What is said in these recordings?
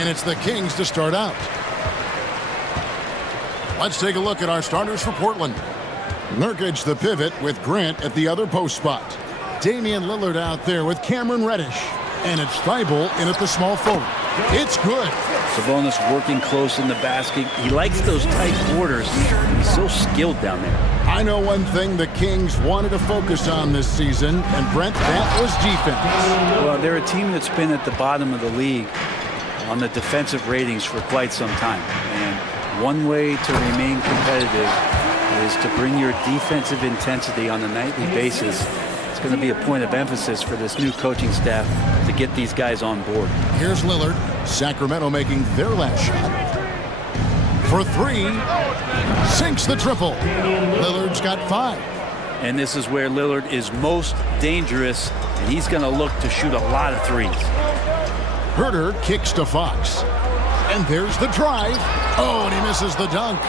And it's the Kings to start out. Let's take a look at our starters for Portland. Nurkic, the pivot, with Grant at the other post spot. Damian Lillard out there with Cameron Reddish. And it's Thibault in at the small forward. It's good. Sabonis working close in the basket. He likes those tight quarters. He's so skilled down there. I know one thing the Kings wanted to focus on this season, and Brent, that was defense. Well, they're a team that's been at the bottom of the league on the defensive ratings for quite some time. And one way to remain competitive is to bring your defensive intensity on a nightly basis. It's going to be a point of emphasis for this new coaching staff to get these guys on board. Here's Lillard. Sacramento making their last shot. For three. Sinks the triple. Lillard's got 5. And this is where Lillard is most dangerous, and he's going to look to shoot a lot of threes. Herter kicks to Fox. And there's the drive. Oh, and he misses the dunk.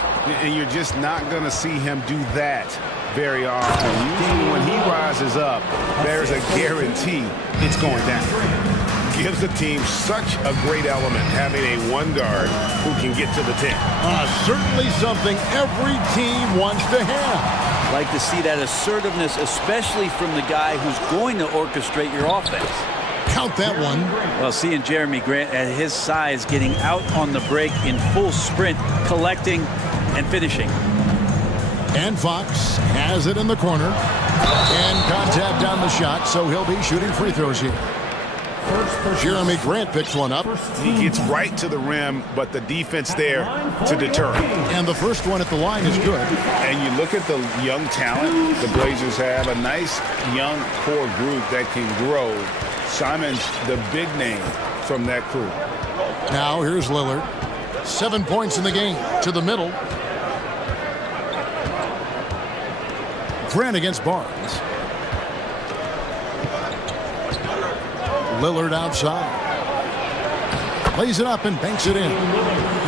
And you're just not going to see him do that very often. Usually when he rises up, there's a guarantee it's going down. Gives the team such a great element having a one guard who can get to the 10. Certainly something every team wants to have. Like to see that assertiveness, especially from the guy who's going to orchestrate your offense. Count that one. Well, seeing Jeremy Grant at his size getting out on the break in full sprint, collecting and finishing. And Fox has it in the corner. And contact on the shot, so he'll be shooting free throws here. Jeremy Grant picks one up. He gets right to the rim, but the defense there to deter him. And the first one at the line is good. And you look at the young talent the Blazers have, a nice young core group that can grow. Simon's the big name from that crew. Now here's Lillard. 7 points in the game to the middle. Grant against Barnes. Lillard outside. Plays it up and banks it in.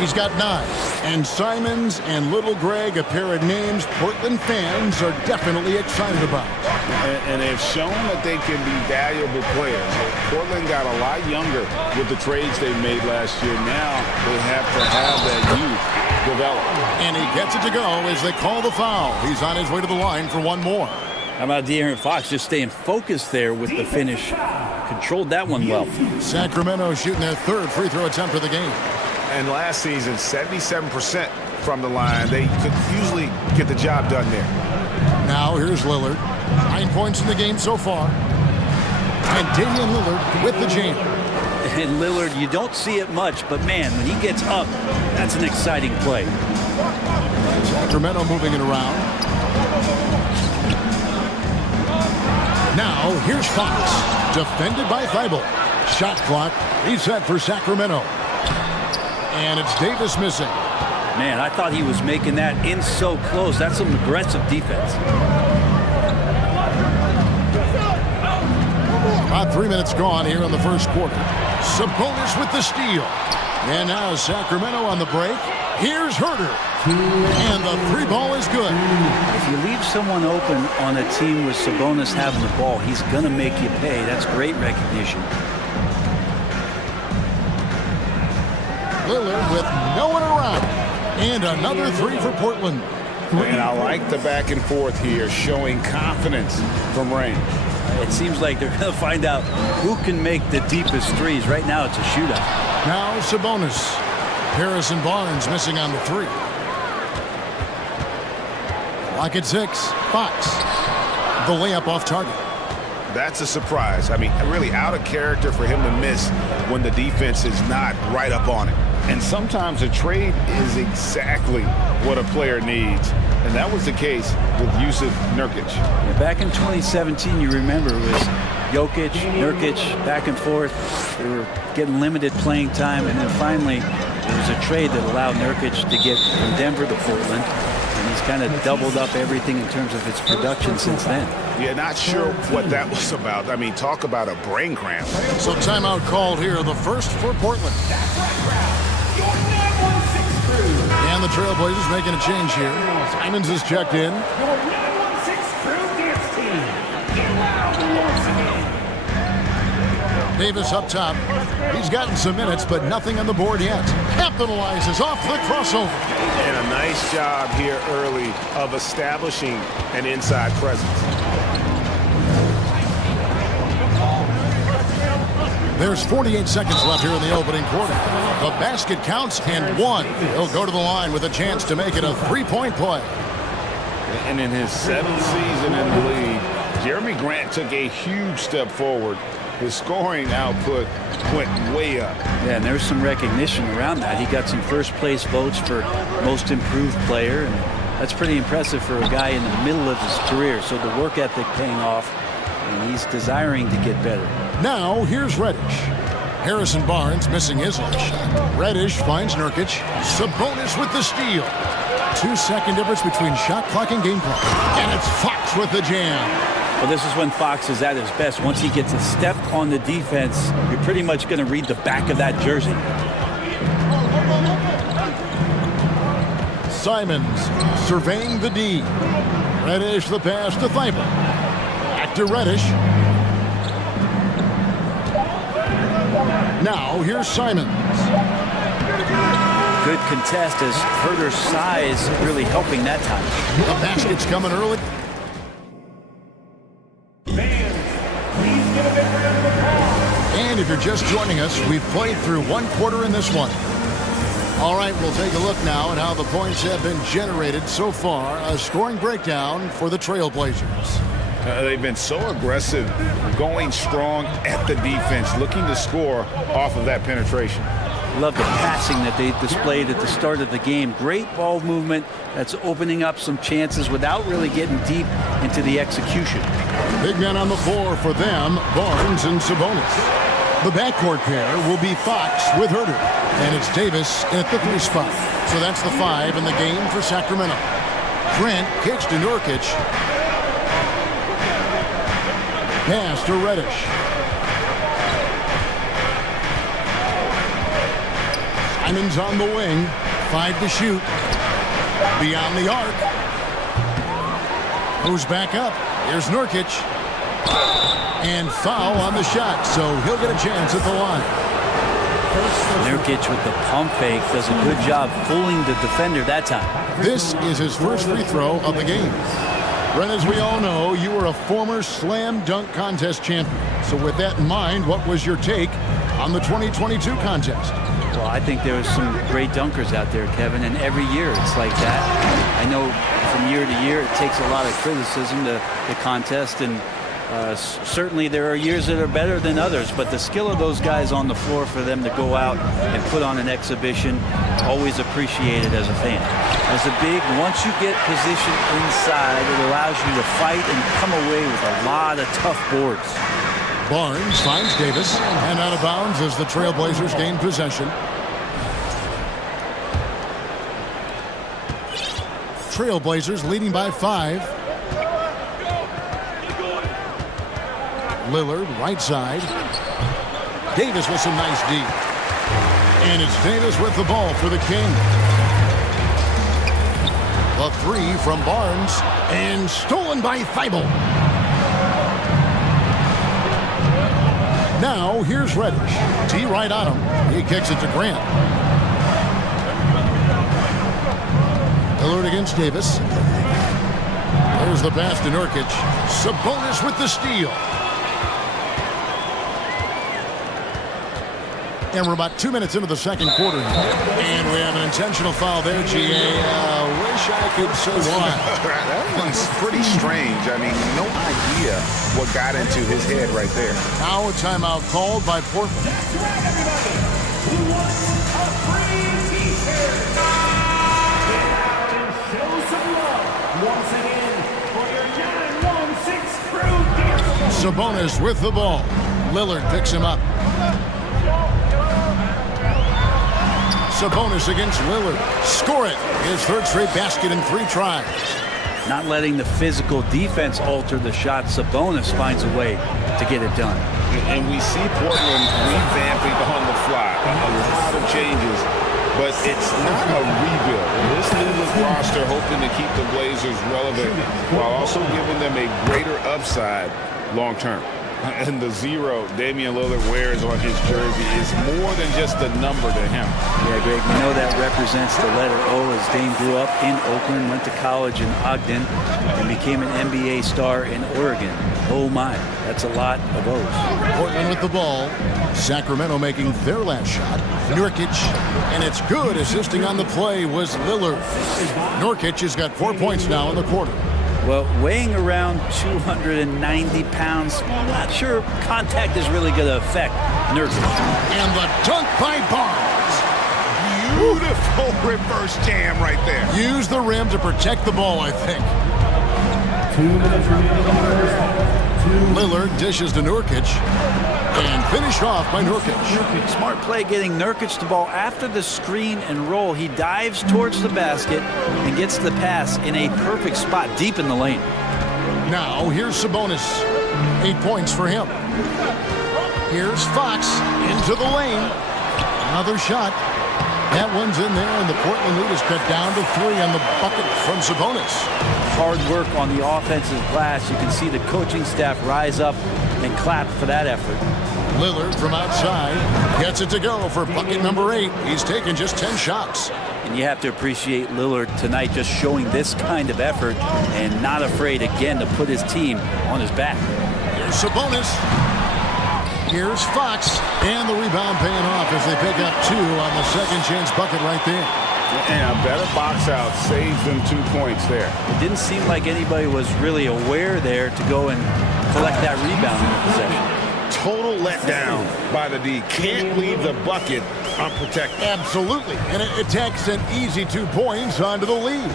He's got 9. And Simons and Little Greg, a pair of names Portland fans are definitely excited about. And they've shown that they can be valuable players. Portland got a lot younger with the trades they made last year. Now they have to have that youth develop. And he gets it to go as they call the foul. He's on his way to the line for one more. How about De'Aaron Fox just staying focused there with the finish? Controlled that one well. Sacramento shooting their 3rd free throw attempt of the game. And last season, 77% from the line. They could usually get the job done there. Now here's Lillard. 9 points in the game so far. And Damian Lillard with the jam. And Lillard, you don't see it much, but man, when he gets up, that's an exciting play. Sacramento moving it around. Now, here's Fox, defended by Thibault. Shot clock reset for Sacramento. And it's Davis missing. Man, I thought he was making that in so close. That's some aggressive defense. About 3 minutes gone here in the first quarter. Sabonis with the steal. And now Sacramento on the break. Here's Herter. And the 3 ball is good. If you leave someone open on a team with Sabonis having the ball, he's going to make you pay. That's great recognition. Lillard with no one around. And another 3 for Portland. And I like the back and forth here, showing confidence from range. It seems like they're going to find out who can make the deepest threes. Right now, it's a shootout. Now Sabonis. Harrison Barnes missing on the 3. Lock at 6. Fox. The layup off target. That's a surprise. I mean, really out of character for him to miss when the defense is not right up on it. And sometimes a trade is exactly what a player needs. And that was the case with Jusuf Nurkic. Back in 2017, you remember, it was Jokic, Nurkic, back and forth. They were getting limited playing time. And then finally, there was a trade that allowed Nurkic to get from Denver to Portland. And he's kind of doubled up everything in terms of his production since then. Yeah, not sure what that was about. I mean, talk about a brain cramp. So timeout called here, the first for Portland. And the Trailblazers making a change here. Simons is checked in. Davis up top. He's gotten some minutes, but nothing on the board yet. Capitalizes off the crossover. And a nice job here early of establishing an inside presence. There's 48 seconds left here in the opening quarter. The basket counts and one. He'll go to the line with a chance to make it a three-point play. And in his 7th season in the league, Jeremy Grant took a huge step forward. His scoring output went way up. Yeah, and there's some recognition around that. He got some first-place votes for most improved player, and that's pretty impressive for a guy in the middle of his career. So the work ethic paying off, and he's desiring to get better. Now, here's Reddish. Harrison Barnes missing his last shot. Reddish finds Nurkic. Sabonis with the steal. 2-second difference between shot clock and game clock. And it's Fox with the jam. Well, this is when Fox is at his best. Once he gets a step on the defense, you're pretty much going to read the back of that jersey. Simons surveying the D. Reddish the pass to Thibault. Back to Reddish. Now here's Simons. Good contest as Herder's size really helping that time. The basket's coming early. And if you're just joining us, we've played through one quarter in this one. All right, we'll take a look now at how the points have been generated so far. A scoring breakdown for the Trailblazers. They've been so aggressive, going strong at the defense, looking to score off of that penetration. Love the passing that they displayed at the start of the game. Great ball movement that's opening up some chances without really getting deep into the execution. Big men on the floor for them, Barnes and Sabonis. The backcourt pair will be Fox with Herder, and it's Davis at the 3 spot. So that's the 5 in the game for Sacramento. Grant kicks to Nurkic. Pass to Reddish. Simons on the wing. 5 to shoot. Beyond the arc. Goes back up. Here's Nurkic. And foul on the shot, so he'll get a chance at the line. Nurkic with the pump fake does a good job fooling the defender that time. This is his first free throw of the game. Brent, as we all know, you were a former slam dunk contest champion. So with that in mind, what was your take on the 2022 contest? Well, I think there was some great dunkers out there, Kevin, and every year it's like that. I know from year to year it takes a lot of criticism, the contest, and certainly there are years that are better than others, but the skill of those guys on the floor for them to go out and put on an exhibition, always appreciated as a fan. As a big, once you get positioned inside, it allows you to fight and come away with a lot of tough boards. Barnes finds Davis and out of bounds as the Trailblazers gain possession. Trailblazers leading by 5. Lillard, right side. Davis with some nice D. And it's Davis with the ball for the Kings. The 3 from Barnes. And stolen by Thibault. Now, here's Reddish. T right on him. He kicks it to Grant. Lillard against Davis. There's the pass to Nurkic. Sabonis with the steal. And we're about 2 minutes into the second quarter. And we have an intentional foul there, G.A. Wish I could say why. That one's pretty strange. I mean, no idea what got into his head right there. Now a timeout called by Portland. Sabonis with the ball. Lillard picks him up. Sabonis against Lillard. Score it. His third straight basket in 3 tries. Not letting the physical defense alter the shot, Sabonis finds a way to get it done. And we see Portland revamping on the fly. A lot of changes, but it's not a rebuild. This new roster hoping to keep the Blazers relevant while also giving them a greater upside long term. And the 0 Damian Lillard wears on his jersey is more than just a number to him. Yeah, Greg, we know that represents the letter O, as Dame grew up in Oakland, went to college in Ogden, and became an NBA star in Oregon. Oh my, that's a lot of O's. Portland with the ball. Sacramento making their last shot. Nurkic, and it's good. Assisting on the play was Lillard. Nurkic has got 4 points now in the quarter. Well, weighing around 290 pounds, I'm not sure contact is really going to affect Nurkic. And the dunk by Barnes. Beautiful reverse jam right there. Use the rim to protect the ball, I think. 2 minutes remaining in the first half. Lillard dishes to Nurkic. And finished off by Nurkic. Smart play getting Nurkic the ball after the screen and roll. He dives towards the basket and gets the pass in a perfect spot deep in the lane. Now here's Sabonis. 8 points for him. Here's Fox into the lane. Another shot. That one's in there, and the Portland lead is cut down to 3 on the bucket from Sabonis. Hard work on the offensive glass. You can see the coaching staff rise up and clap for that effort. Lillard from outside gets it to go for bucket number 8. He's taken just 10 shots. And you have to appreciate Lillard tonight just showing this kind of effort and not afraid again to put his team on his back. Here's Sabonis. Here's Fox. And the rebound paying off as they pick up 2 on the second chance bucket right there. And a better box out saves them 2 points there. It didn't seem like anybody was really aware there to go and collect that rebound in the possession. Total letdown by the D. Can't leave the bucket unprotected. Absolutely. And it takes an easy 2 points onto the lead.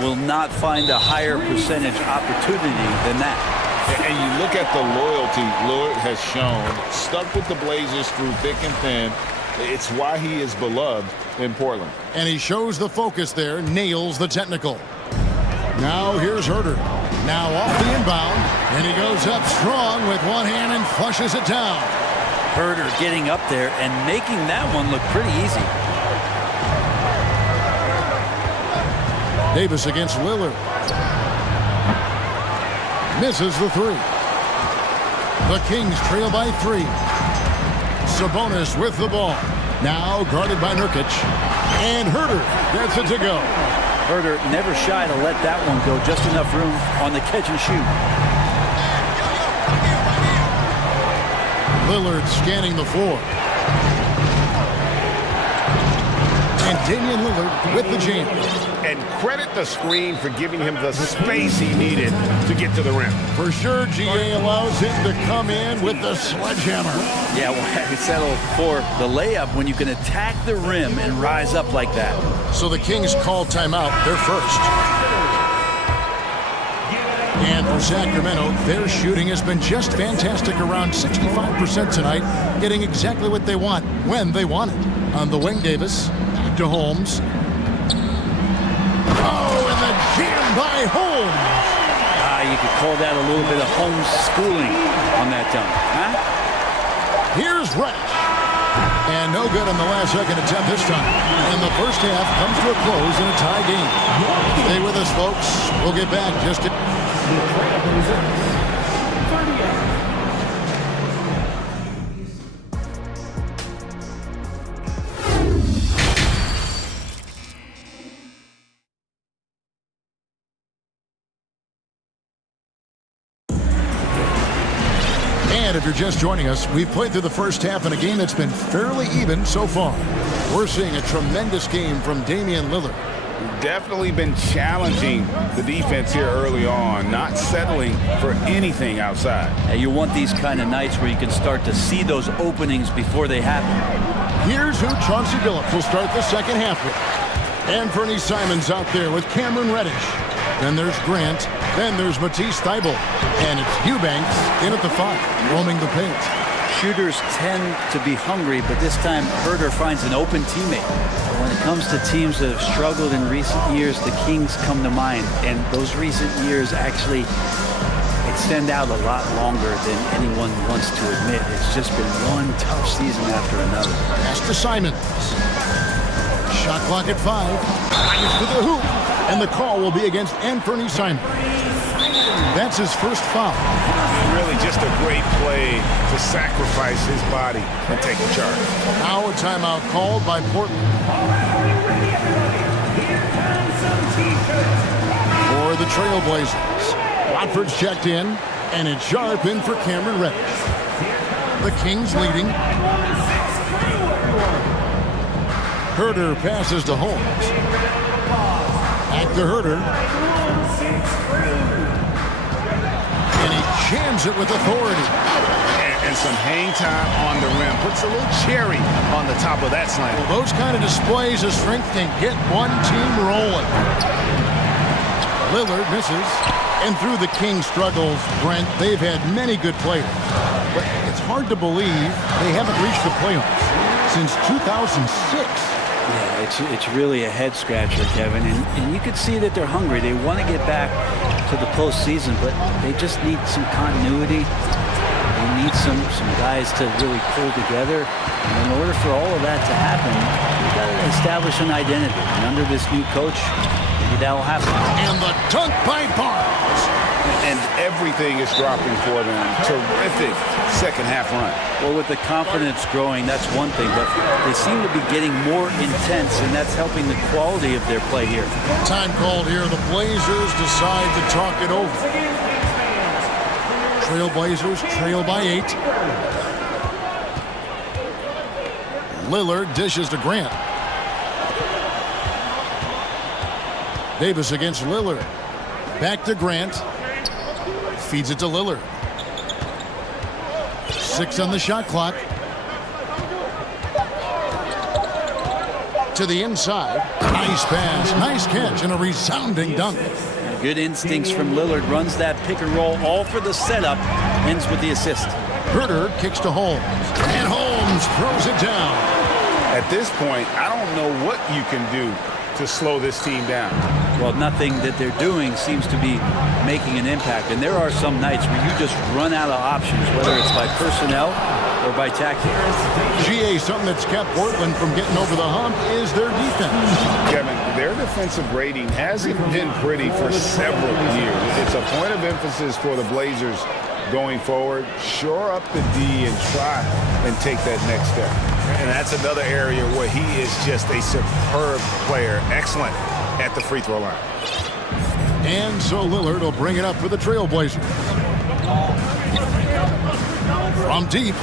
Will not find a higher percentage opportunity than that. And you look at the loyalty Lillard has shown, stuck with the Blazers through thick and thin. It's why he is beloved in Portland. And he shows the focus there, nails the technical. Now here's Herter. Now off the inbound, and he goes up strong with one hand and flushes it down. Herter getting up there and making that one look pretty easy. Davis against Lillard. Misses the 3. The Kings trail by 3. Sabonis with the ball. Now guarded by Nurkic. And Herter gets it to go. Herter never shy to let that one go. Just enough room on the catch and shoot. Lillard scanning the floor. And Damian Lillard with the jam. And credit the screen for giving him the space he needed to get to the rim. For sure, GA allows him to come in with the sledgehammer. Yeah, well, you settle for the layup when you can attack the rim and rise up like that. So the Kings call timeout. They're first. And for Sacramento, their shooting has been just fantastic, around 65% tonight, getting exactly what they want when they want it. On the wing, Davis, back to Holmes. Oh, and the jam by Holmes. You could call that a little bit of home schooling on that dunk, huh? Here's Reddish. And no good on the last second attempt this time. And the first half comes to a close in a tie game. Stay with us, folks. We'll get back just in. And if you're just joining us, we've played through the first half in a game that's been fairly even so far. We're seeing a tremendous game from Damian Lillard. Definitely been challenging the defense here early on, not settling for anything outside. You want these kind of nights where you can start to see those openings before they happen. Here's who Chauncey Billups will start the second half with. Anthony Simons out there with Cameron Reddish. Then there's Grant. Then there's Matisse Thybulle. And it's Eubanks in at the 5, roaming the paint. Shooters tend to be hungry, but this time Herter finds an open teammate. When it comes to teams that have struggled in recent years, the Kings come to mind. And those recent years actually extend out a lot longer than anyone wants to admit. It's just been one tough season after another. Pass to Simons. Shot clock at 5. Drives to the hoop. And the call will be against Anthony Simons. That's his first foul. Really just a great play to sacrifice his body and take the charge. Now a timeout called by Portland. For the Trailblazers, Watford's checked in, and it's Sharp in for Cameron Reddish. The Kings leading. Herder passes to Holmes. Back to Herder. And he jams it with authority. And some hang time on the rim. Puts a little cherry on the top of that slam. Well, those kind of displays of strength can get one team rolling. Lillard misses. And through the Kings' struggles, Brent, they've had many good players. But it's hard to believe they haven't reached the playoffs since 2006. Yeah, it's really a head-scratcher, Kevin. And you can see that they're hungry. They want to get back to the postseason, but they just need some continuity. They need some guys to really pull together. And in order for all of that to happen, you've got to establish an identity. And under this new coach, maybe that will happen. And the dunk by Barnes. And everything is dropping for them. Terrific second half run. Well, with the confidence growing, that's one thing, but they seem to be getting more intense, and that's helping the quality of their play here. Time called here. The Blazers decide to talk it over. Trailblazers trail by 8. Lillard dishes to Grant. Davis against Lillard. Back to Grant. Feeds it to Lillard. 6 on the shot clock. To the inside. Nice pass, nice catch, and a resounding dunk. Good instincts from Lillard. Runs that pick and roll, all for the setup. Ends with the assist. Herder kicks to Holmes. And Holmes throws it down. At this point, I don't know what you can do to slow this team down. Well, nothing that they're doing seems to be making an impact. And there are some nights where you just run out of options, whether it's by personnel or by tactics. GA, something that's kept Portland from getting over the hump is their defense. Kevin, their defensive rating hasn't been pretty for several years. It's a point of emphasis for the Blazers going forward. Shore up the D and try and take that next step. And that's another area where he is just a superb player. Excellent at the free throw line. And so Lillard will bring it up for the Trailblazers. From deep,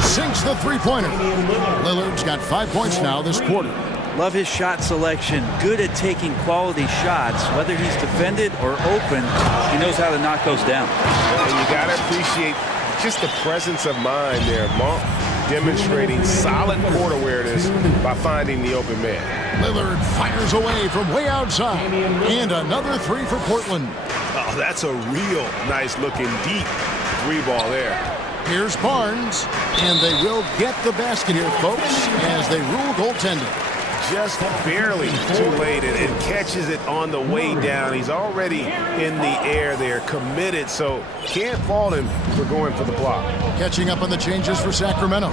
sinks the three-pointer. Lillard's got 5 points now this quarter. Love his shot selection. Good at taking quality shots. Whether he's defended or open, he knows how to knock those down. And you got to appreciate just the presence of mind there. Monk demonstrating solid court awareness by finding the open man. Lillard fires away from way outside. And another three for Portland. Oh, that's a real nice-looking deep three ball there. Here's Barnes. And they will get the basket here, folks, as they rule goaltending. Just barely too late and catches it on the way down. He's already in the air there, committed, so can't fault him for going for the block. Catching up on the changes for Sacramento.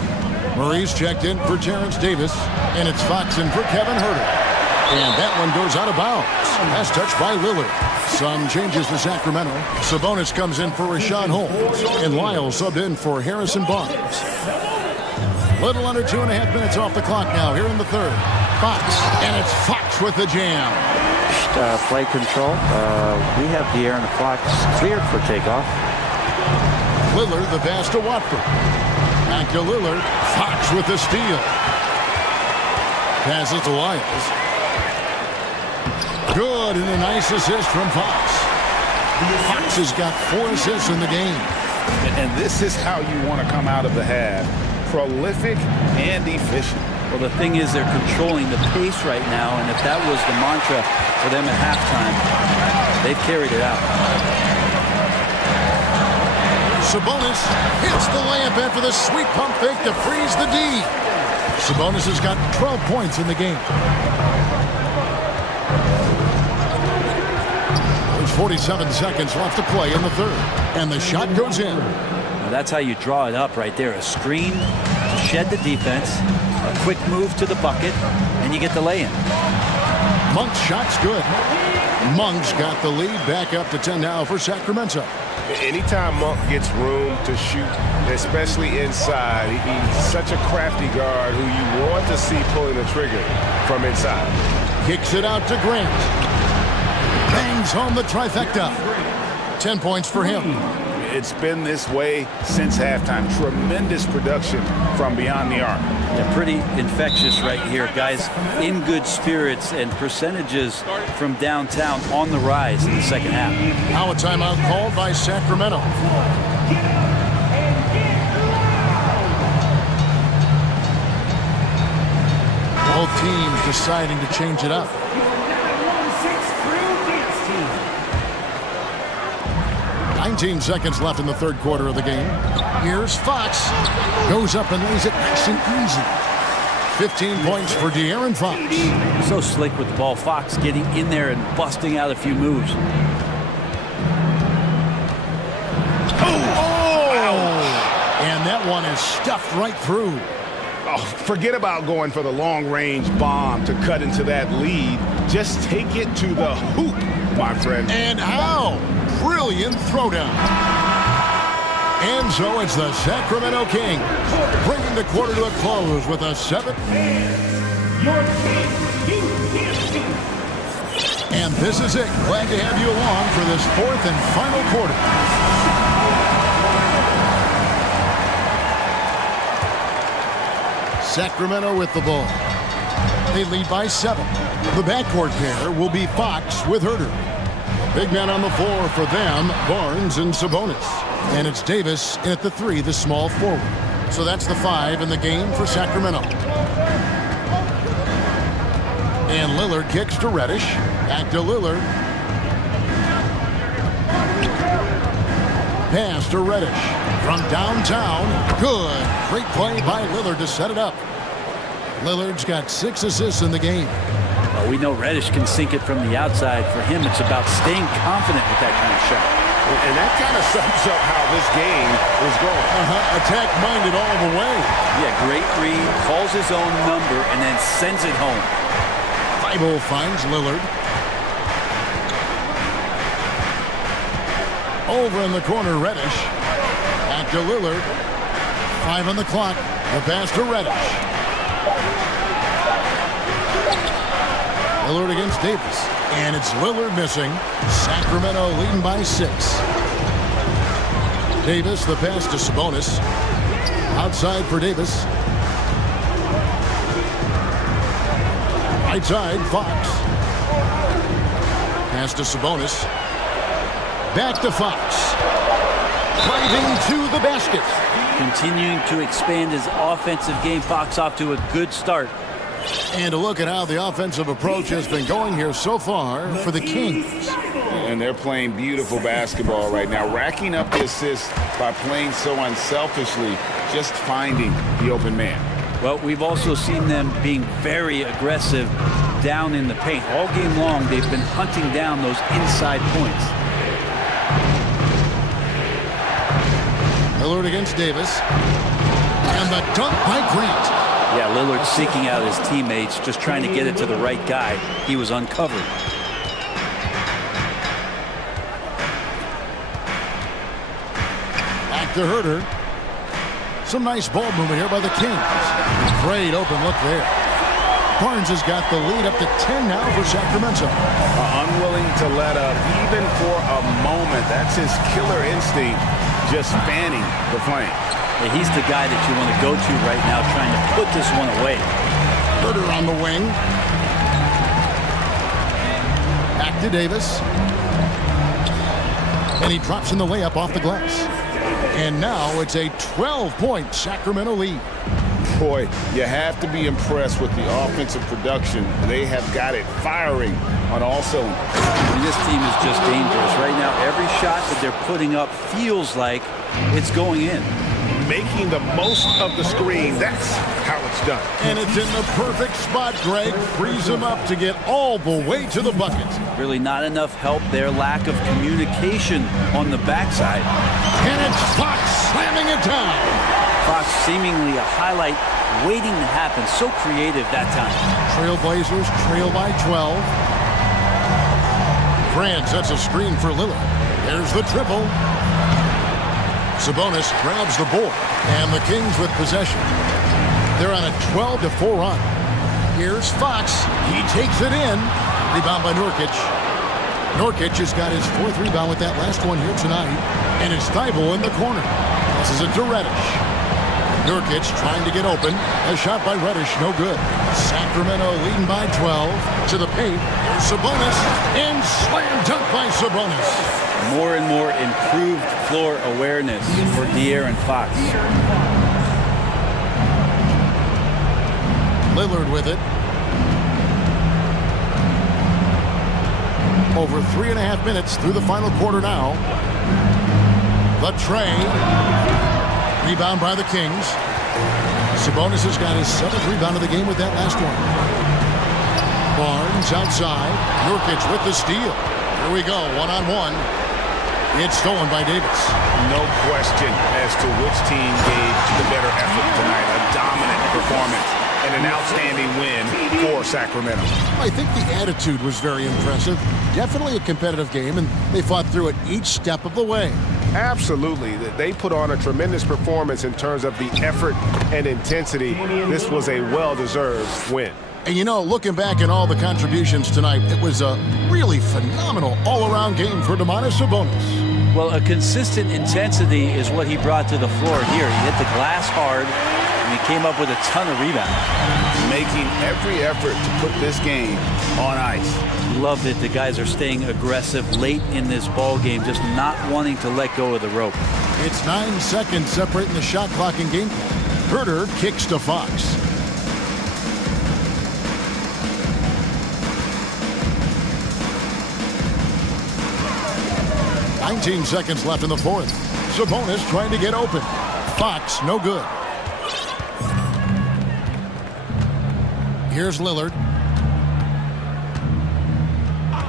Murray's checked in for Terrence Davis, and it's Fox in for Kevin Herder. And that one goes out of bounds. That's touched by Lillard. Some changes for Sacramento. Sabonis comes in for Rashawn Holmes, and Lyle subbed in for Harrison Barnes. Little under 2.5 minutes off the clock now here in the third. Fox, and it's Fox with the jam. Play control. We have the air and the clock cleared for takeoff. Lillard, the pass to Watford. Back to Lillard. Fox with the steal. Passes to Lyles. Good, and a nice assist from Fox. Fox has got 4 assists in the game. And this is how you want to come out of the half. Prolific and efficient. Well, the thing is they're controlling the pace right now, and if that was the mantra for them at halftime, they've carried it out. Sabonis hits the layup after the sweet pump fake to freeze the D. Sabonis has got 12 points in the game. There's 47 seconds left to play in the third, and the shot goes in. Now that's how you draw it up right there. A screen to shed the defense, a quick move to the bucket, and you get the lay-in. Monk's shot's good. Monk's got the lead back up to 10 now for Sacramento. Anytime Monk gets room to shoot, especially inside, he's such a crafty guard who you want to see pulling the trigger from inside. Kicks it out to Grant. Bangs home the trifecta. 10 points for him. It's been this way since halftime. Tremendous production from beyond the arc. They're pretty infectious right here, guys. In good spirits, and percentages from downtown on the rise in the second half. Now a timeout called by Sacramento. Both teams deciding to change it up. 19 seconds left in the third quarter of the game. Here's Fox. Goes up and lays it nice and easy. 15 points for De'Aaron Fox. So slick with the ball. Fox getting in there and busting out a few moves. And that one is stuffed right through. Oh, forget about going for the long-range bomb to cut into that lead. Just take it to the hoop, my friend. And how? Brilliant throwdown. And so it's the Sacramento Kings bringing the quarter to a close with a 7. And this is it. Glad to have you along for this fourth and final quarter. Sacramento with the ball. They lead by 7. The backcourt pair will be Fox with Herter. Big man on the floor for them, Barnes and Sabonis. And it's Davis in at the 3, the small forward. So that's the 5 in the game for Sacramento. And Lillard kicks to Reddish. Back to Lillard. Pass to Reddish. From downtown. Good. Great play by Lillard to set it up. Lillard's got 6 assists in the game. We know Reddish can sink it from the outside. For him, it's about staying confident with that kind of shot. And that kind of sums up how this game is going. Attack-minded all the way. Yeah, great read, calls his own number, and then sends it home. Thibault finds Lillard. Over in the corner, Reddish. Back to Lillard. 5 on the clock. The pass to Reddish. Lillard against Davis. And it's Lillard missing. Sacramento leading by 6. Davis, the pass to Sabonis. Outside for Davis. Right side, Fox. Pass to Sabonis. Back to Fox. Driving to the basket. Continuing to expand his offensive game. Fox off to a good start. And a look at how the offensive approach has been going here so far for the Kings. And they're playing beautiful basketball right now, racking up the assists by playing so unselfishly, just finding the open man. Well, we've also seen them being very aggressive down in the paint. All game long, they've been hunting down those inside points. Lillard against Davis. And the dunk by Grant. Yeah, Lillard seeking out his teammates, just trying to get it to the right guy. He was uncovered. Back to Herter. Some nice ball movement here by the Kings. Great open look there. Barnes has got the lead up to 10 now for Sacramento. Unwilling to let up even for a moment. That's his killer instinct, just fanning the flame. Yeah, he's the guy that you want to go to right now, trying to put this one away. Herter on the wing. Back to Davis. And he drops in the layup off the glass. And now it's a 12-point Sacramento lead. Boy, you have to be impressed with the offensive production. They have got it firing on all cylinders. And this team is just dangerous. Right now, every shot that they're putting up feels like it's going in. Making the most of the screen, that's how it's done. And it's in the perfect spot, Greg. Frees him up to get all the way to the bucket. Really not enough help there. Lack of communication on the backside. And it's Fox slamming it down. Fox seemingly a highlight waiting to happen. So creative that time. Trailblazers trail by 12. Grant sets a screen for Lillard. There's the triple. Sabonis grabs the board, and the Kings with possession. They're on a 12-4 run. Here's Fox. He takes it in. Rebound by Nurkic. Nurkic has got his fourth rebound with that last one here tonight. And it's Thibault in the corner. Passes it to Reddish. Nurkic trying to get open. A shot by Reddish, no good. Sacramento leading by 12. To the paint. Here's Sabonis. And slam dunk by Sabonis. More and more improved floor awareness for De'Aaron Fox. Lillard with it. Over 3.5 minutes through the final quarter now. The tray. Rebound by the Kings. Sabonis has got his 7th rebound of the game with that last one. Barnes outside. Nurkic with the steal. Here we go, one-on-one. It's stolen by Davis. No question as to which team gave the better effort tonight. A dominant performance and an outstanding win for Sacramento. I think the attitude was very impressive. Definitely a competitive game, and they fought through it each step of the way. Absolutely. They put on a tremendous performance in terms of the effort and intensity. This was a well-deserved win. And you know, looking back at all the contributions tonight, it was a really phenomenal all-around game for Domantas Sabonis. Well, a consistent intensity is what he brought to the floor here. He hit the glass hard, and he came up with a ton of rebounds. Making every effort to put this game on ice. Loved it. The guys are staying aggressive late in this ball game, just not wanting to let go of the rope. It's 9 seconds separating the shot clock and game clock. Herter kicks to Fox. "19 seconds left in the fourth. Sabonis trying to get open. Fox, no good. Here's Lillard.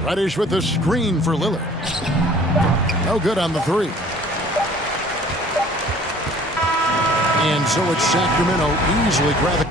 Reddish with the screen for Lillard. No good on the three. And so it's Sacramento easily grabbing.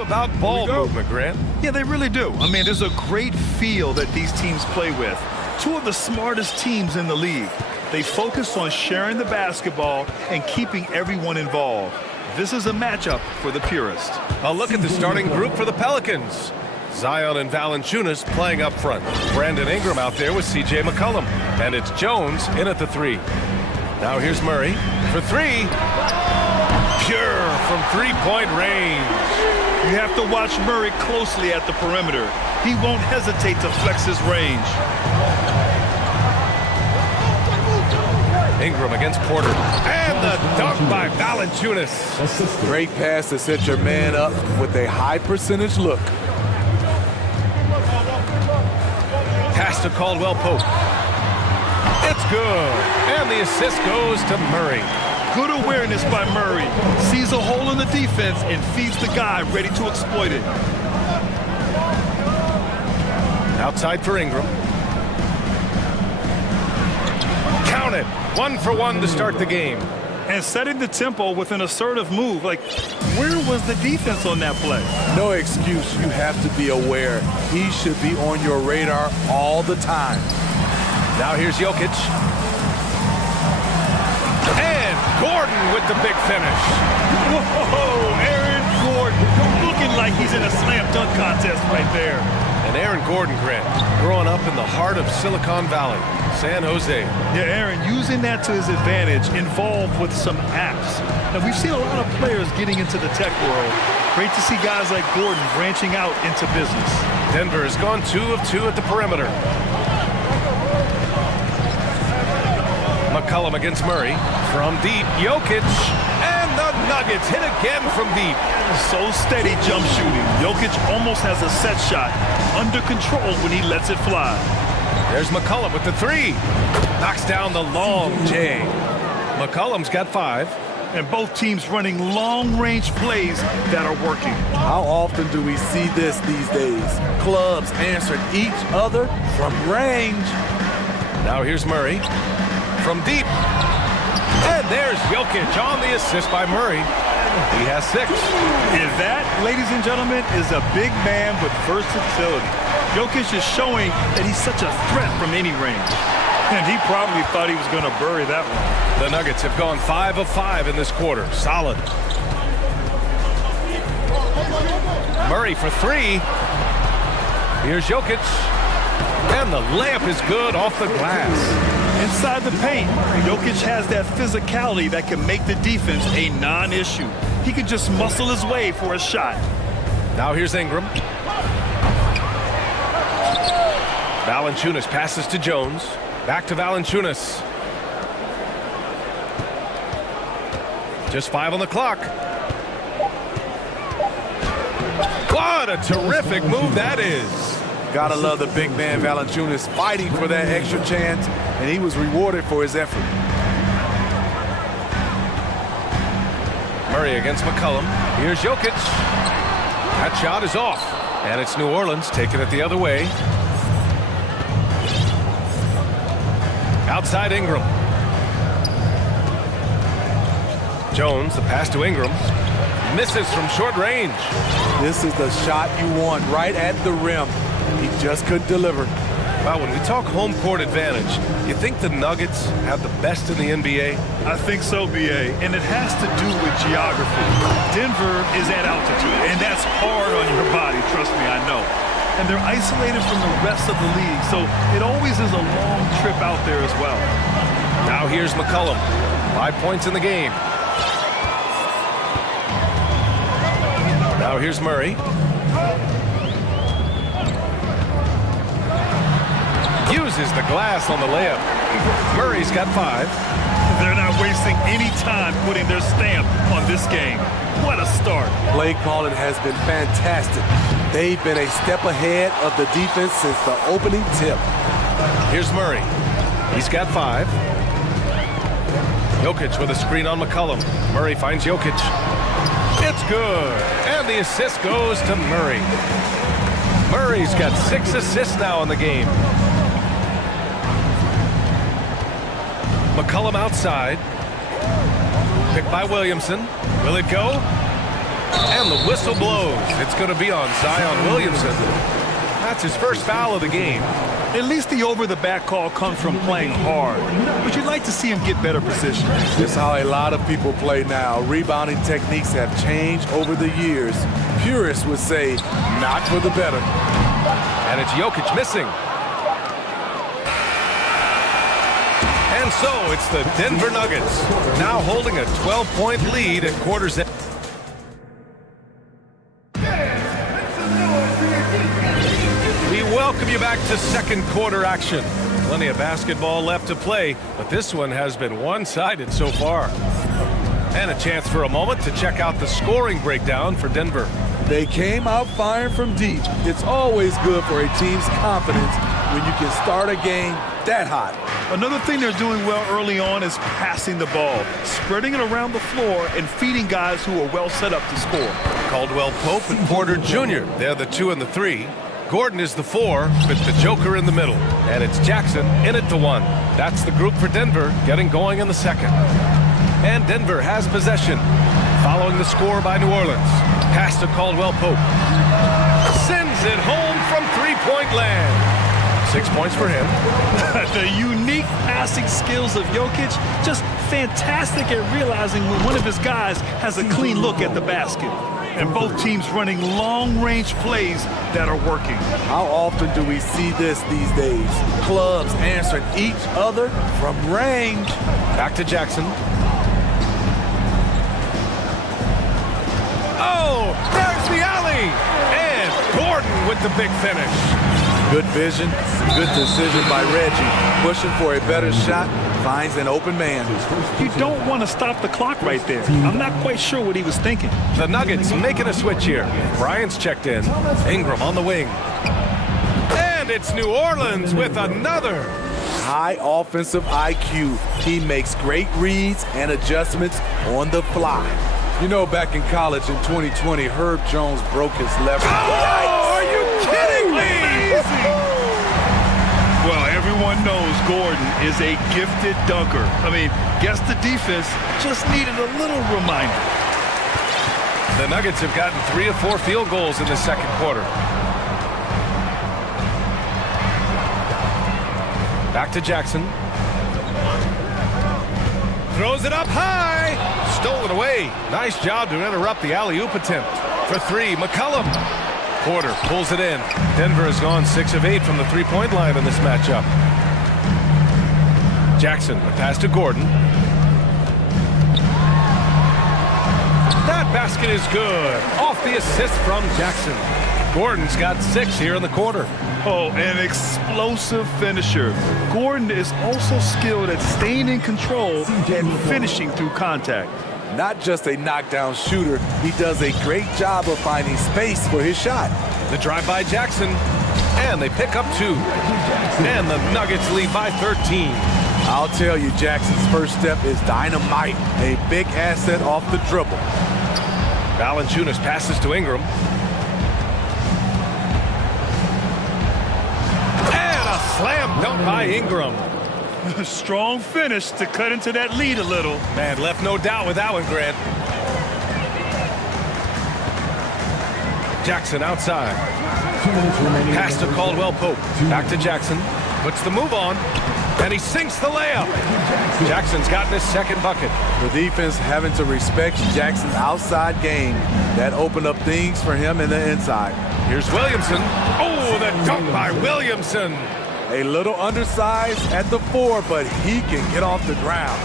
About ball movement, Grant. Yeah, they really do. I mean, there's a great feel that these teams play with. Two of the smartest teams in the league. They focus on sharing the basketball and keeping everyone involved. This is a matchup for the purist. A look at the starting group for the Pelicans. Zion and Valanciunas playing up front. Brandon Ingram out there with C.J. McCollum. And it's Jones in at the three. Now here's Murray for three. Pure from three-point range. You have to watch Murray closely at the perimeter. He won't hesitate to flex his range. Ingram against Porter. And the dunk by Valanciunas. Great pass to set your man up with a high percentage look. Pass to Caldwell Pope. It's good. And the assist goes to Murray. Good awareness by Murray. Sees a hole in the defense and feeds the guy ready to exploit it. Outside for Ingram. Count it. 1 for 1 to start the game. And setting the tempo with an assertive move. Like, where was the defense on that play? No excuse. You have to be aware. He should be on your radar all the time. Now here's Jokic. And Gordon with the big finish. Whoa, Aaron Gordon looking like he's in a slam dunk contest right there. And Aaron Gordon, Grant, growing up in the heart of Silicon Valley, San Jose. Yeah, Aaron, using that to his advantage, involved with some apps. Now, we've seen a lot of players getting into the tech world. Great to see guys like Gordon branching out into business. Denver has gone 2 of 2 at the perimeter. McCollum against Murray. From deep, Jokic. And the Nuggets hit again from deep. So steady jump shooting. Jokic almost has a set shot under control when he lets it fly. There's McCollum with the three. Knocks down the long J. McCollum's got 5. And both teams running long-range plays that are working. How often do we see this these days? Clubs answering each other from range. Now here's Murray. From deep. And there's Jokic on the assist by Murray. He has 6. And that, ladies and gentlemen, is a big man with versatility. Jokic is showing that he's such a threat from any range. And he probably thought he was going to bury that one. The Nuggets have gone 5 of 5 in this quarter. Solid. Murray for 3. Here's Jokic. And the layup is good off the glass. Inside the paint, Jokic has that physicality that can make the defense a non-issue. He can just muscle his way for a shot. Now here's Ingram. Valanciunas passes to Jones. Back to Valanciunas. Just 5 on the clock. What a terrific move that is. Gotta love the big man Valanciunas fighting for that extra chance, and he was rewarded for his effort. Murray against McCollum. Here's Jokic. That shot is off. And it's New Orleans taking it the other way. Outside Ingram. Jones, the pass to Ingram. Misses from short range. This is the shot you want right at the rim. He just couldn't deliver. Wow, when we talk home court advantage, you think the Nuggets have the best in the NBA? I think so, B.A., and it has to do with geography. Denver is at altitude, and that's hard on your body, trust me, I know. And they're isolated from the rest of the league, so it always is a long trip out there as well. Now here's McCollum. 5 points in the game. Now here's Murray. Uses the glass on the layup. Murray's got 5. They're not wasting any time putting their stamp on this game. What a start. Play calling has been fantastic. They've been a step ahead of the defense since the opening tip. Here's Murray. He's got 5. Jokic with a screen on McCollum. Murray finds Jokic. It's good. And the assist goes to Murray. Murray's got 6 assists now in the game. McCollum outside. Picked by Williamson. Will it go? And the whistle blows. It's going to be on Zion Williamson. That's his first foul of the game. At least the over-the-back call comes from playing hard. But you'd like to see him get better position. It's how a lot of people play now. Rebounding techniques have changed over the years. Purists would say, not for the better. And it's Jokic missing. And so it's the Denver Nuggets now holding a 12-point lead at quarter's end. We welcome you back to second quarter action. Plenty of basketball left to play, but this one has been one-sided so far. And a chance for a moment to check out the scoring breakdown for Denver. They came out firing from deep. It's always good for a team's confidence when you can start a game that hot. Another thing they're doing well early on is passing the ball, spreading it around the floor and feeding guys who are well set up to score. Caldwell Pope and Porter Jr. They're the 2 and the 3. Gordon is the 4 with the Joker in the middle. And it's Jackson in at the 1. That's the group for Denver getting going in the second. And Denver has possession following the score by New Orleans. Pass to Caldwell Pope. Sends it home from three-point land. 6 points for him. The unique passing skills of Jokic, just fantastic at realizing when one of his guys has a clean look at the basket. And both teams running long-range plays that are working. How often do we see this these days? Clubs answering each other from range. Back to Jackson. Oh, there's the alley! And Gordon with the big finish. Good vision, good decision by Reggie. Pushing for a better shot, finds an open man. You don't want to stop the clock right there. I'm not quite sure what he was thinking. The Nuggets making a switch here. Bryant's checked in. Ingram on the wing. And it's New Orleans with another. High offensive IQ. He makes great reads and adjustments on the fly. You know, back in college in 2020, Herb Jones broke his left. Oh, are you kidding me? Well, everyone knows Gordon is a gifted dunker. I mean, guess the defense just needed a little reminder. The Nuggets have gotten 3 of 4 field goals in the second quarter. Back to Jackson. Throws it up high. Stolen away. Nice job to interrupt the alley-oop attempt. For 3, McCollum. Porter pulls it in. Denver has gone 6 of 8 from the three-point line in this matchup. Jackson, the pass to Gordon. That basket is good. Off the assist from Jackson. Gordon's got 6 here in the quarter. Oh, an explosive finisher. Gordon is also skilled at staying in control and finishing through contact. Not just a knockdown shooter, he does a great job of finding space for his shot. The drive by Jackson, and they pick up 2. And the Nuggets lead by 13. I'll tell you, Jackson's first step is dynamite, a big asset off the dribble. Valanciunas passes to Ingram. And a slam dunk by Ingram. Strong finish to cut into that lead a little. Man, left no doubt with that one, Grant. Jackson outside. Pass to Caldwell Pope. Back to Jackson. Puts the move on. And he sinks the layup. Jackson's gotten his second bucket. The defense having to respect Jackson's outside game. That opened up things for him in the inside. Here's Williamson. Oh, the dunk by Williamson. A little undersized at the 4, but he can get off the ground.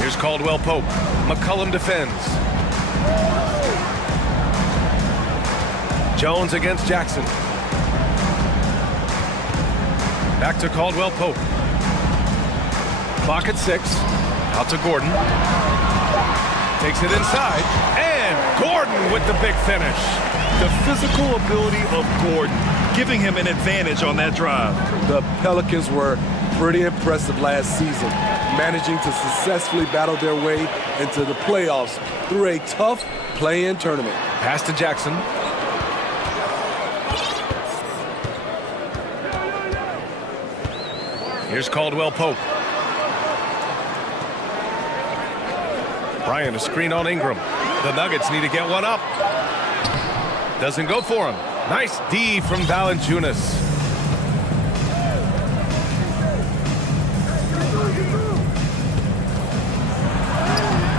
Here's Caldwell Pope. McCollum defends. Jones against Jackson. Back to Caldwell Pope. Clock at 6. Out to Gordon. Takes it inside. And Gordon with the big finish. The physical ability of Gordon giving him an advantage on that drive. The Pelicans were pretty impressive last season, managing to successfully battle their way into the playoffs through a tough play-in tournament. Pass to Jackson. Here's Caldwell Pope. Bryant a screen on Ingram. The Nuggets need to get one up. Doesn't go for him. Nice D from Valanciunas.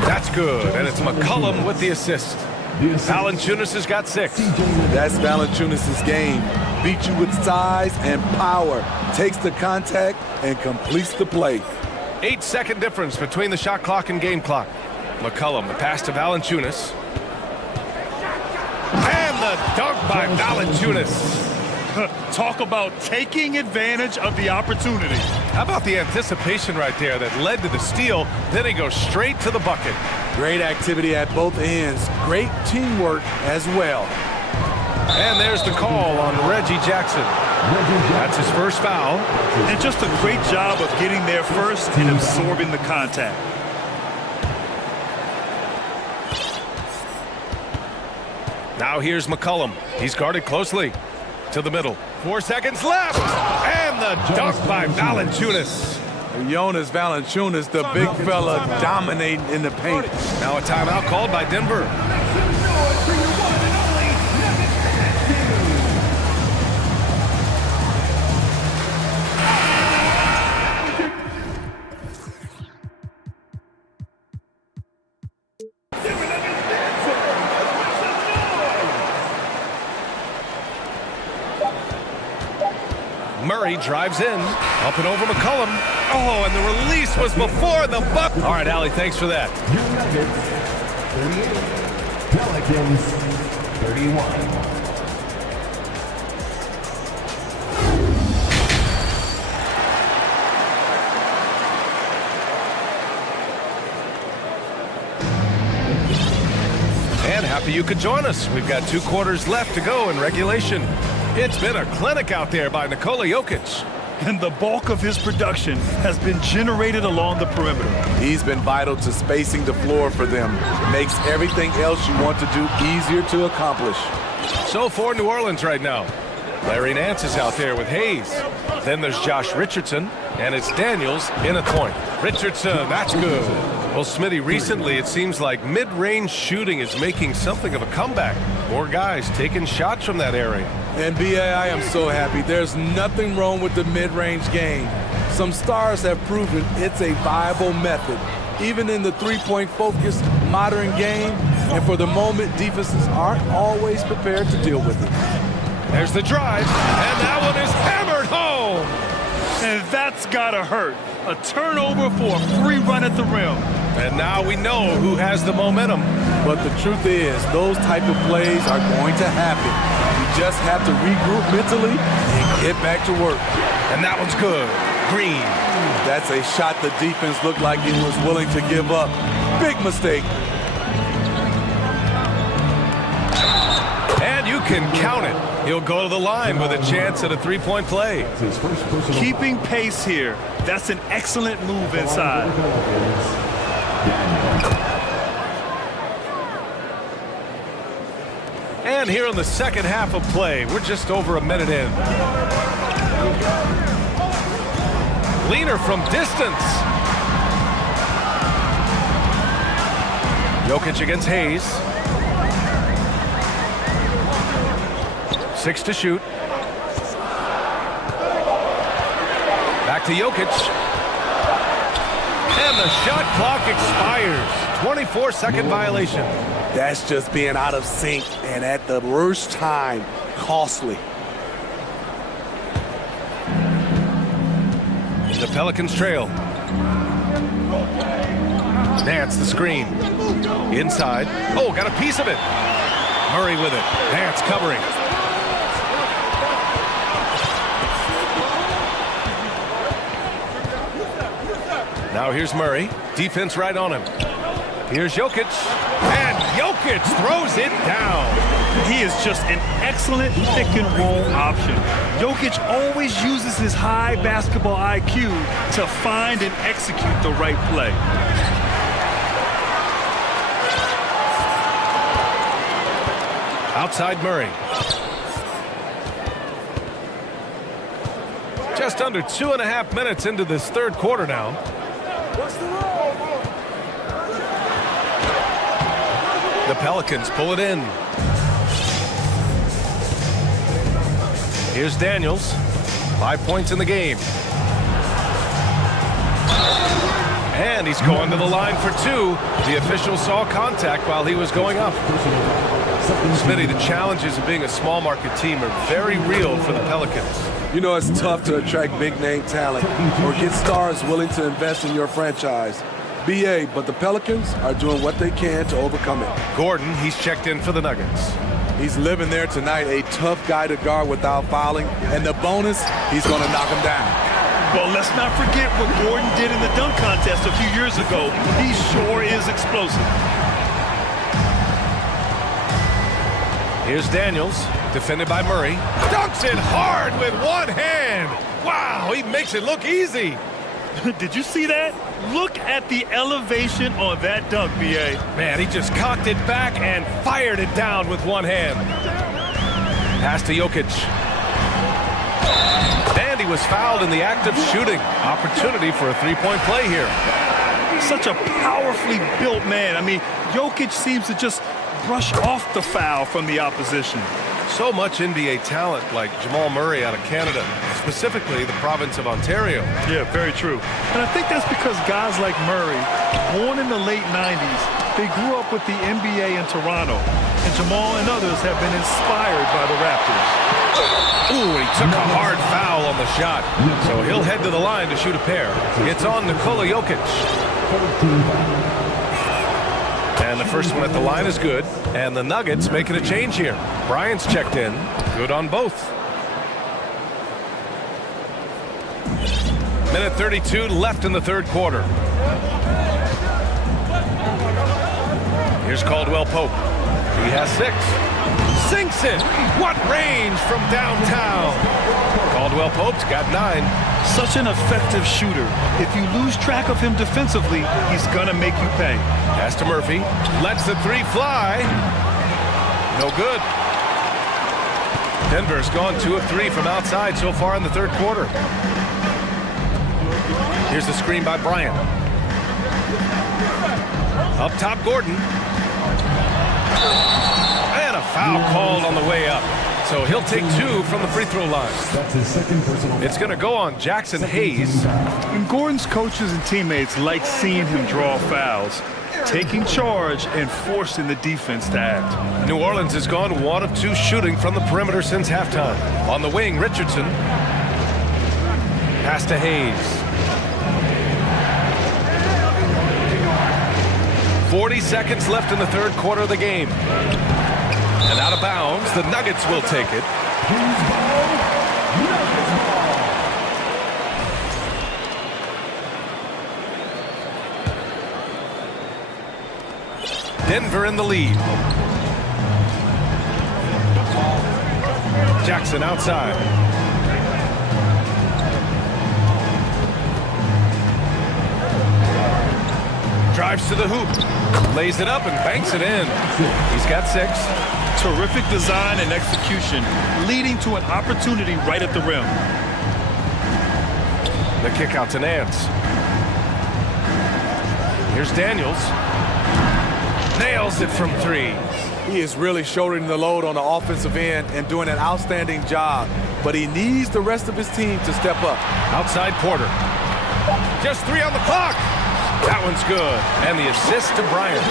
That's good, and it's McCollum with the assist. Valanciunas has got 6. That's Valanciunas' game. Beat you with size and power. Takes the contact and completes the play. 8-second difference between the shot clock and game clock. McCollum, the pass to Valanciunas. And the dunk by Valanciunas. Talk about taking advantage of the opportunity. How about the anticipation right there that led to the steal? Then he goes straight to the bucket. Great activity at both ends. Great teamwork as well. And there's the call on Reggie Jackson. That's his first foul. And just a great job of getting there first and absorbing the contact. Now here's McCollum. He's guarded closely. To the middle. 4 seconds left. And the dunk by Valanciunas. Jonas Valanciunas, the big fella, dominating in the paint. Now a timeout called by Denver. Murray drives in, up and over McCollum. Oh, and the release was before the buck. All right, Allie, thanks for that. Pelicans 31. And happy you could join us. We've got 2 quarters left to go in regulation. It's been a clinic out there by Nikola Jokic. And the bulk of his production has been generated along the perimeter. He's been vital to spacing the floor for them. Makes everything else you want to do easier to accomplish. So for New Orleans right now, Larry Nance is out there with Hayes. Then there's Josh Richardson, and it's Daniels in a point. Richardson, that's good. Well, Smitty, recently it seems like mid-range shooting is making something of a comeback. More guys taking shots from that area. And B.A., I am so happy. There's nothing wrong with the mid-range game. Some stars have proven it's a viable method, even in the three-point focused modern game. And for the moment, defenses aren't always prepared to deal with it. There's the drive, and that one is hammered home. And that's gotta hurt. A turnover for a free run at the rim. And now we know who has the momentum. But the truth is, those type of plays are going to happen. You just have to regroup mentally and get back to work. And that one's good. Green. That's a shot the defense looked like it was willing to give up. Big mistake. And you can count it. He'll go to the line with a chance at a three-point play. Keeping pace here. That's an excellent move inside. And here in the second half of play, we're just over a minute in. Leaner from distance. Jokic against Hayes. 6 to shoot. Back to Jokic. And the shot clock expires. 24-second violation. That's just being out of sync and at the worst time, costly. The Pelicans trail. Nance the screen. Inside. Oh, got a piece of it. Murray with it. Nance covering. Now here's Murray. Defense right on him. Here's Jokic. And Jokic throws it down. He is just an excellent pick and roll option. Jokic always uses his high basketball IQ to find and execute the right play. Outside Murray. Just under 2.5 minutes into this third quarter now. The Pelicans pull it in. Here's Daniels. 5 points in the game. And he's going to the line for two. The official saw contact while he was going up. Smitty, the challenges of being a small market team are very real for the Pelicans. You know, it's tough to attract big-name talent or get stars willing to invest in your franchise. BA, but the Pelicans are doing what they can to overcome it. Gordon, he's checked in for the Nuggets. He's living there tonight, a tough guy to guard without fouling, and the bonus, he's going to knock him down. Well, let's not forget what Gordon did in the dunk contest a few years ago. He sure is explosive. Here's Daniels, defended by Murray. Dunks it hard with one hand. Wow, he makes it look easy. Did you see that? Look at the elevation on that dunk, B.A. Man, he just cocked it back and fired it down with one hand. Pass to Jokic. And he was fouled in the act of shooting. Opportunity for a three-point play here. Such a powerfully built man. I mean, Jokic seems to just brush off the foul from the opposition. So much NBA talent like Jamal Murray out of Canada, specifically the province of Ontario. Yeah, very true. And I think that's because guys like Murray, born in the late 90s, they grew up with the NBA in Toronto. And Jamal and others have been inspired by the Raptors. Ooh, he took a hard foul on the shot. So he'll head to the line to shoot a pair. It's on Nikola Jokic. And the first one at the line is good. And the Nuggets making a change here. Bryant's checked in. Good on both. Minute 32 left in the third quarter. Here's Caldwell Pope. He has 6. Sinks it. What range from downtown. Caldwell Pope's got 9. Such an effective shooter. If you lose track of him defensively, he's gonna make you pay. Pass to Murphy. Lets the three fly. No good. Denver's gone 2 of 3 from outside so far in the third quarter. Here's the screen by Bryant. Up top, Gordon. And a foul called on the way up. So he'll take 2 from the free throw line. That's his second personal. It's going to go on Jackson Hayes. And Gordon's coaches and teammates like seeing him draw fouls, taking charge and forcing the defense to act. New Orleans has gone 1 of 2 shooting from the perimeter since halftime. On the wing, Richardson. Pass to Hayes. 40 seconds left in the third quarter of the game. And out of bounds, the Nuggets will take it. Denver in the lead. Jackson outside. Drives to the hoop. Lays it up and banks it in. He's got 6. Terrific design and execution, leading to an opportunity right at the rim. The kick out to Nance. Here's Daniels. Nails it from 3. He is really shouldering the load on the offensive end and doing an outstanding job, but he needs the rest of his team to step up. Outside Porter. Just 3 on the clock. That one's good. And the assist to Bryant.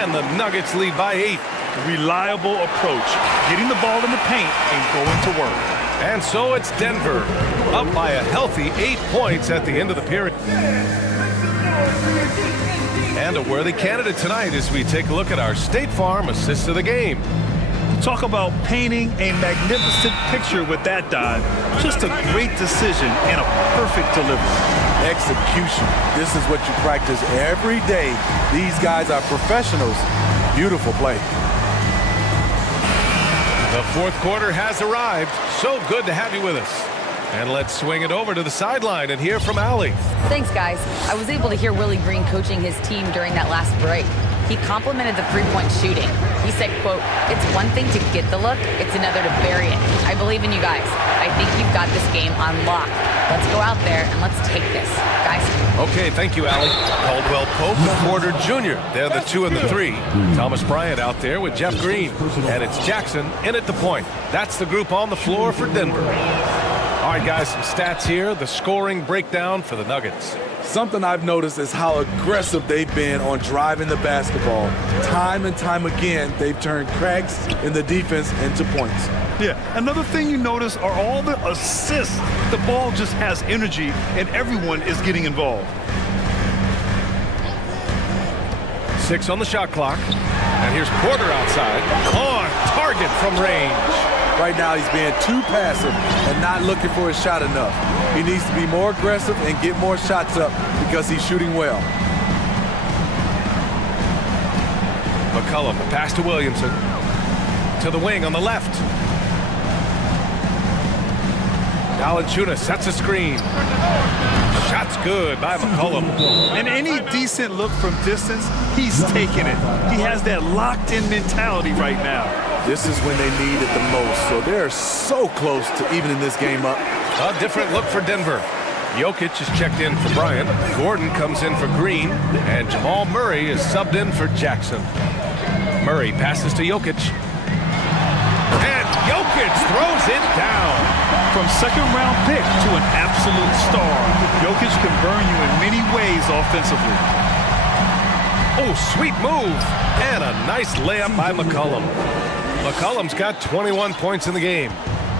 And the Nuggets lead by 8. Reliable approach, getting the ball in the paint and going to work. And so it's Denver, up by a healthy 8 points at the end of the period. And a worthy candidate tonight as we take a look at our State Farm assist of the game. Talk about painting a magnificent picture with that dive. Just a great decision and a perfect delivery. Execution. This is what you practice every day. These guys are professionals. Beautiful play. The fourth quarter has arrived. So good to have you with us. And let's swing it over to the sideline and hear from Allie. Thanks, guys. I was able to hear Willie Green coaching his team during that last break. he complimented the three-point shooting. He said, quote, "It's one thing to get the look, it's another to bury it. I believe in you guys. I think you've got this game on lock. Let's go out there and let's take this, guys." Okay, thank you, Allie. Caldwell Pope and Porter Jr. They're the 2 and the 3. Thomas Bryant out there with Jeff Green. And it's Jackson in at the point. That's the group on the floor for Denver. All right, guys, some stats here. The scoring breakdown for the Nuggets. Something I've noticed is how aggressive they've been on driving the basketball. Time and time again, they've turned cracks in the defense into points. Yeah, another thing you notice are all the assists. The ball just has energy, and everyone is getting involved. 6 on the shot clock. And here's Porter outside. On target from range. Right now, he's being too passive and not looking for his shot enough. He needs to be more aggressive and get more shots up because he's shooting well. McCollum, the pass to Williamson. To the wing on the left. Valanciunas sets a screen. Shot's good by McCollum. And any decent look from distance, he's taking it. He has that locked-in mentality right now. This is when they need it the most, so they're so close to evening this game up. A different look for Denver. Jokic is checked in for Bryant. Gordon comes in for Green. And Jamal Murray is subbed in for Jackson. Murray passes to Jokic. And Jokic throws it down. From second-round pick to an absolute star, Jokic can burn you in many ways offensively. Oh, sweet move. And a nice layup by McCollum. McCollum's got 21 points in the game.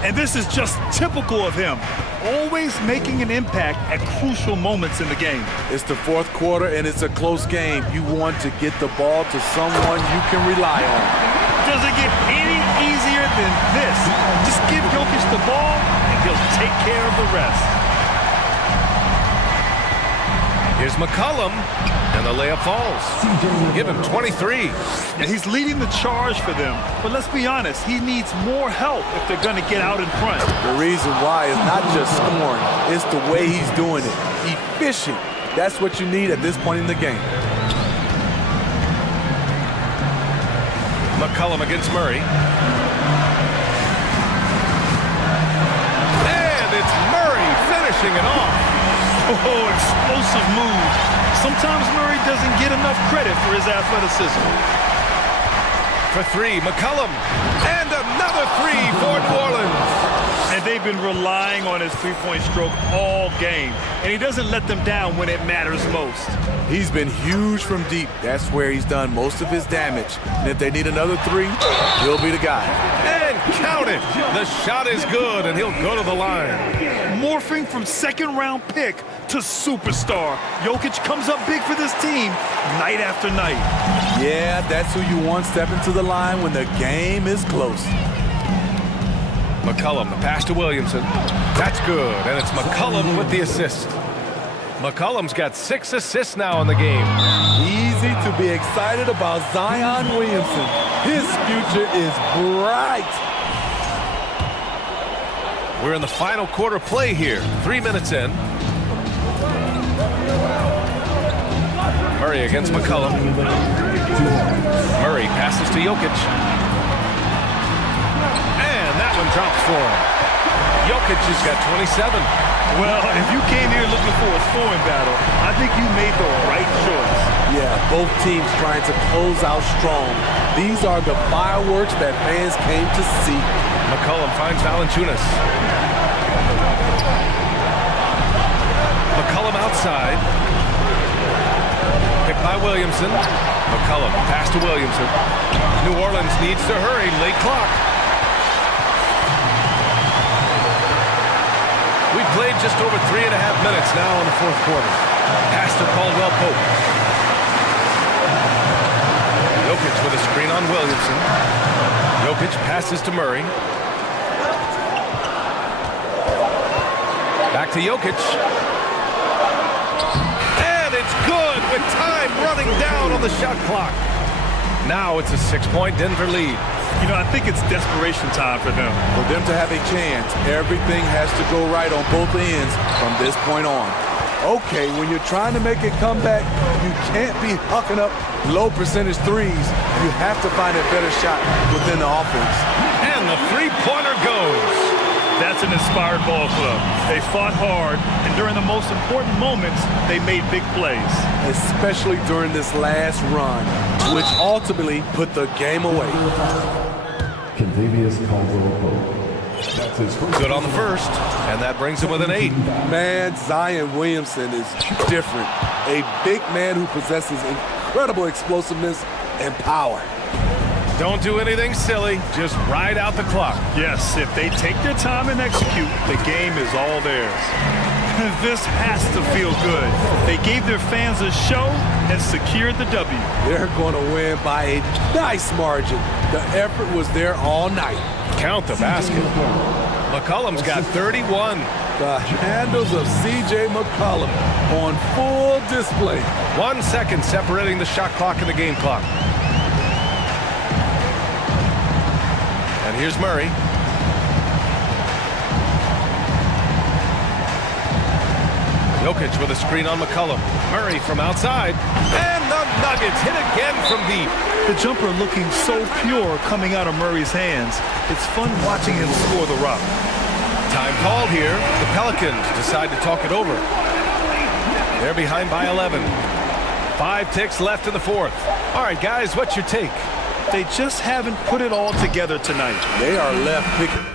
And this is just typical of him, always making an impact at crucial moments in the game. It's the fourth quarter, and it's a close game. You want to get the ball to someone you can rely on. Does it get any easier than this? Just give Jokic the ball, and he'll take care of the rest. Here's McCollum, and the layup falls. Give him 23. And he's leading the charge for them. But let's be honest, he needs more help if they're going to get out in front. The reason why is not just scoring, it's the way he's doing it. Efficient. That's what you need at this point in the game. McCollum against Murray. And it's Murray finishing it off. Oh, explosive move. Sometimes Murray doesn't get enough credit for his athleticism. For 3, McCollum. And another 3 for New Orleans. And they've been relying on his three-point stroke all game. And he doesn't let them down when it matters most. He's been huge from deep. That's where he's done most of his damage. And if they need another 3, he'll be the guy. And count it. The shot is good, and he'll go to the line. Morphing from second-round pick to superstar. Jokic comes up big for this team night after night. Yeah, that's who you want stepping to the line when the game is close. McCollum, the pass to Williamson. That's good, and it's McCollum with the assist. McCollum's got 6 assists now in the game. Easy to be excited about Zion Williamson. His future is bright. We're in the final quarter play here. 3 minutes in. Murray against McCollum. Murray passes to Jokic. And that one drops for him. Jokic has got 27. Well, if you came here looking for a scoring battle, I think you made the right choice. Yeah, both teams trying to close out strong. These are the fireworks that fans came to see. McCollum finds Valanciunas. McCollum outside. Picked by Williamson. McCollum, pass to Williamson. New Orleans needs to hurry, late clock. We've played just over 3.5 minutes now in the fourth quarter. Pass to Caldwell Pope. Jokic with a screen on Williamson. Jokic passes to Murray. Back to Jokic. And it's good with time running down on the shot clock. Now it's a 6-point Denver lead. You know, I think it's desperation time for them. For them to have a chance, everything has to go right on both ends from this point on. Okay, when you're trying to make a comeback, you can't be hucking up low percentage threes. You have to find a better shot within the offense. And the three-pointer goes. That's an inspired ball club. They fought hard, and during the most important moments, they made big plays. Especially during this last run, which ultimately put the game away. Contavious Caldwell-Pope. That's his first. Good on the first, and that brings him with an 8. Man, Zion Williamson is different. A big man who possesses incredible explosiveness and power. Don't do anything silly. Just ride out the clock. Yes, if they take their time and execute, the game is all theirs. This has to feel good. They gave their fans a show and secured the W. They're going to win by a nice margin. The effort was there all night. Count the basket. McCollum's got 31. The handles of C.J. McCollum on full display. 1 second separating the shot clock and the game clock. And here's Murray. Jokic with a screen on McCollum. Murray from outside. And the Nuggets hit again from deep. The jumper looking so pure coming out of Murray's hands. It's fun watching him score the rock. Time called here. The Pelicans decide to talk it over. They're behind by 11. 5 ticks left in the fourth. All right, guys, what's your take? They just haven't put it all together tonight. They are left picking.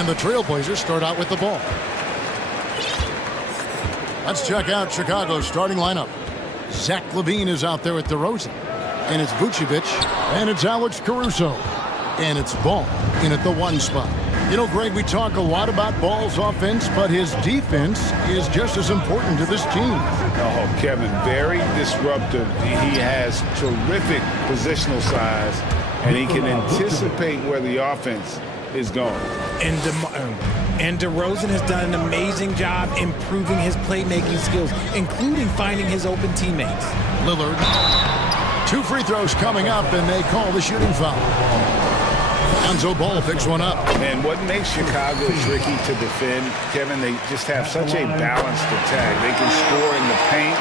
And the Trailblazers start out with the ball. Let's check out Chicago's starting lineup. Zach LaVine is out there with DeRozan. And it's Vucevic. And it's Alex Caruso. And it's Ball in at the 1 spot. You know, Greg, we talk a lot about Ball's offense, but his defense is just as important to this team. Oh, Kevin, very disruptive. He has terrific positional size, and he can anticipate where the offense is going. And DeRozan has done an amazing job improving his playmaking skills, including finding his open teammates. Lillard. 2 free throws coming up, and they call the shooting foul. Lonzo Ball picks one up. And what makes Chicago tricky to defend, Kevin, they just have such a balanced attack. They can score in the paint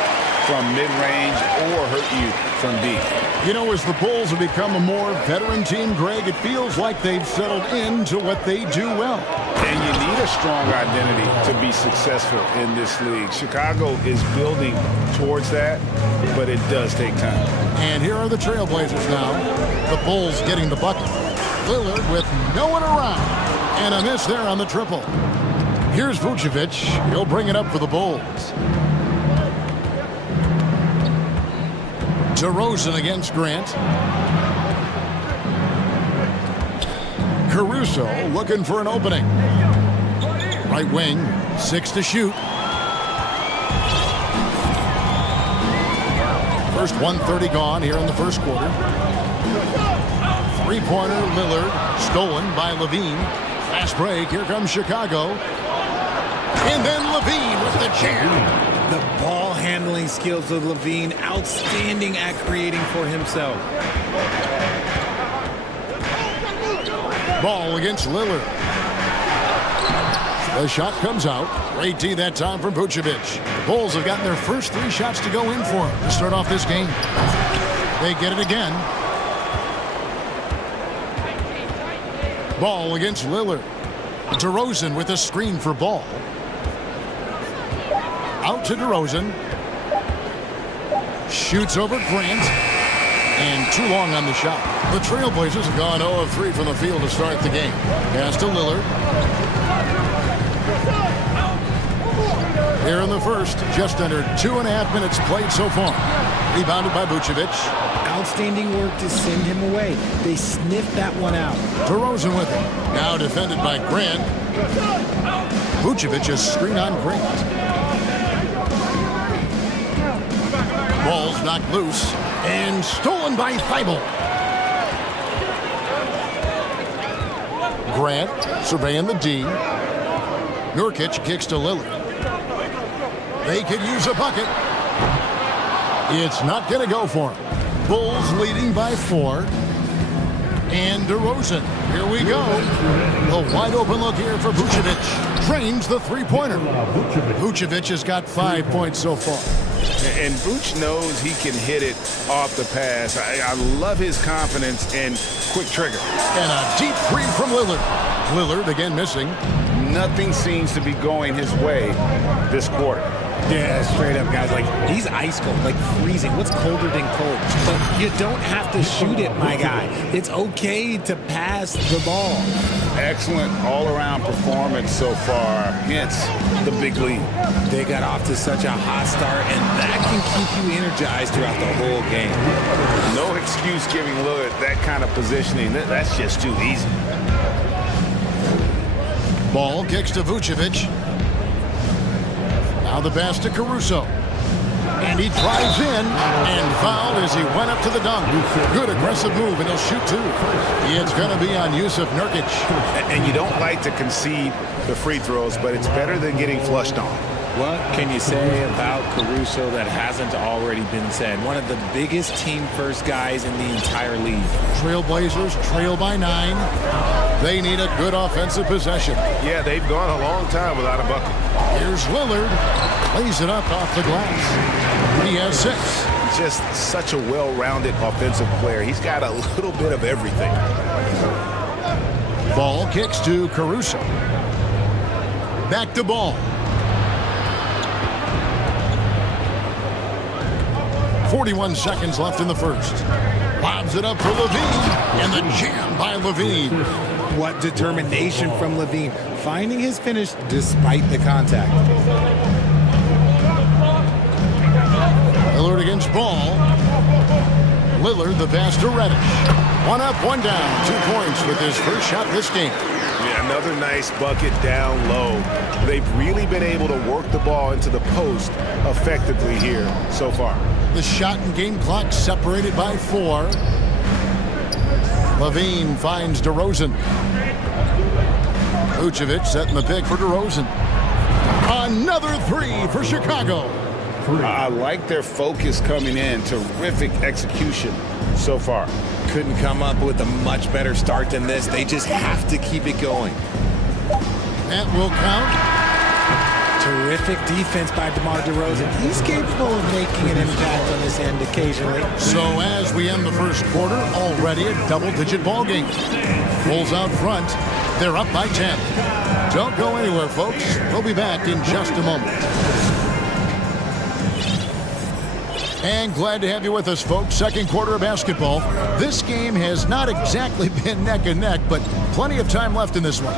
from mid-range or hurt you from deep. You know, as the Bulls have become a more veteran team, Greg, it feels like they've settled into what they do well. And you need a strong identity to be successful in this league. Chicago is building towards that, but it does take time. And here are the Trailblazers now. The Bulls getting the bucket. Lillard with no one around. And a miss there on the triple. Here's Vucevic. He'll bring it up for the Bulls. DeRozan against Grant. Caruso looking for an opening. Right wing, 6 to shoot. First 1:30 gone here in the first quarter. Three-pointer, Lillard, stolen by LaVine. Fast break, here comes Chicago. And then LaVine with the jam. The ball handling skills of LaVine, outstanding at creating for himself. Ball against Lillard. The shot comes out. Great D that time from Vucevic. The Bulls have gotten their first 3 shots to go in for him to start off this game. They get it again. Ball against Lillard. DeRozan with a screen for Ball. Out to DeRozan. Shoots over Grant. And too long on the shot. The Trailblazers have gone 0 of 3 from the field to start the game. Pass to Lillard. Here in the first, just under 2.5 minutes played so far. Rebounded by Vucevic. Outstanding work to send him away. They sniffed that one out. DeRozan with it. Now defended by Grant. Vucevic's screen on Grant. Ball's knocked loose and stolen by Thibault. Grant surveying the D. Nurkic kicks to Lillard. They could use a bucket. It's not going to go for him. Bulls leading by 4. And DeRozan. Here we go. A wide open look here for Vucevic. Drains the 3-pointer. Vucevic has got 5 points so far. And Vuce knows he can hit it off the pass. I love his confidence and quick trigger. And a deep 3 from Lillard. Lillard again missing. Nothing seems to be going his way this quarter. Yeah, straight up, guys. Like, he's ice cold, like freezing. What's colder than cold? But you don't have to shoot it, my guy. It's okay to pass the ball. Excellent all-around performance so far, hence the big lead. They got off to such a hot start, and that can keep you energized throughout the whole game. No excuse giving Lillard that kind of positioning. That's just too easy. Ball kicks to Vucevic. Now the pass to Caruso. And he drives in and fouled as he went up to the dunk. Good aggressive move, and he'll shoot 2. It's going to be on Yusuf Nurkic. And you don't like to concede the free throws, but it's better than getting flushed on. What can you say about Caruso that hasn't already been said? One of the biggest team-first guys in the entire league. Trailblazers trail by 9. They need a good offensive possession. Yeah, they've gone a long time without a bucket. Here's Lillard. Lays it up off the glass. He has 6. Just such a well-rounded offensive player. He's got a little bit of everything. Ball kicks to Caruso. Back to Ball. 41 seconds left in the first. Lobs it up for LaVine. And the jam by LaVine. What determination from LaVine. finding his finish despite the contact. Lillard against Ball. Lillard, the pass to Reddish. One up, one down. 2 points with his first shot this game. Yeah, another nice bucket down low. They've really been able to work the ball into the post effectively here so far. The shot and game clock separated by 4. Levine finds DeRozan. Vucevic setting the pick for DeRozan. Another 3 for Chicago. I like their focus coming in. Terrific execution so far. Couldn't come up with a much better start than this. They just have to keep it going. That will count. Terrific defense by DeMar DeRozan. He's capable of making an impact on this end occasionally. So as we end the first quarter, already a double-digit ball game. Bulls out front. They're up by 10. Don't go anywhere, folks. We'll be back in just a moment. And glad to have you with us, folks. Second quarter of basketball. This game has not exactly been neck and neck, but plenty of time left in this one.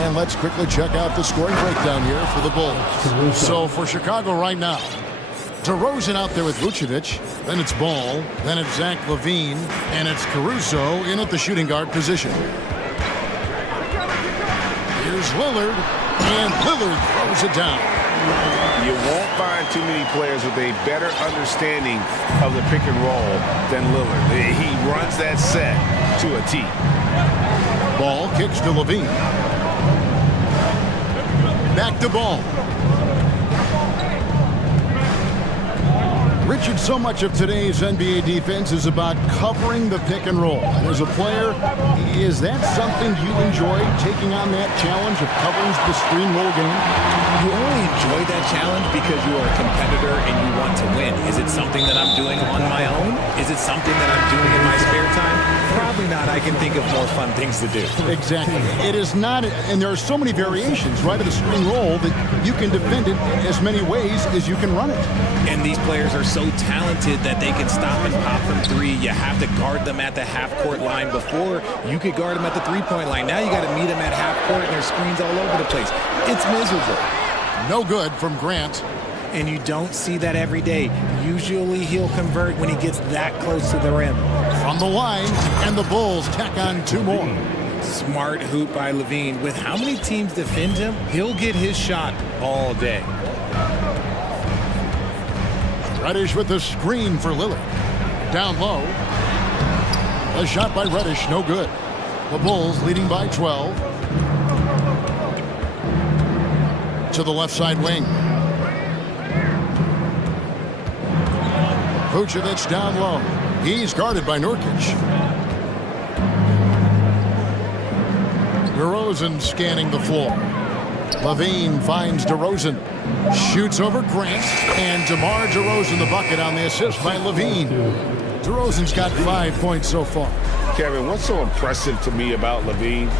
And let's quickly check out the scoring breakdown here for the Bulls. So for Chicago right now, DeRozan out there with Vucevic. Then it's Ball. Then it's Zach LaVine. And it's Caruso in at the shooting guard position. Here's Lillard. And Lillard throws it down. You won't find too many players with a better understanding of the pick and roll than Lillard. He runs that set to a T. Ball kicks to LaVine. Back to Ball. Richard, so much of today's NBA defense is about covering the pick and roll. As a player, is that something you enjoy, taking on that challenge of covering the screen roll game? You only enjoy that challenge because you are a competitor and you want to win. Is it something that I'm doing on my own? Is it something that I'm doing in my spare time? Probably not. I can think of more fun things to do. Exactly. It is not, and there are so many variations, right, of the screen roll that you can defend it as many ways as you can run it. And these players are so talented that they can stop and pop from 3. You have to guard them at the half-court line. Before, you could guard them at the 3-point line. Now you got to meet them at half-court, and there's screens all over the place. It's miserable. No good from Grant. And you don't see that every day. Usually he'll convert when he gets that close to the rim. From the line, and the Bulls tack on 2 more. Smart hoop by LaVine. With how many teams defend him, he'll get his shot all day. Reddish with the screen for Lillard. Down low. A shot by Reddish, no good. The Bulls leading by 12. To the left side wing. Vucevic down low. He's guarded by Nurkic. DeRozan scanning the floor. LaVine finds DeRozan. Shoots over Grant. And DeMar DeRozan the bucket on the assist by LaVine. DeRozan's got 5 points so far. Kevin, what's so impressive to me about LaVine?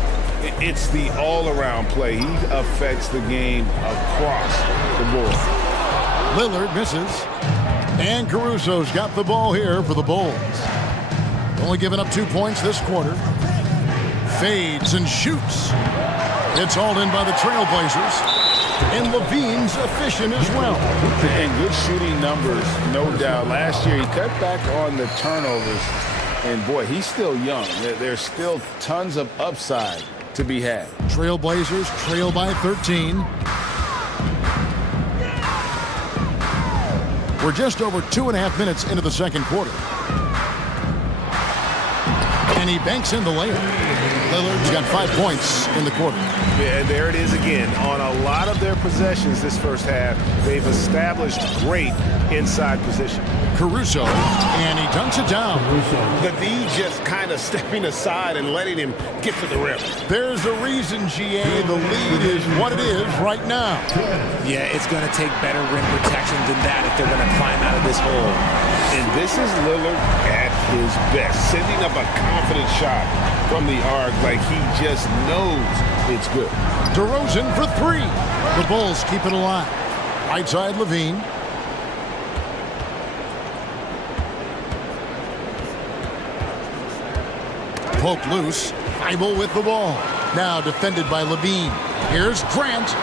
It's the all-around play. He affects the game across the board. Lillard misses. And Caruso's got the ball here for the Bulls. Only giving up 2 points this quarter. Fades and shoots. It's all in by the Trailblazers. And LaVine's efficient as well. And good shooting numbers, no doubt. Last year, he cut back on the turnovers. And, boy, he's still young. There's still tons of upside to be had. Trailblazers trail by 13. We're just over 2.5 minutes into the second quarter. And he banks in the layup. Lillard's got 5 points in the quarter. Yeah, and there it is again. On a lot of their possessions this first half, they've established great inside position. Caruso, and he dunks it down. LaVine just kind of stepping aside and letting him get to the rim. There's a reason, GA, the lead is what it is right now. Yeah, it's going to take better rim protection than that if they're going to climb out of this hole. And this is Lillard at his best, sending up a confident shot from the arc like he just knows it's good. DeRozan for 3. The Bulls keep it alive. Right side, LaVine. Poke loose. Thibault with the ball. Now defended by Levine. Here's Grant.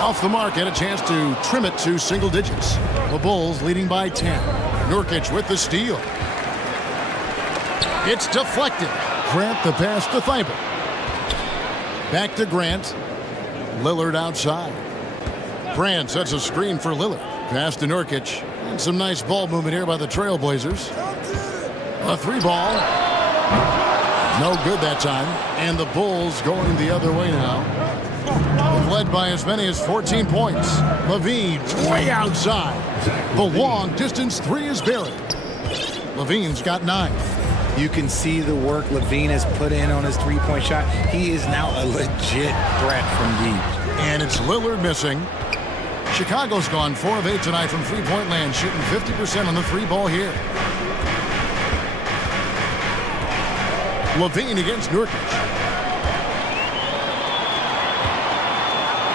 Off the mark and a chance to trim it to single digits. The Bulls leading by 10. Nurkic with the steal. It's deflected. Grant the pass to Thibault. Back to Grant. Lillard outside. Grant sets a screen for Lillard. Pass to Nurkic. And some nice ball movement here by the Trailblazers. A three ball. No good that time. And the Bulls going the other way now. They've led by as many as 14 points. Levine way outside. The long distance three is buried. Levine's got 9. You can see the work Levine has put in on his three-point shot. He is now a legit threat from deep. And it's Lillard missing. Chicago's gone 4 of 8 tonight from three-point land, shooting 50% on the three ball here. Levine against Nurkic.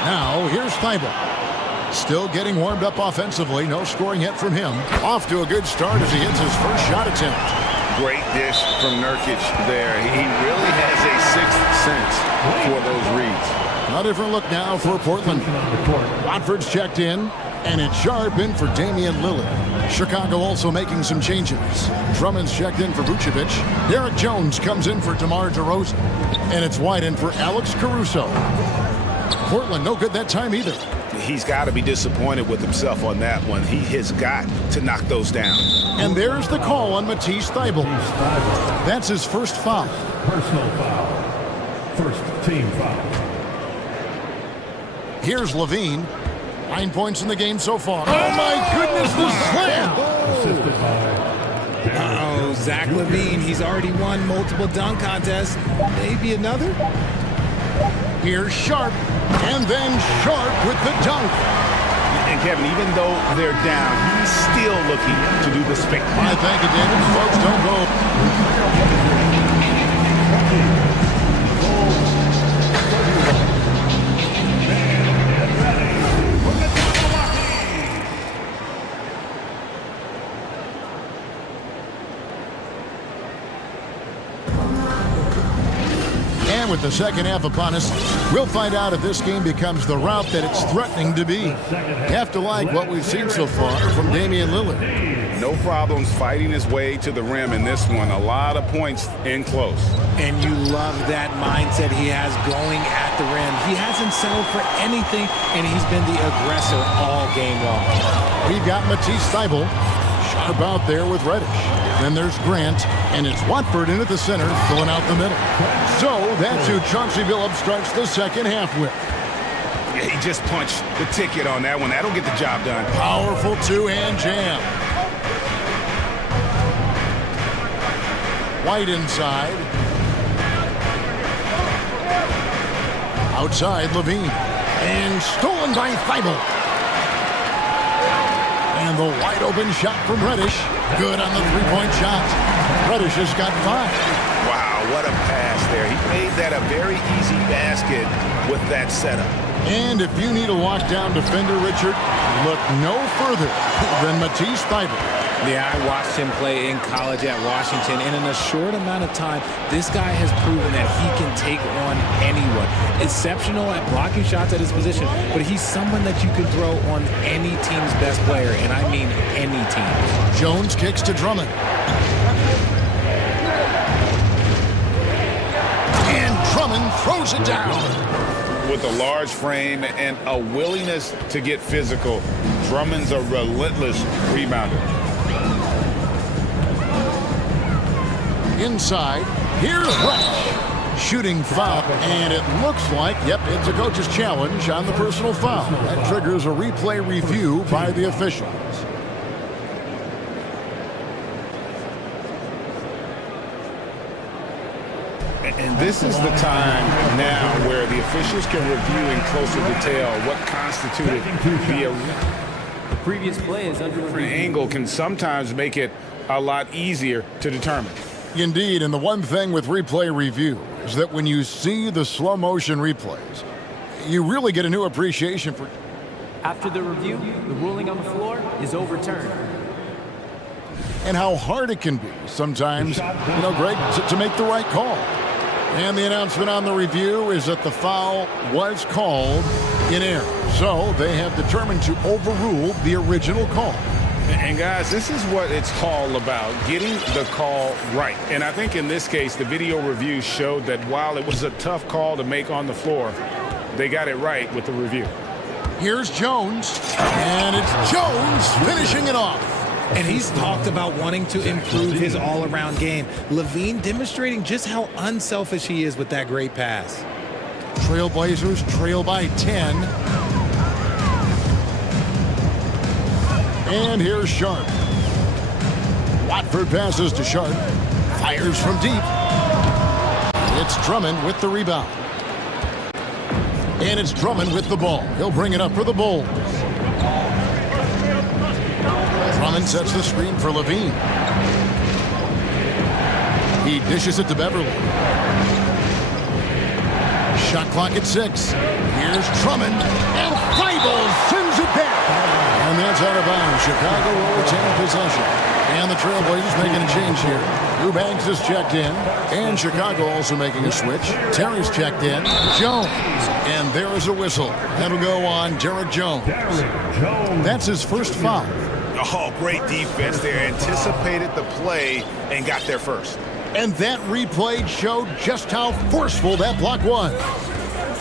Now here's Thibault. Still getting warmed up offensively. No scoring yet from him. Off to a good start as he hits his first shot attempt. Great dish from Nurkic there. He really has a sixth sense for those reads. A different look now for Portland. Watford's checked in, and it's Sharp in for Damian Lillard. Chicago also making some changes. Drummond's checked in for Vucevic. Derek Jones comes in for DeMar DeRozan. And it's White in for Alex Caruso. Portland no good that time either. He's got to be disappointed with himself on that one. He has got to knock those down. And there's the call on Matisse Thybulle. That's his first foul. Personal foul. First team foul. Here's Levine. 9 points in the game so far. Oh my goodness, the slam! Uh-oh, Zach Levine, he's already won multiple dunk contests. Maybe another? Here's Sharp, and then Sharp with the dunk. And Kevin, even though they're down, he's still looking to do the spectacular. I thank you, David. Folks, don't go. And with the second half upon us, we'll find out if this game becomes the route that it's threatening to be. You have to like what we've seen so far from Damian Lillard. No problems fighting his way to the rim in this one. A lot of points in close. And you love that mindset he has going at the rim. He hasn't settled for anything, and he's been the aggressor all game long. We've got Matisse Thybulle. Sharp out there with Reddish. Then there's Grant, and it's Watford in at the center, filling out the middle. So that's who Chauncey Billups starts the second half with. Yeah, he just punched the ticket on that one. That'll get the job done. Powerful two-hand jam. White inside. Outside, Levine. And stolen by Thybulle. And the wide open shot from Reddish. Good on the three-point shot. Reddish has got 5. Wow, what a pass there. He made that a very easy basket with that setup. And if you need a lockdown defender, Richard, look no further than Matisse Thybulle. Yeah, I watched him play in college at Washington, and in a short amount of time, this guy has proven that he can take on anyone. Exceptional at blocking shots at his position, but he's someone that you can throw on any team's best player, and I mean any team. Jones kicks to Drummond. And Drummond throws it down. With a large frame and a willingness to get physical, Drummond's a relentless rebounder. Inside, here's Reddish. Shooting foul, and it looks like, yep, it's a coach's challenge on the personal foul. That triggers a replay review by the officials. And this is the time now where the officials can review in closer detail what constituted the previous play is under review. Angle can sometimes make it a lot easier to determine. Indeed, and the one thing with replay review is that when you see the slow motion replays, you really get a new appreciation for. After the review, the ruling on the floor is overturned. And how hard it can be sometimes, Greg, to make the right call. And the announcement on the review is that the foul was called in error. So they have determined to overrule the original call. And guys, this is what it's all about, getting the call right. And I think in this case, the video review showed that while it was a tough call to make on the floor, they got it right with the review. Here's Jones, and it's Jones finishing it off. And he's talked about wanting to improve his all-around game. Levine demonstrating just how unselfish he is with that great pass. Trailblazers trail by 10. And here's Sharp. Watford passes to Sharp. Fires from deep. It's Drummond with the rebound. And it's Drummond with the ball. He'll bring it up for the Bulls. Drummond sets the screen for Levine. He dishes it to Beverly. Shot clock at 6. Here's Drummond. And Thibault sends it back. And that's out of bounds. Chicago will retain possession. And the Trailblazers making a change here. Eubanks is checked in. And Chicago also making a switch. Terry's checked in. Jones. And there is a whistle. That'll go on Derek Jones. That's his first foul. Oh, great defense there. Anticipated the play and got there first. And that replay showed just how forceful that block was.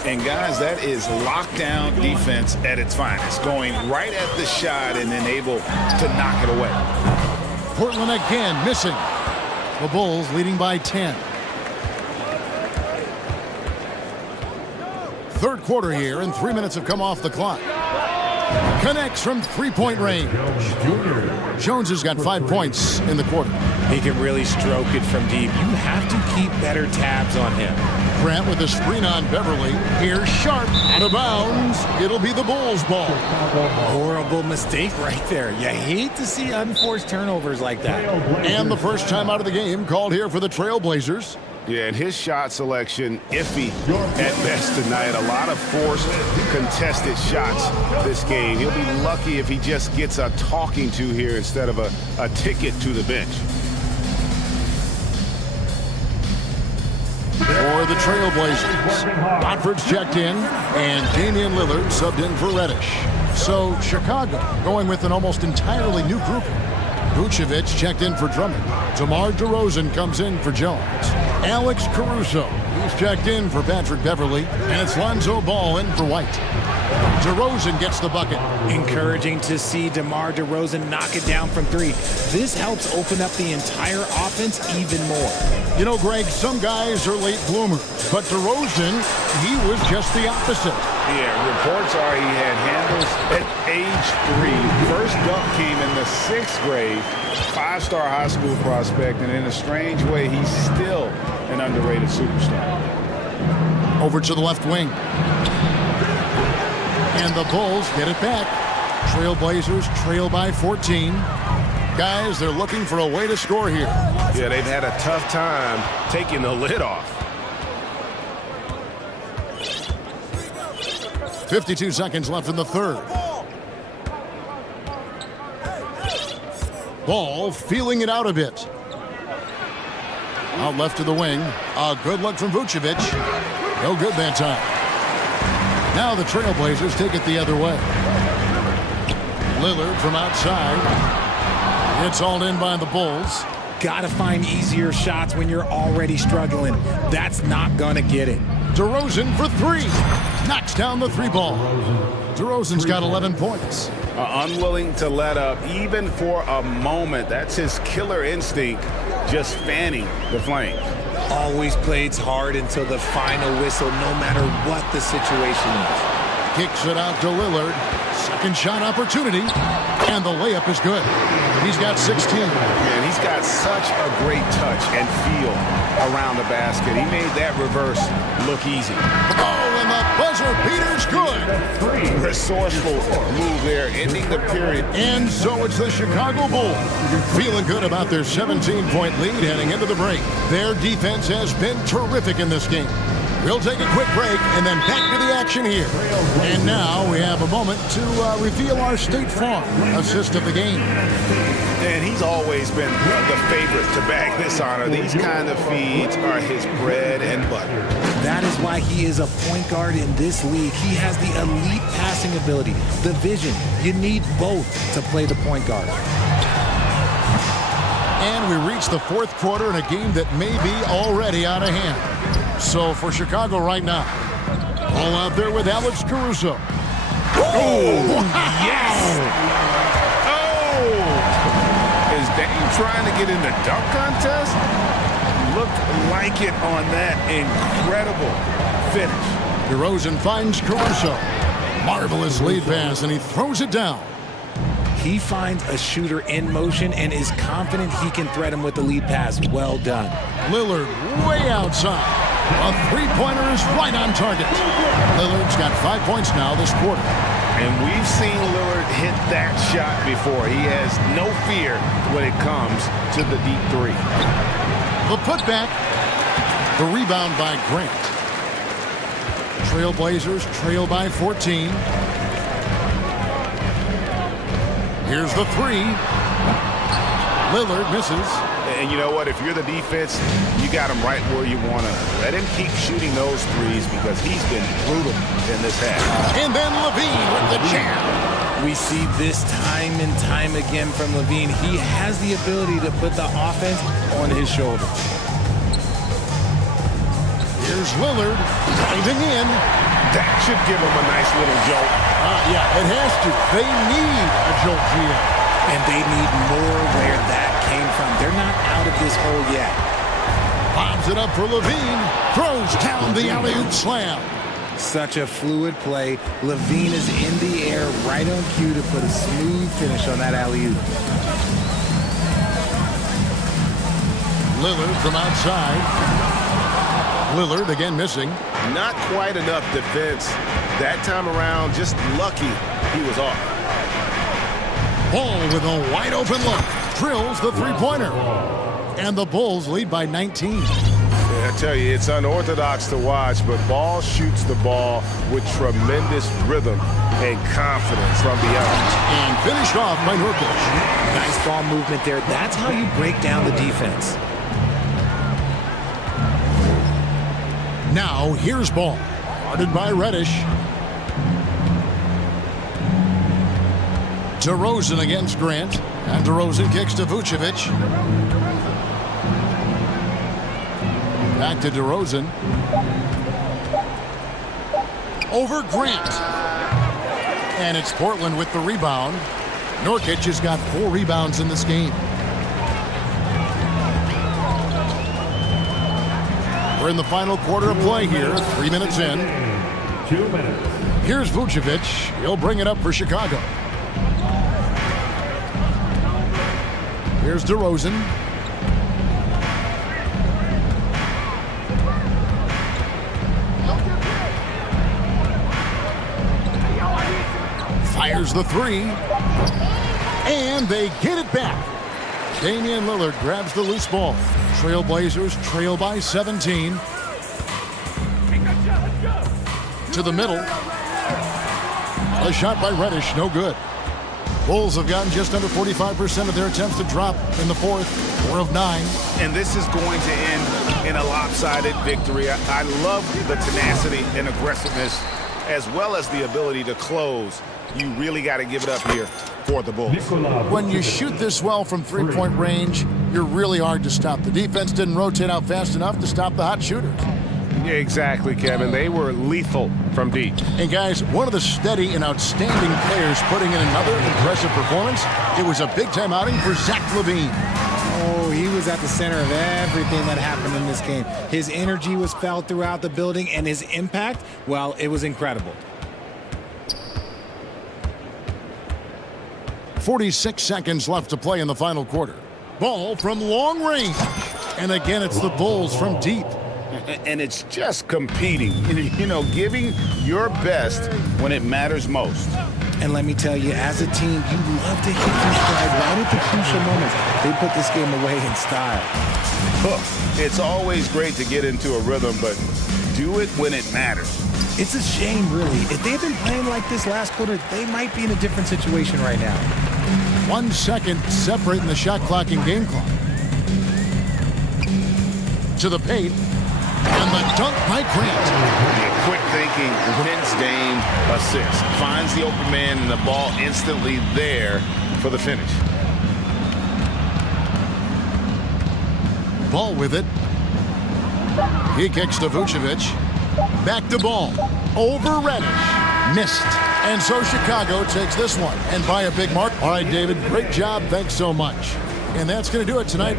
And guys, that is lockdown defense at its finest. Going right at the shot and then able to knock it away. Portland again missing. The Bulls leading by 10. Third quarter here, and 3 minutes have come off the clock. Connects from three-point range. Jones has got 5 points in the quarter. He can really stroke it from deep. You have to keep better tabs on him. Grant with a screen on Beverly. Here's Sharp. Out of bounds. It'll be the Bulls' ball. Horrible mistake right there. You hate to see unforced turnovers like that. And the first time out of the game called here for the Trailblazers. Yeah, and his shot selection, iffy at best tonight. A lot of forced, contested shots this game. He'll be lucky if he just gets a talking to here instead of a ticket to the bench. For the Trailblazers, Watford's checked in, and Damian Lillard subbed in for Reddish. So Chicago going with an almost entirely new group. Vucevic checked in for Drummond. DeMar DeRozan comes in for Jones. Alex Caruso, he's checked in for Patrick Beverly, and it's Lonzo Ball in for White. DeRozan gets the bucket. Encouraging to see DeMar DeRozan knock it down from 3. This helps open up the entire offense even more. You know, Greg, some guys are late bloomers, but DeRozan, he was just the opposite. Yeah, reports are he had handles at age 3. First dunk came in the 6th grade. 5-star high school prospect, and in a strange way, he's still an underrated superstar. Over to the left wing. And the Bulls get it back. Trailblazers trail by 14. Guys, they're looking for a way to score here. Yeah, they've had a tough time taking the lid off. 52 seconds left in the third. Ball feeling it out a bit. Out left to the wing. A good look from Vucevic. No good that time. Now the Trailblazers take it the other way. Lillard from outside. It's hauled in by the Bulls. Gotta find easier shots when you're already struggling. That's not gonna get it. DeRozan for 3. Knocks down the 3 ball. DeRozan's got 11 points. Unwilling to let up even for a moment. That's his killer instinct, just fanning the flames. Always plays hard until the final whistle, no matter what the situation is. Kicks it out to Lillard. Second shot opportunity. And the layup is good. He's got 16. Man, he's got such a great touch and feel around the basket. He made that reverse look easy. Oh, and the buzzer beater's good. Resourceful move there, ending the period. And so it's the Chicago Bulls feeling good about their 17-point lead heading into the break. Their defense has been terrific in this game. We'll take a quick break and then back to the action here. And now we have a moment to reveal our State Farm assist of the game. And he's always been the favorite to bag this honor. These kind of feeds are his bread and butter. That is why he is a point guard in this league. He has the elite passing ability, the vision. You need both to play the point guard. And we reach the fourth quarter in a game that may be already out of hand. So for Chicago right now, all out there with Alex Caruso. Oh, yes! Oh! Is Dame trying to get in the dunk contest? Looked like it on that incredible finish. DeRozan finds Caruso. Marvelous lead pass, and he throws it down. He finds a shooter in motion and is confident he can thread him with the lead pass. Well done. Lillard way outside. A three-pointer is right on target. Lillard's got 5 points now this quarter. And we've seen Lillard hit that shot before. He has no fear when it comes to the deep three. The putback. The rebound by Grant. Trailblazers trail by 14. Here's the three. Lillard misses. And you know what? If you're the defense, you got him right where you want to. Let him keep shooting those threes because he's been brutal in this half. And then Levine with the jam. We see this time and time again from Levine. He has the ability to put the offense on his shoulder. Here's Lillard diving in. That should give him a nice little jolt. Yeah, it has to. They need a jolt GM. And they need more where that came from. They're not out of this hole yet. Bobs it up for Levine. Throws down the alley-oop slam. Such a fluid play. Levine is in the air right on cue to put a smooth finish on that alley-oop. Lillard from outside. Lillard again missing. Not quite enough defense. That time around, just lucky he was off. Ball with a wide open look. Drills the three-pointer. And the Bulls lead by 19. I tell you, it's unorthodox to watch, but Ball shoots the ball with tremendous rhythm and confidence from beyond. And finished off by Nurkic. Nice ball movement there. That's how you break down the defense. Now, here's Ball. Guarded by Reddish. DeRozan against Grant. And DeRozan kicks to Vucevic. Back to DeRozan. Over Grant. And it's Portland with the rebound. Nurkic has got 4 rebounds in this game. We're in the final quarter of play here, 3 minutes in. 2 minutes. Here's Vucevic. He'll bring it up for Chicago. Here's DeRozan. Fires the three. And they get it back. Damian Lillard grabs the loose ball. Trailblazers trail by 17. To the middle. A shot by Reddish, no good. Bulls have gotten just under 45% of their attempts to drop in the fourth, 4 of 9. And this is going to end in a lopsided victory. I love the tenacity and aggressiveness, as well as the ability to close. You really got to give it up here for the Bulls. When you shoot this well from three-point range, you're really hard to stop. The defense didn't rotate out fast enough to stop the hot shooters. Yeah, exactly, Kevin. They were lethal from deep. And guys, one of the steady and outstanding players putting in another impressive performance, it was a big-time outing for Zach LaVine. Oh, he was at the center of everything that happened in this game. His energy was felt throughout the building, and his impact, well, it was incredible. 46 seconds left to play in the final quarter. Ball from long range. And again, it's the Bulls from deep. And it's just competing, you know, giving your best when it matters most. And let me tell you, as a team, you love to hit your stride right at the crucial moments. They put this game away in style. Look, it's always great to get into a rhythm, but do it when it matters. It's a shame, really. If they've been playing like this last quarter, they might be in a different situation right now. 1 second separating the shot clock and game clock. To the paint. And the dunk by Grant. Yeah, quick thinking, wins game, assist. Finds the open man and the ball instantly there for the finish. Ball with it. He kicks to Vucevic. Back to Ball. Over Reddish. Missed. And so Chicago takes this one. And by a big mark. All right, David, great job. Thanks so much. And that's going to do it tonight.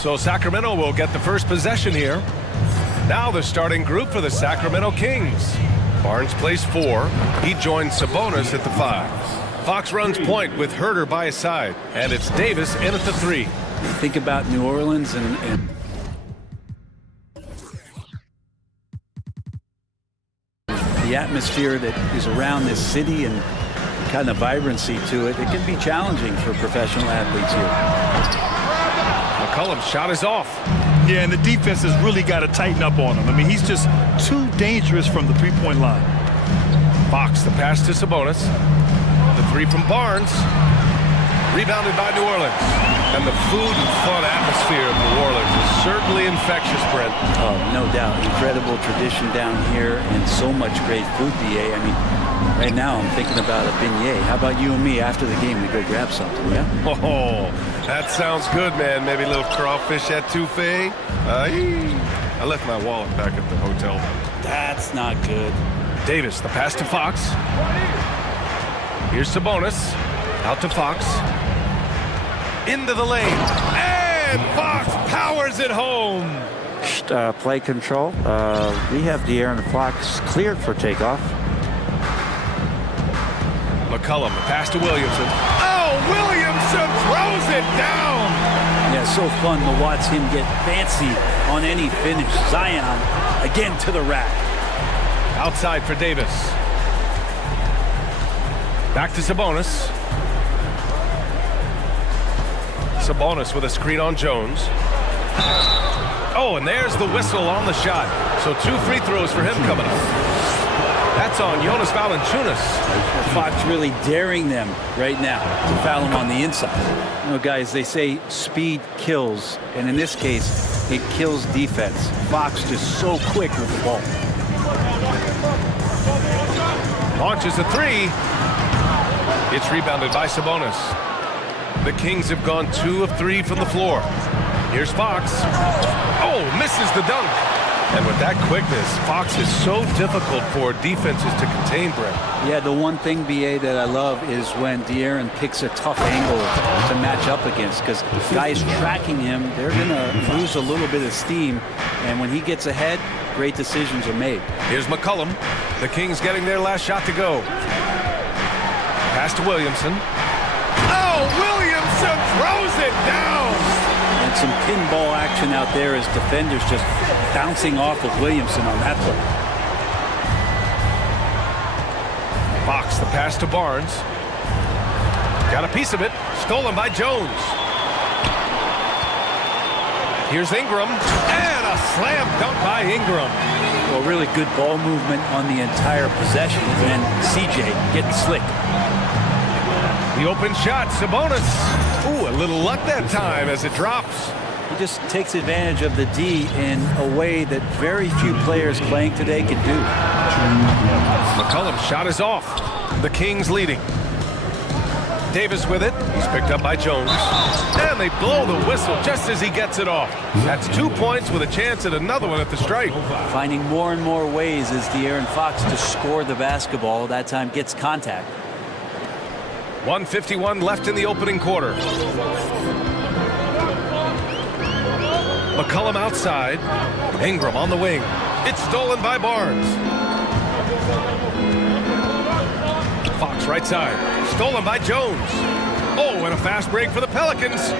So Sacramento will get the first possession here. Now the starting group for the Sacramento Kings. Barnes plays 4. He joins Sabonis at the 5. Fox runs point with Herter by his side. And it's Davis in at the 3. Think about New Orleans and the atmosphere that is around this city and kind of vibrancy to it. It can be challenging for professional athletes here. McCollum's shot is off. Yeah, and the defense has really got to tighten up on him. I mean, he's just too dangerous from the three-point line. Fox, the pass to Sabonis. The 3 from Barnes. Rebounded by New Orleans. And the food and fun atmosphere of New Orleans is certainly infectious, Brent. Oh, no doubt. Incredible tradition down here and so much great food, DA. I mean, right now I'm thinking about a beignet. How about you and me after the game? We go grab something, yeah? Oh, that sounds good, man. Maybe a little crawfish etouffee. I left my wallet back at the hotel. That's not good. Davis, the pass to Fox. Here's Sabonis. Out to Fox. Into the lane. And Fox powers it home. Play control. We have De'Aaron Fox cleared for takeoff. McCollum, the pass to Williamson. Oh, Williamson throws it down. Yeah, so fun to watch him get fancy on any finish. Zion again to the rack. Outside for Davis. Back to Sabonis. Sabonis with a screen on Jones. Oh, and there's the whistle on the shot. So 2 free throws for him coming up. That's on Jonas Valanciunas. Fox really daring them right now to foul him on the inside. You know, guys, they say speed kills, and in this case, it kills defense. Fox just so quick with the ball. Launches a 3. It's rebounded by Sabonis. The Kings have gone 2 of 3 from the floor. Here's Fox. Oh, misses the dunk. And with that quickness, Fox is so difficult for defenses to contain, Brett. Yeah, the one thing, BA, that I love is when De'Aaron picks a tough angle to match up against, because guys tracking him, they're going to lose a little bit of steam. And when he gets ahead, great decisions are made. Here's McCollum. The Kings getting their last shot to go. Pass to Williamson. Oh, Williamson throws it down. And some pinball action out there as defenders just bouncing off of Williamson on that play. Fox, the pass to Barnes. Got a piece of it. Stolen by Jones. Here's Ingram. And a slam dunk by Ingram. Well, really good ball movement on the entire possession. And CJ getting slick. The open shot, Sabonis. Ooh, a little luck that time as it drops. He just takes advantage of the D in a way that very few players playing today can do. McCollum's shot is off. The Kings leading. Davis with it. He's picked up by Jones. And they blow the whistle just as he gets it off. That's 2 points with a chance at another one at the stripe. Finding more and more ways as De'Aaron Fox to score the basketball. That time gets contact. 1:51 left in the opening quarter. McCollum outside. Ingram on the wing. It's stolen by Barnes. Fox right side. Stolen by Jones. Oh, and a fast break for the Pelicans.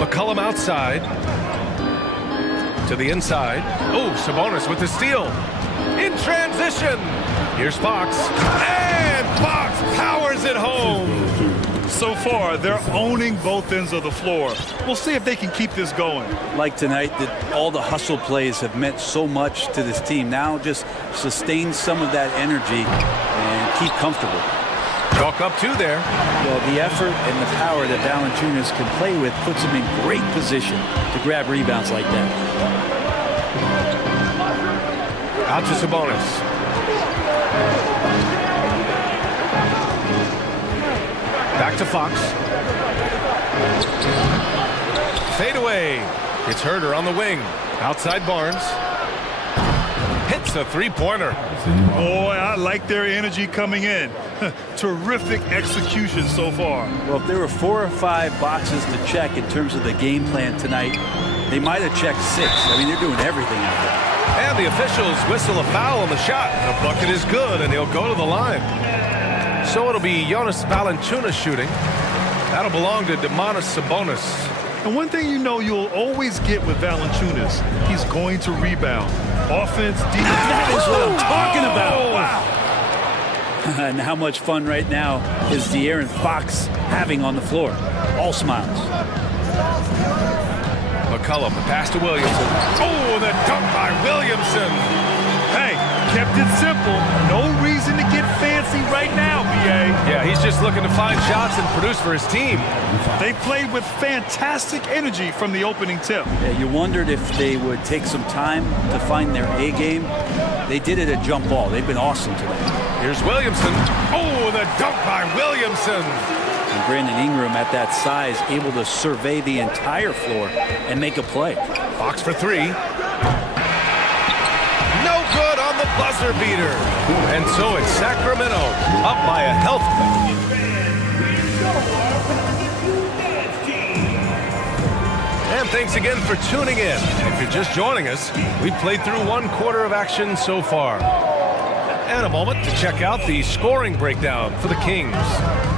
McCollum outside. To the inside. Oh, Sabonis with the steal. In transition. Here's Fox. And Fox powers it home. So far, they're owning both ends of the floor. We'll see if they can keep this going. Like tonight, that all the hustle plays have meant so much to this team. Now just sustain some of that energy and keep comfortable. Chalk up 2 there. Well, the effort and the power that Valanciunas can play with puts him in great position to grab rebounds like that. Out to Sabonis. Back to Fox. Fade away. It's Herter on the wing. Outside Barnes. Hits hits a three-pointer. Boy, I like their energy coming in. Terrific execution so far. Well, if there were 4 or 5 boxes to check in terms of the game plan tonight, they might have checked 6. I mean, they're doing everything out there. And the officials whistle a foul on the shot. The bucket is good, and he'll go to the line. So it'll be Jonas Valanciunas shooting. That'll belong to Domantas Sabonis. And one thing you know you'll always get with Valanciunas, he's going to rebound. Offense, defense. That is what I'm talking about. Wow. And how much fun right now is De'Aaron Fox having on the floor? All smiles. McCollum, the pass to Williamson. Oh, the dunk by Williamson. Hey, kept it simple. No reason to get fancy right now, B.A. Yeah, he's just looking to find shots and produce for his team. They played with fantastic energy from the opening tip. Yeah, you wondered if they would take some time to find their A game. They did it at jump ball. They've been awesome today. Here's Williamson. Oh, the dunk by Williamson. And Brandon Ingram at that size, able to survey the entire floor and make a play. Fox for 3. No good on the buzzer beater. And so it's Sacramento up by a healthy. And thanks again for tuning in. If you're just joining us, we've played through 1 quarter of action so far. And a moment to check out the scoring breakdown for the Kings.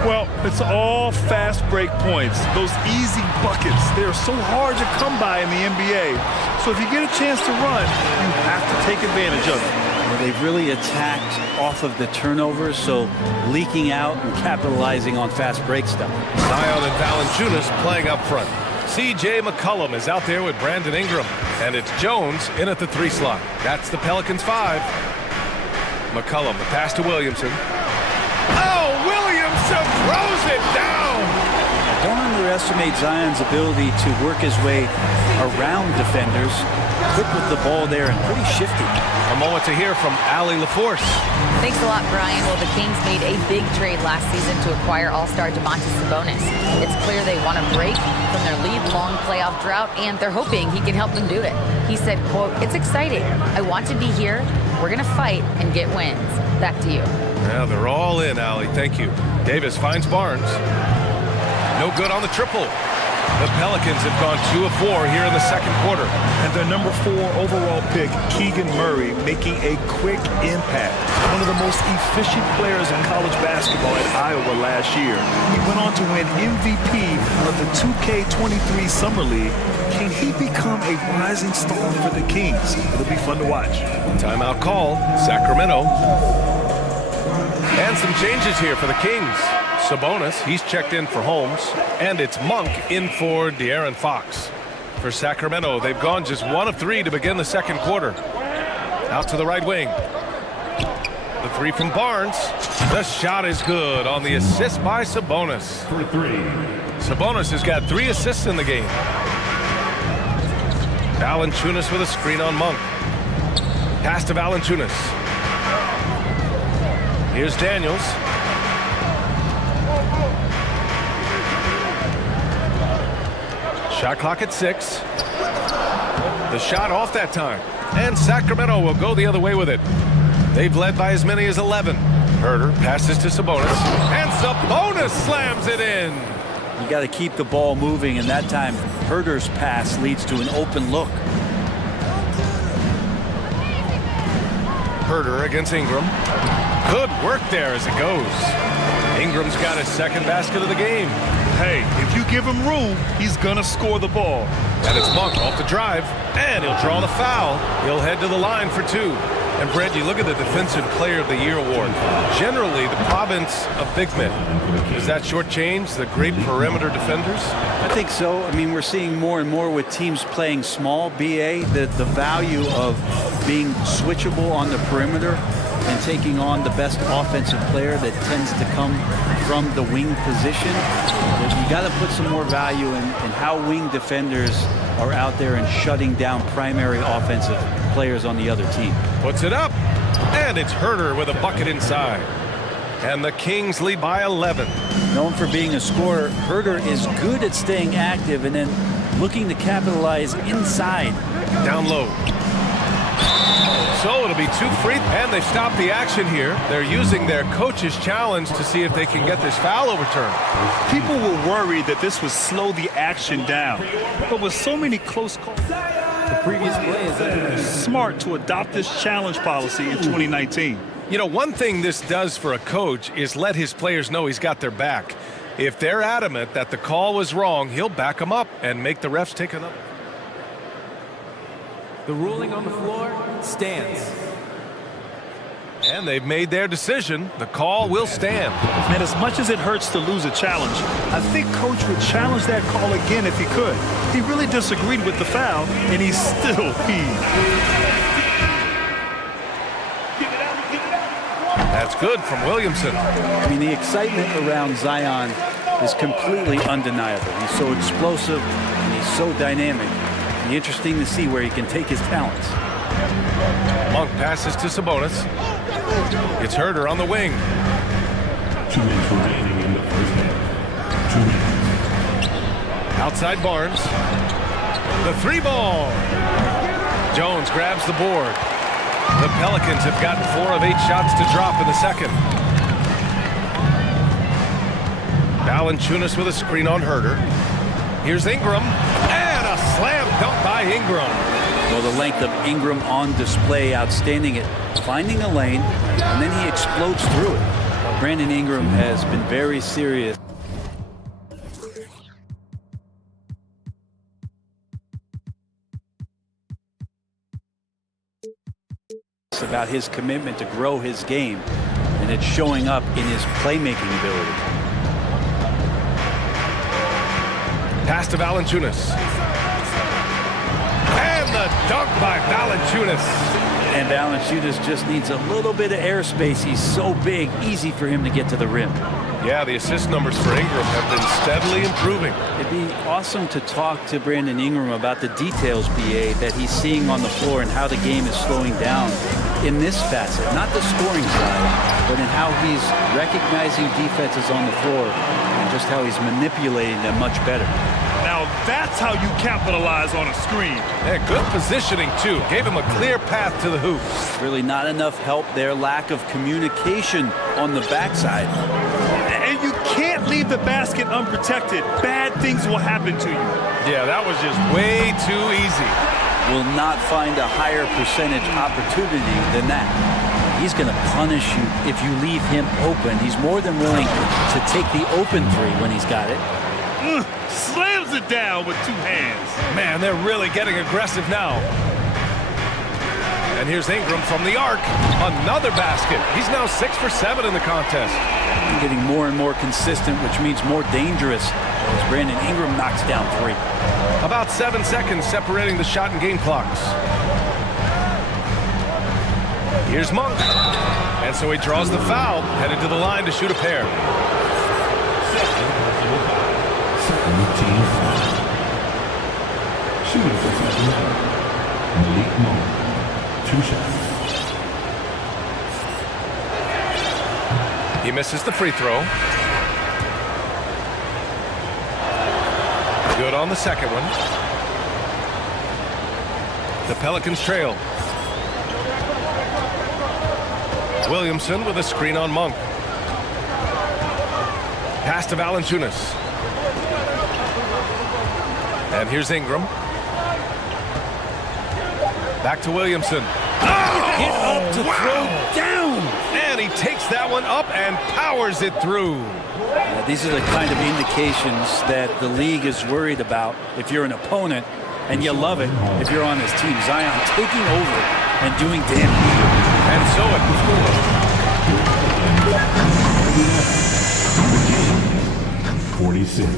Well, it's all fast break points. Those easy buckets, they're so hard to come by in the NBA. So if you get a chance to run, you have to take advantage of it. Well, they've really attacked off of the turnovers, so leaking out and capitalizing on fast break stuff. Zion and Valanciunas playing up front. C.J. McCollum is out there with Brandon Ingram. And it's Jones in at the 3 slot. That's the Pelicans 5. McCollum, the pass to Williamson. Oh, Williamson throws it down! Don't underestimate Zion's ability to work his way around defenders. Quick with the ball there and pretty shifty. A moment to hear from Allie LaForce. Thanks a lot, Brian. Well, the Kings made a big trade last season to acquire all-star Domantas Sabonis. It's clear they want to break from their lead-long playoff drought, and they're hoping he can help them do it. He said, quote, "It's exciting. I want to be here. We're going to fight and get wins." Back to you. Now they're all in, Allie. Thank you. Davis finds Barnes. No good on the triple. The Pelicans have gone 2 of 4 here in the second quarter. And their number 4 overall pick, Keegan Murray, making a quick impact. One of the most efficient players in college basketball at Iowa last year. He went on to win MVP of the 2K23 Summer League. Can he become a rising star for the Kings? It'll be fun to watch. Timeout call, Sacramento. And some changes here for the Kings. Sabonis, he's checked in for Holmes. And it's Monk in for De'Aaron Fox. For Sacramento, they've gone just 1 of 3 to begin the second quarter. Out to the right wing. The 3 from Barnes. The shot is good on the assist by Sabonis. For 3. Sabonis has got 3 assists in the game. Valanciunas with a screen on Monk. Pass to Valanciunas. Here's Daniels. Shot clock at 6. The shot off that time. And Sacramento will go the other way with it. They've led by as many as 11. Herter passes to Sabonis. And Sabonis slams it in. You got to keep the ball moving, and that time Herter's pass leads to an open look. Herter against Ingram. Good work there as it goes. Ingram's got his second basket of the game. Hey, if you give him room, he's gonna score the ball. And it's Monk off the drive, and he'll draw the foul. He'll head to the line for 2. And Brent, you look at the Defensive Player of the Year award. Generally, the province of big men. Does that shortchange the great perimeter defenders? I think so. I mean, we're seeing more and more with teams playing small, BA, the value of being switchable on the perimeter and taking on the best offensive player that tends to come from the wing position. You got to put some more value in how wing defenders are out there and shutting down primary offensive players on the other team. Puts it up, and it's Herter with a bucket inside. And the Kings lead by 11. Known for being a scorer, Herter is good at staying active and then looking to capitalize inside. Down low. So it'll be 2 free, and they've stopped the action here. They're using their coach's challenge to see if they can get this foul overturned. People were worried that this would slow the action down. But with so many close calls, The previous play is smart to adopt this challenge policy in 2019. You know, one thing this does for a coach is let his players know he's got their back. If they're adamant that the call was wrong, he'll back them up and make the refs take another. the ruling on the floor stands. And they've made their decision. The call will stand. And as much as it hurts to lose a challenge, I think Coach would challenge that call again if he could. He really disagreed with the foul, and he's still peeved. That's good from Williamson. I mean, the excitement around Zion is completely undeniable. He's so explosive and he's so dynamic. It'll be interesting to see where he can take his talents. Monk passes to Sabonis. It's Herder on the wing. 2 minutes remaining in the first half. 2 minutes. Outside Barnes. The 3 ball. Jones grabs the board. The Pelicans have gotten 4 of 8 shots to drop in the second. Valanciunas with a screen on Herder. Here's Ingram. And a slam dunk by Ingram. Well, the length of Ingram on display, outstanding at finding a lane, and then he explodes through it. Brandon Ingram has been very serious about his commitment to grow his game, and it's showing up in his playmaking ability. Pass to Valanciunas. And the dunk by Valanciunas. And Valanciunas just needs a little bit of airspace. He's so big, easy for him to get to the rim. Yeah, the assist numbers for Ingram have been steadily improving. It'd be awesome to talk to Brandon Ingram about the details, BA, that he's seeing on the floor and how the game is slowing down in this facet. Not the scoring side, but in how he's recognizing defenses on the floor and just how he's manipulating them much better. Now that's how you capitalize on a screen. Yeah, good positioning, too. Gave him a clear path to the hoop. Really not enough help there. Lack of communication on the backside. And you can't leave the basket unprotected. Bad things will happen to you. Yeah, that was just way too easy. Will not find a higher percentage opportunity than that. He's going to punish you if you leave him open. He's more than willing to take the open 3 when he's got it. Slams it down with 2 hands. Man, they're really getting aggressive now. And here's Ingram from the arc. Another basket. He's now 6 for 7 in the contest. Getting more and more consistent, which means more dangerous as Brandon Ingram knocks down 3. About 7 seconds separating the shot and game clocks. Here's Monk. And so he draws the foul, headed to the line to shoot a pair. Team foul. Shooting for second. Malik Monk. 2 shots. He misses the free throw. Good on the second one. The Pelicans trail. Williamson with a screen on Monk. Pass to Valanciunas. And here's Ingram. Back to Williamson. Get up to throw down! And he takes that one up and powers it through. These are the kind of indications that the league is worried about if you're an opponent, and you love it if you're on this team. Zion taking over and doing damage. And so it The game. 46.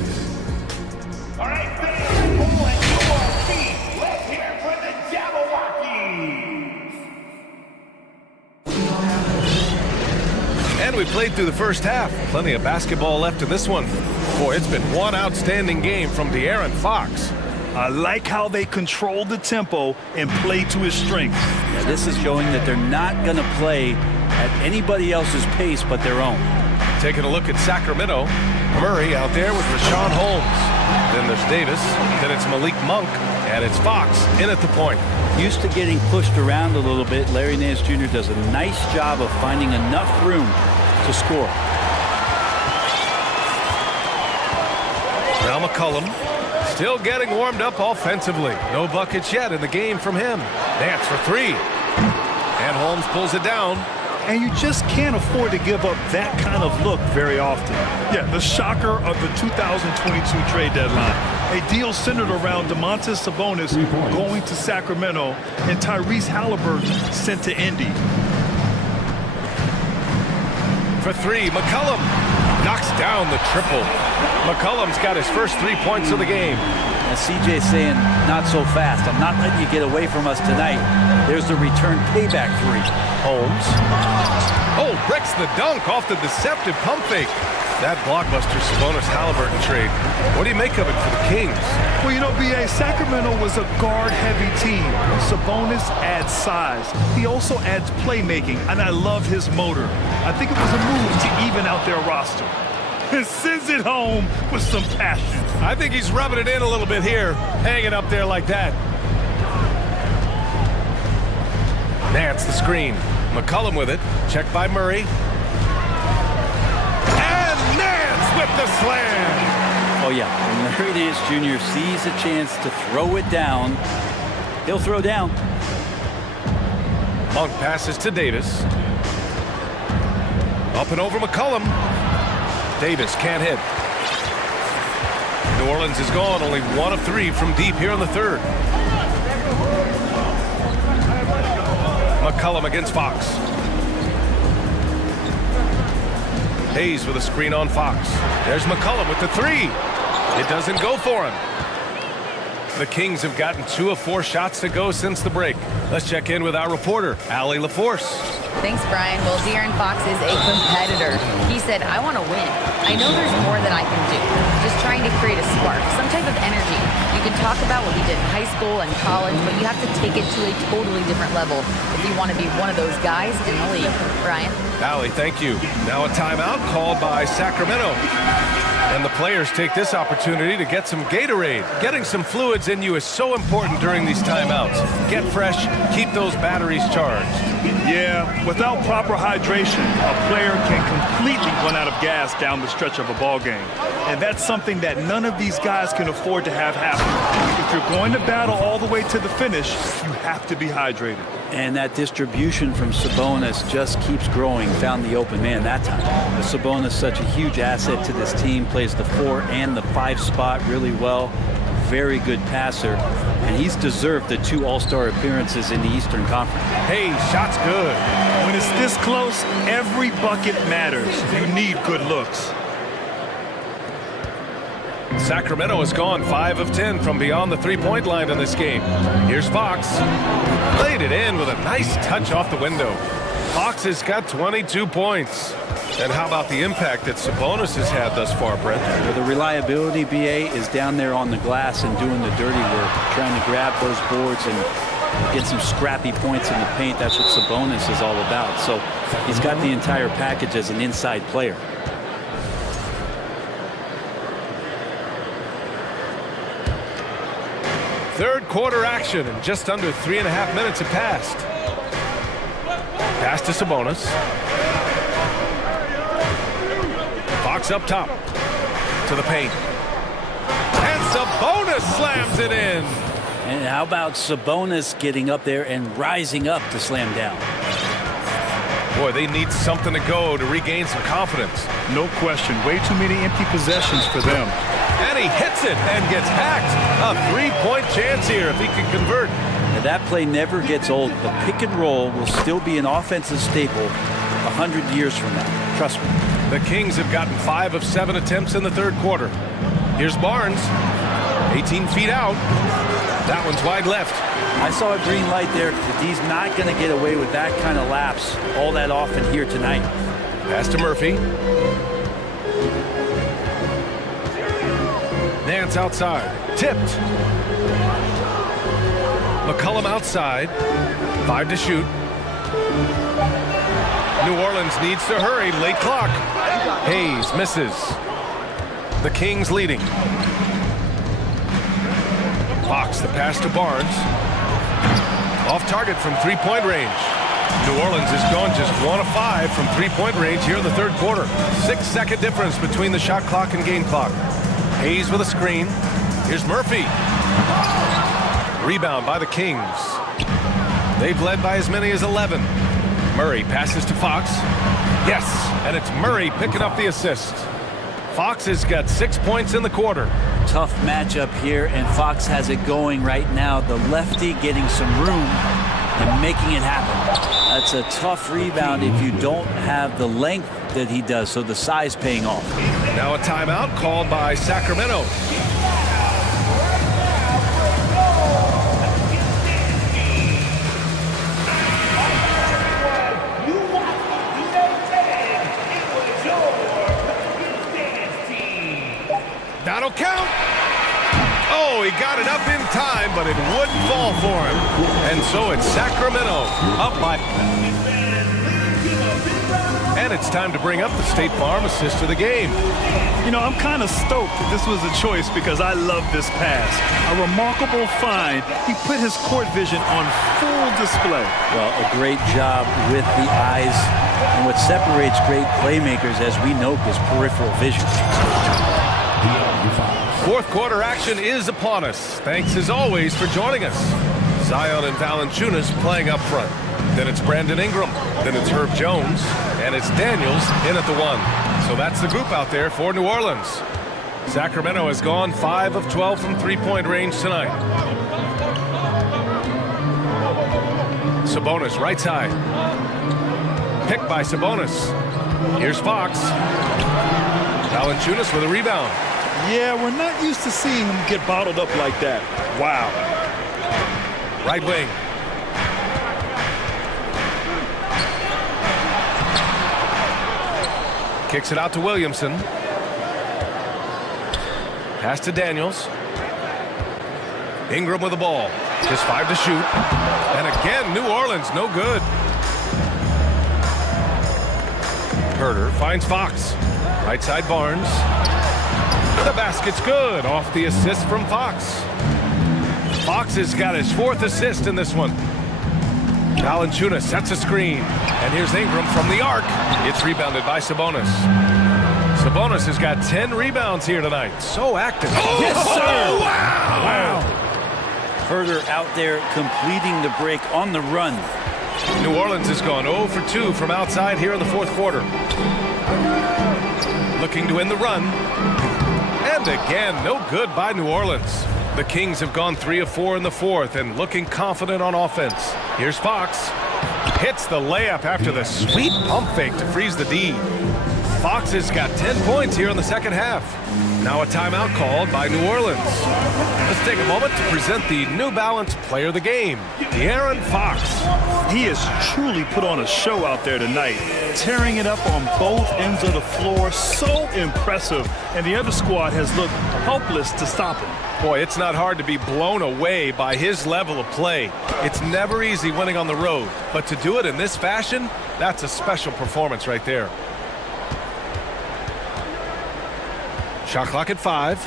All right, fans, pull and go on feet. Let's hear for the Jabberwockies. And we played through the first half. Plenty of basketball left in this one. Boy, it's been one outstanding game from De'Aaron Fox. I like how they control the tempo and play to his strengths. Yeah, this is showing that they're not going to play at anybody else's pace but their own. Taking a look at Sacramento. Murray out there with Rashawn Holmes. Then there's Davis. Then it's Malik Monk. And it's Fox in at the point. Used to getting pushed around a little bit, Larry Nance Jr. does a nice job of finding enough room to score. Now McCollum still getting warmed up offensively. No buckets yet in the game from him. Nance for three. And Holmes pulls it down. And you just can't afford to give up that kind of look very often. Yeah, the shocker of the 2022 trade deadline. A deal centered around Domantas Sabonis going to Sacramento and Tyrese Halliburton sent to Indy. For three, McCollum knocks down the triple. McCollum's got his first 3 points of the game. And CJ's saying, not so fast. I'm not letting you get away from us tonight. There's the return payback three. Holmes. Oh, breaks the dunk off the deceptive pump fake. That blockbuster Sabonis-Halliburton trade. What do you make of it for the Kings? Well, you know, B.A., Sacramento was a guard-heavy team. Sabonis adds size. He also adds playmaking, and I love his motor. I think it was a move to even out their roster. And sends it home with some passion. I think he's rubbing it in a little bit here, hanging up there like that. Nance the screen. McCollum with it. Checked by Murray. And Nance with the slam. Oh, yeah. When Larry Nance Jr. sees a chance to throw it down, he'll throw down. Monk passes to Davis. Up and over McCollum. Davis can't hit. New Orleans is gone, only 1 of 3 from deep here in the third. McCollum against Fox. Hayes with a screen on Fox. There's McCollum with the three. It doesn't go for him. The Kings have gotten 2 of 4 shots to go since the break. Let's check in with our reporter, Allie LaForce. Thanks, Brian. Well, De'Aaron Fox is a competitor. He said, I want to win. I know there's more that I can do. Just trying to create a spark, some type of energy. You can talk about what he did in high school and college, but you have to take it to a totally different level if you want to be one of those guys in the league. Brian? Allie, thank you. Now a timeout called by Sacramento. And the players take this opportunity to get some Gatorade. Getting some fluids in you is so important during these timeouts. Get fresh, keep those batteries charged. Yeah, without proper hydration, a player can completely run out of gas down the stretch of a ball game. And that's something that none of these guys can afford to have happen. If you're going to battle all the way to the finish, you have to be hydrated. And that distribution from Sabonis just keeps growing. Found the open man that time. But Sabonis, such a huge asset to this team, plays the 4 and the 5 spot really well. Very good passer. And he's deserved the 2 All-Star appearances in the Eastern Conference. Hey, shot's good. When it's this close, every bucket matters. You need good looks. Sacramento has gone 5 of 10 from beyond the three-point line in this game. Here's Fox. Laid it in with a nice touch off the window. Fox has got 22 points. And how about the impact that Sabonis has had thus far, Brent? Well, the reliability, BA, is down there on the glass and doing the dirty work, trying to grab those boards and get some scrappy points in the paint. That's what Sabonis is all about. So he's got the entire package as an inside player. Third quarter action, and just under 3.5 minutes have passed. Pass to Sabonis. Fox up top to the paint. And Sabonis slams it in. And how about Sabonis getting up there and rising up to slam down? Boy, they need something to go to regain some confidence. No question. Way too many empty possessions for them. And he hits it and gets hacked. A 3-point chance here if he can convert. Now that play never gets old. The pick and roll will still be an offensive staple 100 years from now. Trust me. The Kings have gotten 5 of 7 attempts in the third quarter. Here's Barnes. 18 feet out. That one's wide left. I saw a green light there. He's not going to get away with that kind of lapse all that often here tonight. Pass to Murphy. Nance outside. Tipped. McCollum outside. 5 to shoot. New Orleans needs to hurry. Late clock. Hayes misses. The Kings leading. Fox, the pass to Barnes. Off target from three-point range. New Orleans is going just 1 of 5 from three-point range here in the third quarter. 6-second difference between the shot clock and game clock. Hayes with a screen. Here's Murphy. Rebound by the Kings. They've led by as many as 11. Murray passes to Fox. Yes, and it's Murray picking up the assist. Fox has got 6 points in the quarter. Tough matchup here, and Fox has it going right now. The lefty getting some room and making it happen. That's a tough rebound if you don't have the length that he does, so the size paying off. Now a timeout called by Sacramento. That'll count. Oh, he got it up in time, but it wouldn't fall for him. And so it's Sacramento up by... And it's time to bring up the State Farm assist of the game. You know, I'm kind of stoked that this was a choice because I love this pass. A remarkable find. He put his court vision on full display. Well, a great job with the eyes. And what separates great playmakers, as we know, is peripheral vision. Fourth quarter action is upon us. Thanks as always for joining us. Zion and Valanciunas playing up front. Then it's Brandon Ingram. Then it's Herb Jones. And it's Daniels in at the 1. So that's the group out there for New Orleans. Sacramento has gone 5 of 12 from three-point range tonight. Sabonis right side. Picked by Sabonis. Here's Fox. Valanciunas with a rebound. Yeah, we're not used to seeing him get bottled up like that. Wow. Right wing. Kicks it out to Williamson. Pass to Daniels. Ingram with the ball. Just 5 to shoot. And again, New Orleans, no good. Herder finds Fox. Right side Barnes. The basket's good. Off the assist from Fox. Fox has got his 4th assist in this one. Valanciunas sets a screen. And here's Ingram from the arc. It's rebounded by Sabonis. Sabonis has got 10 rebounds here tonight. So active. Oh, yes, sir! Oh, wow! Wow. Herder out there completing the break on the run. New Orleans has gone 0 for 2 from outside here in the fourth quarter. Looking to end the run. And again, no good by New Orleans. The Kings have gone 3 of 4 in the fourth and looking confident on offense. Here's Fox. Hits the layup after the sweet pump fake to freeze the D. Fox has got 10 points here in the second half. Now a timeout called by New Orleans. Let's take a moment to present the New Balance Player of the Game, De'Aaron Fox. He has truly put on a show out there tonight, tearing it up on both ends of the floor. So impressive. And the other squad has looked helpless to stop him. Boy, it's not hard to be blown away by his level of play. It's never easy winning on the road, but to do it in this fashion, that's a special performance right there. Shot clock at 5.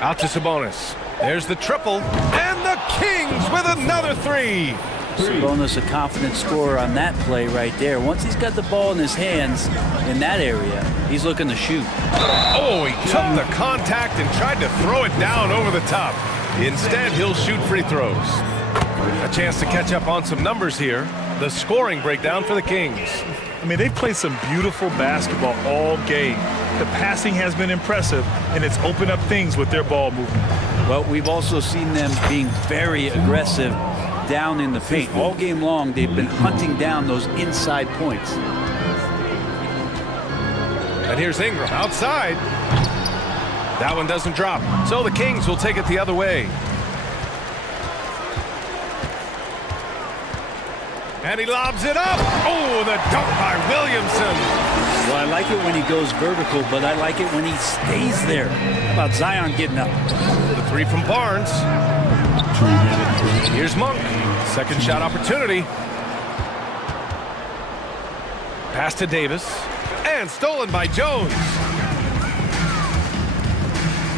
Out to Sabonis. There's the triple, and the Kings with another 3. Sabonis, a confident scorer on that play right there. Once he's got the ball in his hands in that area, he's looking to shoot. Oh, he took the contact and tried to throw it down over the top. Instead, he'll shoot free throws. A chance to catch up on some numbers here. The scoring breakdown for the Kings. I mean, they've played some beautiful basketball all game. The passing has been impressive, and it's opened up things with their ball movement. Well, we've also seen them being very aggressive down in the paint. All game long, they've been hunting down those inside points. And here's Ingram outside. That one doesn't drop. So the Kings will take it the other way. And he lobs it up. Oh, the dunk by Williamson. Well, I like it when he goes vertical, but I like it when he stays there. How about Zion getting up? The 3 from Barnes. Here's Monk. Second shot opportunity. Pass to Davis. And stolen by Jones.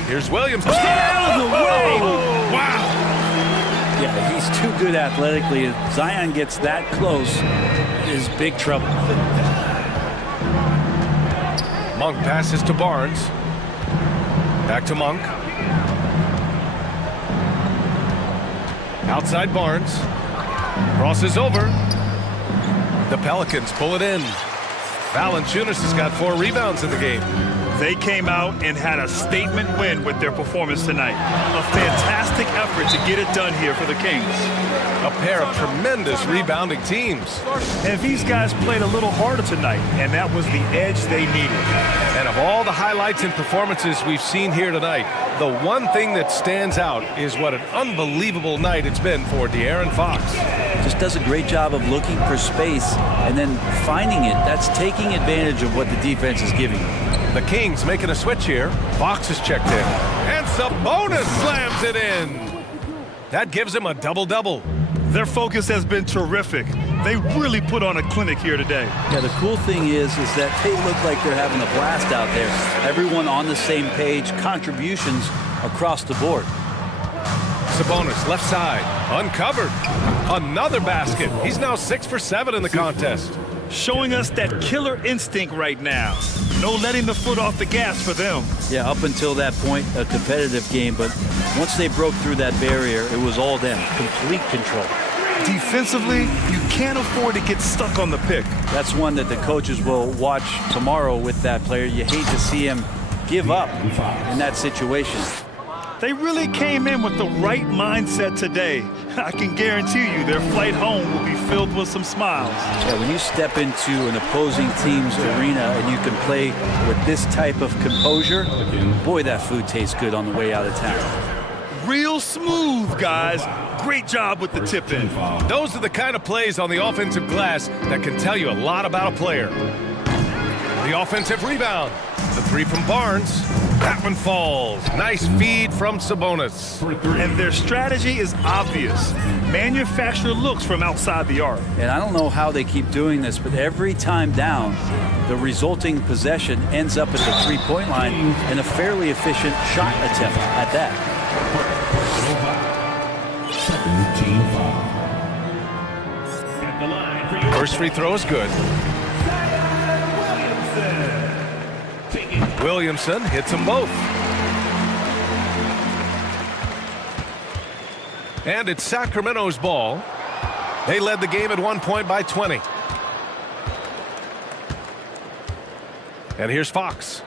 Here's Williams. Get out of the way! good athletically. If Zion gets that close, is big trouble. Monk passes to Barnes. Back to Monk. Outside Barnes. Crosses over. The Pelicans pull it in. Valanciunas has got 4 rebounds in the game. They came out and had a statement win with their performance tonight. A fantastic effort to get it done here for the Kings. A pair of tremendous rebounding teams. And these guys played a little harder tonight, and that was the edge they needed. And of all the highlights and performances we've seen here tonight, the one thing that stands out is what an unbelievable night it's been for De'Aaron Fox. Just does a great job of looking for space and then finding it. That's taking advantage of what the defense is giving him. The Kings making a switch here. Fox is checked in. And Sabonis slams it in. That gives him a double-double. Their focus has been terrific. They really put on a clinic here today. Yeah, the cool thing is that they look like they're having a blast out there. Everyone on the same page, contributions across the board. Sabonis, left side, uncovered. Another basket. He's now 6 for 7 in the contest. Showing us that killer instinct right now. No letting the foot off the gas for them. Yeah, up until that point, a competitive game, but once they broke through that barrier, it was all them. Complete control. Defensively, you can't afford to get stuck on the pick. That's one that the coaches will watch tomorrow with that player. You hate to see him give up in that situation. They really came in with the right mindset today. I can guarantee you their flight home will be filled with some smiles. Yeah, when you step into an opposing team's arena and you can play with this type of composure, boy, that food tastes good on the way out of town. Real smooth, guys. Great job with the tip in. Those are the kind of plays on the offensive glass that can tell you a lot about a player. The offensive rebound. The 3 from Barnes. That one falls. Nice feed from Sabonis. And their strategy is obvious. Manufacture looks from outside the arc. And I don't know how they keep doing this, but every time down, the resulting possession ends up at the three-point line and a fairly efficient shot attempt at that. First free throw is good. Williamson hits them both. And it's Sacramento's ball. They led the game at one point by 20. And here's Fox.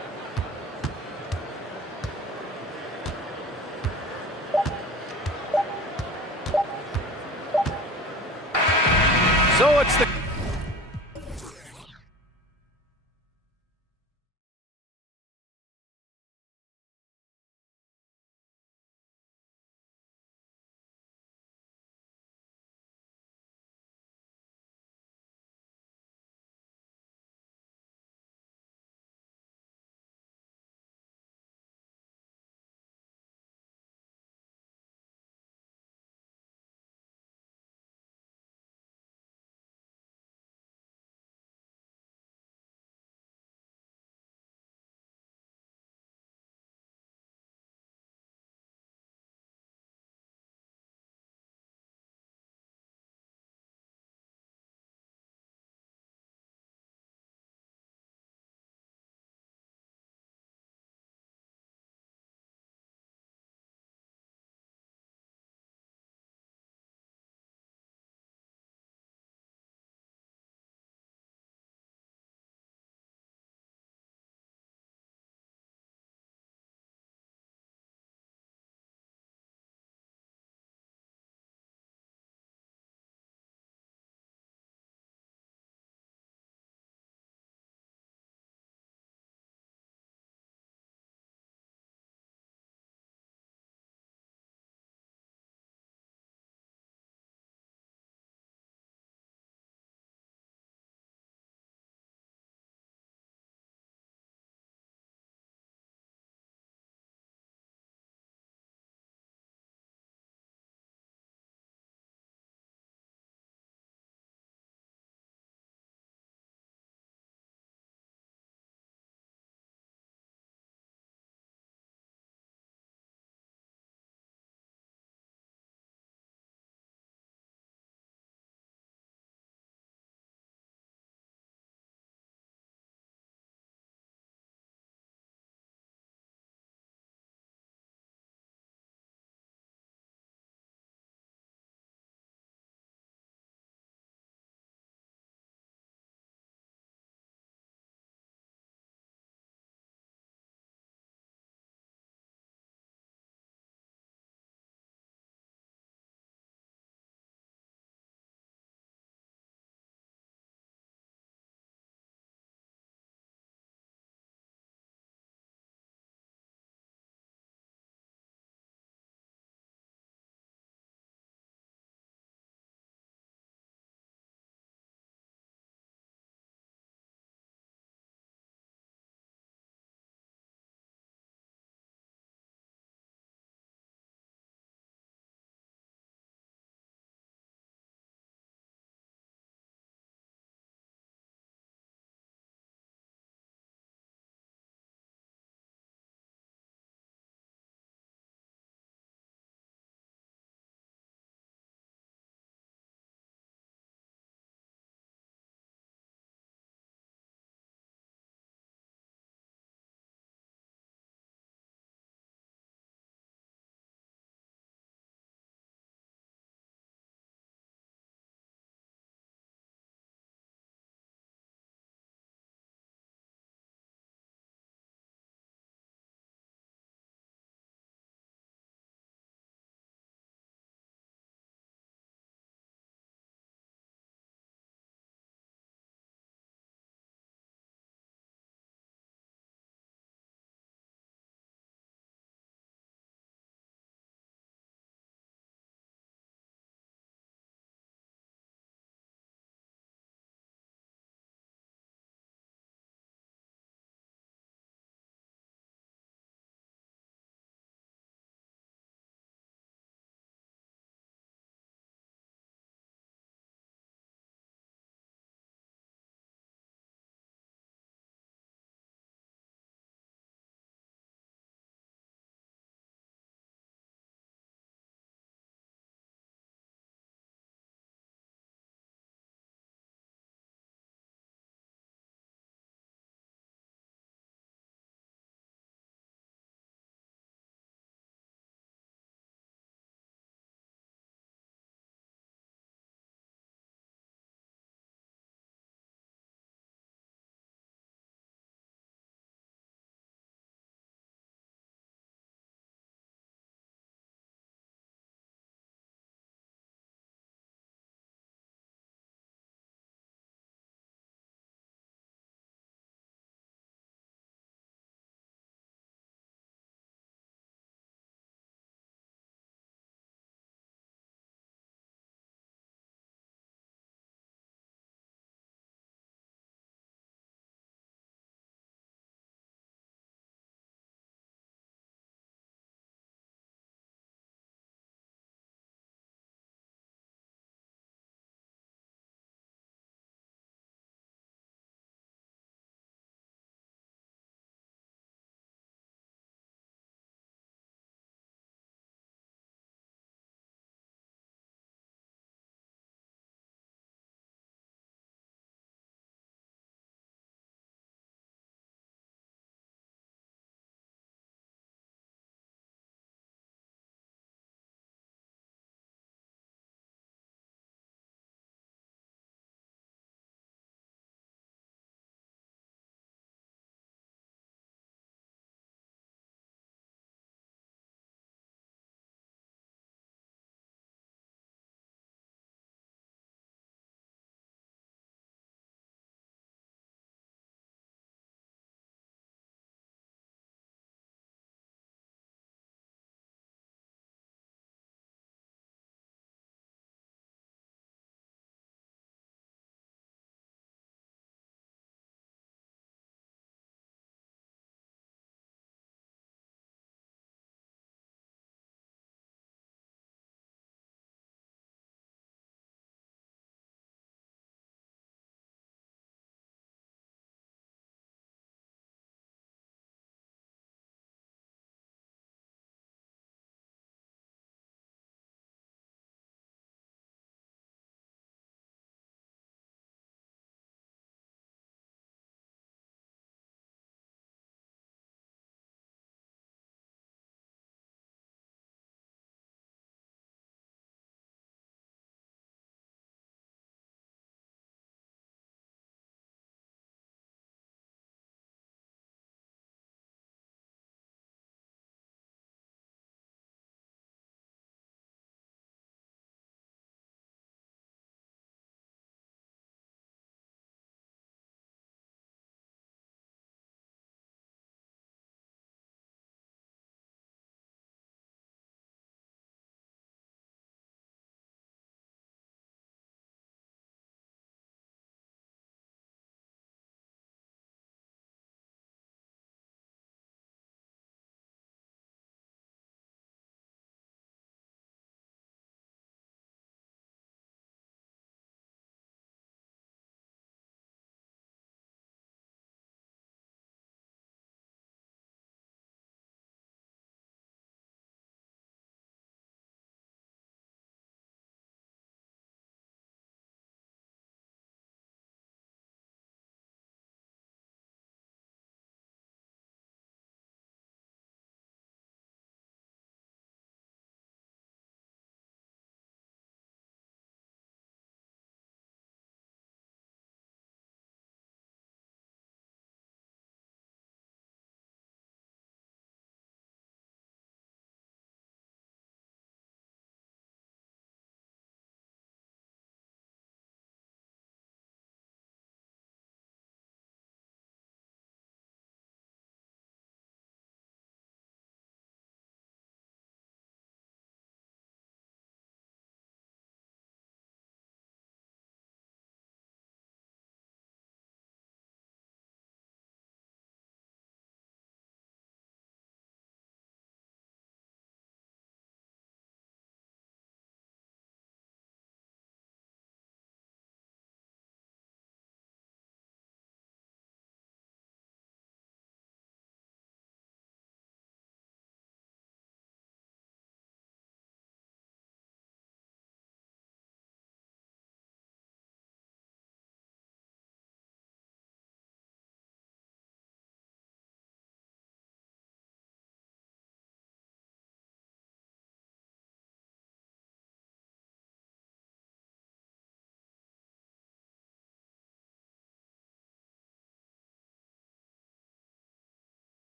So it's the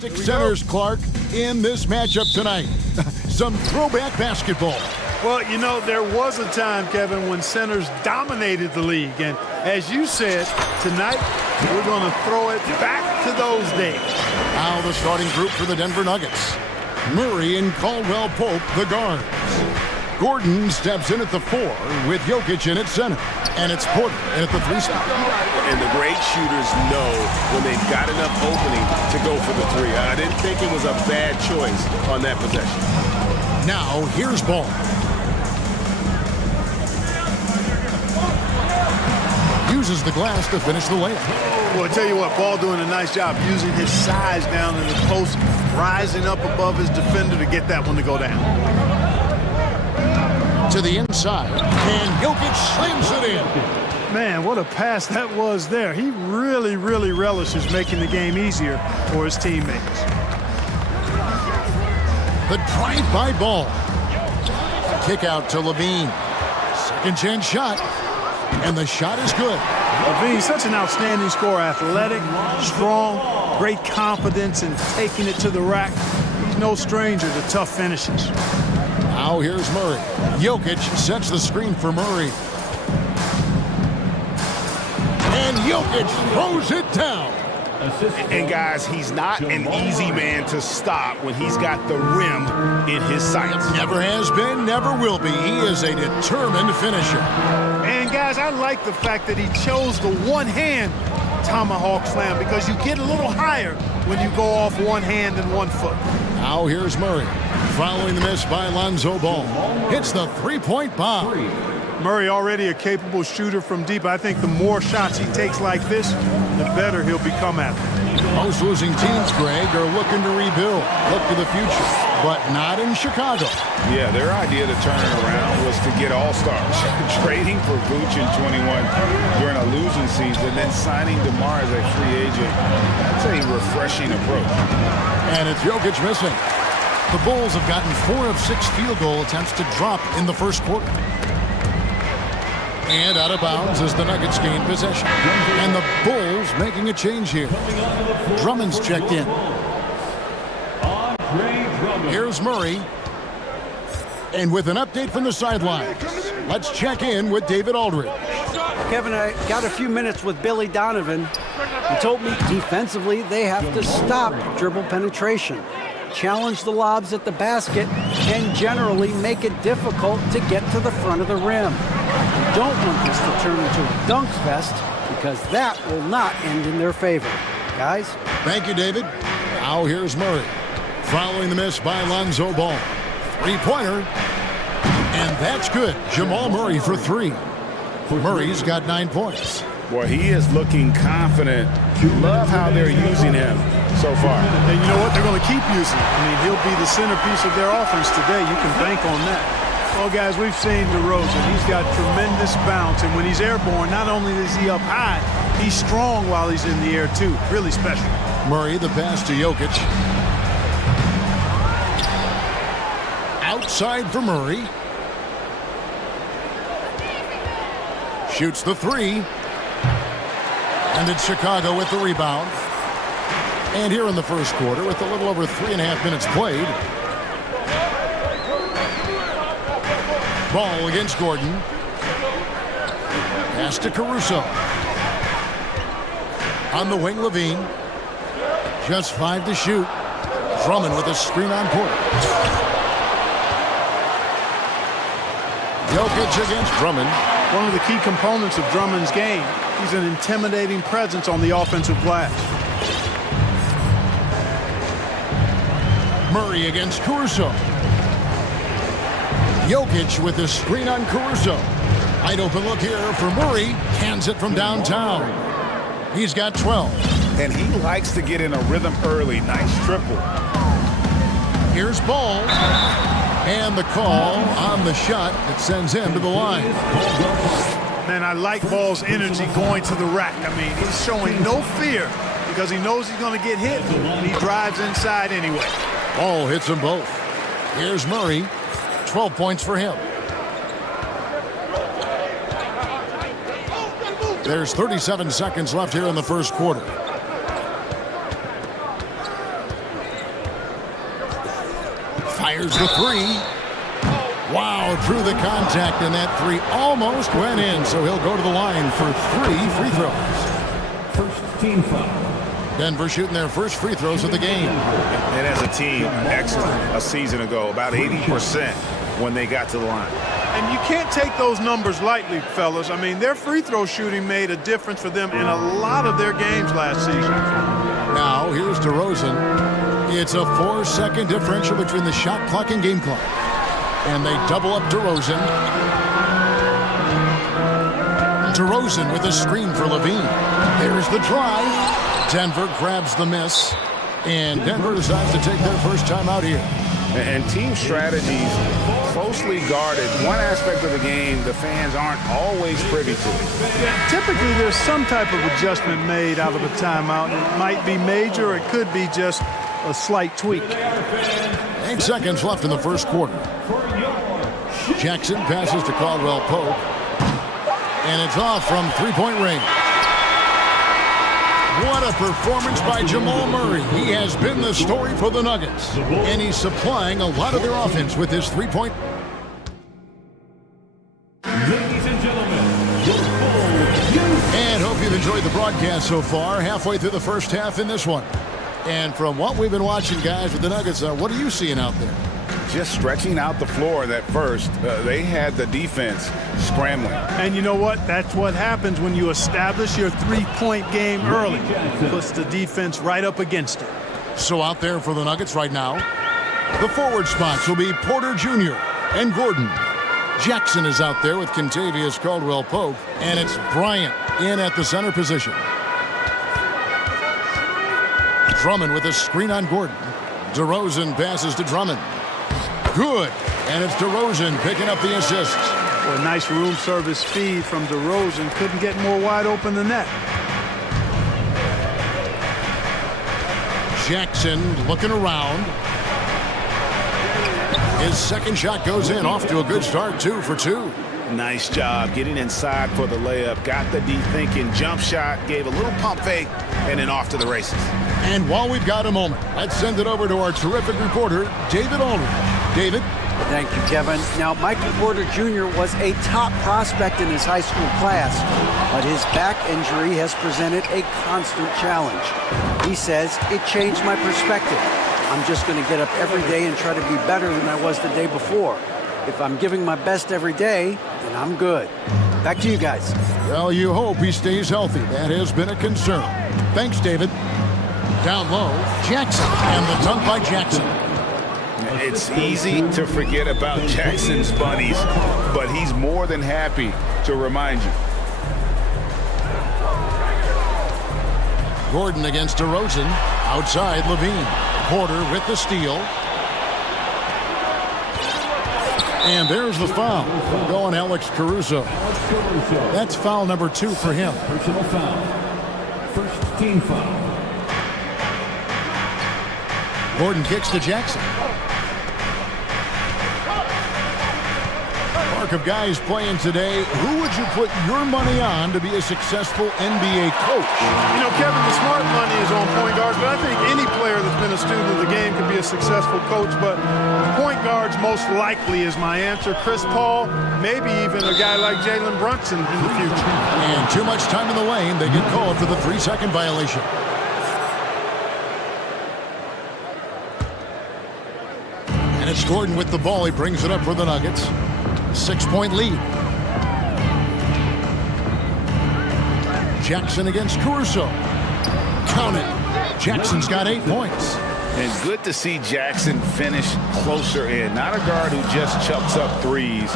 Centers, Clark, in this matchup tonight. Some throwback basketball. Well, you know, there was a time, Kevin, when centers dominated the league. And as you said, tonight we're going to throw it back to those days. Now the starting group for the Denver Nuggets. Murray and Caldwell Pope, the guards. Gordon steps in at the 4 with Jokic in at center. And it's Porter in at the 3 spot. And the great shooters know when they've got enough opening to go for the 3. I didn't think it was a bad choice on that possession. Now here's Ball. Uses the glass to finish the layup. Well, I tell you what, Ball doing a nice job using his size down in the post, rising up above his defender to get that one to go down. To the inside, and Jokic slams it in. Man, what a pass that was there. He really, really relishes making the game easier for his teammates. The drive-by Ball. Kick out to Levine. Second chance shot. And the shot is good. Levine's such an outstanding scorer. Athletic, strong, great confidence in taking it to the rack. He's no stranger to tough finishes. Now here's Murray. Jokic sets the screen for Murray. And Jokic throws it down. And guys, he's not an easy man to stop when he's got the rim in his sights. Never has been, never will be. He is a determined finisher. And guys, I like the fact that he chose the one-hand tomahawk slam because you get a little higher when you go off one hand and 1 foot. Now here's Murray. Following the miss by Lonzo Ball. Hits the three-point bomb. Murray already a capable shooter from deep. I think the more shots he takes like this, the better he'll become at it. Most losing teams, Greg, are looking to rebuild, look to the future, but not in Chicago. Yeah, their idea to turn it around was to get all-stars. Trading for Vooch in 21 during a losing season, then signing DeMar as a free agent. That's a refreshing approach. And it's Jokic missing. The Bulls have gotten 4 of 6 field goal attempts to drop in the first quarter. And out of bounds as the Nuggets gain possession. And the Bulls making a change here. Drummond's checked in. Here's Murray. And with an update from the sidelines, let's check in with David Aldridge. Kevin, I got a few minutes with Billy Donovan. He told me defensively they have to stop dribble penetration, challenge the lobs at the basket, and generally make it difficult to get to the front of the rim. You don't want this to turn into a dunk fest because that will not end in their favor. Guys? Thank you, David. Now here's Murray. Following the miss by Lonzo Ball. Three-pointer. And that's good. Jamal Murray for 3. Murray's got 9 points. Boy, he is looking confident. Love how they're using him so far. And you know what? They're going to keep using him. I mean, he'll be the centerpiece of their offense today. You can bank on that. Well, guys, we've seen DeRozan. He's got tremendous bounce. And when he's airborne, not only is he up high, he's strong while he's in the air, too. Really special. Murray, the pass to Jokic. Outside for Murray. Shoots the 3. And it's Chicago with the rebound. And here in the first quarter, with a little over 3.5 minutes played. Ball against Gordon. Pass to Caruso. On the wing, Levine. Just 5 to shoot. Drummond with a screen on Porter. Jokic against Drummond. One of the key components of Drummond's game. He's an intimidating presence on the offensive glass. Murray against Caruso. Jokic with a screen on Caruso. Wide open look here for Murray. Cans it from downtown. He's got 12. And he likes to get in a rhythm early. Nice triple. Here's Ball. And the call on the shot that sends him to the line. Man, I like Ball's energy going to the rack. I mean, he's showing no fear because he knows he's going to get hit. He drives inside anyway. Ball hits them both. Here's Murray. 12 points for him. There's 37 seconds left here in the first quarter. Fires the three. Wow, drew the contact, and that three almost went in, so he'll go to the line for 3 free throws. First team foul. Denver shooting their first free throws of the game. And as a team, excellent a season ago, about 80% when they got to the line. And you can't take those numbers lightly, fellas. I mean, their free throw shooting made a difference for them in a lot of their games last season. Now, here's DeRozan. It's a 4-second differential between the shot clock and game clock. And they double up DeRozan. DeRozan with a screen for Levine. There's the drive. Denver grabs the miss. And Denver decides to take their first time out here. And team strategies closely guarded. One aspect of the game the fans aren't always privy to. Typically, there's some type of adjustment made out of a timeout. It might be major, or it could be just a slight tweak. 8 seconds left in the first quarter. Jackson passes to Caldwell Pope. And it's off from three-point range. What a performance by Jamal Murray. He has been the story for the Nuggets. And he's supplying a lot of their offense with his three-point. Ladies and gentlemen, And hope you've enjoyed the broadcast so far. Halfway through the first half in this one. And from what we've been watching, guys, with the Nuggets, what are you seeing out there? Just stretching out the floor that first. They had the defense scrambling. And you know what? That's what happens when you establish your three-point game early. Puts the defense right up against it. So out there for the Nuggets right now, the forward spots will be Porter Jr. and Gordon. Jackson is out there with Kentavious Caldwell-Pope, and it's Bryant in at the center position. Drummond with a screen on Gordon. DeRozan passes to Drummond. Good, and it's DeRozan picking up the assist. Well, a nice room service feed from DeRozan. Couldn't get more wide open than that. Jackson looking around. His second shot goes in, off to a good start, 2 for 2. Nice job getting inside for the layup. Got the deep thinking jump shot, gave a little pump fake, and then off to the races. And while we've got a moment, let's send it over to our terrific reporter, David Aldridge. David? Thank you, Kevin. Now, Michael Porter Jr. was a top prospect in his high school class, but his back injury has presented a constant challenge. He says, it changed my perspective. I'm just going to get up every day and try to be better than I was the day before. If I'm giving my best every day, then I'm good. Back to you guys. Well, you hope he stays healthy. That has been a concern. Thanks, David. Down low, Jackson, and the dunk by Jackson. It's easy to forget about Jackson's bunnies, but he's more than happy to remind you. Gordon against DeRozan. Outside, Levine. Porter with the steal. And there's the foul. Going Alex Caruso. That's foul number 2 for him. personal foul. First team foul. Gordon kicks to Jackson. Mark of guys playing today, who would you put your money on to be a successful NBA coach? You know, Kevin, the smart money is on point guards, but I think any player that's been a student of the game could be a successful coach, but point guards most likely is my answer. Chris Paul, maybe even a guy like Jalen Brunson in the future. And too much time in the lane, they get called for the 3-second violation. And it's Gordon with the ball. He brings it up for the Nuggets. 6-point lead. Jackson against Caruso. Count it. Jackson's got 8 points. And good to see Jackson finish closer in. Not a guard who just chucks up threes.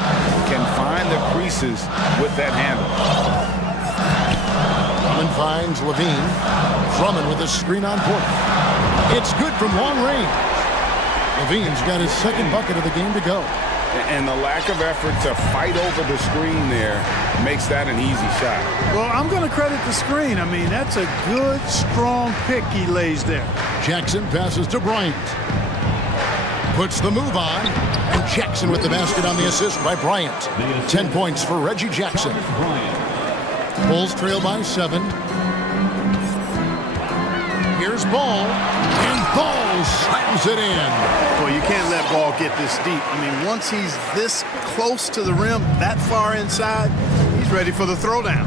Can find the creases with that handle. Drummond finds Levine. Drummond with a screen on Porter. It's good from long range. Levine's got his second bucket of the game to go. And the lack of effort to fight over the screen there makes that an easy shot. Well, I'm going to credit the screen. I mean, that's a good, strong pick he lays there. Jackson passes to Bryant. Puts the move on. And Jackson with the basket on the assist by Bryant. 10 points for Reggie Jackson. Bulls trail by 7. Here's Ball, and Ball slams it in. Well, you can't let Ball get this deep. I mean, once he's this close to the rim, that far inside, he's ready for the throwdown.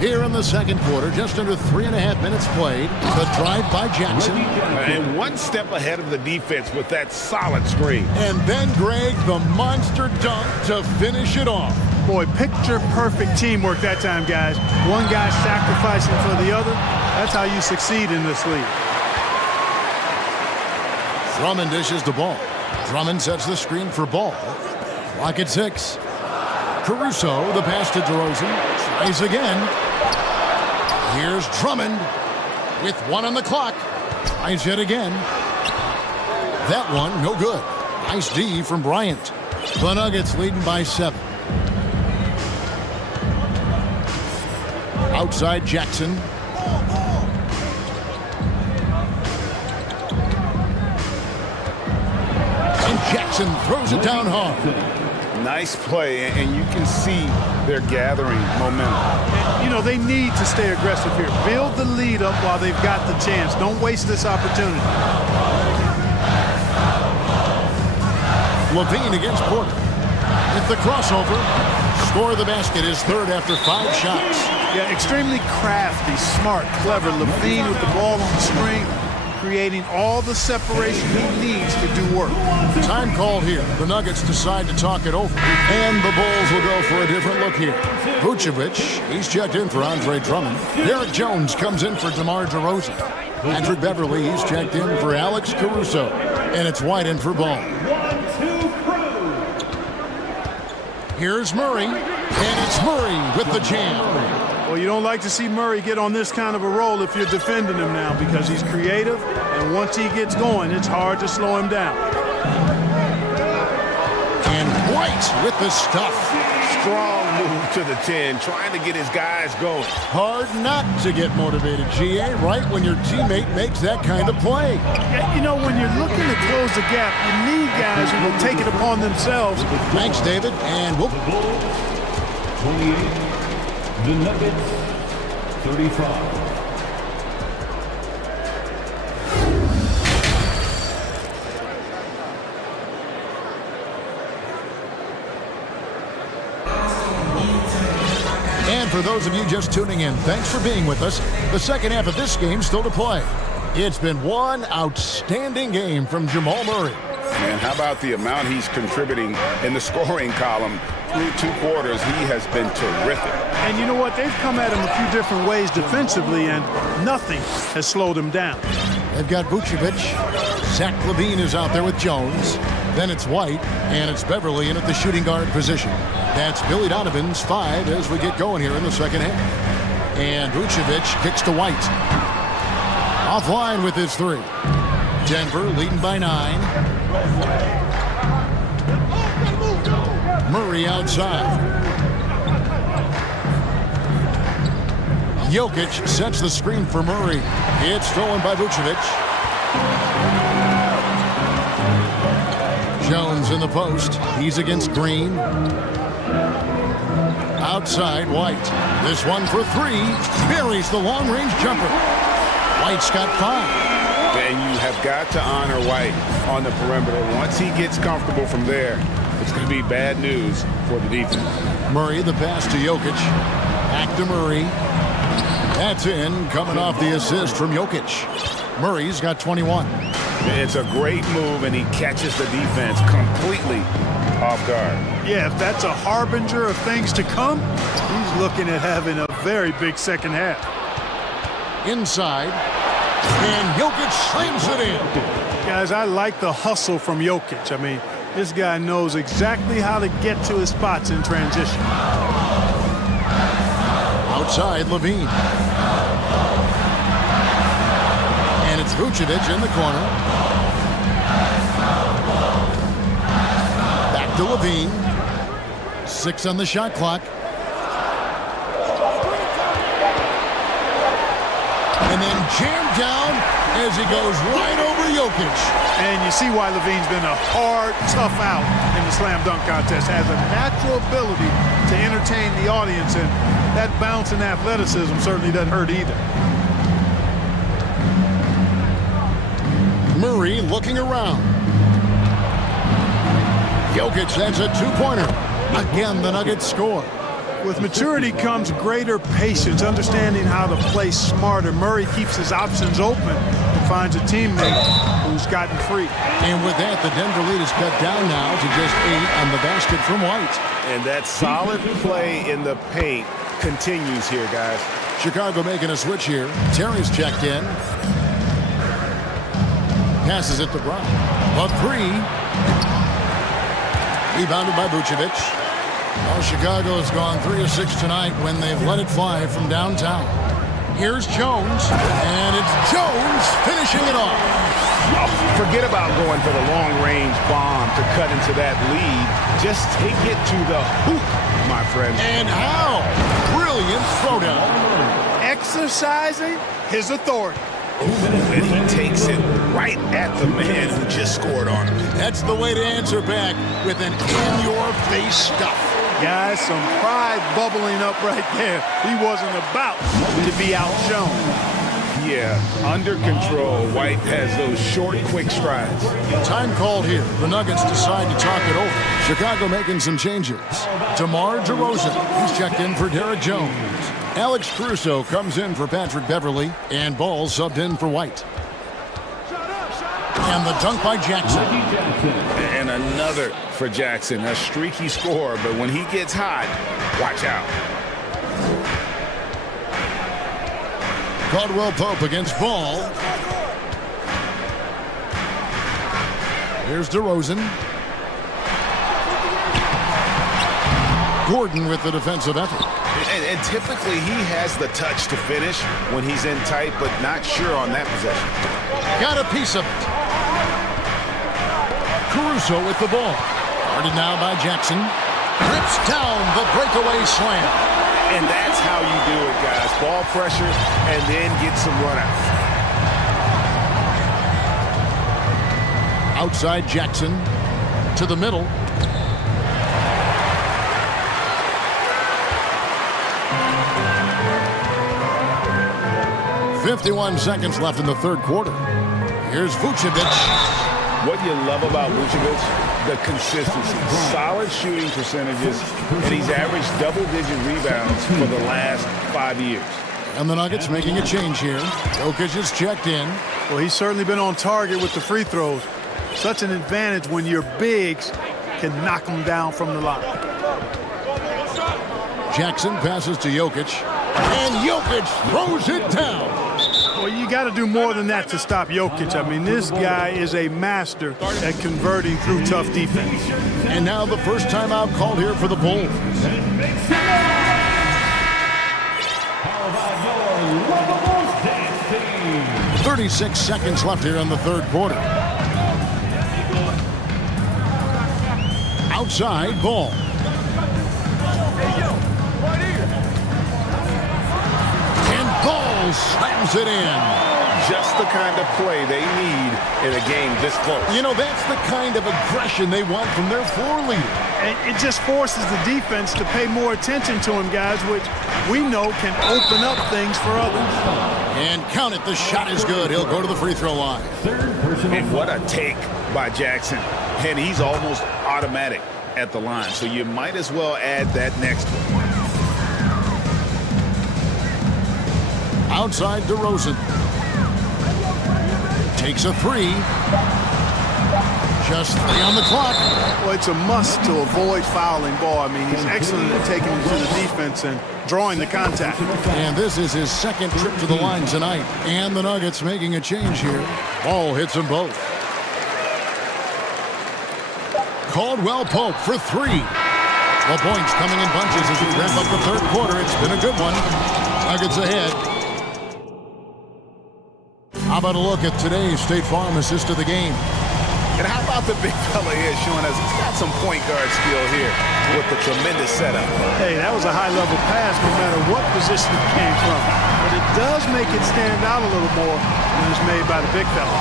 Here in the second quarter, just under 3.5 minutes played. The drive by Jackson. And one step ahead of the defense with that solid screen. And then Greg, the monster dunk to finish it off. Boy, picture-perfect teamwork that time, guys. One guy sacrificing for the other. That's how you succeed in this league. Drummond dishes the ball. Drummond sets the screen for Ball. Clock at 6. Caruso, the pass to DeRozan. Tries again. Here's Drummond with 1 on the clock. Tries yet again. That one, no good. Nice D from Bryant. The Nuggets leading by 7. Outside Jackson. And Jackson throws it down hard. Nice play, and you can see they're gathering momentum. And, you know, they need to stay aggressive here. Build the lead up while they've got the chance. Don't waste this opportunity. Levine against Porter. With the crossover. Score the basket, his third after 5 shots. Yeah, extremely crafty, smart, clever. Levine with the ball on the screen, creating all the separation he needs to do work. Time called here. The Nuggets decide to talk it over. And the Bulls will go for a different look here. Vucevic, he's checked in for Andre Drummond. Derek Jones comes in for DeMar DeRozan. Patrick Beverly, he's checked in for Alex Caruso. And it's White in for Ball. Here's Murray. And it's Murray with the jam. Well, you don't like to see Murray get on this kind of a roll if you're defending him now because he's creative, and once he gets going, it's hard to slow him down. And White with the stuff. Strong move to the 10, trying to get his guys going. Hard not to get motivated, GA, right when your teammate makes that kind of play. Yeah, you know, when you're looking to close the gap, you need guys who will take it upon themselves. Thanks, David, and we'll... 28. The Nuggets, 35. And for those of you just tuning in, thanks for being with us. The second half of this game still to play. It's been one outstanding game from Jamal Murray. And how about the amount he's contributing in the scoring column through 2 quarters? He has been terrific. And you know what? They've come at him a few different ways defensively, and nothing has slowed him down. They've got Vucevic. Zach LaVine is out there with Jones. Then it's White, and it's Beverly in at the shooting guard position. That's Billy Donovan's 5 as we get going here in the second half. And Vucevic kicks to White. Offline with his 3. Denver leading by 9. Murray outside. Jokic sets the screen for Murray. It's stolen by Vucevic. Jones in the post. He's against Green. Outside, White. This one for 3. Buries the long-range jumper. White's got 5. And you have got to honor White on the perimeter. Once he gets comfortable from there, it's going to be bad news for the defense. Murray, the pass to Jokic. Back to Murray. That's in, coming off the assist from Jokic. Murray's got 21. It's a great move, and he catches the defense completely off guard. Yeah, if that's a harbinger of things to come, he's looking at having a very big second half. Inside. And Jokic slams it in. Guys, I like the hustle from Jokic. I mean, this guy knows exactly how to get to his spots in transition. Outside, Levine. And it's Vucevic in the corner. Back to Levine. 6 on the shot clock. And then jammed down as he goes right over Jokic. And you see why Levine's been a hard, tough out in the slam dunk contest. Has a natural ability to entertain the audience, and that bounce and athleticism certainly doesn't hurt either. Murray looking around. Jokic sends a two-pointer. Again, the Nuggets score. With maturity comes greater patience, understanding how to play smarter. Murray keeps his options open and finds a teammate who's gotten free. And with that, the Denver lead is cut down now to just 8 on the basket from White. And that solid play in the paint continues here, guys. Chicago making a switch here. Terry's checked in. Passes it to Brown. A three. Rebounded by Vucevic. Well, Chicago's gone 3 of 6 tonight when they've let it fly from downtown. Here's Jones, and it's Jones finishing it off. Forget about going for the long-range bomb to cut into that lead. Just take it to the hoop, my friend. And how? Brilliant throwdown. Exercising his authority. And he takes it right at the man who just scored on him. That's the way to answer back with an in-your-face stuff. Guys, some pride bubbling up right there. He wasn't about to be outshone. Yeah, under control. White has those short, quick strides. Time called here. The Nuggets decide to talk it over. Chicago making some changes. DeMar DeRozan, he's checked in for Derek Jones. Alex Caruso comes in for Patrick Beverly, and Ball subbed in for White. And the dunk by Jackson. And another for Jackson. A streaky score, but when he gets hot, watch out. Caldwell Pope against Ball. Here's DeRozan. Gordon with the defensive effort. And typically he has the touch to finish when he's in tight, but not sure on that possession. Got a piece of it. Caruso with the ball. Guarded now by Jackson. Rips down the breakaway slam. And that's how you do it, guys. Ball pressure and then get some run out. Outside Jackson to the middle. .51 seconds left in the third quarter. Here's Vucevic. What you love about Vucevic, the consistency. Solid shooting percentages, and he's averaged double-digit rebounds for the last 5 years. And the Nuggets making a change here. Jokic is checked in. Well, he's certainly been on target with the free throws. Such an advantage when your bigs can knock them down from the line. Jackson passes to Jokic, and Jokic throws it down. Well, you got to do more than that to stop Jokic. I mean, this guy is a master at converting through tough defense. And now the first timeout called here for the Bulls. 36 seconds left here in the third quarter. Outside Ball. And Ball slams it in. Just the kind of play they need in a game this close. You know, that's the kind of aggression they want from their floor leader. And it just forces the defense to pay more attention to him, guys, which we know can open up things for others. And count it, the shot is good. He'll go to the free throw line. And what a take by Jackson. And he's almost automatic at the line, so you might as well add that next one. Outside DeRozan. Takes a three. Just 3 on the clock. Well, it's a must to avoid fouling Ball. I mean, he's excellent at taking it to the defense and drawing the contact. And this is his second trip to the line tonight. And the Nuggets making a change here. Ball hits them both. Caldwell Pope for 3. The points coming in bunches as we wrap up the third quarter. It's been a good one. Nuggets ahead. How about a look at today's State Farm assist of the game? And how about the big fella here showing us he's got some point guard skill here with the tremendous setup. Hey, that was a high-level pass no matter what position it came from. but it does make it stand out a little more when it's made by the big fella.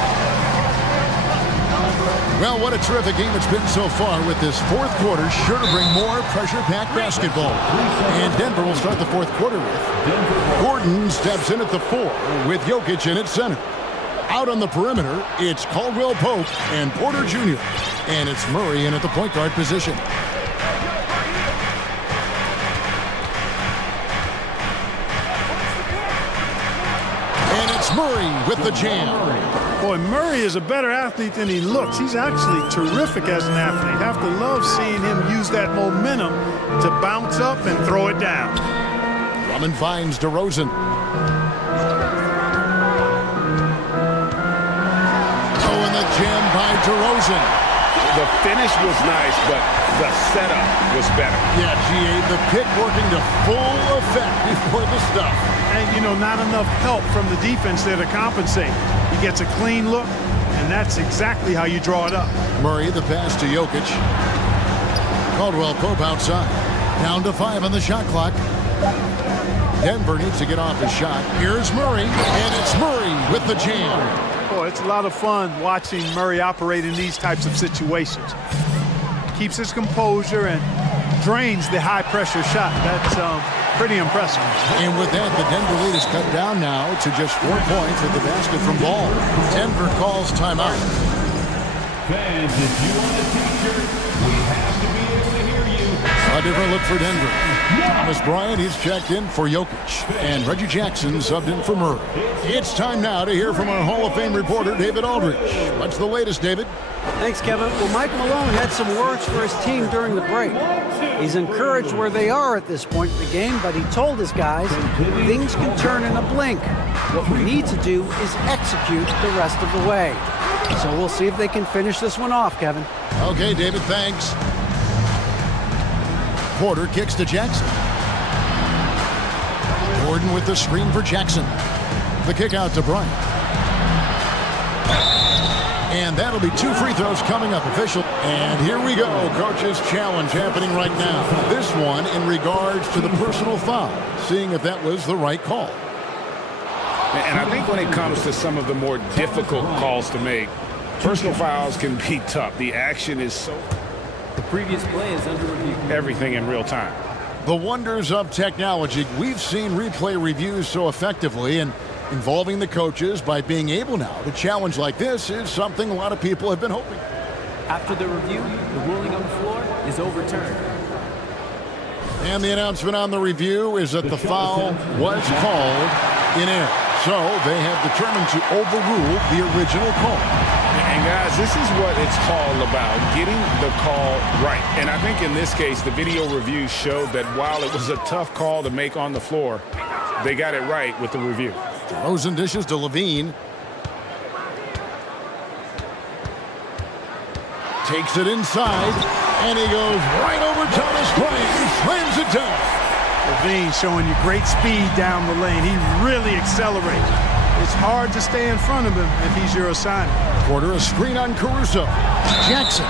Well, what a terrific game it's been so far, with this fourth quarter sure to bring more pressure-packed basketball. And Denver will start the fourth quarter with Gordon steps in at the 4 with Jokic in at center. Out on the perimeter, it's Caldwell Pope and Porter Jr. And it's Murray in at the point guard position. And it's Murray with the jam. Boy, Murray is a better athlete than he looks. He's actually terrific as an athlete. Have to love seeing him use that momentum to bounce up and throw it down. Drummond finds DeRozan. Oh, and the jam by DeRozan. The finish was nice, but the setup was better. Yeah, G.A., the pick working to full effect before the stuff. And, you know, not enough help from the defense there to compensate. He gets a clean look, and that's exactly how you draw it up. Murray, the pass to Jokic. Caldwell Pope outside. Down to 5 on the shot clock. Denver needs to get off his shot. Here's Murray, and it's Murray with the jam. Boy, it's a lot of fun watching Murray operate in these types of situations. Keeps his composure and drains the high-pressure shot. That's pretty impressive. And with that, the Denver lead is cut down now to just 4 points with the basket from Ball. Denver calls timeout. Fans, if you want a t-shirt, we have to be able to hear you. A different look for Denver. Thomas Bryant, he's checked in for Jokic. And Reggie Jackson subbed in for Murray. It's time now to hear from our Hall of Fame reporter, David Aldridge. What's the latest, David? Thanks, Kevin. Well, Mike Malone had some words for his team during the break. He's encouraged where they are at this point in the game, but he told his guys things can turn in a blink. What we need to do is execute the rest of the way. So we'll see if they can finish this one off, Kevin. Okay, David, thanks. Porter kicks to Jackson. Gordon with the screen for Jackson. The kick out to Bryant. And that'll be 2 free throws coming up, official. And here we go, coach's challenge happening right now. This one in regards to the personal foul, seeing if that was the right call. And I think when it comes to some of the more difficult calls to make, personal fouls can be tough. The action is so... The previous play is under review. Everything in real time. The wonders of technology. We've seen replay reviews so effectively, and involving the coaches by being able now to challenge like this is something a lot of people have been hoping. After the review, the ruling on the floor is overturned. And the announcement on the review is that the foul was called in error. So they have determined to overrule the original call. And guys, this is what it's all about, getting the call right. And I think in this case, the video review showed that while it was a tough call to make on the floor, they got it right with the review. DeRozan dishes to Levine. Takes it inside, and he goes right over Thomas Bryant. He slams it down. Levine showing you great speed down the lane. He really accelerates. It's hard to stay in front of him if he's your assignment. Porter, a screen on Caruso. Jackson.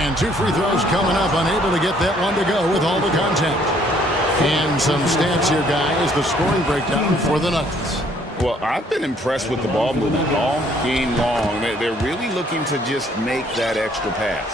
And 2 free throws coming up, unable to get that one to go with all the contact. And some stats here, guys, the scoring breakdown for the Nuggets. Well, I've been impressed with the ball movement all game long. They're really looking to just make that extra pass.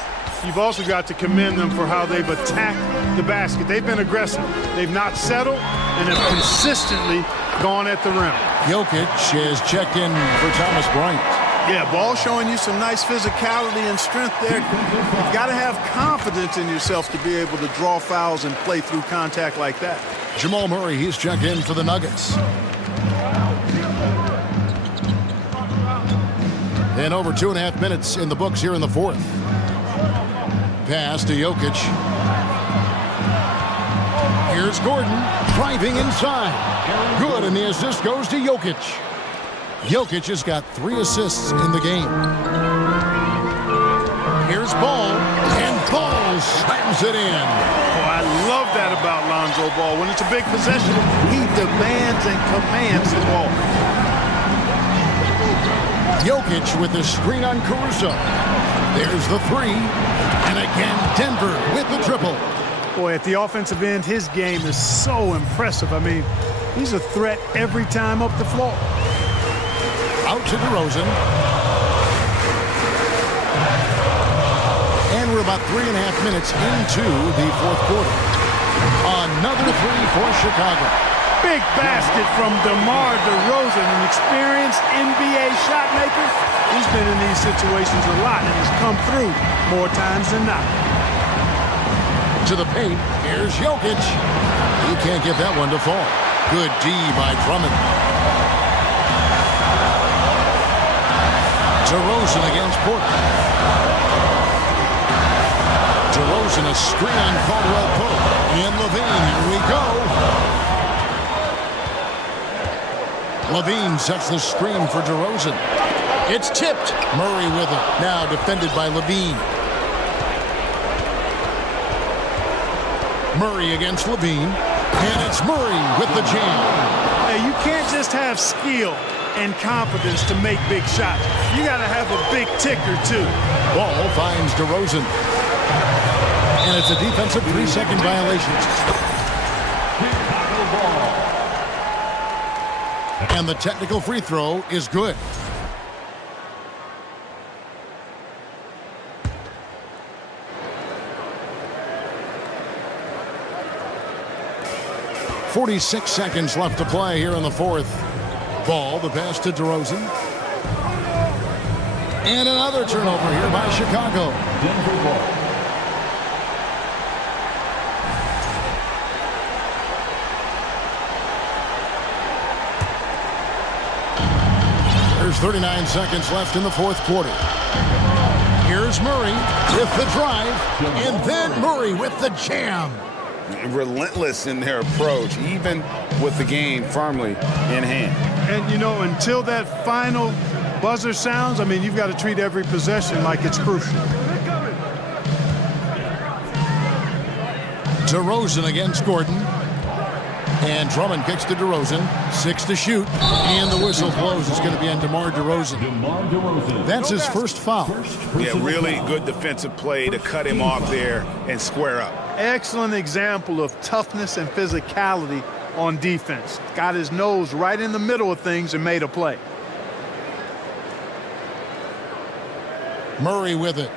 You've also got to commend them for how they've attacked the basket. They've been aggressive. They've not settled and have consistently gone at the rim. Jokic has checked in for Thomas Bryant. Yeah, Ball showing you some nice physicality and strength there. You've got to have confidence in yourself to be able to draw fouls and play through contact like that. Jamal Murray, he's checked in for the Nuggets. And over 2.5 minutes in the books here in the fourth. Pass to Jokic. Here's Gordon driving inside. Good, and the assist goes to Jokic. Jokic has got 3 assists in the game. Here's Ball, and Ball slams it in. Oh, I love that about Lonzo Ball. When it's a big possession, he demands and commands the ball. Jokic with the screen on Caruso. There's the 3. And again, Denver with the triple. Boy, at the offensive end, his game is so impressive. I mean, He's a threat every time up the floor. Out to DeRozan. And we're about 3.5 minutes into the fourth quarter. Another three for Chicago. Big basket from DeMar DeRozan, an experienced NBA shot maker. He's been in these situations a lot and has come through more times than not. To the paint, here's Jokic. He can't get that one to fall. Good D by Drummond. DeRozan against Portland. DeRozan a screen on Caldwell Pope. And Levine, here we go. Levine sets the screen for DeRozan. It's tipped. Murray with it. Now defended by Levine. Murray against Levine. And it's Murray with the jam. Hey, you can't just have skill and confidence to make big shots. You got to have a big ticker, too. Ball finds DeRozan. And it's a defensive 3-second violation. And the technical free throw is good. .46 seconds left to play here in the fourth. Ball, the pass to DeRozan. And another turnover here by Chicago. Denver ball. There's 39 seconds left in the fourth quarter. Here's Murray with the drive, and then Murray with the jam. Relentless in their approach, even with the game firmly in hand. And, you know, until that final buzzer sounds, I mean, you've got to treat every possession like it's crucial. DeRozan against Gordon. And Drummond kicks to DeRozan. 6 to shoot. And the whistle blows. It's going to be on DeMar DeRozan. That's his first foul. Yeah, really good defensive play to cut him off there and square up. Excellent example of toughness and physicality on defense. Got his nose right in the middle of things and made a play. Murray with it.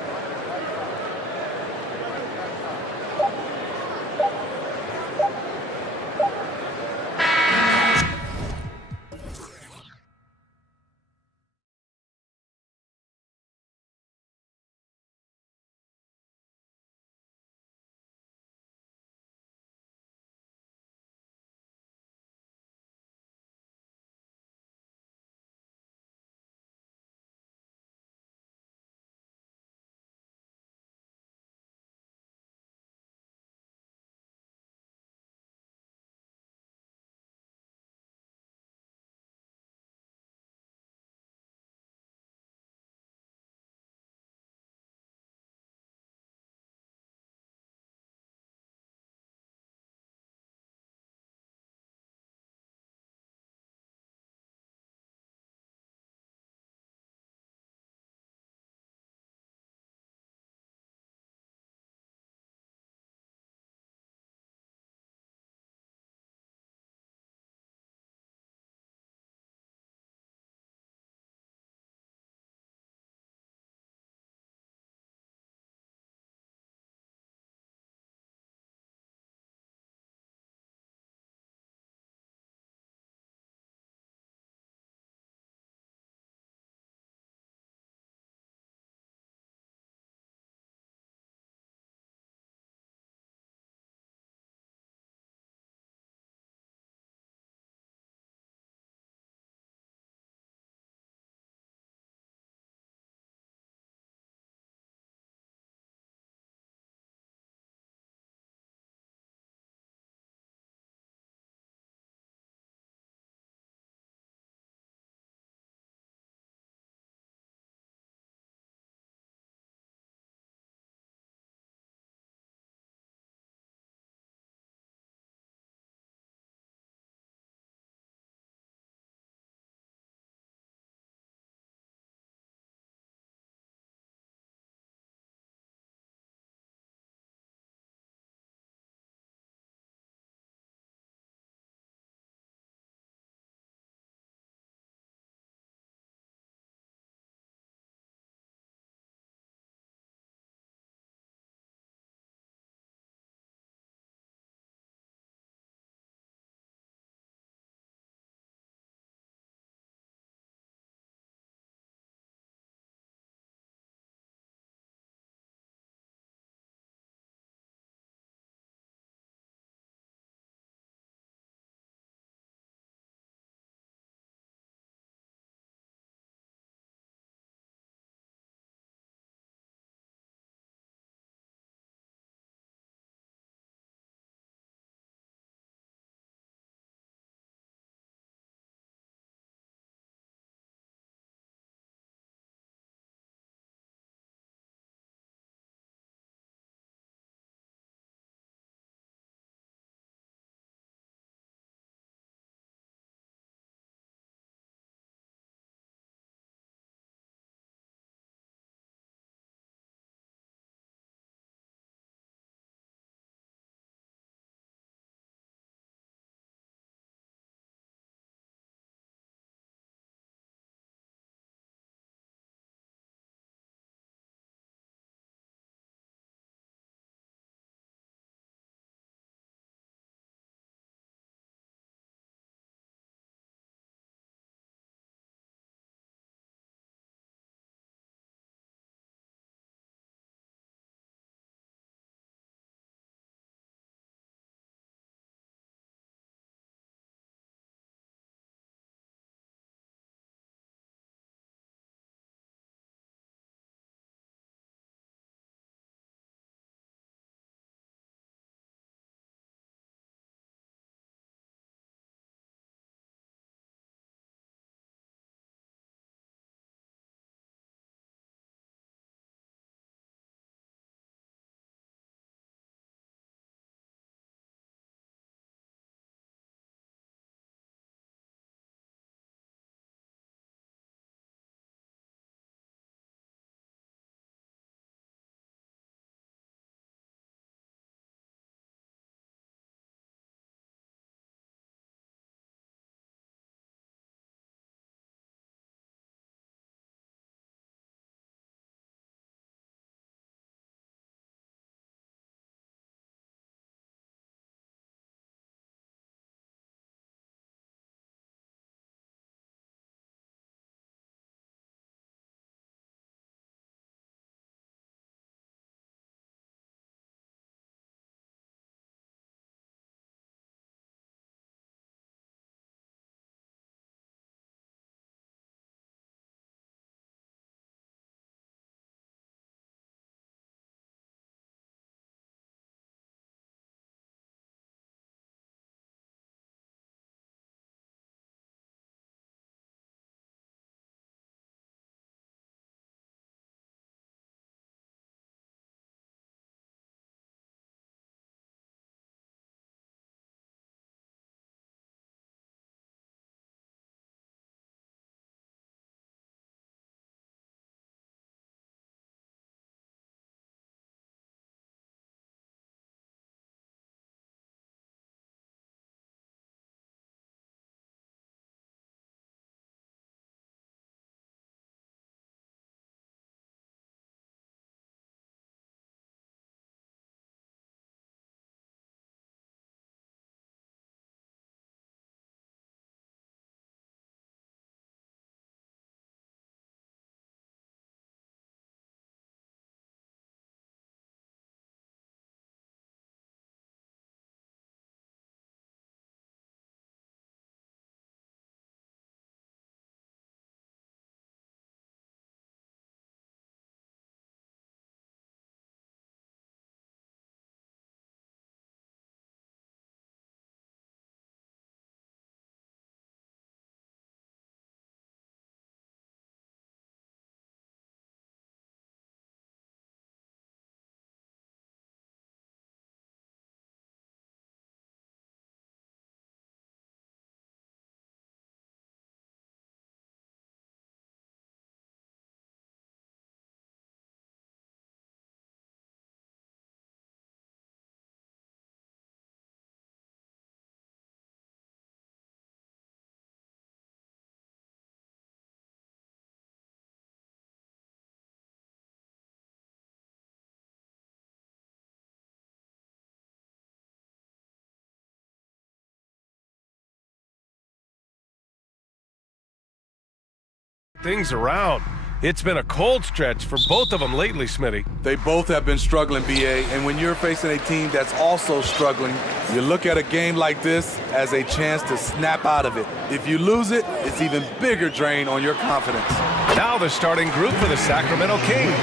things around. It's been a cold stretch for both of them lately, Smitty. They both have been struggling, BA, and when you're facing a team that's also struggling, you look at a game like this as a chance to snap out of it. If you lose it, it's even bigger drain on your confidence. Now the starting group for the Sacramento Kings.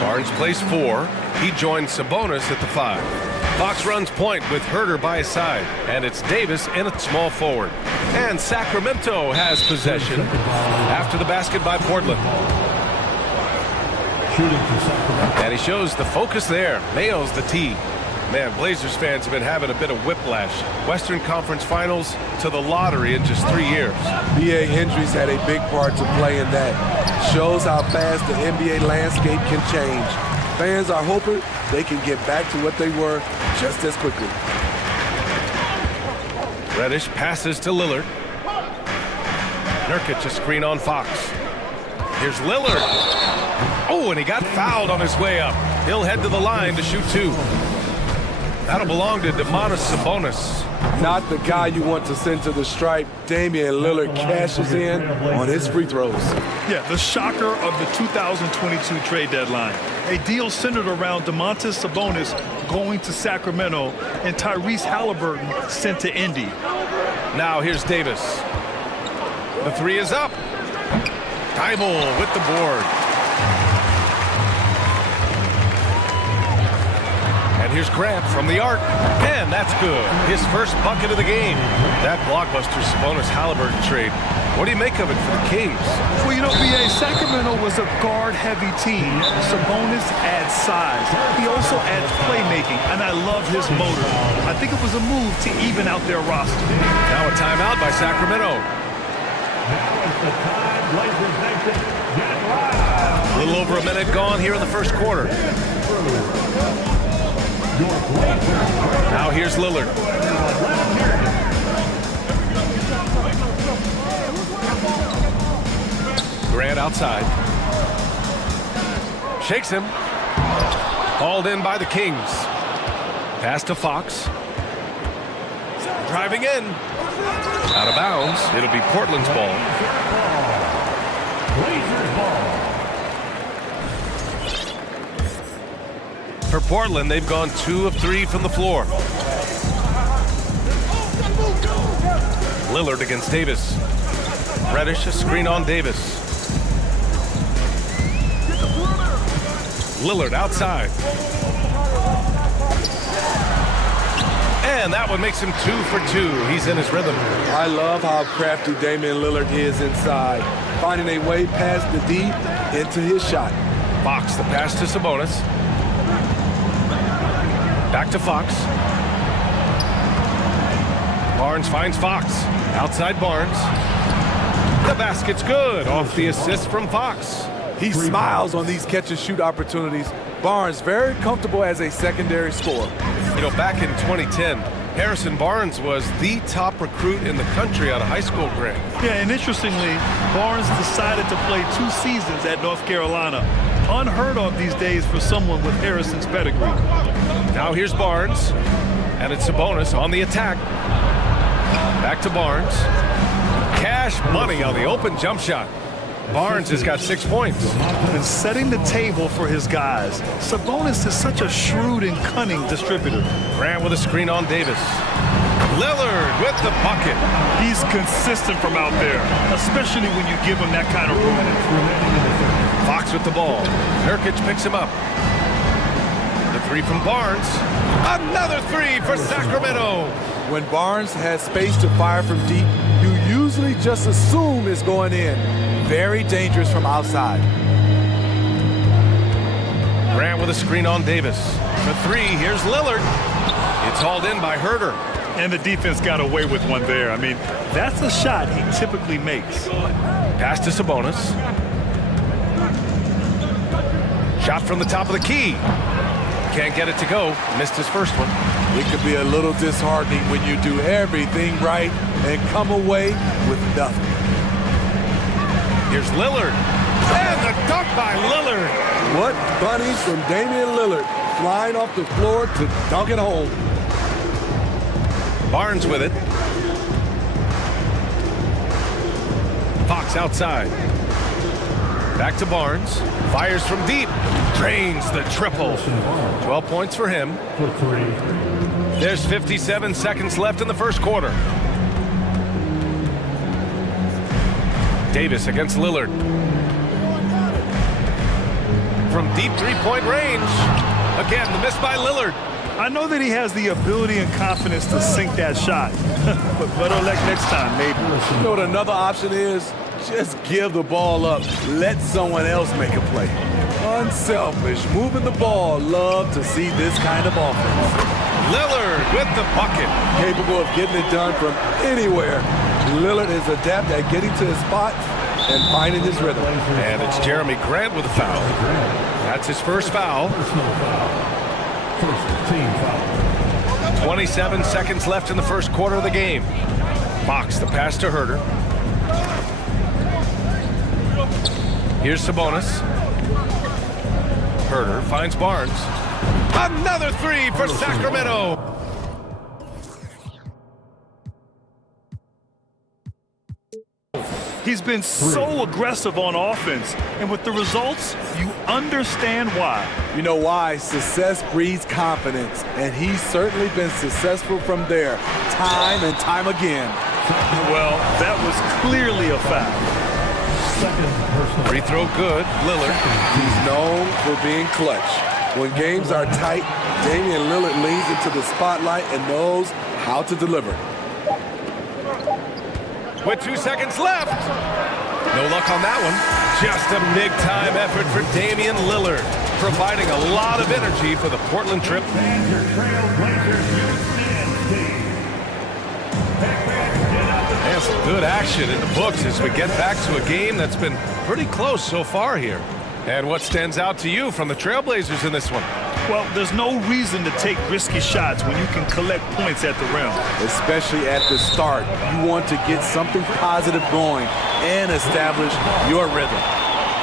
Barnes plays 4. He joins Sabonis at the 5. Fox runs point with Herter by his side, and it's Davis in at small forward. And Sacramento has possession after the basket by Portland. And he shows the focus there. Mayo's the tee. Man, Blazers fans have been having a bit of whiplash. Western Conference Finals to the lottery in just 3 years. B.A. Hendricks had a big part to play in that. Shows how fast the NBA landscape can change. Fans are hoping they can get back to what they were just as quickly. Reddish passes to Lillard. Nurkic a screen on Fox. Here's Lillard. Oh, and he got fouled on his way up. He'll head to the line to shoot 2. That'll belong to Domantas Sabonis. Not the guy you want to send to the stripe. Damian Lillard cashes in on his free throws. Yeah, the shocker of the 2022 trade deadline. A deal centered around Domantas Sabonis going to Sacramento and Tyrese Halliburton sent to Indy. Now here's Davis. The 3 is up. Thibault with the board. And here's Grant from the arc. And that's good. His first bucket of the game. That blockbuster Sabonis-Halliburton trade. What do you make of it for the Kings? Well, you know, B.A., Sacramento was a guard-heavy team. Sabonis adds size. He also adds playmaking, and I love his motor. I think it was a move to even out their roster. Now a timeout by Sacramento. A little over a minute gone here in the first quarter. Now here's Lillard. Grant outside. Shakes him. Hauled in by the Kings. Pass to Fox. Driving in. Out of bounds. It'll be Portland's ball. For Portland, they've gone 2 of 3 from the floor. Lillard against Davis. Reddish, a screen on Davis. Lillard outside. And that one makes him 2 for 2. He's in his rhythm. I love how crafty Damian Lillard is inside, finding a way past the D into his shot. Fox, the pass to Sabonis. Back to Fox. Barnes finds Fox. Outside Barnes. The basket's good. Off the assist from Fox. He smiles on these catch-and-shoot opportunities. Barnes very comfortable as a secondary scorer. You know, back in 2010, Harrison Barnes was the top recruit in the country out of high school, Grant. Yeah, and interestingly, Barnes decided to play 2 seasons at North Carolina. Unheard of these days for someone with Harrison's pedigree. Now here's Barnes, and it's Sabonis on the attack. Back to Barnes. Cash money on the open jump shot. Barnes has got 6 points. And setting the table for his guys. Sabonis is such a shrewd and cunning distributor. Grant with a screen on Davis. Lillard with the bucket. He's consistent from out there, especially when you give him that kind of room. Fox with the ball. Nurkic picks him up. The 3 from Barnes. Another 3 for Sacramento. When Barnes has space to fire from deep, you usually just assume it's going in. Very dangerous from outside. Grant with a screen on Davis. For 3, here's Lillard. It's hauled in by Herter. And the defense got away with one there. I mean, that's a shot he typically makes. Pass to Sabonis. Shot from the top of the key. Can't get it to go. Missed his first one. It could be a little disheartening when you do everything right and come away with nothing. Here's Lillard. And the dunk by Lillard. What bunnies from Damian Lillard, flying off the floor to dunk it home. Barnes with it. Fox outside. Back to Barnes. Fires from deep. Drains the triple. 12 points for him. For 3. There's 57 seconds left in the first quarter. Davis against Lillard. From deep three-point range. Again, the miss by Lillard. I know that he has the ability and confidence to sink that shot. but better luck next time, maybe. You know what another option is? Just give the ball up. Let someone else make a play. Unselfish, moving the ball. Love to see this kind of offense. Lillard with the bucket. Capable of getting it done from anywhere. Lillard is adept at getting to his spots and finding his rhythm. And it's Jeremy Grant with a foul. That's his first foul. First team foul. 27 seconds left in the first quarter of the game. Fox the pass to Herter. Here's Sabonis. Herter finds Barnes. Another three for Sacramento. He's been so aggressive on offense, and with the results, you understand why. You know why? Success breeds confidence, and he's certainly been successful from there, time and time again. Well, that was clearly a foul. Free throw good, Lillard. He's known for being clutch. When games are tight, Damian Lillard leans into the spotlight and knows how to deliver. With 2 seconds left. No luck on that one. Just a big-time effort for Damian Lillard, providing a lot of energy for the Portland trip. And some good action in the books as we get back to a game that's been pretty close so far here. And what stands out to you from the Trailblazers in this one? Well, there's no reason to take risky shots when you can collect points at the rim. Especially at the start. You want to get something positive going and establish your rhythm.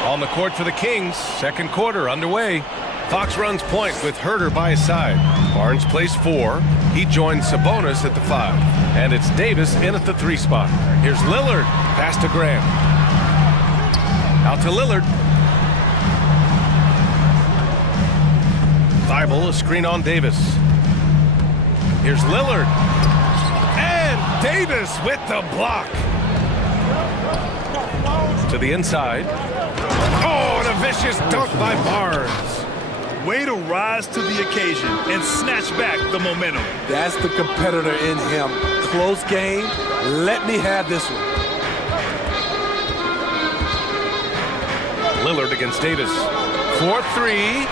On the court for the Kings, second quarter underway. Fox runs point with Herter by his side. Barnes plays 4. He joins Sabonis at the 5. And it's Davis in at the 3 spot. Here's Lillard. Pass to Graham. Out to Lillard. Thibault, a screen on Davis. Here's Lillard. And Davis with the block. To the inside. Oh, and a vicious dunk by Barnes. Way to rise to the occasion and snatch back the momentum. That's the competitor in him. Close game. Let me have this one. Lillard against Davis. 4-3.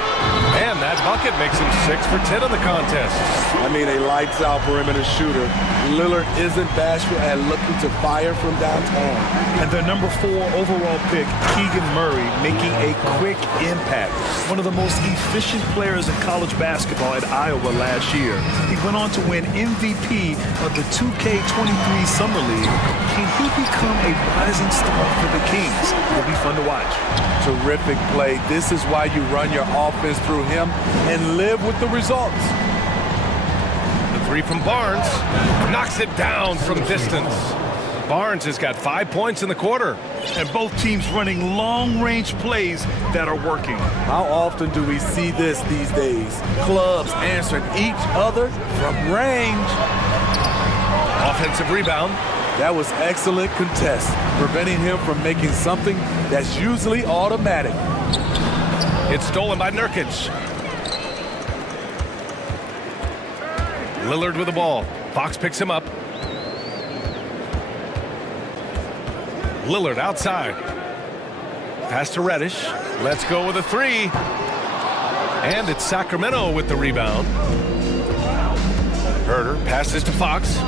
And that bucket makes him 6 for 10 in the contest. I mean, a lights-out perimeter shooter. Lillard isn't bashful at looking to fire from downtown. And their number 4 overall pick, Keegan Murray, making a quick impact. One of the most efficient players in college basketball at Iowa last year. He went on to win MVP of the 2K23 Summer League. Can he become a rising star for the Kings? It'll be fun to watch. Terrific play. This is why you run your offense through him and live with the results. The 3 from Barnes knocks it down from distance. Barnes has got 5 points in the quarter. And both teams running long-range plays that are working. How often do we see this these days? Clubs answering each other from range. Offensive rebound. That was excellent contest, preventing him from making something that's usually automatic. It's stolen by Nurkic. Lillard with the ball. Fox picks him up. Lillard outside. Pass to Reddish. Let's go with a 3. And it's Sacramento with the rebound. Herter passes to Fox.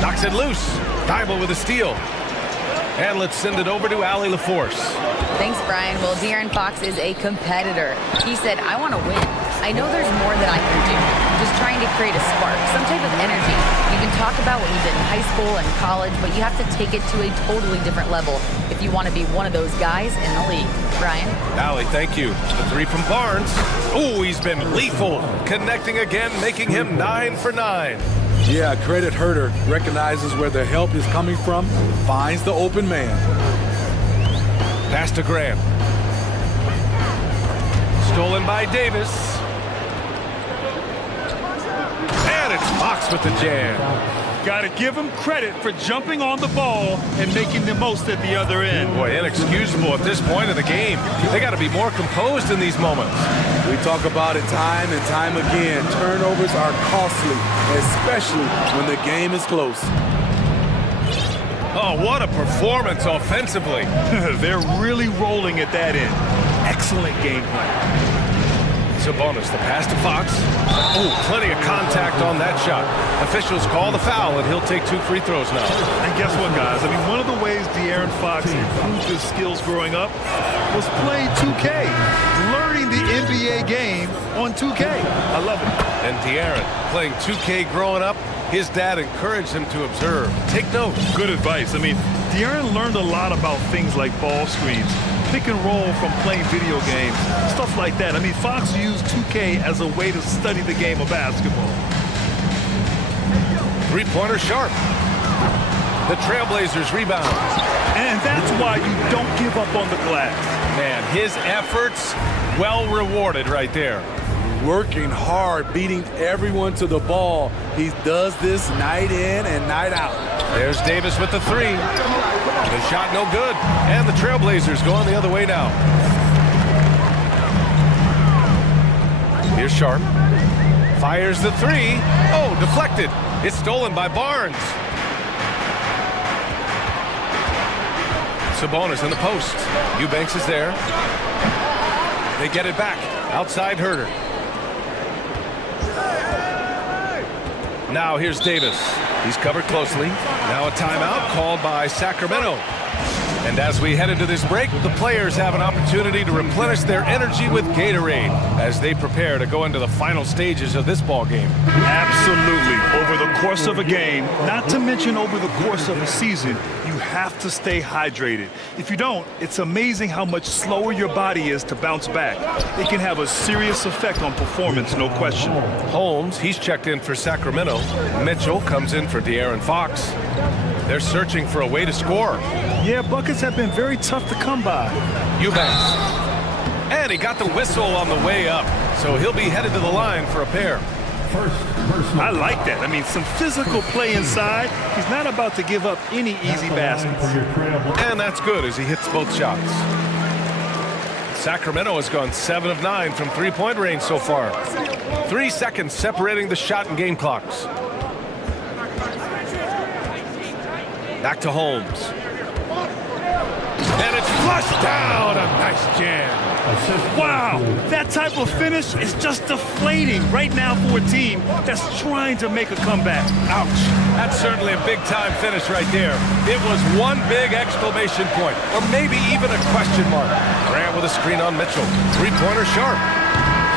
Knocks it loose. Thibault with a steal. And let's send it over to Allie LaForce. Thanks, Brian. Well, De'Aaron Fox is a competitor. He said, I want to win. I know there's more that I can do. Just trying to create a spark, some type of energy. You can talk about what you did in high school and college, but you have to take it to a totally different level if you want to be one of those guys in the league. Brian? Allie, thank you. The 3 from Barnes. Ooh, he's been lethal. Connecting again, making him 9 for 9. Yeah, credit Herter. Recognizes where the help is coming from, finds the open man. Pass to Grant. Stolen by Davis. And it's Fox with the jam. Got to give him credit for jumping on the ball and making the most at the other end. Boy, inexcusable at this point of the game. They got to be more composed in these moments. We talk about it time and time again. Turnovers are costly, especially when the game is close. Oh, what a performance offensively. They're really rolling at that end. Excellent game plan. Sabonis, the pass to Fox. Oh, plenty of contact on that shot. Officials call the foul, and he'll take 2 free throws now. And guess what, guys? I mean, one of the ways De'Aaron Fox improved his skills growing up was playing 2K, learning the NBA game on 2K. I love it. And De'Aaron, playing 2K growing up, his dad encouraged him to observe. Take note. Good advice. I mean, De'Aaron learned a lot about things like ball screens, pick and roll from playing video games, stuff like that. I mean, Fox used 2K as a way to study the game of basketball. Three-pointer sharp. The Trailblazers rebound. And that's why you don't give up on the glass. Man, his efforts well rewarded right there. Working hard, beating everyone to the ball. He does this night in and night out. There's Davis with the 3. The shot no good. And the Trailblazers going the other way now. Here's Sharp. Fires the 3. Oh, deflected. It's stolen by Barnes. Sabonis in the post. Eubanks is there. They get it back. Outside Herter. Now here's Davis. He's covered closely. Now a timeout called by Sacramento. And as we head into this break, the players have an opportunity to replenish their energy with Gatorade as they prepare to go into the final stages of this ball game. Absolutely. Over the course of a game, not to mention over the course of a season, you have to stay hydrated. If you don't, it's amazing how much slower your body is to bounce back. It can have a serious effect on performance, no question. Holmes, he's checked in for Sacramento. Mitchell comes in for De'Aaron Fox. They're searching for a way to score. Yeah, buckets have been very tough to come by. Eubanks. And he got the whistle on the way up, so he'll be headed to the line for a pair. I like that. I mean, some physical play inside. He's not about to give up any easy baskets. And that's good as he hits both shots. Sacramento has gone 7 of 9 from three-point range so far. 3 seconds separating the shot and game clocks. Back to Holmes. And it's flushed down. A nice jam. Wow, that type of finish is just deflating right now for a team that's trying to make a comeback. Ouch. That's certainly a big-time finish right there. It was one big exclamation point, or maybe even a question mark. Grant with a screen on Mitchell. Three-pointer Sharp.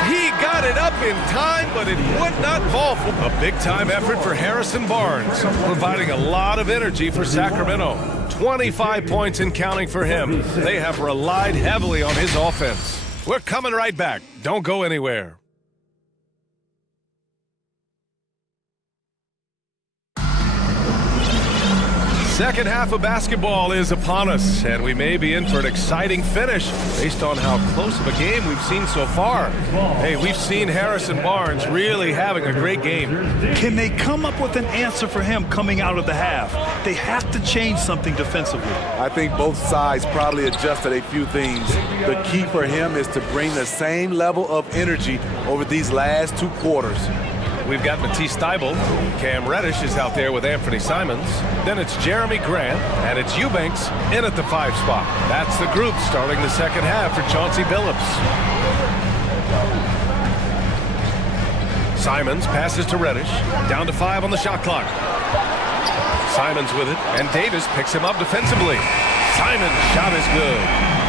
He got it up in time, but it would not fall. A big-time effort for Harrison Barnes, providing a lot of energy for Sacramento. 25 points and counting for him. They have relied heavily on his offense. We're coming right back. Don't go anywhere. Second half of basketball is upon us, and we may be in for an exciting finish based on how close of a game we've seen so far. Hey, we've seen Harrison Barnes really having a great game. Can they come up with an answer for him coming out of the half? They have to change something defensively. I think both sides probably adjusted a few things. The key for him is to bring the same level of energy over these last 2 quarters. We've got Matisse Thybulle. Cam Reddish is out there with Anthony Simons. Then it's Jeremy Grant, and it's Eubanks in at the 5 spot. That's the group starting the second half for Chauncey Billups. Simons passes to Reddish. Down to 5 on the shot clock. Simons with it, and Davis picks him up defensively. Simons' shot is good.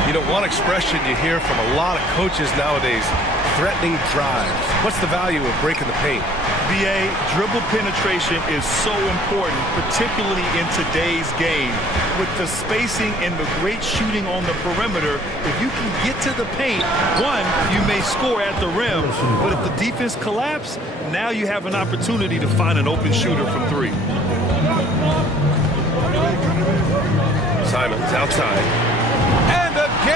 You know, one expression you hear from a lot of coaches nowadays, threatening drives. What's the value of breaking the paint? BA, dribble penetration is so important, particularly in today's game. With the spacing and the great shooting on the perimeter, if you can get to the paint, one, you may score at the rim, but if the defense collapses, now you have an opportunity to find an open shooter from 3. Simons outside. And again!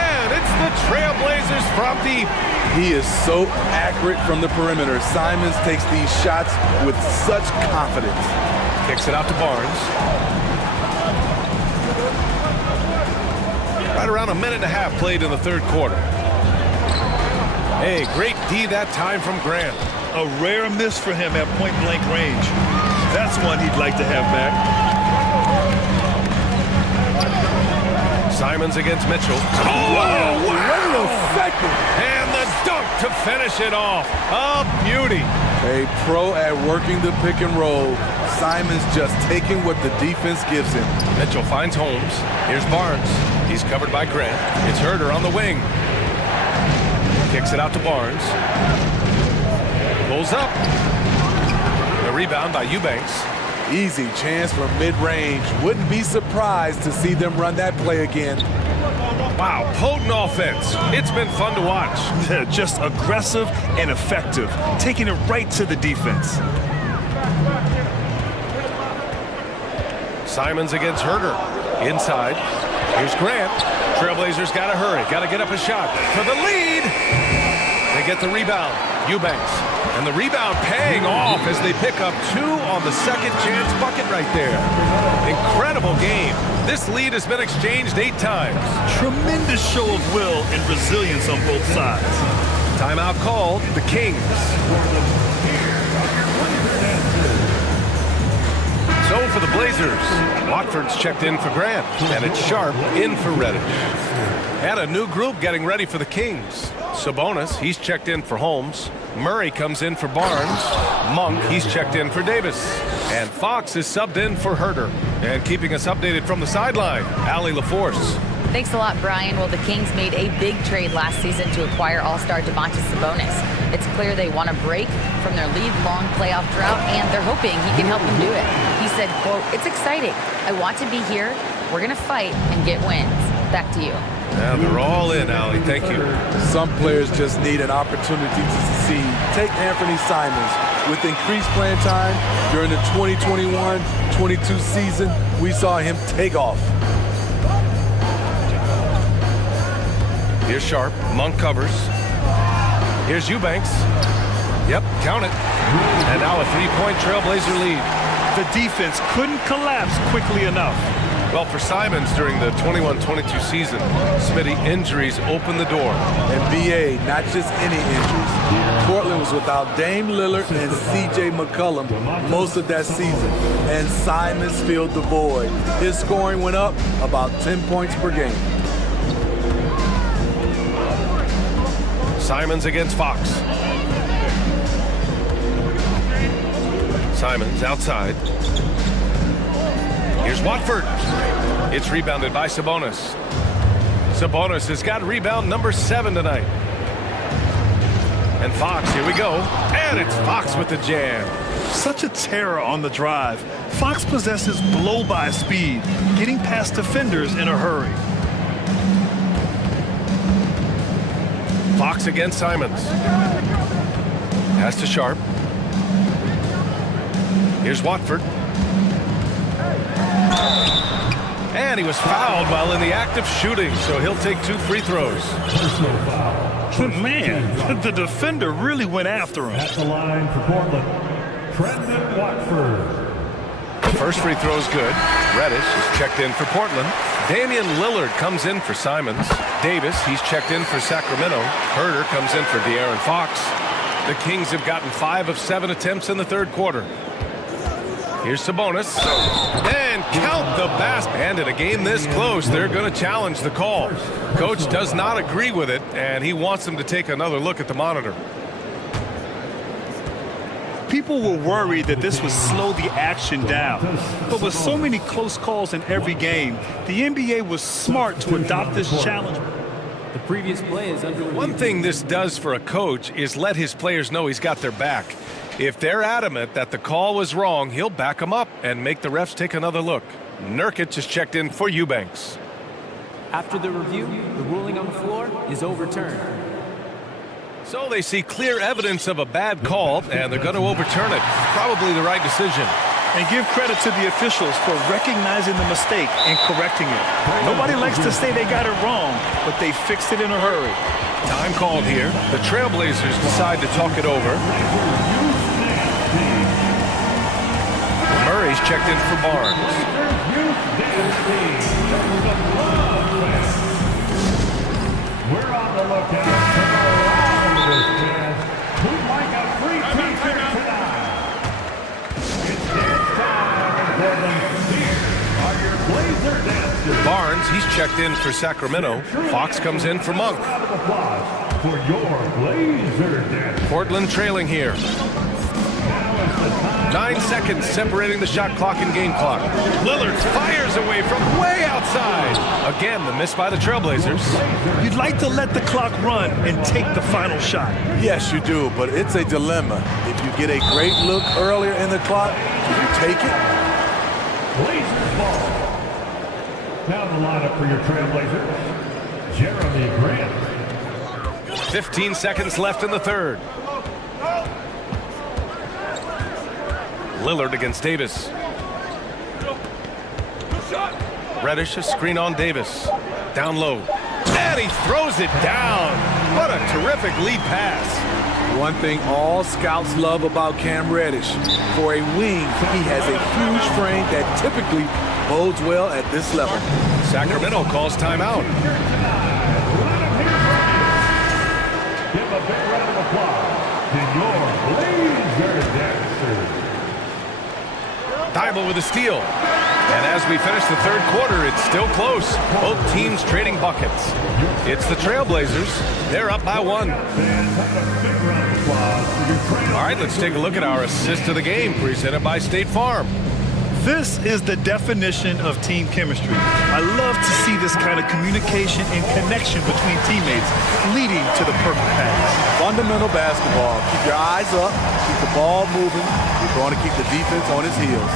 Trailblazers from deep. He is so accurate from the perimeter. Simons takes these shots with such confidence. Kicks it out to Barnes. Right around a minute and a half played in the third quarter. Hey, great D that time from Grant. A rare miss for him at point-blank range. That's one he'd like to have back. Simons against Mitchell. Oh, wow! Wait a second! And the dunk to finish it off. A beauty. A pro at working the pick and roll. Simons just taking what the defense gives him. Mitchell finds Holmes. Here's Barnes. He's covered by Grant. It's Herder on the wing. Kicks it out to Barnes. Pulls up. The rebound by Eubanks. Easy chance for mid-range. Wouldn't be surprised to see them run that play again. Wow, potent offense. It's been fun to watch. Just aggressive and effective, taking it right to the defense. Simons against Herder. Inside. Here's Grant. Trailblazers got to hurry. Got to get up a shot for the lead. They get the rebound. Eubanks. And the rebound paying off as they pick up 2 on the second chance bucket right there. Incredible game. This lead has been exchanged 8 times. Tremendous show of will and resilience on both sides. Timeout called. The Kings. So for the Blazers, Watford's checked in for Grant, and it's Sharp in for Reddish. And a new group getting ready for the Kings. Sabonis, he's checked in for Holmes. Murray comes in for Barnes. Monk, he's checked in for Davis. And Fox is subbed in for Herder. And keeping us updated from the sideline, Allie LaForce. Thanks a lot, Brian. Well, the Kings made a big trade last season to acquire all-star Domantas Sabonis. It's clear they want to break from their lead-long playoff drought, and they're hoping he can help them do it. He said, quote, "It's exciting. I want to be here. We're going to fight and get wins." Back to you. Now they're all in, Allie. Thank you. Some players just need an opportunity to succeed. Take Anthony Simons. With increased playing time during the 2021-22 season, we saw him take off. Here's Sharp. Monk covers. Here's Eubanks. Yep, count it. And now a 3-point Trailblazer lead. The defense couldn't collapse quickly enough. Well, for Simons during the 21-22 season, Smitty, injuries opened the door. And BA, not just any injuries. Portland was without Dame Lillard and CJ McCollum most of that season. And Simons filled the void. His scoring went up about 10 points per game. Simons against Fox. Simons outside. Here's Watford. It's rebounded by Sabonis. Sabonis has got rebound number 7 tonight. And Fox, here we go. And it's Fox with the jam. Such a terror on the drive. Fox possesses blow-by speed, getting past defenders in a hurry. Fox against Simons. Pass to Sharp. Here's Watford. And he was fouled while in the act of shooting, so he'll take 2 free throws. Man, the defender really went after him. At the line for Portland, Trendon Watford. First free throw is good. Reddish is checked in for Portland. Damian Lillard comes in for Simons. Davis, he's checked in for Sacramento. Herder comes in for De'Aaron Fox. The Kings have gotten 5 of 7 attempts in the third quarter. Here's Sabonis. And count the basket. And in a game this close, they're going to challenge the call. Coach does not agree with it, and he wants them to take another look at the monitor. People were worried that this would slow the action down. But with so many close calls in every game, the NBA was smart to adopt this challenge. The previous play is under review. One thing this does for a coach is let his players know he's got their back. If they're adamant that the call was wrong, he'll back them up and make the refs take another look. Nurkic is checked in for Eubanks. After the review, the ruling on the floor is overturned. So they see clear evidence of a bad call, and they're going to overturn it. Probably the right decision. And give credit to the officials for recognizing the mistake and correcting it. Nobody likes to say they got it wrong, but they fixed it in a hurry. Time called here. The Trailblazers decide to talk it over. Murray's checked in for Barnes. We're on the lookout for this chance. Who'd like a free t-shirt tonight? It's dance time for them. Here are your Blazer dancers. Barnes, he's checked in for Sacramento. Fox comes in for Monk. Round of applause for your Blazer dancers. Portland trailing here. 9 seconds separating the shot clock and game clock. Lillard fires away from way outside. Again, the miss by the Trailblazers. You'd like to let the clock run and take the final shot. Yes, you do, but it's a dilemma. If you get a great look earlier in the clock, do you take it? Blazers ball. Now the lineup for your Trailblazers. Jeremy Grant. 15 seconds left in the third. Lillard against Davis. Reddish, a screen on Davis. Down low. And he throws it down. What a terrific lead pass. One thing all scouts love about Cam Reddish. For a wing, he has a huge frame that typically bodes well at this level. Sacramento calls timeout. Give a big round of applause to your Blazer dancers. Thibault with a steal. And as we finish the third quarter, it's still close. Both teams trading buckets. It's the Trailblazers. They're up by 1. All right, let's take a look at our assist of the game, presented by State Farm. This is the definition of team chemistry. I love to see this kind of communication and connection between teammates leading to the perfect pass. Fundamental basketball. Keep your eyes up, keep the ball moving. You're going to keep the defense on his heels.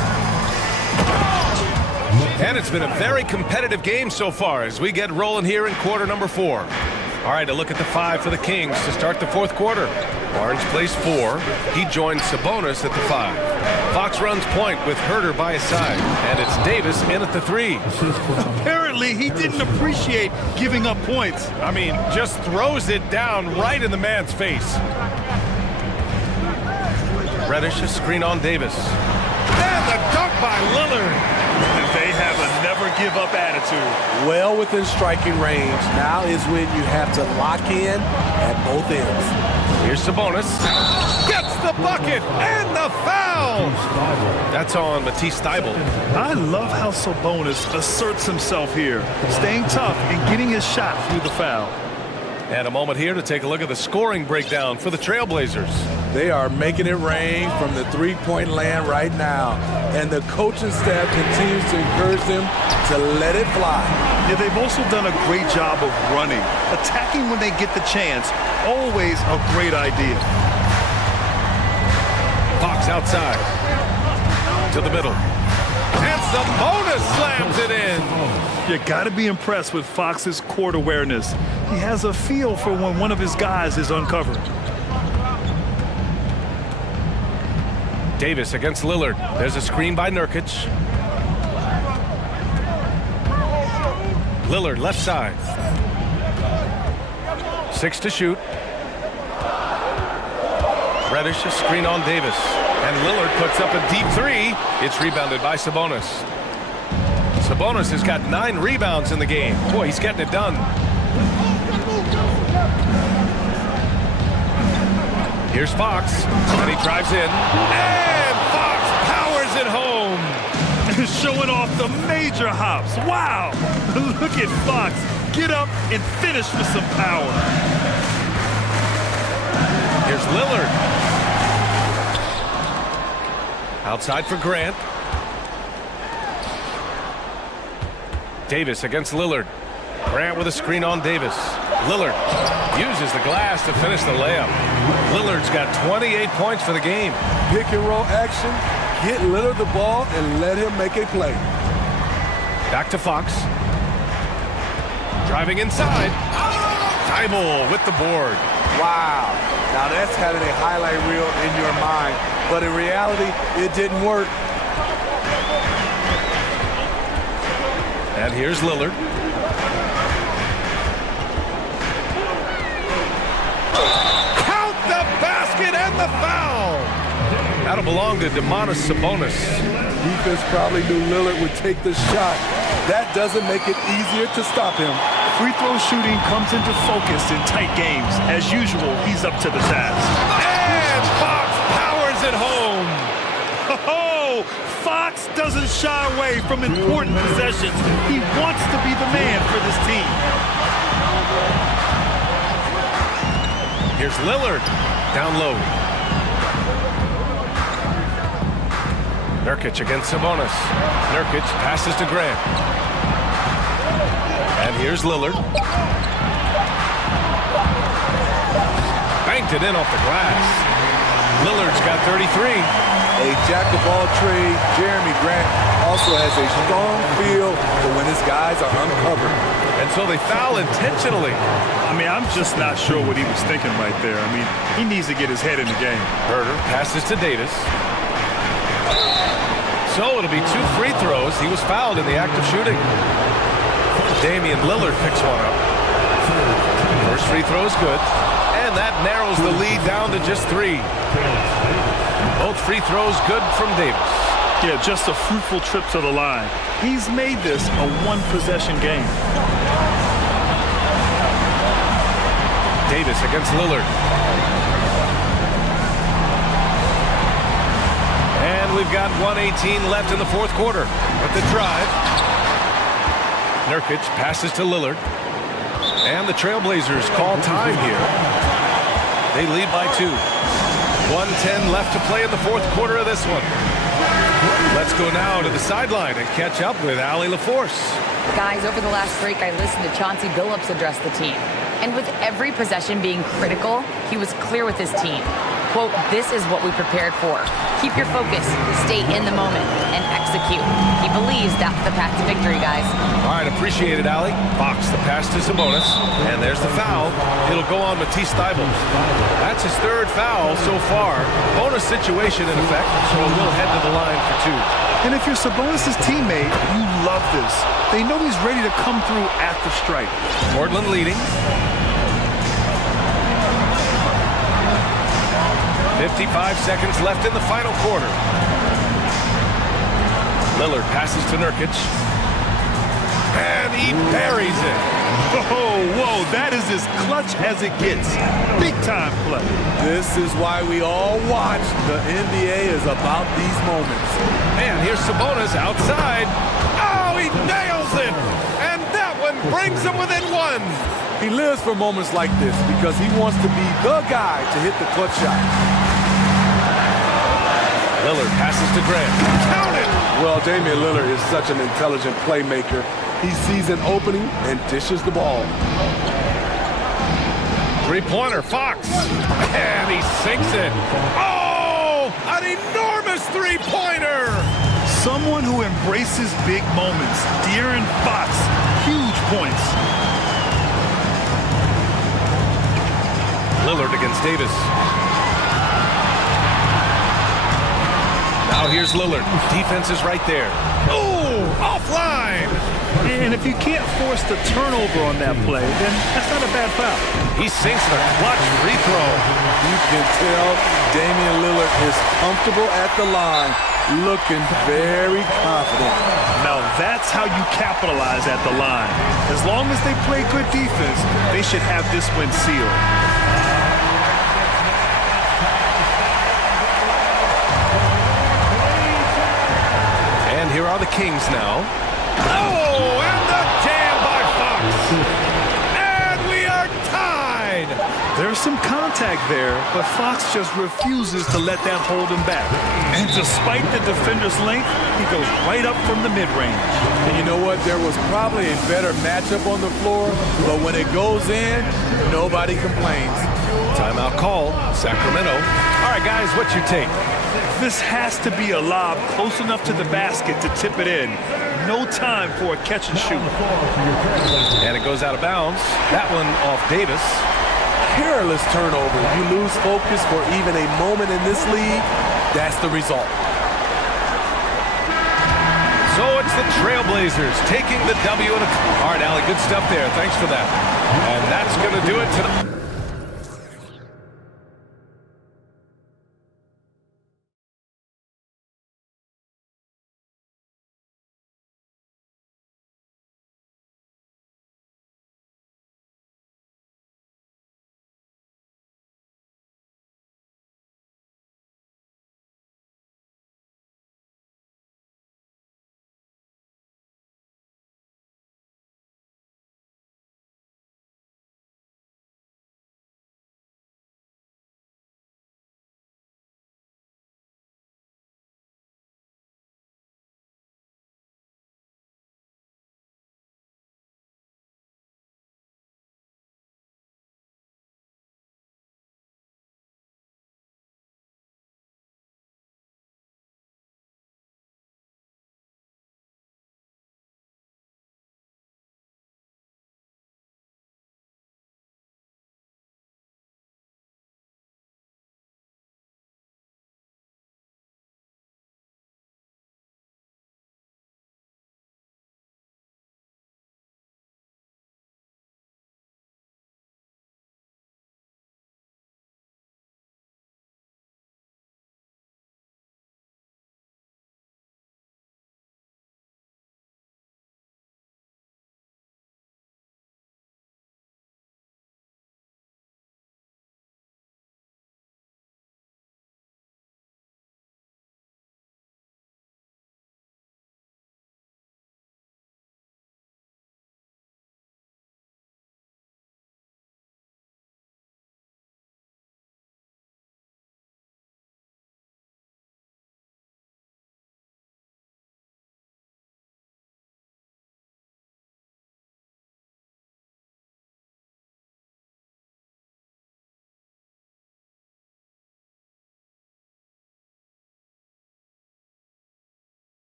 And it's been a very competitive game so far as we get rolling here in quarter number 4. All right, a look at the 5 for the Kings to start the fourth quarter. Barnes plays 4. He joins Sabonis at the 5. Fox runs point with Herter by his side. And it's Davis in at the 3. Apparently, he didn't appreciate giving up points. I mean, just throws it down right in the man's face. Reddish, a screen on Davis. And the dunk by Lillard. They have a never-give-up attitude. Well within striking range. Now is when you have to lock in at both ends. Here's Sabonis. Gets the bucket and the foul. That's on Matisse Thybulle. I love how Sabonis asserts himself here, staying tough and getting his shot through the foul. And a moment here to take a look at the scoring breakdown for the Trailblazers. They are making it rain from the three-point land right now. And the coaching staff continues to encourage them to let it fly. Yeah, they've also done a great job of running. Attacking when they get the chance, always a great idea. Fox outside. To the middle. And Sabonis slams it in. You got to be impressed with Fox's court awareness. He has a feel for when one of his guys is uncovered. Davis against Lillard. There's a screen by Nurkic. Lillard left side. 6 to shoot. Reddish, a screen on Davis. And Lillard puts up a deep 3. It's rebounded by Sabonis. Sabonis has got 9 rebounds in the game. Boy, he's getting it done. Here's Fox, and he drives in. And Fox powers it home. Showing off the major hops. Wow! Look at Fox. Get up and finish with some power. Here's Lillard. Outside for Grant. Davis against Lillard. Grant with a screen on Davis. Lillard uses the glass to finish the layup. Lillard's got 28 points for the game. Pick and roll action. Get Lillard the ball and let him make a play. Back to Fox. Driving inside. Thybulle with the board. Wow. Now that's having a highlight reel in your mind. But in reality, it didn't work. And here's Lillard. Count the basket and the foul. That'll belong to Domantas Sabonis. Defense probably knew Lillard would take the shot. That doesn't make it easier to stop him. Free throw shooting comes into focus in tight games. As usual, he's up to the task. And Fox powers it home. Oh, Fox doesn't shy away from important possessions. He wants to be the man for this team. Here's Lillard, down low. Nurkic against Sabonis. Nurkic passes to Grant. And here's Lillard. Banked it in off the glass. Lillard's got 33. A jack-of-all trade, Jeremy Grant also has a strong feel for when his guys are uncovered. And so they foul intentionally. I mean, I'm just not sure what he was thinking right there. I mean, he needs to get his head in the game. Herter passes to Davis. So it'll be 2 free throws. He was fouled in the act of shooting. Damian Lillard picks one up. First free throw is good. And that narrows the lead down to just 3. Both free throws good from Davis. Yeah, just a fruitful trip to the line. He's made this a one-possession game. Davis against Lillard. And we've got 1:18 left in the fourth quarter. With the drive. Nurkic passes to Lillard. And the Trailblazers call time here. They lead by 2. 1:10 left to play in the fourth quarter of this one. Let's go now to the sideline and catch up with Allie LaForce. Guys, over the last break, I listened to Chauncey Billups address the team. And with every possession being critical, he was clear with his team. Quote, this is what we prepared for. Keep your focus, stay in the moment, and execute. He believes that's the path to victory, guys. All right, appreciate it, Allie. Fox, the pass to Sabonis. And there's the foul. It'll go on Matisse Thybulle. That's his 3rd foul so far. Bonus situation in effect, so we'll head to the line for 2. And if you're Sabonis' teammate, you love this. They know he's ready to come through at the stripe. Portland leading. 55 seconds left in the final quarter. Lillard passes to Nurkic. And he buries it. Whoa, that is as clutch as it gets. Big time play. This is why we all watch. The NBA is about these moments. And here's Sabonis outside. Oh, he nails it. And that one brings him within 1. He lives for moments like this because he wants to be the guy to hit the clutch shot. Lillard passes to Grant. Count it! Well, Damian Lillard is such an intelligent playmaker. He sees an opening and dishes the ball. Three-pointer, Fox. And he sinks it. Oh, an enormous three-pointer. Someone who embraces big moments. De'Aaron Fox, huge points. Lillard against Davis. Now here's Lillard. Defense is right there. Oh, offline. And if you can't force the turnover on that play, then that's not a bad foul. He sinks the clutch free throw. You can tell Damian Lillard is comfortable at the line, looking very confident. Now that's how you capitalize at the line. As long as they play good defense, they should have this win sealed. And here are the Kings now. Oh, and the jam by Fox. And we are tied. There's some contact there, but Fox just refuses to let that hold him back. And despite the defender's length, he goes right up from the mid-range. And you know what? There was probably a better matchup on the floor, but when it goes in, nobody complains. Timeout call, Sacramento. All right, guys, what's your take? This has to be a lob close enough to the basket to tip it in. No time for a catch and shoot. And it goes out of bounds. That one off Davis. Careless turnover. You lose focus for even a moment in this league. That's the result. It's the Trailblazers taking the W. All right, Allie, good stuff there. Thanks for that. And that's going to do it tonight.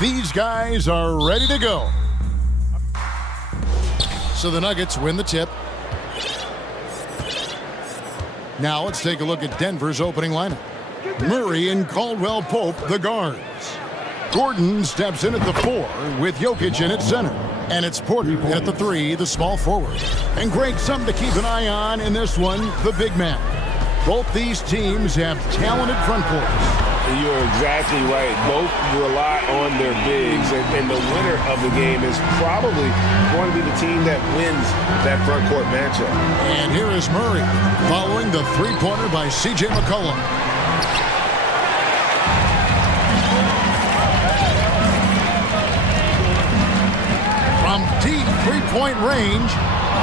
These guys are ready to go. So the Nuggets win the tip. Now let's take a look at Denver's opening lineup. Murray and Caldwell Pope, the guards. Gordon steps in at the 4 with Jokic in at center. And it's Porter in at the 3, the small forward. And Greg, something to keep an eye on in this one, the big man. Both these teams have talented front courts. You're exactly right. Both rely on their bigs, and the winner of the game is probably going to be the team that wins that front court matchup. And here is Murray following the three-pointer by C.J. McCollum. From deep three-point range,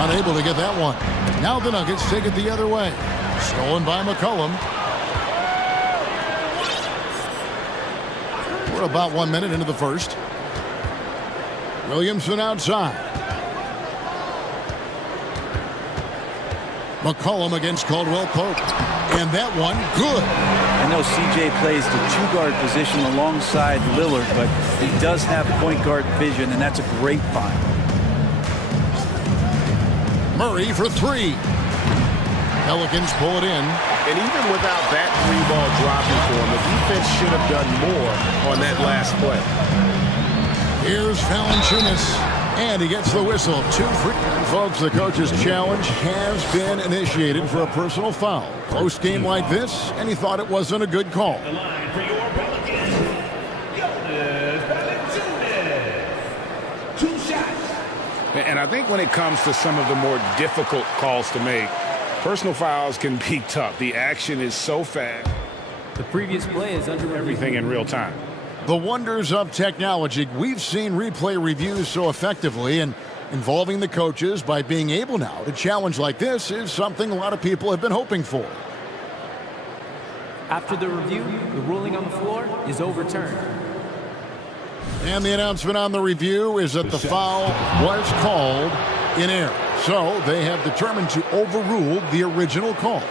unable to get that one. Now the Nuggets take it the other way. Stolen by McCollum. We're about 1 minute into the first. Williamson outside. McCollum against Caldwell Pope. And that one, good. I know CJ plays the two-guard position alongside Lillard, but he does have point guard vision, and that's a great find. Murray for 3. Pelicans pull it in. And even without that 3-ball dropping for him, the defense should have done more on that last play. Here's Valanciunas, and he gets the whistle. 2 free. Folks, the coach's challenge has been initiated for a personal foul. Close game like this, and he thought it wasn't a good call. The line for your Pelicans, Valanciunas. 2 shots. And I think when it comes to some of the more difficult calls to make, personal fouls can be tough. The action is so fast. The previous play is under everything in real time. The wonders of technology. We've seen replay reviews so effectively, and involving the coaches by being able now to challenge like this is something a lot of people have been hoping for. After the review, the ruling on the floor is overturned. And the announcement on the review is that the foul was called in error. So they have determined to overrule the original call.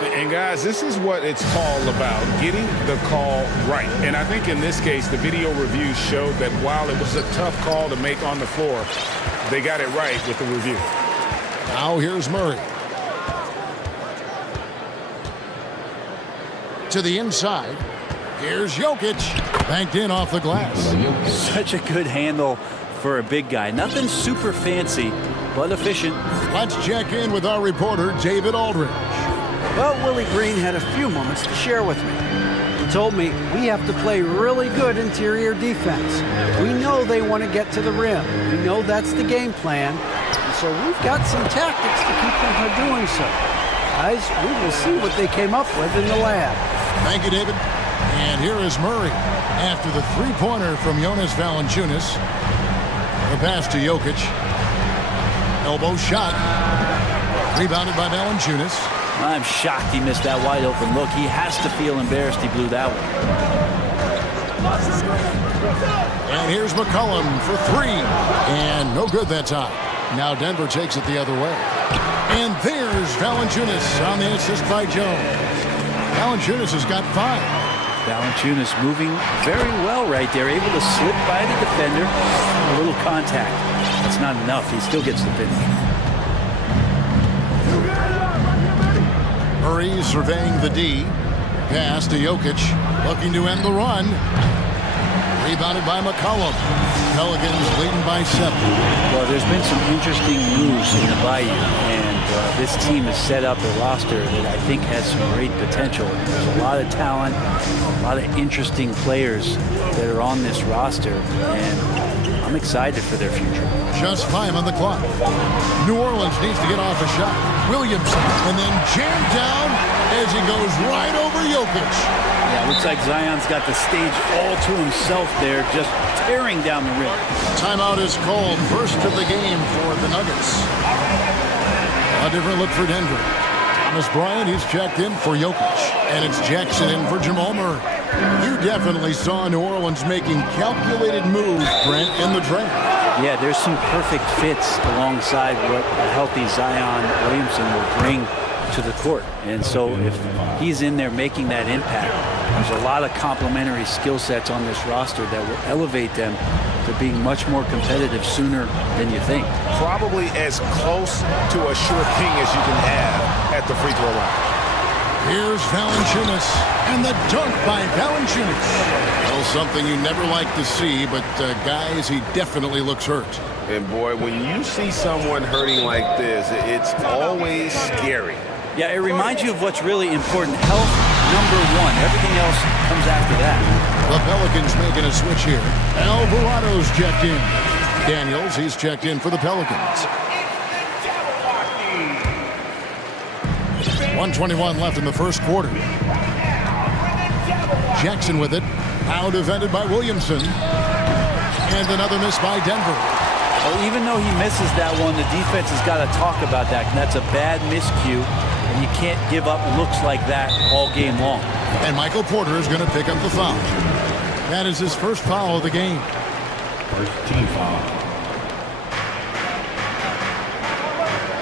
And guys, this is what it's all about, getting the call right. And I think in this case, the video review showed that while it was a tough call to make on the floor, they got it right with the review. Now here's Murray. To the inside. Here's Jokic. Banked in off the glass. Such a good handle for a big guy. Nothing super fancy, but efficient. Let's check in with our reporter, David Aldridge. Well, Willie Green had a few moments to share with me. He told me we have to play really good interior defense. We know they want to get to the rim. We know that's the game plan. And so we've got some tactics to keep them from doing so. Guys, we will see what they came up with in the lab. Thank you, David. And here is Murray after the three-pointer from Jonas Valanciunas. The pass to Jokic. Elbow shot. Rebounded by Valanciunas. I'm shocked he missed that wide open look. He has to feel embarrassed he blew that one. And here's McCollum for 3. And no good that time. Now Denver takes it the other way. And there's Valanciunas on the assist by Jones. Valanciunas has got 5. Valanciunas moving very well right there, able to slip by the defender. A little contact. That's not enough. He still gets the finish. Murray surveying the D. Pass to Jokic. Looking to end the run. Rebounded by McCollum. Pelicans leading by 7. Well, there's been some interesting moves in the Bayou, and this team has set up a roster that I think has some great potential. There's a lot of talent, a lot of interesting players that are on this roster, and I'm excited for their future. Just 5 on the clock. New Orleans needs to get off a shot. Williamson, and then jammed down as he goes right over Jokic. Yeah, looks like Zion's got the stage all to himself there, just tearing down the rim. Timeout is called. First of the game for the Nuggets. A different look for Denver. Thomas Bryant, he's checked in for Jokic. And it's Jackson in for Jamal Murray. You definitely saw New Orleans making calculated moves, Brent, in the draft. Yeah, there's some perfect fits alongside what a healthy Zion Williamson will bring to the court. And so if he's in there making that impact, There's a lot of complementary skill sets on this roster that will elevate them to being much more competitive sooner than you think. Probably as close to a sure thing as you can have at the free throw line. Here's Valanciunas, and the dunk by Valanciunas. Well, something you never like to see, but guys, he definitely looks hurt. And boy, when you see someone hurting like this, it's always scary. Yeah, it reminds you of what's really important. Health, number one. Everything else comes after that. The Pelicans making a switch here. Alvarado's checked in. Daniels, he's checked in for the Pelicans. 1:21 left in the first quarter. Jackson with it. Now defended by Williamson. And another miss by Denver. Well, even though he misses that one, the defense has got to talk about that. And that's a bad miscue. And you can't give up looks like that all game long. And Michael Porter is going to pick up the foul. That is his first foul of the game. First team foul.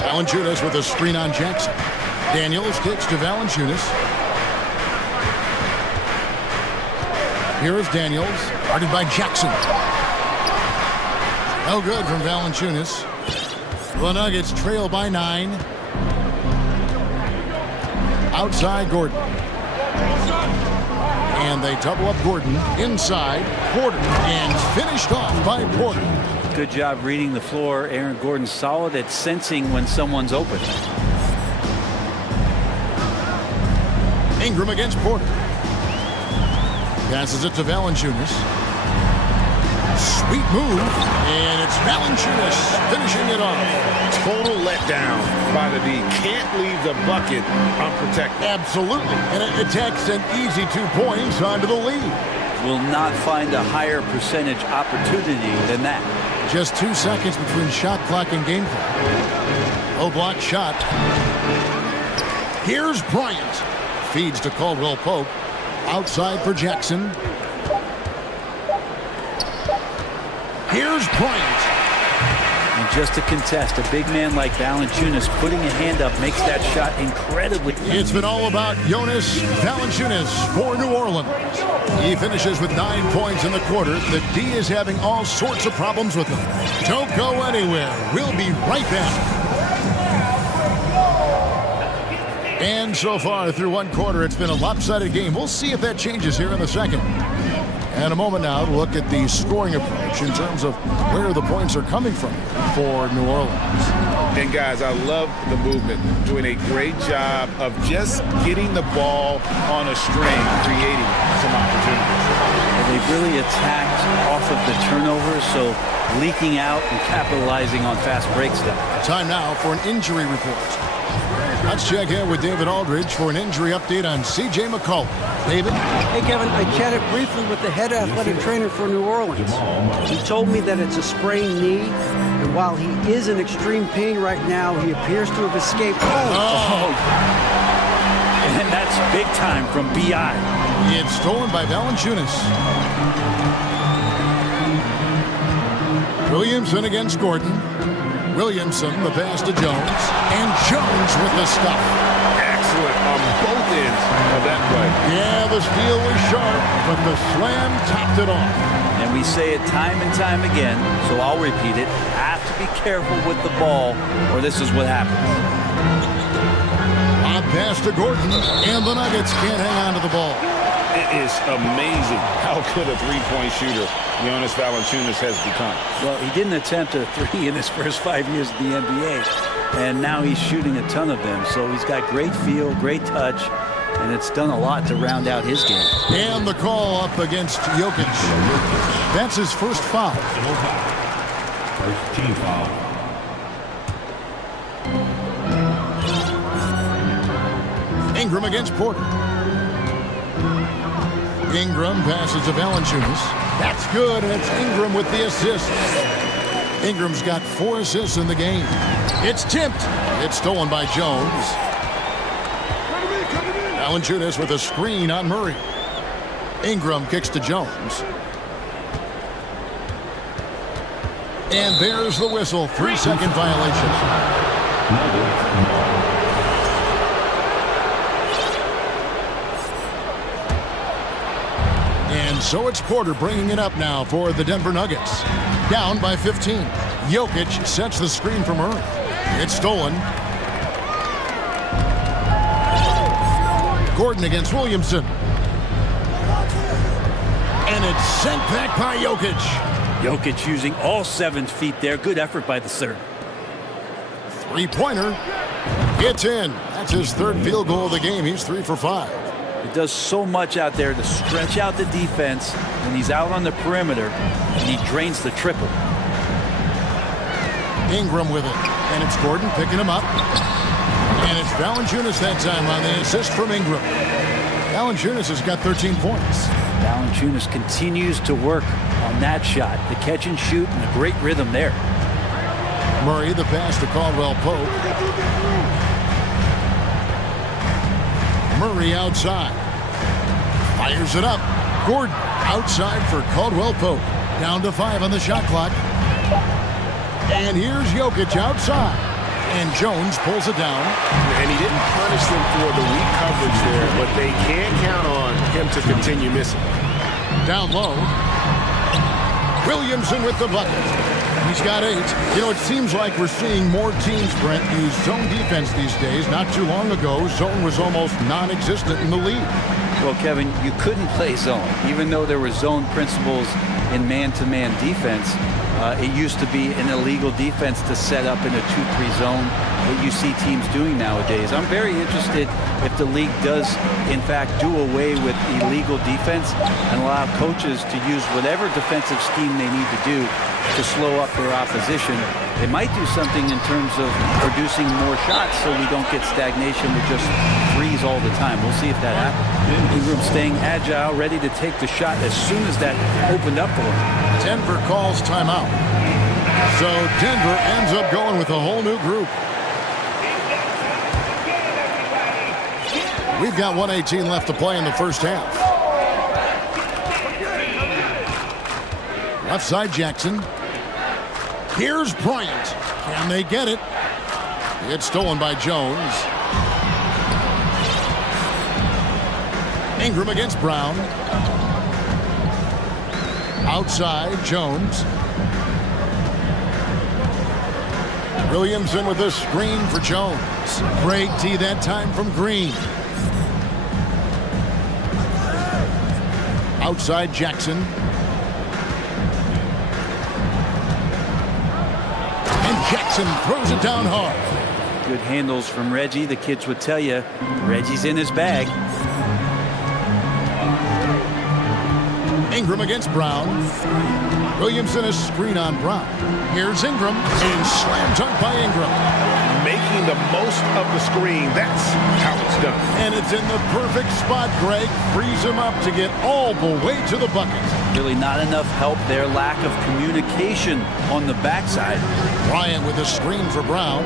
Valanciunas with a screen on Jackson. Daniels kicks to Valanciunas. Here is Daniels, guarded by Jackson. No good from Valanciunas. The Nuggets trail by 9. Outside Gordon. And they double up Gordon inside Porter. And finished off by Porter. Good job reading the floor. Aaron Gordon's solid at sensing when someone's open. Ingram against Porter. Passes it to Valanciunas. Sweet move, and it's Valanciunas finishing it off. Total letdown by the D. Can't leave the bucket unprotected. Absolutely, and it takes an easy 2 points onto the lead. Will not find a higher percentage opportunity than that. Just 2 seconds between shot clock and game clock. Low block shot. Here's Bryant. Feeds to Caldwell Pope. Outside for Jackson. Here's Bryant. And just to contest, a big man like Valanciunas putting a hand up makes that shot incredibly. It's been all about Jonas Valanciunas for New Orleans. He finishes with 9 points in the quarter. The D is having all sorts of problems with him. Don't go anywhere. We'll be right back. And so far through one quarter, it's been a lopsided game. We'll see if that changes here in the second. And a moment now to look at the scoring approach in terms of where the points are coming from for New Orleans. And guys, I love the movement. Doing a great job of just getting the ball on a string, creating some opportunities. And they've really attacked off of the turnovers, so leaking out and capitalizing on fast break stuff. Time now for an injury report. Let's check in with David Aldridge for an injury update on C.J. McCollum. David? Hey, Kevin, I chatted briefly with the head athletic trainer for New Orleans. He told me that it's a sprained knee, and while he is in extreme pain right now, he appears to have escaped. Oh. And that's big time from B.I. It's stolen by Valanciunas. Williamson against Gordon. Williamson, the pass to Jones. And Jones with the stop. Excellent on both ends of that play. Yeah, the steal was sharp, but the slam topped it off. And we say it time and time again, so I'll repeat it. Have to be careful with the ball, or this is what happens. On pass to Gordon, and the Nuggets can't hang on to the ball. It is amazing how good a three-point shooter Jonas Valanciunas has become. Well, he didn't attempt a three in his first 5 years of the NBA, and now he's shooting a ton of them. So he's got great feel, great touch, and it's done a lot to round out his game. And the call up against Jokic. That's his first foul. First team foul. Ingram against Porter. Ingram passes to Valanciunas. That's good, and it's Ingram with the assist. Ingram's got 4 assists in the game. It's tipped. It's stolen by Jones. Valanciunas with a screen on Murray. Ingram kicks to Jones. And there's the whistle. 3-second violation. So it's Porter bringing it up now for the Denver Nuggets. Down by 15. Jokic sets the screen for Murray. It's stolen. Gordon against Williamson. And it's sent back by Jokic. Jokic using all 7 feet there. Good effort by the third. Three-pointer. It's in. That's his 3rd field goal of the game. He's 3 for 5. It does so much out there to stretch out the defense when he's out on the perimeter, and he drains the triple. Ingram with it. And it's Gordon picking him up. And it's Valanciunas that time on the assist from Ingram. Valanciunas has got 13 points. Valanciunas continues to work on that shot. The catch and shoot and a great rhythm there. Murray, the pass to Caldwell Pope. Murray outside. Fires it up. Gordon outside for Caldwell Pope. Down to 5 on the shot clock. And here's Jokic outside. And Jones pulls it down. And he didn't punish them for the weak coverage there, but they can't count on him to continue missing. Down low. Williamson with the bucket. He's got 8. You know, it seems like we're seeing more teams, Brent, use zone defense these days. Not too long ago, zone was almost non-existent in the league. Well, Kevin, you couldn't play zone. Even though there were zone principles in man-to-man defense, it used to be an illegal defense to set up in a 2-3 zone that you see teams doing nowadays. I'm very interested if the league does, in fact, do away with illegal defense and allow coaches to use whatever defensive scheme they need to do to slow up their opposition. It might do something in terms of producing more shots so we don't get stagnation with just threes all the time. We'll see if that happens. Ingram staying agile, ready to take the shot as soon as that opened up for him. Denver calls timeout. So Denver ends up going with a whole new group. We've got 1:18 left to play in the first half. Left side Jackson. Here's Bryant. Can they get it? It's stolen by Jones. Ingram against Brown. Outside, Jones. Williamson with a screen for Jones. Great D that time from Green. Outside, Jackson. And Jackson throws it down hard. Good handles from Reggie. The kids would tell you, Reggie's in his bag. Ingram against Brown. Williamson a screen on Brown. Here's Ingram, and slam dunk by Ingram. Making the most of the screen. That's how it's done. And it's in the perfect spot, Greg. Frees him up to get all the way to the bucket. Really not enough help there. Lack of communication on the backside. Bryant with a screen for Brown.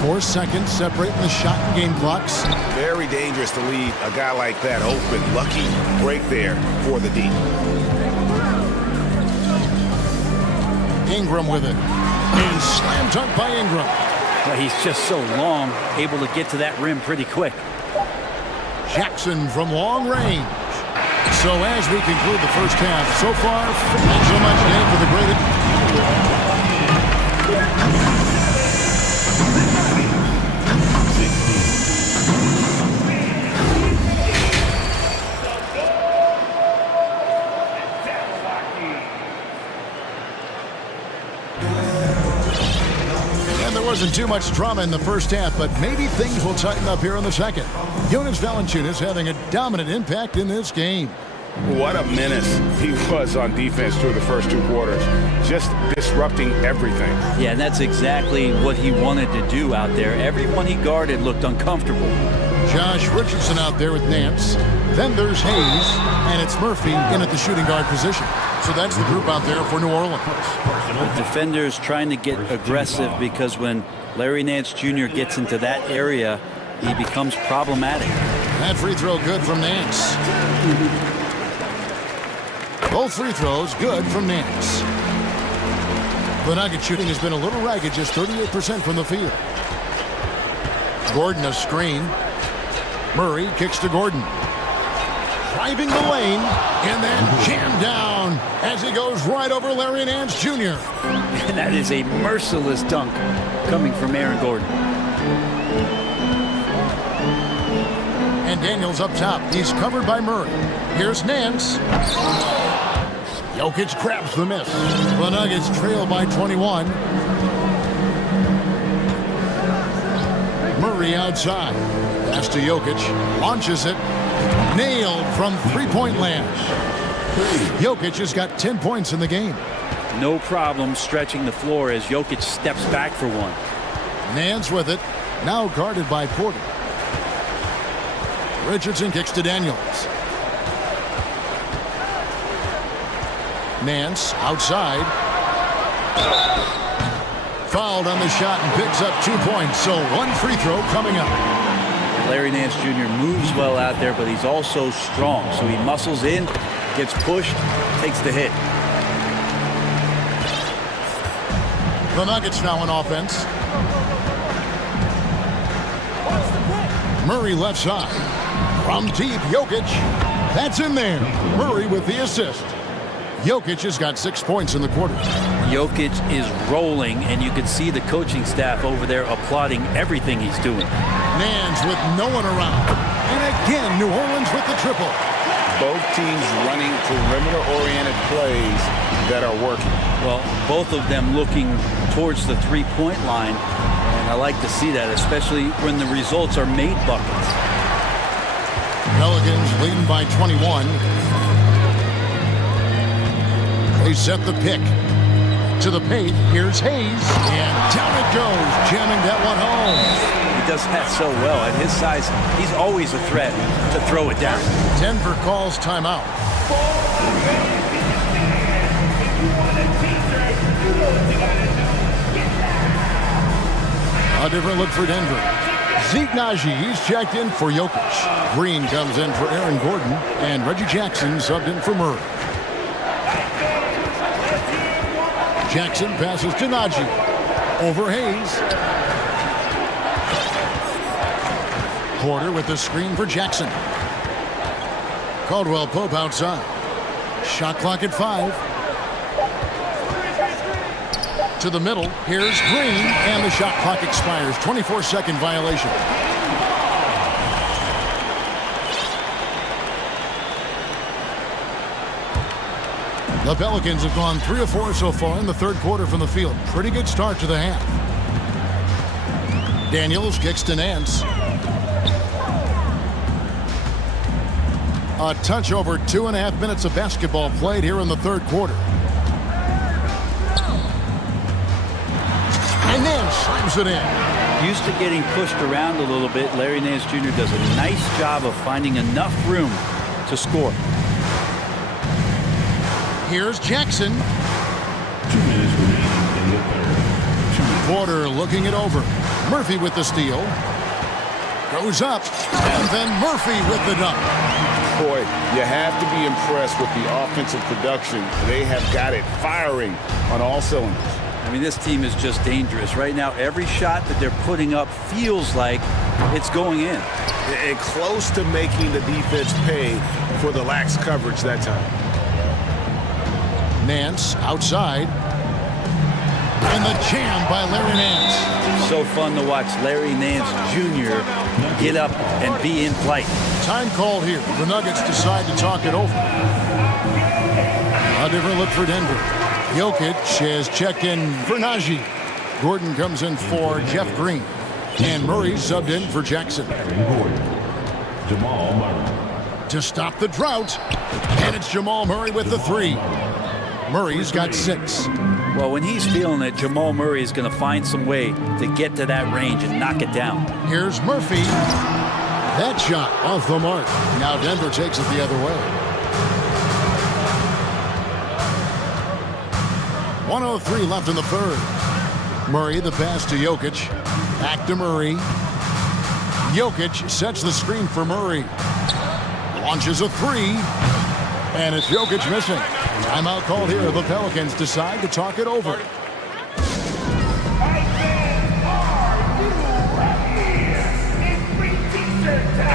4 seconds separating the shot and game clocks. Very dangerous to leave a guy like that open. Lucky break there for the D. Ingram with it. And slam dunk by Ingram. Well, he's just so long, able to get to that rim pretty quick. Jackson from long range. So as we conclude the first half, so far, not so much game for the great. Wasn't too much drama in the first half, but maybe things will tighten up here in the second. Jonas Valanciunas having a dominant impact in this game. What a menace he was on defense through the first 2 quarters. Just disrupting everything. Yeah, and that's exactly what he wanted to do out there. Everyone he guarded looked uncomfortable. Josh Richardson out there with Nance. Then there's Hayes, and it's Murphy in at the shooting guard position. So that's the group out there for New Orleans. The defenders trying to get aggressive because when Larry Nance Jr. gets into that area, he becomes problematic. That free throw good from Nance. Both free throws good from Nance. The Nugget shooting has been a little ragged, just 38% from the field. Gordon a screen. Murray kicks to Gordon. driving the lane and then jammed down as he goes right over Larry Nance Jr. And that is a merciless dunk coming from Aaron Gordon. And Daniels up top. He's covered by Murray. Here's Nance. Jokic grabs the miss. The Nuggets trail by 21. Murray outside. Pass to Jokic. Launches it. Nailed from three-point land. Jokic has got 10 points in the game. No problem stretching the floor as Jokic steps back for one. Nance with it. Now guarded by Porter. Richardson kicks to Daniels. Nance outside. Fouled on the shot and picks up 2 points. So one free throw coming up. Larry Nance Jr. moves well out there, but he's also strong. So he muscles in, gets pushed, takes the hit. The Nuggets now on offense. Murray left side. From deep, Jokic. That's in there. Murray with the assist. Jokic has got 6 points in the quarter. Jokic is rolling, and you can see the coaching staff over there applauding everything he's doing. Nance with no one around. And again, New Orleans with the triple. Both teams running perimeter-oriented plays that are working. Well, both of them looking towards the three-point line, and I like to see that, especially when the results are made buckets. Pelicans leading by 21. They set the pick. To the paint, here's Hayes, and down it goes, jamming that one home. He does that so well. At his size, he's always a threat to throw it down. Denver calls timeout. A different look for Denver. Zeke Naji, he's checked in for Jokic. Green comes in for Aaron Gordon, and Reggie Jackson subbed in for Murray. Jackson passes to Naji. Over Hayes. Porter with the screen for Jackson. Caldwell Pope outside. Shot clock at 5. To the middle. Here's Green, and the shot clock expires. 24-second violation. The Pelicans have gone 3 of 4 so far in the third quarter from the field. Pretty good start to the half. Daniels kicks to Nance. A touch over 2.5 minutes of basketball played here in the third quarter. And Nance slams it in. Used to getting pushed around a little bit, Larry Nance Jr. does a nice job of finding enough room to score. Here's Jackson. 2 minutes remaining in the third. Porter looking it over. Murphy with the steal. Goes up. And then Murphy with the dunk. Boy, you have to be impressed with the offensive production. They have got it firing on all cylinders. I mean, this team is just dangerous. Right now, every shot that they're putting up feels like it's going in. And close to making the defense pay for the lax coverage that time. Nance outside. And the jam by Larry Nance. So fun to watch Larry Nance Jr. get up and be in flight. Time called here. The Nuggets decide to talk it over. A different look for Denver. Jokic has checked in for Naji. Gordon comes in for Jeff Green. And Murray subbed in for Jackson. Jamal Murray. To stop the drought. And it's Jamal Murray with the 3. Murray's got 6. Well, when he's feeling it, Jamal Murray is going to find some way to get to that range and knock it down. Here's Murphy. That shot off the mark. Now Denver takes it the other way. 1:03 left in the third. Murray, the pass to Jokic. Back to Murray. Jokic sets the screen for Murray. Launches a 3. And it's Jokic missing. Timeout called here. The Pelicans decide to talk it over.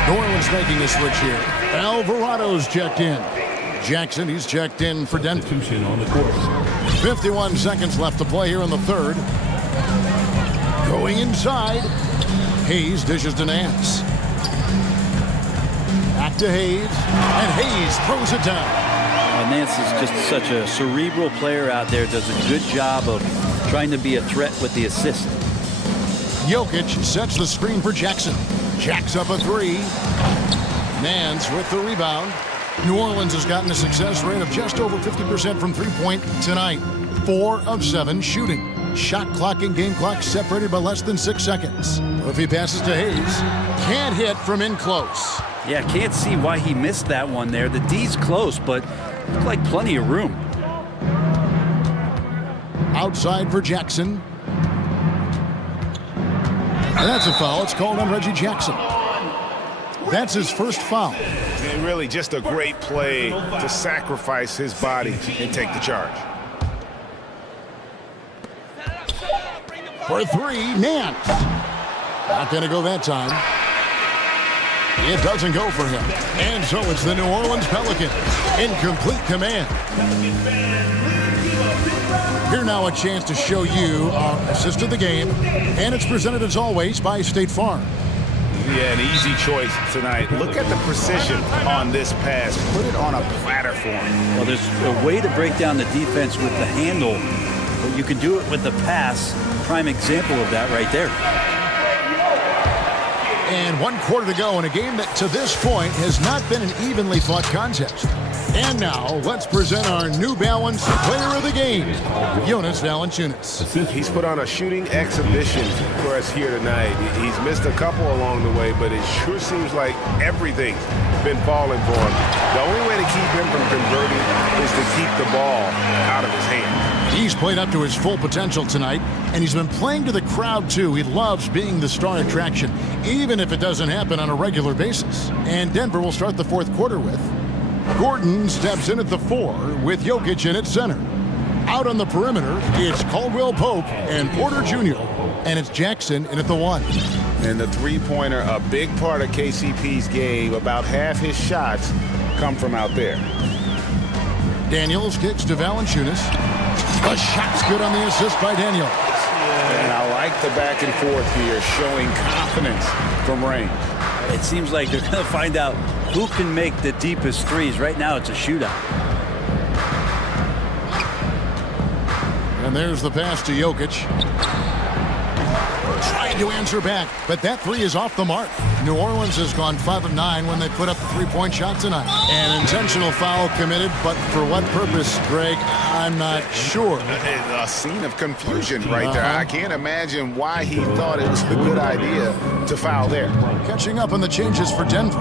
New Orleans making a switch here. Alvarado's checked in. Jackson, he's checked in for Denver. 51 seconds left to play here in the third. Going inside. Hayes dishes to Nance. Back to Hayes. And Hayes throws it down. Nance is just such a cerebral player out there. Does a good job of trying to be a threat with the assist. Jokic sets the screen for Jackson. Jacks up a three. Nance with the rebound. New Orleans has gotten a success rate of just over 50% from three-point tonight. 4 of 7 shooting. Shot clock and game clock separated by less than 6 seconds. If he passes to Hayes, can't hit from in close. Yeah, can't see why he missed that one there. The D's close, but looked like plenty of room. Outside for Jackson. And that's a foul. It's called on Reggie Jackson. That's his first foul. And really just a great play to sacrifice his body and take the charge. For three, Nance. Not going to go that time. It doesn't go for him. And so it's the New Orleans Pelicans in complete command. Here now a chance to show you our assist of the game. And it's presented as always by State Farm. Yeah, an easy choice tonight. Look at the precision on this pass. Put it on a platter for him. Well, there's a way to break down the defense with the handle, but you can do it with the pass. Prime example of that right there. And 1 quarter to go in a game that to this point has not been an evenly fought contest. And now let's present our New Balance player of the game, Jonas Valanciunas. He's put on a shooting exhibition for us here tonight. He's missed a couple along the way, but it sure seems like everything's been falling for him. The only way to keep him from converting is to keep the ball out of his hands. He's played up to his full potential tonight, and he's been playing to the crowd, too. He loves being the star attraction, even if it doesn't happen on a regular basis. And Denver will start the fourth quarter with Gordon steps in at the 4 with Jokic in at center. Out on the perimeter, it's Caldwell Pope and Porter Jr., and it's Jackson in at the 1. And the three-pointer, a big part of KCP's game. About half his shots come from out there. Daniels kicks to Valanciunas. The shot's good on the assist by Daniels. And I like the back and forth here, showing confidence from Rain. It seems like they're going to find out who can make the deepest threes. Right now, it's a shootout. And there's the pass to Jokic. Trying to answer back, but that three is off the mark. New Orleans has gone 5 of 9 when they put up the three-point shot tonight. An intentional foul committed, but for what purpose, Greg, I'm not sure. A scene of confusion right there. I can't imagine why he thought it was a good idea to foul there. Catching up on the changes for Denver.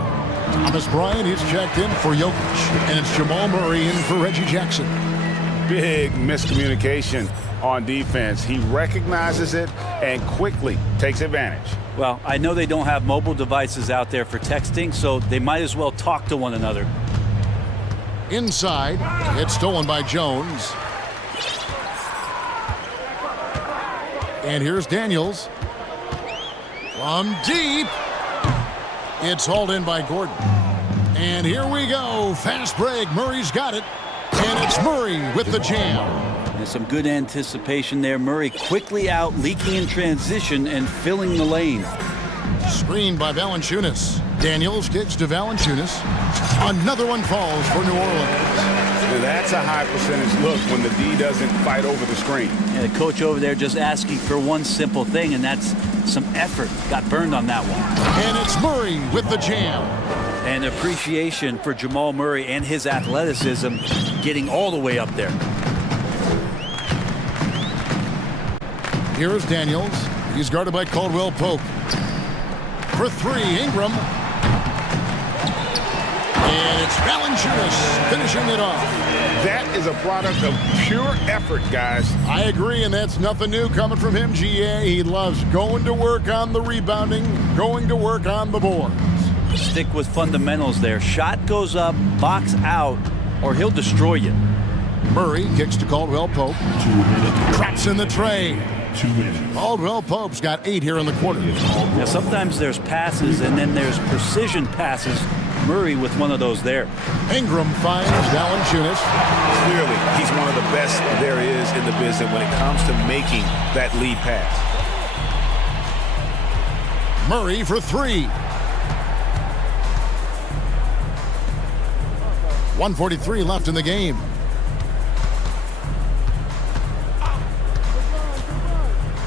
Thomas Bryant, he's checked in for Jokic, and it's Jamal Murray in for Reggie Jackson. Big miscommunication on defense. He recognizes it and quickly takes advantage. Well, I know they don't have mobile devices out there for texting, so they might as well talk to one another. Inside, it's stolen by Jones. And here's Daniels. From deep. It's hauled in by Gordon. And here we go. Fast break. Murray's got it. And it's Murray with the jam. And some good anticipation there. Murray quickly out, leaking in transition and filling the lane. Screened by Valanciunas. Daniels kicks to Valanciunas. Another one falls for New Orleans. That's a high percentage look when the D doesn't fight over the screen. And the coach over there just asking for one simple thing, and that's some effort. Got burned on that one. And it's Murray with the jam. And appreciation for Jamal Murray and his athleticism getting all the way up there. Here's Daniels. He's guarded by Caldwell Pope. For three, Ingram. And it's Valanciunas finishing it off. That is a product of pure effort, guys. I agree, and that's nothing new coming from him, GA. He loves going to work on the rebounding, going to work on the boards. Stick with fundamentals there. Shot goes up, box out, or he'll destroy you. Murray kicks to Caldwell Pope. Traps in the tray. to win. Caldwell Pope's got 8 here in the quarter. Now, sometimes there's passes and then there's precision passes. Murray with one of those there. Ingram finds Valanciunas. Clearly, he's one of the best there is in the business when it comes to making that lead pass. Murray for 3. 1:43 left in the game.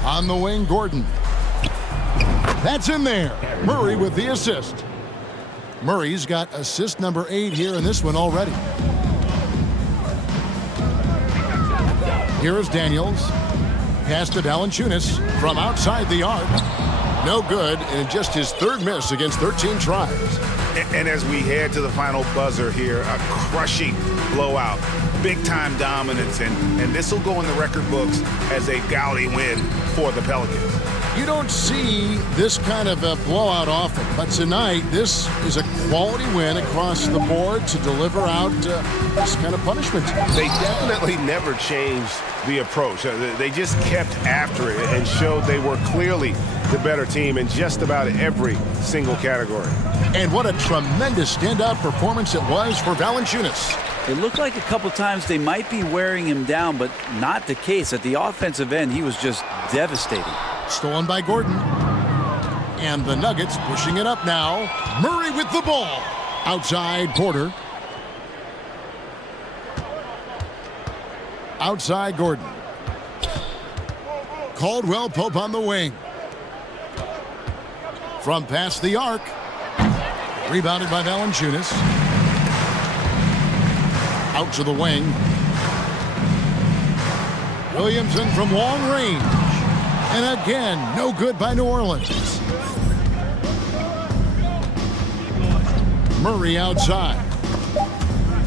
On the wing, Gordon. That's in there. Murray with the assist. Murray's got assist number 8 here in this one already. Here is Daniels. Pass to Valanciunas from outside the arc. No good, and just his 3rd miss against 13 tries. And as we head to the final buzzer here, a crushing blowout, big-time dominance, and this will go in the record books as a gaudy win for the Pelicans. You don't see this kind of a blowout often, but tonight this is a quality win across the board to deliver out this kind of punishment. They definitely never changed the approach. They just kept after it and showed they were clearly the better team in just about every single category. And what a tremendous standout performance it was for Valanciunas. It looked like a couple times they might be wearing him down, but not the case. At the offensive end, he was just devastating. Stolen by Gordon. And the Nuggets pushing it up now. Murray with the ball. Outside Porter. Outside Gordon. Caldwell Pope on the wing. From past the arc. Rebounded by Valanciunas. Out to the wing. Williamson from long range. And again, no good by New Orleans. Murray outside.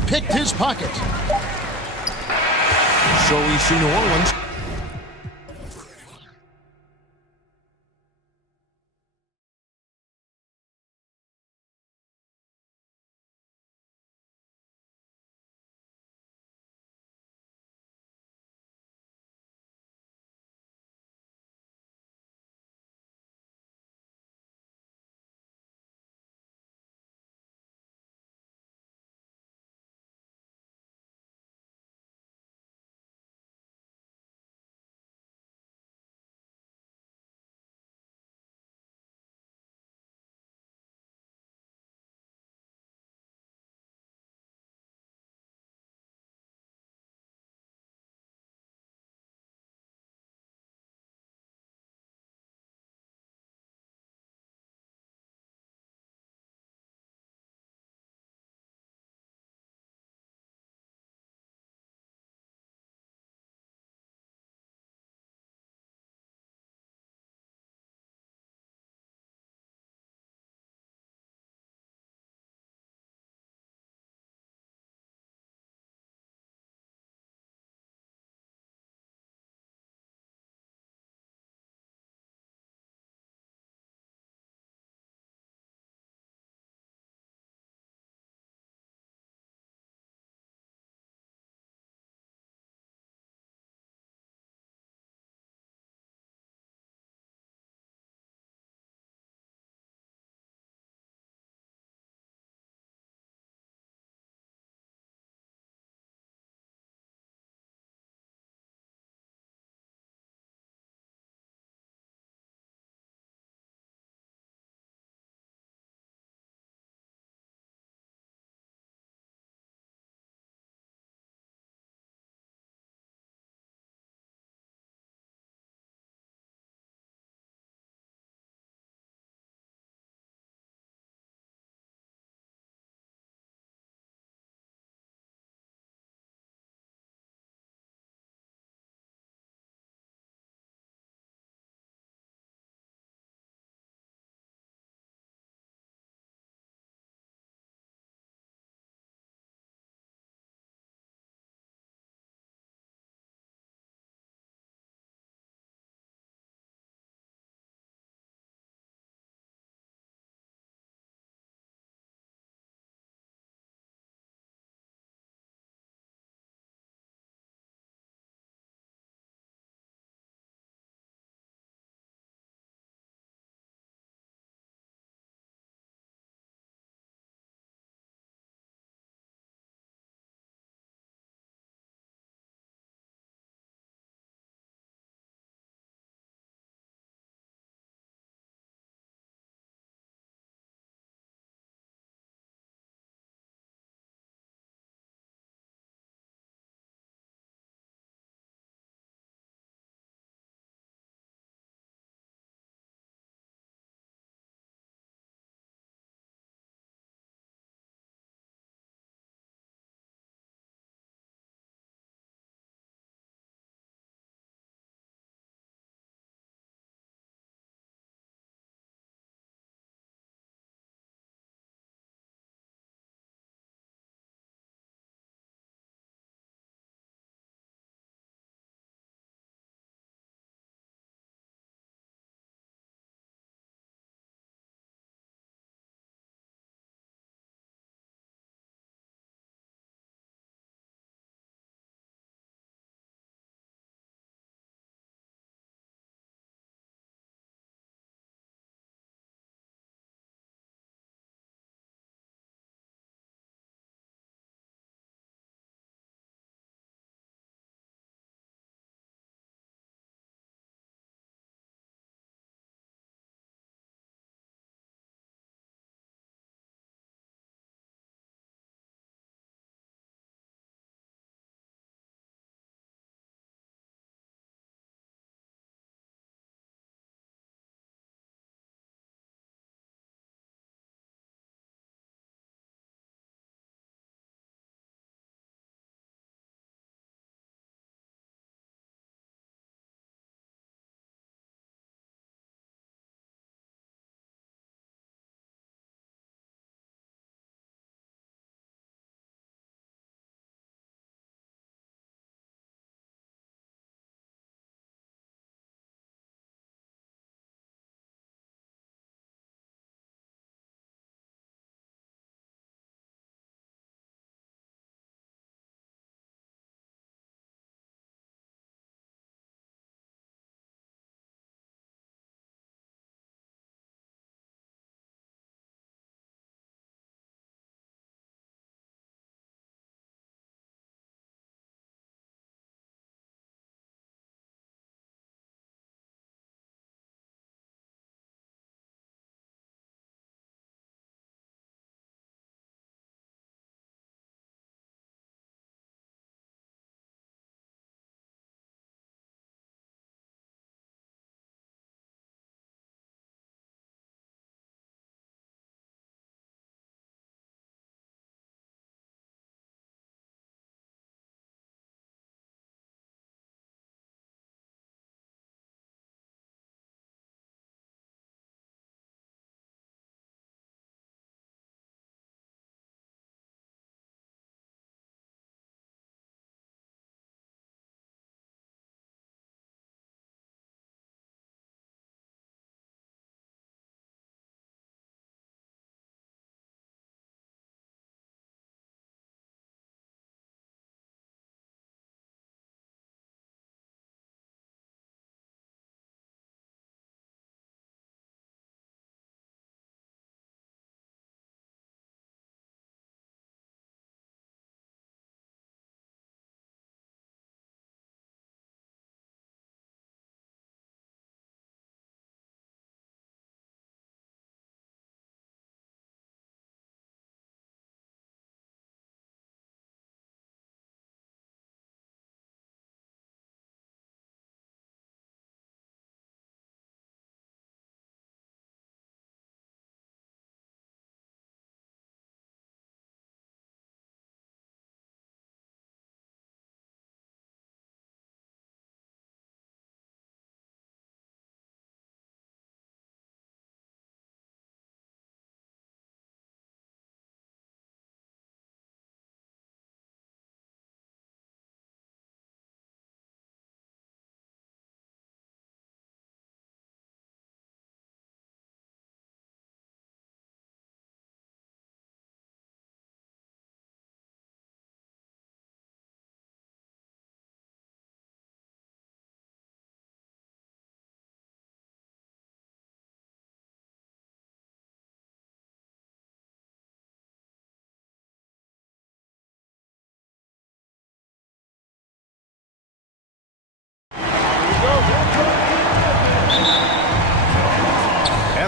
Picked his pocket. So we see New Orleans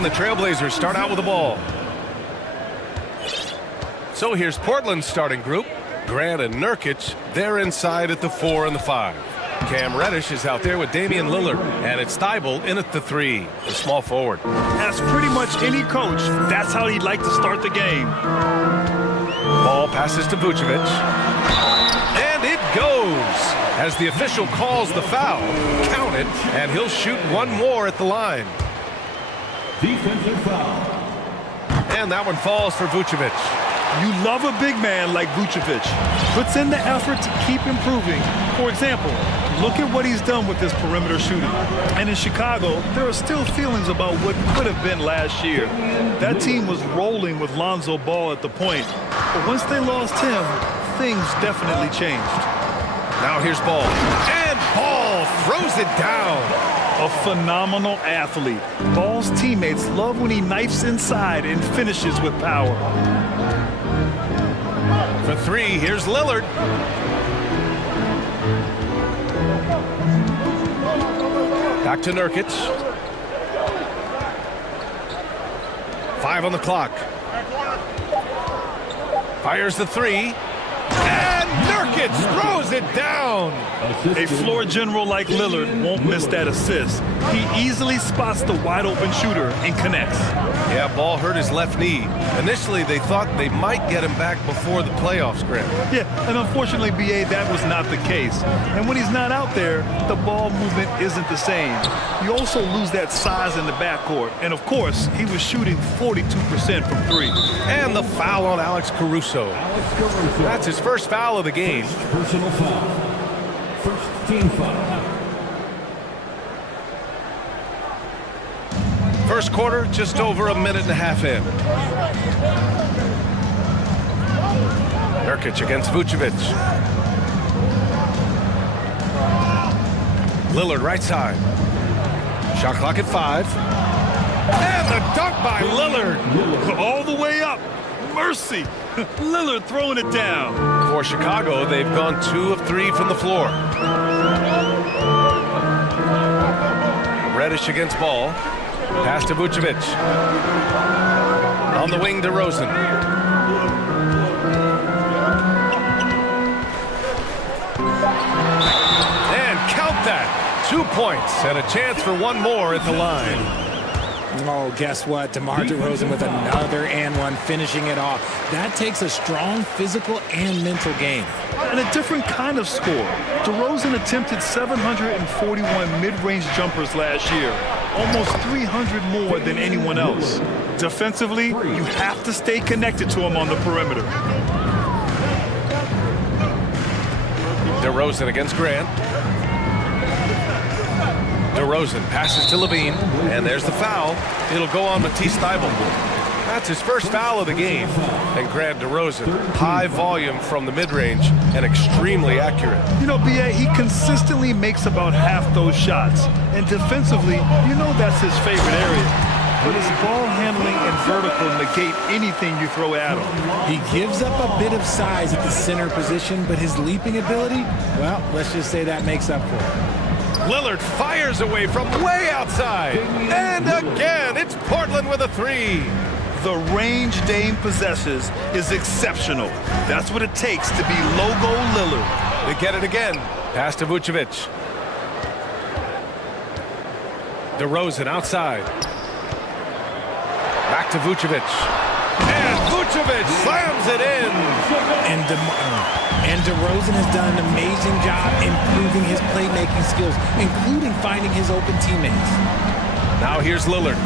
And the Trailblazers start out with the ball. So here's Portland's starting group. Grant and Nurkic, they're inside at the 4 and the 5. Cam Reddish is out there with Damian Lillard. And it's Thibault in at the 3, the small forward. As pretty much any coach, that's how he'd like to start the game. Ball passes to Vucevic. And it goes! As the official calls the foul, count it, and he'll shoot one more at the line. Defensive foul. And that one falls for Vucevic. You love a big man like Vucevic. Puts in the effort to keep improving. For example, look at what he's done with this perimeter shooting. And in Chicago, there are still feelings about what could have been last year. That team was rolling with Lonzo Ball at the point. But once they lost him, things definitely changed. Now here's Ball. And Ball throws it down. A phenomenal athlete. Ball's teammates love when he knifes inside and finishes with power. For 3, here's Lillard. Back to Nurkic. 5 on the clock. Fires the 3. And Nurkic throws it down. A floor general like Lillard won't miss that assist. He easily spots the wide open shooter and connects. Yeah, Ball hurt his left knee. Initially, they thought they might get him back before the playoffs, Grant. Yeah, and unfortunately, BA, that was not the case. And when he's not out there, the ball movement isn't the same. You also lose that size in the backcourt. And of course, he was shooting 42% from 3. And the foul on Alex Caruso. That's his first foul of the game. Personal foul. First team foul. First quarter, just over a minute and a half in. Nurkic against Vucevic. Lillard right side. Shot clock at 5. And the dunk by Lillard. All the way up. Mercy. Lillard throwing it down. For Chicago, they've gone 2 of 3 from the floor. Reddish against Ball. Pass to Vucevic. On the wing, DeRozan. And count that. 2 points and a chance for one more at the line. Oh, guess what? DeMar DeRozan with another and one, finishing it off. That takes a strong physical and mental game. And a different kind of score. DeRozan attempted 741 mid-range jumpers last year, almost 300 more than anyone else. Defensively, you have to stay connected to him on the perimeter. DeRozan against Grant. DeRozan passes to Levine, and there's the foul. It'll go on Matisse Thybulle. That's his first foul of the game. And Grant DeRozan, high volume from the mid-range and extremely accurate. You know, B.A., he consistently makes about half those shots. And defensively, you know that's his favorite area. But his ball handling and vertical negate anything you throw at him. He gives up a bit of size at the center position, but his leaping ability, well, let's just say that makes up for it. Lillard fires away from way outside. And again, it's Portland with a 3. The range Dame possesses is exceptional. That's what it takes to be logo Lillard. They get it again. Pass to Vucevic. DeRozan outside. Back to Vucevic. And Vucevic slams it in. And DeRozan has done an amazing job improving his playmaking skills, including finding his open teammates. Now here's Lillard.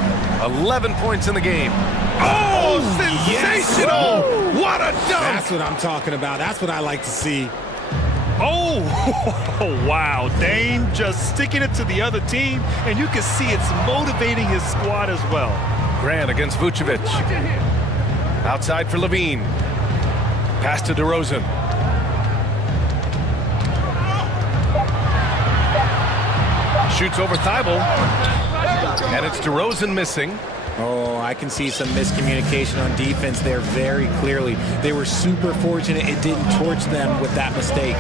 11 points in the game. Oh, sensational! Yes. What a dunk! That's what I'm talking about. That's what I like to see. Oh, wow. Dame just sticking it to the other team, and you can see it's motivating his squad as well. Grant against Vucevic. Outside for Levine. Pass to DeRozan. Shoots over Thybulle. And it's DeRozan missing. Oh, I can see some miscommunication on defense there very clearly. They were super fortunate it didn't torch them with that mistake.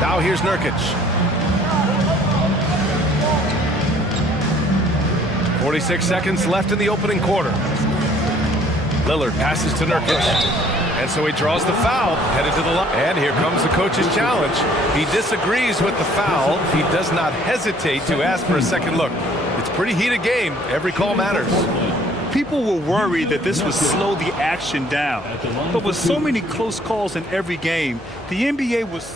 Now here's Nurkic. 46 seconds left in the opening quarter. Lillard passes to Nurkic. And so he draws the foul, headed to the line. And here comes the coach's challenge. He disagrees with the foul. He does not hesitate to ask for a second look. It's a pretty heated game. Every call matters. People were worried that this would slow the action down. But with so many close calls in every game, the NBA was...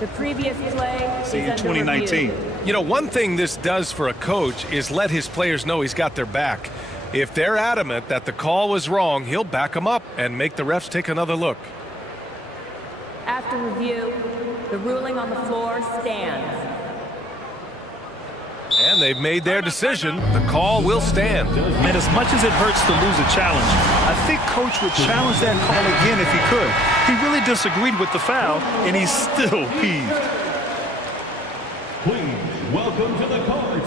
The previous play is in 2019. You know, one thing this does for a coach is let his players know he's got their back. If they're adamant that the call was wrong, he'll back them up and make the refs take another look. After review, the ruling on the floor stands. And they've made their decision. The call will stand. And as much as it hurts to lose a challenge, I think Coach would challenge that call again if he could. He really disagreed with the foul, and he's still peeved. Please welcome to the court,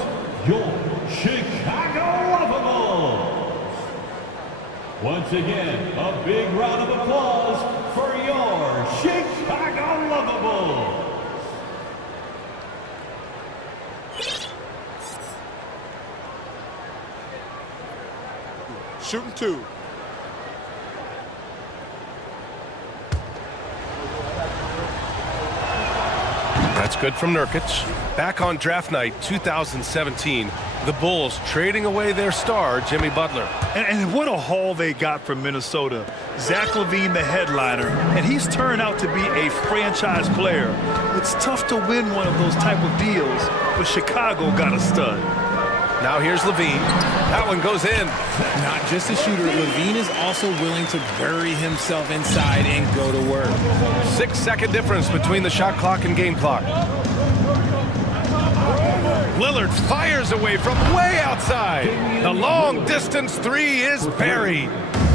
your Chicago Lovables. Once again, a big round of applause for your Chicago Lovables. Shooting two. That's good from Nurkic. Back on draft night 2017, the Bulls trading away their star, Jimmy Butler. And what a haul they got from Minnesota. Zach LaVine, the headliner, and he's turned out to be a franchise player. It's tough to win one of those type of deals, but Chicago got a stud. Now here's LaVine. That one goes in. Not just a shooter, LaVine is also willing to bury himself inside and go to work. 6-second difference between the shot clock and game clock. Lillard fires away from way outside. The long distance three is buried.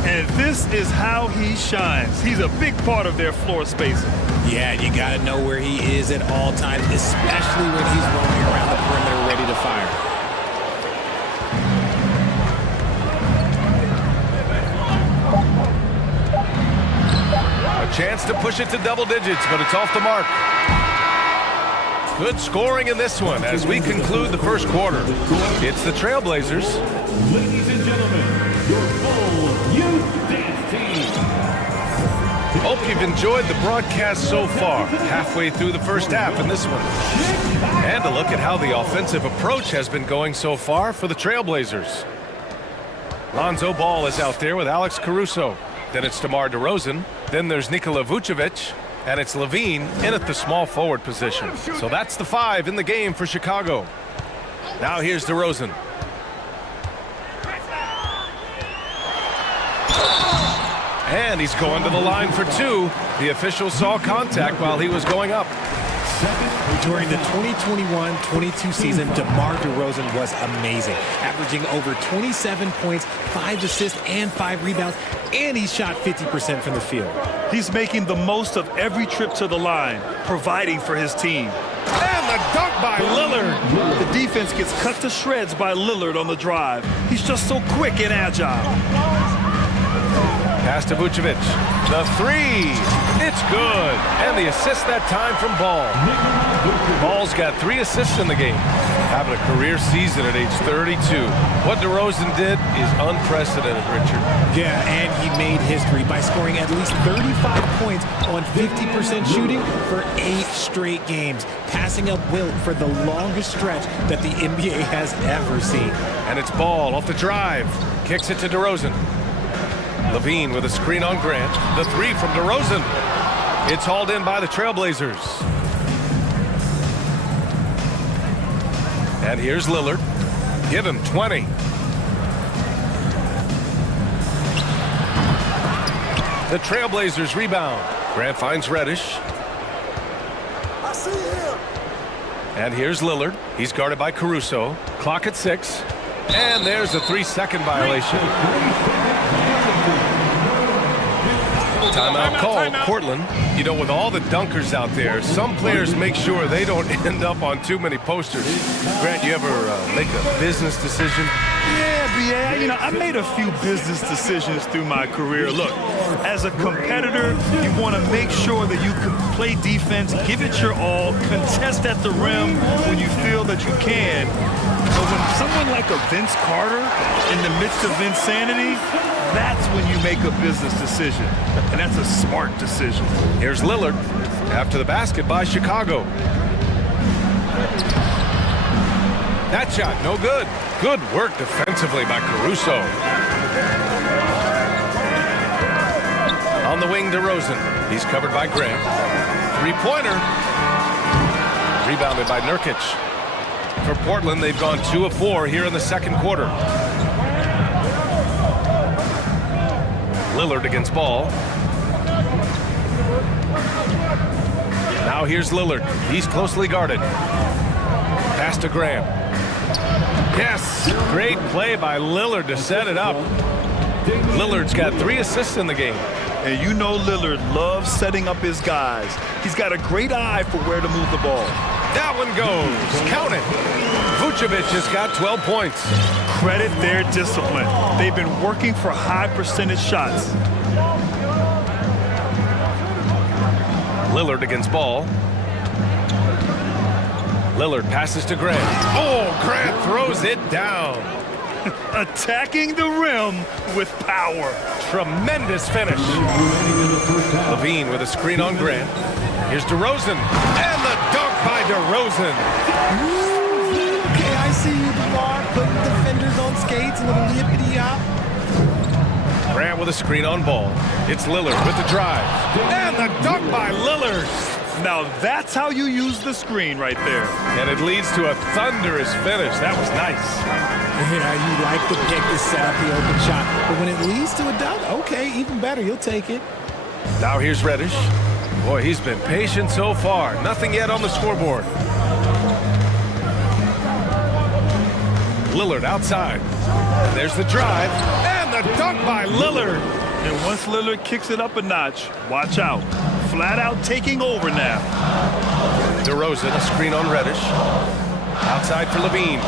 And this is how he shines. He's a big part of their floor spacing. Yeah, you got to know where he is at all times, especially when he's roaming around the perimeter ready to fire. Chance to push it to double digits, but it's off the mark. Good scoring in this one as we conclude the first quarter. It's the Trailblazers. Ladies and gentlemen, your full youth dance team. Hope you've enjoyed the broadcast so far. Halfway through the first half in this one. And a look at how the offensive approach has been going so far for the Trailblazers. Lonzo Ball is out there with Alex Caruso. Then it's DeMar DeRozan. Then there's Nikola Vucevic. And it's LaVine in at the small forward position. So that's the 5 in the game for Chicago. Now here's DeRozan. And he's going to the line for 2. The official saw contact while he was going up. During the 2021-22 season, DeMar DeRozan was amazing, averaging over 27 points, 5 assists, and 5 rebounds, and he shot 50% from the field. He's making the most of every trip to the line, providing for his team. And the dunk by Lillard. The defense gets cut to shreds by Lillard on the drive. He's just so quick and agile. Pass to Vucevic. The 3. It's good. And the assist that time from Ball. Ball's got 3 assists in the game. Having a career season at age 32. What DeRozan did is unprecedented, Richard. Yeah, and he made history by scoring at least 35 points on 50% shooting for 8 straight games, passing up Wilt for the longest stretch that the NBA has ever seen. And it's Ball off the drive. Kicks it to DeRozan. LaVine with a screen on Grant. The 3 from DeRozan. It's hauled in by the Trailblazers. And here's Lillard. Give him 20. The Trailblazers rebound. Grant finds Reddish. I see him. And here's Lillard. He's guarded by Caruso. Clock at 6. And there's a 3-second violation. Timeout called. Portland. You know, with all the dunkers out there, some players make sure they don't end up on too many posters. Grant, you ever make a business decision? Yeah, B.A., I you know, I made a few business decisions through my career. Look, as a competitor, you want to make sure that you can play defense, give it your all, contest at the rim when you feel that you can. But when someone like a Vince Carter in the midst of insanity, that's when you make a business decision. And that's a smart decision. Here's Lillard after the basket by Chicago. That shot, no good. Good work defensively by Caruso. On the wing, DeRozan. He's covered by Grant. Three-pointer. Rebounded by Nurkic. For Portland, they've gone 2 of 4 here in the second quarter. Lillard against Ball. Now here's Lillard. He's closely guarded. Pass to Graham. Yes, great play by Lillard to set it up. Lillard's got 3 assists in the game. And you know Lillard loves setting up his guys. He's got a great eye for where to move the ball. That one goes. Count it. Vucevic has got 12 points. Credit their discipline. They've been working for high percentage shots. Lillard against Ball. Lillard passes to Grant. Oh, Grant throws it down. Attacking the rim with power. Tremendous finish. Levine with a screen on Grant. Here's DeRozan. And the dunk by DeRozan. Okay, I see you, DeMar, putting defenders on skates, a little lippity-hop. Grant with a screen on Ball. It's Lillard with the drive. And the dunk by Lillard. Now that's how you use the screen right there. And it leads to a thunderous finish. That was nice. Yeah, you like the pick to set up the open shot. But when it leads to a dunk, okay, even better. You'll take it. Now here's Reddish. Boy, he's been patient so far. Nothing yet on the scoreboard. Lillard outside. And there's the drive. And the dunk by Lillard. And once Lillard kicks it up a notch, watch out. Flat out taking over now. DeRozan, a screen on Reddish. Outside for Levine.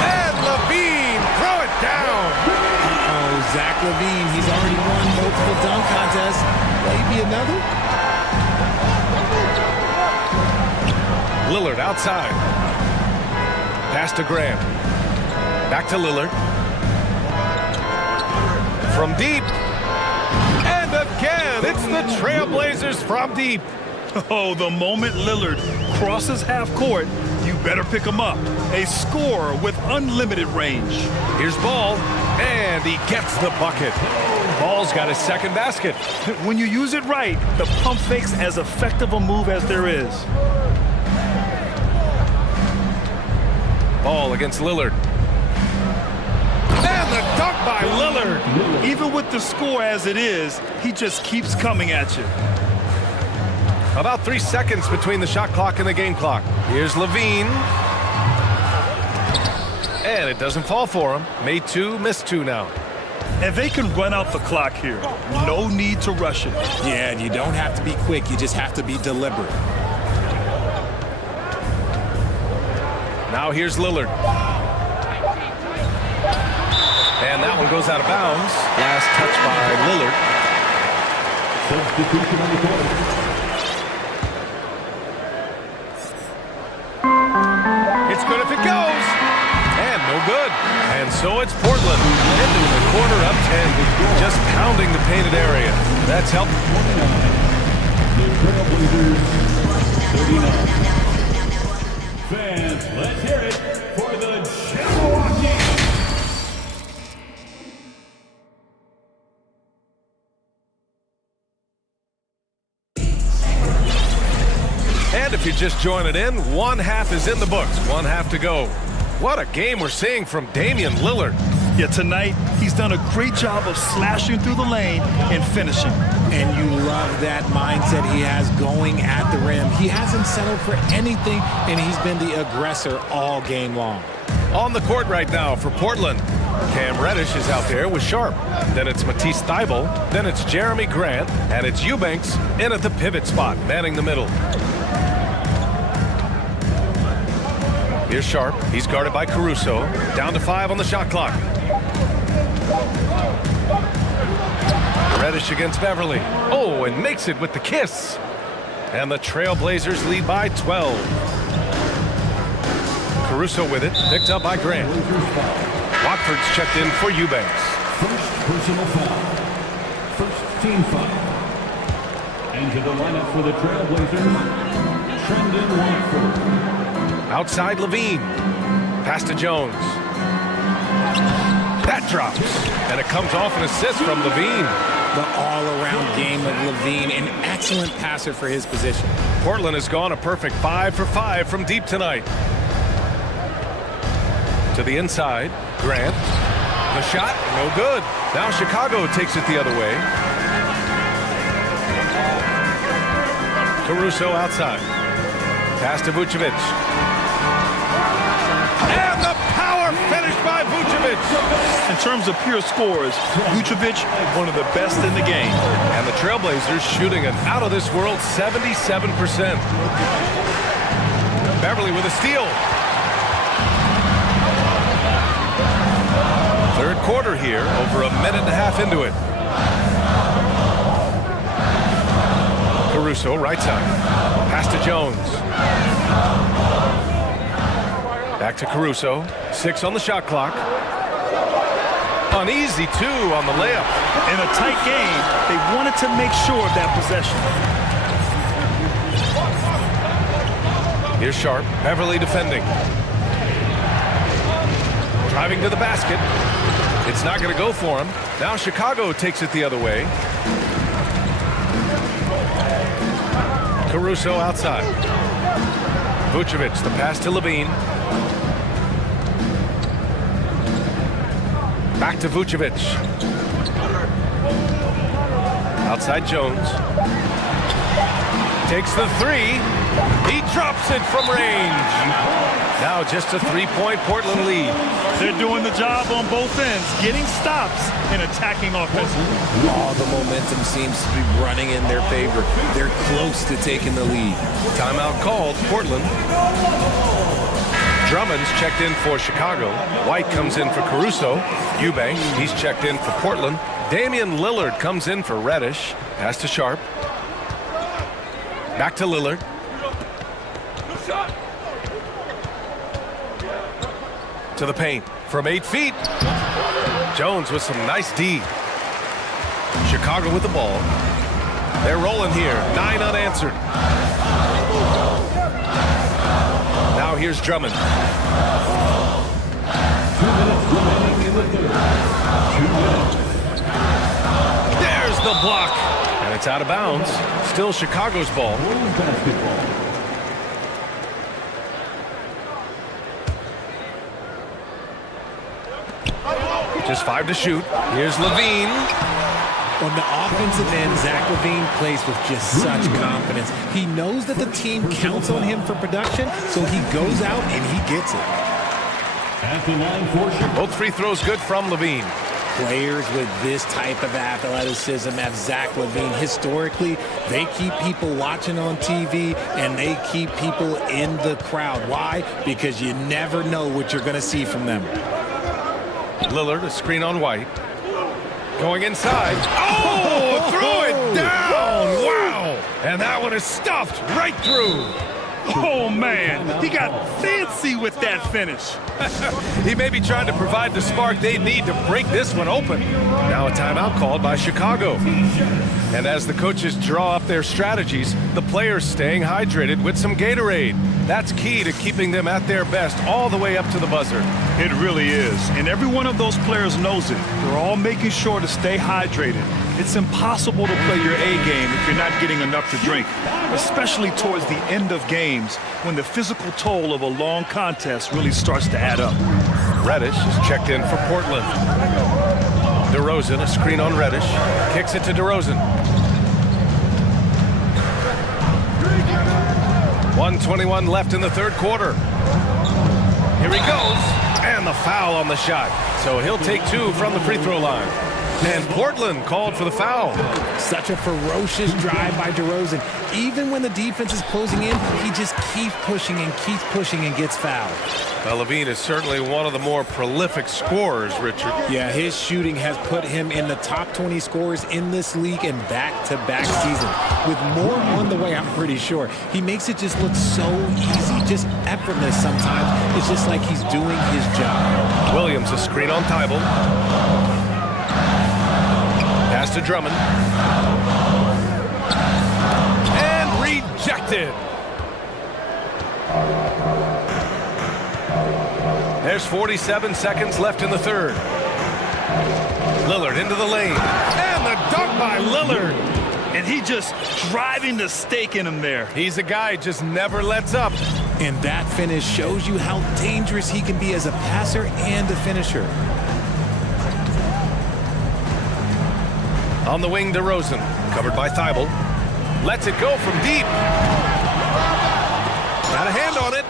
And Levine, throw it down. Uh-oh, Zach Levine, he's already won multiple dunk contests. Maybe another? Lillard outside. Pass to Graham. Back to Lillard. From deep. And again, it's the Trailblazers from deep. Oh, the moment Lillard crosses half court, you better pick him up. A scorer with unlimited range. Here's Ball, and he gets the bucket. Ball's got his second basket. When you use it right, the pump fake's as effective a move as there is. Ball against Lillard. And the dunk by Lillard. Even with the score as it is, he just keeps coming at you. About 3 seconds between the shot clock and the game clock. Here's Levine. And it doesn't fall for him. Made 2, missed 2 now. And they can run out the clock here. No need to rush it. Yeah, and you don't have to be quick. You just have to be deliberate. Now here's Lillard. And that one goes out of bounds. Last touch by Lillard. It's good if it goes. And no good. And so it's Portland. Into the quarter up 10. Just pounding the painted area. That's helped. Fans, let's hear it for the Jabberwocky. And if you're just joining in, one half is in the books. One half to go. What a game we're seeing from Damian Lillard. Yeah, tonight, he's done a great job of slashing through the lane and finishing. And you love that mindset he has going at the rim. He hasn't settled for anything, and he's been the aggressor all game long. On the court right now for Portland, Cam Reddish is out there with Sharp. Then it's Matisse Thybulle. Then it's Jeremy Grant. And it's Eubanks in at the pivot spot, manning the middle. Here's Sharp. He's guarded by Caruso. Down to 5 on the shot clock. Reddish against Beverly. Oh, and makes it with the kiss. And the Trailblazers lead by 12. Caruso with it. Picked up by Grant. Watford's checked in for Eubanks. First personal foul. First team foul. Into the lineup for the Trailblazers, Trendon Watford. Outside Levine. Pass to Jones. That drops. And it comes off an assist from Levine. The all-around game of Levine, an excellent passer for his position. Portland has gone a perfect 5 for 5 from deep tonight. To the inside, Grant. The shot, no good. Now Chicago takes it the other way. Caruso outside. Pass to Vucevic. And the power finish by Vucevic. In terms of pure scores, Vucevic, one of the best in the game. And the Trailblazers shooting an out-of-this-world 77%. Beverly with a steal. Third quarter here, over a minute and a half into it. Caruso, right side. Pass to Jones. Back to Caruso. 6 on the shot clock. An easy 2 on the layup. In a tight game, they wanted to make sure of that possession. Here's Sharp. Beverly defending. Driving to the basket. It's not going to go for him. Now Chicago takes it the other way. Caruso outside. Vucevic, the pass to Levine. Back to Vucevic. Outside Jones. Takes the 3. He drops it from range. Now just a 3-point Portland lead. They're doing the job on both ends, getting stops and attacking offensively. All the momentum seems to be running in their favor. They're close to taking the lead. Timeout called, Portland. Drummond's checked in for Chicago. White comes in for Caruso. Eubanks, he's checked in for Portland. Damian Lillard comes in for Reddish. Pass to Sharp. Back to Lillard. To the paint from 8 feet. Jones with some nice D. Chicago with the ball. They're rolling here. 9 unanswered. Now here's Drummond. There's the block. And it's out of bounds. Still Chicago's ball. Just 5 to shoot. Here's Levine. On the offensive end, Zach LaVine plays with just such confidence. He knows that the team counts on him for production, so he goes out and he gets it. At the line for both free throws good from Levine. Players with this type of athleticism have Zach LaVine. Historically, they keep people watching on TV and they keep people in the crowd. Why? Because you never know what you're going to see from them. Lillard, a screen on White. Going inside. Oh, threw it down. Wow. And that one is stuffed right through. Oh, man. He got fancy with that finish. He may be trying to provide the spark they need to break this one open. Now a timeout called by Chicago. And as the coaches draw up their strategies, the players staying hydrated with some Gatorade. That's key to keeping them at their best all the way up to the buzzer. It really is. And every one of those players knows it. They're all making sure to stay hydrated. It's impossible to play your A game if you're not getting enough to drink, especially towards the end of games when the physical toll of a long contest really starts to add up. Reddish is checked in for Portland. DeRozan, a screen on Reddish. Kicks it to DeRozan. 1:21 left in the third quarter. Here he goes. And the foul on the shot. So he'll take 2 from the free throw line. And Portland called for the foul. Such a ferocious drive by DeRozan. Even when the defense is closing in, he just keeps pushing and gets fouled. Well, Levine is certainly one of the more prolific scorers, Richard. Yeah, his shooting has put him in the top 20 scorers in this league in back-to-back season. With more on the way, I'm pretty sure. He makes it just look so easy, just effortless sometimes. It's just like he's doing his job. Williams, a screen on Thibault. Pass to Drummond. And rejected. There's 47 seconds left in the third. Lillard into the lane. And the dunk by Lillard. And he just driving the stake in him there. He's a guy just never lets up. And that finish shows you how dangerous he can be as a passer and a finisher. On the wing, DeRozan, covered by Thibault. Lets it go from deep. Got a hand on it.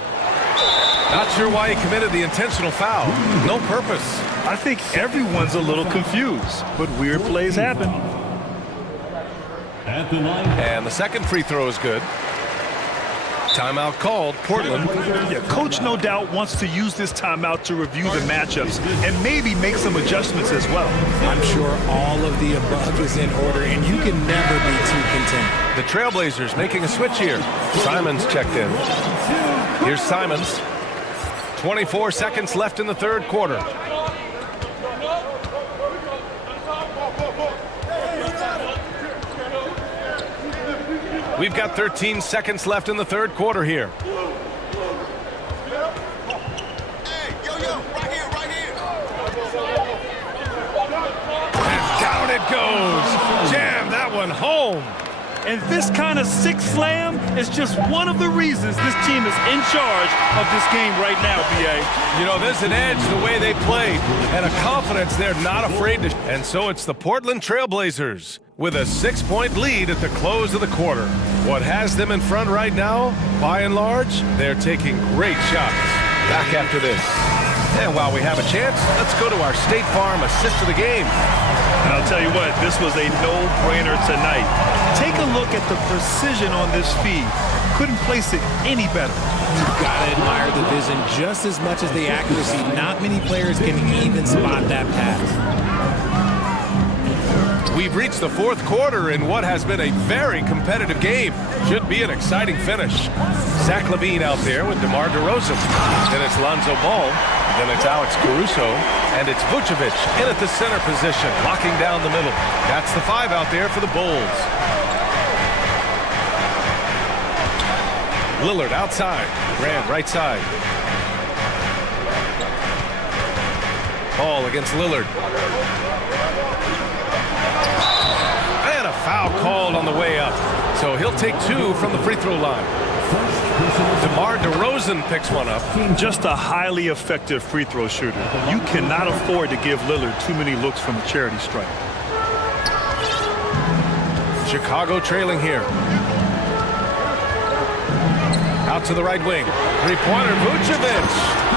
Not sure why he committed the intentional foul. No purpose. I think everyone's a little confused, but weird plays happen. And the second free throw is good. Timeout called, Portland. Yeah, coach no doubt wants to use this timeout to review the matchups and maybe make some adjustments as well. I'm sure all of the above is in order, and you can never be too content. The Trailblazers making a switch here. Simons checked in. Here's Simons. 24 seconds left in the third quarter. We've got 13 seconds left in the third quarter here. And down it goes. Jam that one home. And this kind of sick slam is just one of the reasons this team is in charge of this game right now, B.A. You know, there's an edge the way they played and a confidence they're not afraid to. And so it's the Portland Trailblazers with a 6-point lead at the close of the quarter. What has them in front right now, by and large, they're taking great shots. Back after this. And while we have a chance, let's go to our State Farm assist of the game. And I'll tell you what, this was a no-brainer tonight. Take a look at the precision on this feed. Couldn't place it any better. You've got to admire the vision just as much as the accuracy. Not many players can even spot that pass. We've reached the fourth quarter in what has been a very competitive game. Should be an exciting finish. Zach LaVine out there with DeMar DeRozan. Then it's Lonzo Ball. Then it's Alex Caruso. And it's Vucevic in at the center position, locking down the middle. That's the 5 out there for the Bulls. Lillard outside. Grant right side. Ball against Lillard. And a foul called on the way up. So he'll take 2 from the free throw line. DeMar DeRozan picks one up. Just a highly effective free throw shooter. You cannot afford to give Lillard too many looks from the charity stripe. Chicago trailing here. Out to the right wing. Three-pointer, Vucevic.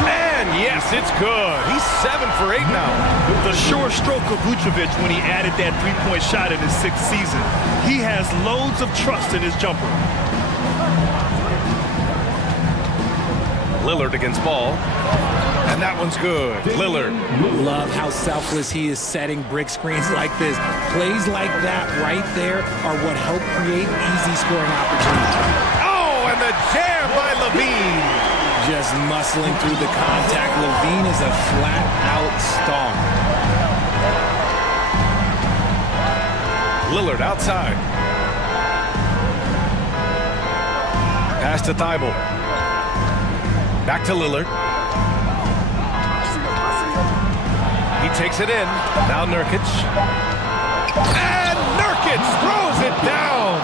And yes, it's good. He's 7 for 8 now. The sure stroke of Vucevic when he added that three-point shot in his 6th season. He has loads of trust in his jumper. Lillard against Ball. And that one's good. Lillard. Love how selfless he is setting brick screens like this. Plays like that right there are what help create easy scoring opportunities. Oh, and the jam by LaVine. Just muscling through the contact. LaVine is a flat-out star. Lillard outside. Pass to Thibault. Back to Lillard. He takes it in. Now Nurkic. And Nurkic throws it down.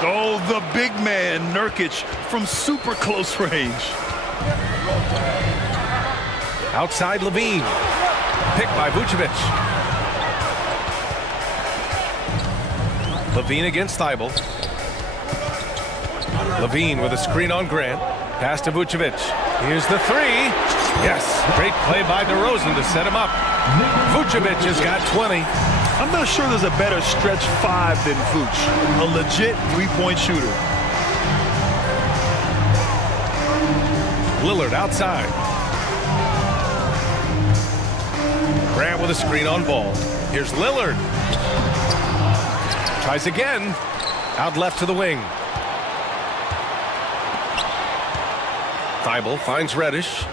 Oh, the big man, Nurkic, from super close range. Outside LaVine. Picked by Vucevic. LaVine against Thibault. LaVine with a screen on Grant. Pass to Vucevic. Here's the 3. Yes, great play by DeRozan to set him up. Vucevic has got 20. I'm not sure there's a better stretch 5 than Vooch, a legit three-point shooter. Lillard outside. Grant with a screen on ball. Here's Lillard. Tries again. Out left to the wing. Thibault finds Reddish.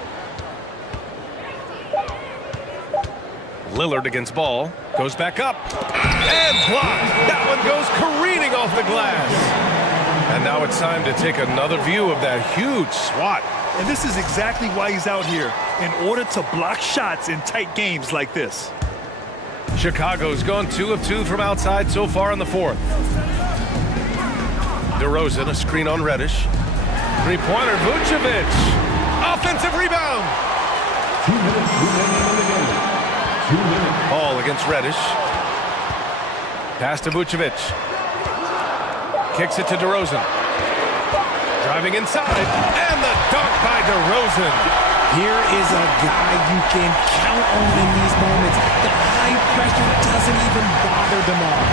Lillard against ball. Goes back up. And blocked. That one goes careening off the glass. And now it's time to take another view of that huge swat. And this is exactly why he's out here, in order to block shots in tight games like this. Chicago's gone 2 of 2 from outside so far in the fourth. DeRozan, a screen on Reddish. Three-pointer, Vucevic. Offensive rebound. 2 minutes remaining in the game. 2 minutes. Ball against Reddish. Pass to Vucevic. Kicks it to DeRozan. Driving inside. And the dunk by DeRozan. Here is a guy you can count on in these moments. The high pressure doesn't even bother them all.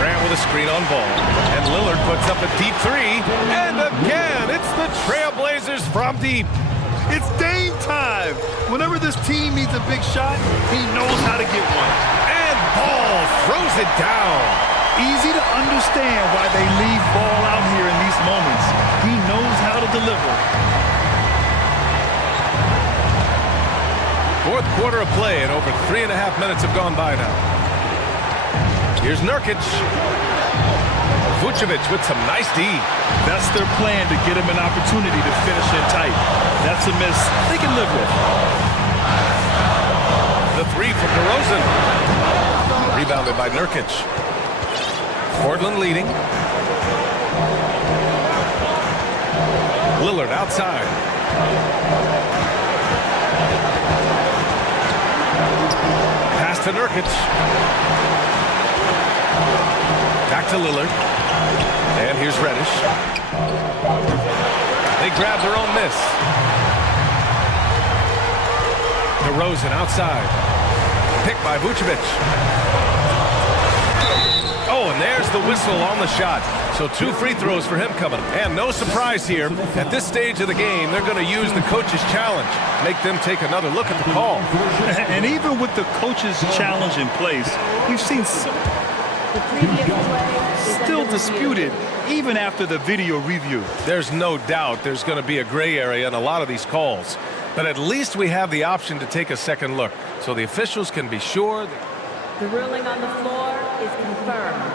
Grant with a screen on ball. And Lillard puts up a deep three. And again, it's the Trailblazers from deep. It's Dame time. Whenever this team needs a big shot, he knows how to get one. And Ball throws it down. Easy to understand why they leave Ball out here in these moments. He knows how to deliver. Fourth quarter of play, and over 3.5 minutes have gone by now. Here's Nurkic. Vucevic with some nice D. That's their plan, to get him an opportunity to finish in tight. That's a miss they can live with. The three from DeRozan. Rebounded by Nurkic. Portland leading. Lillard outside. Pass to Nurkic. Back to Lillard. And here's Reddish. They grab their own miss. DeRozan outside. Picked by Vucevic. Oh, and there's the whistle on the shot. So 2 free throws for him coming. And no surprise here. At this stage of the game, they're going to use the coach's challenge. Make them take another look at the call. And even with the coach's challenge in place, we've seen The previous play still disputed even after the video review. There's no doubt there's going to be a gray area in a lot of these calls. But at least we have the option to take a second look, so the officials can be sure. The ruling on the floor is confirmed.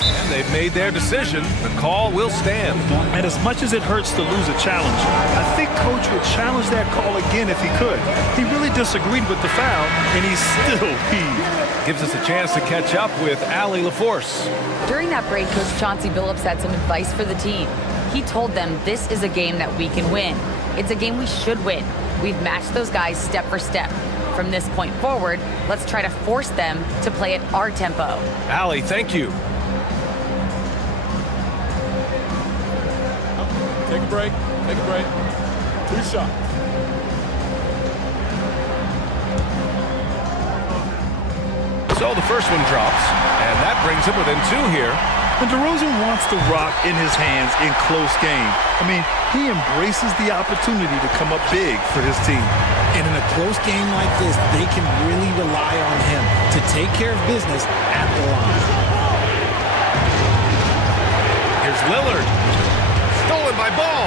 And they've made their decision. The call will stand. And as much as it hurts to lose a challenge, I think Coach would challenge that call again if he could. He really disagreed with the foul, and he's still peeved. Gives us a chance to catch up with Allie LaForce. During that break, Coach Chauncey Billups had some advice for the team. He told them this is a game that we can win. It's a game we should win. We've matched those guys step for step. From this point forward, let's try to force them to play at our tempo. Allie, thank you. Take a break. Take a break. 2 shots. So the first one drops, and that brings him within 2 here. And DeRozan wants the rock in his hands in close game. I mean, he embraces the opportunity to come up big for his team. And in a close game like this, they can really rely on him to take care of business at the line. Here's Lillard. Stolen by Ball.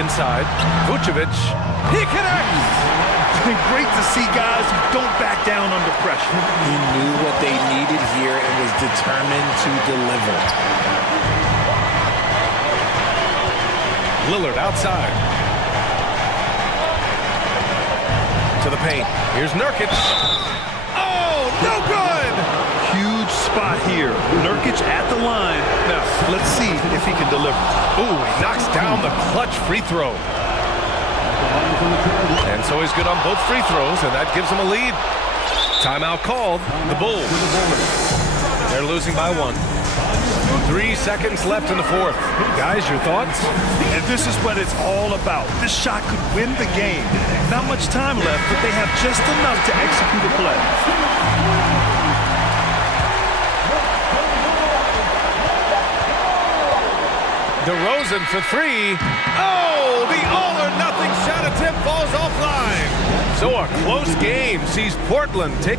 Inside, Vucevic. He connects. Great to see guys who don't back down under pressure. He knew what they needed here and was determined to deliver. Lillard outside. To the paint. Here's Nurkic. Oh, no good! Huge spot here. Nurkic at the line. Now, let's see if he can deliver. Ooh, he knocks down the clutch free throw. And so he's good on both free throws, and that gives him a lead. Timeout called. The Bulls. They're losing by 1. 3 seconds left in the fourth. Guys, your thoughts? And this is what it's all about. This shot could win the game. Not much time left, but they have just enough to execute a play. DeRozan for 3. Oh, the all-or-nothing shot attempt falls offline. So a close game sees Portland take...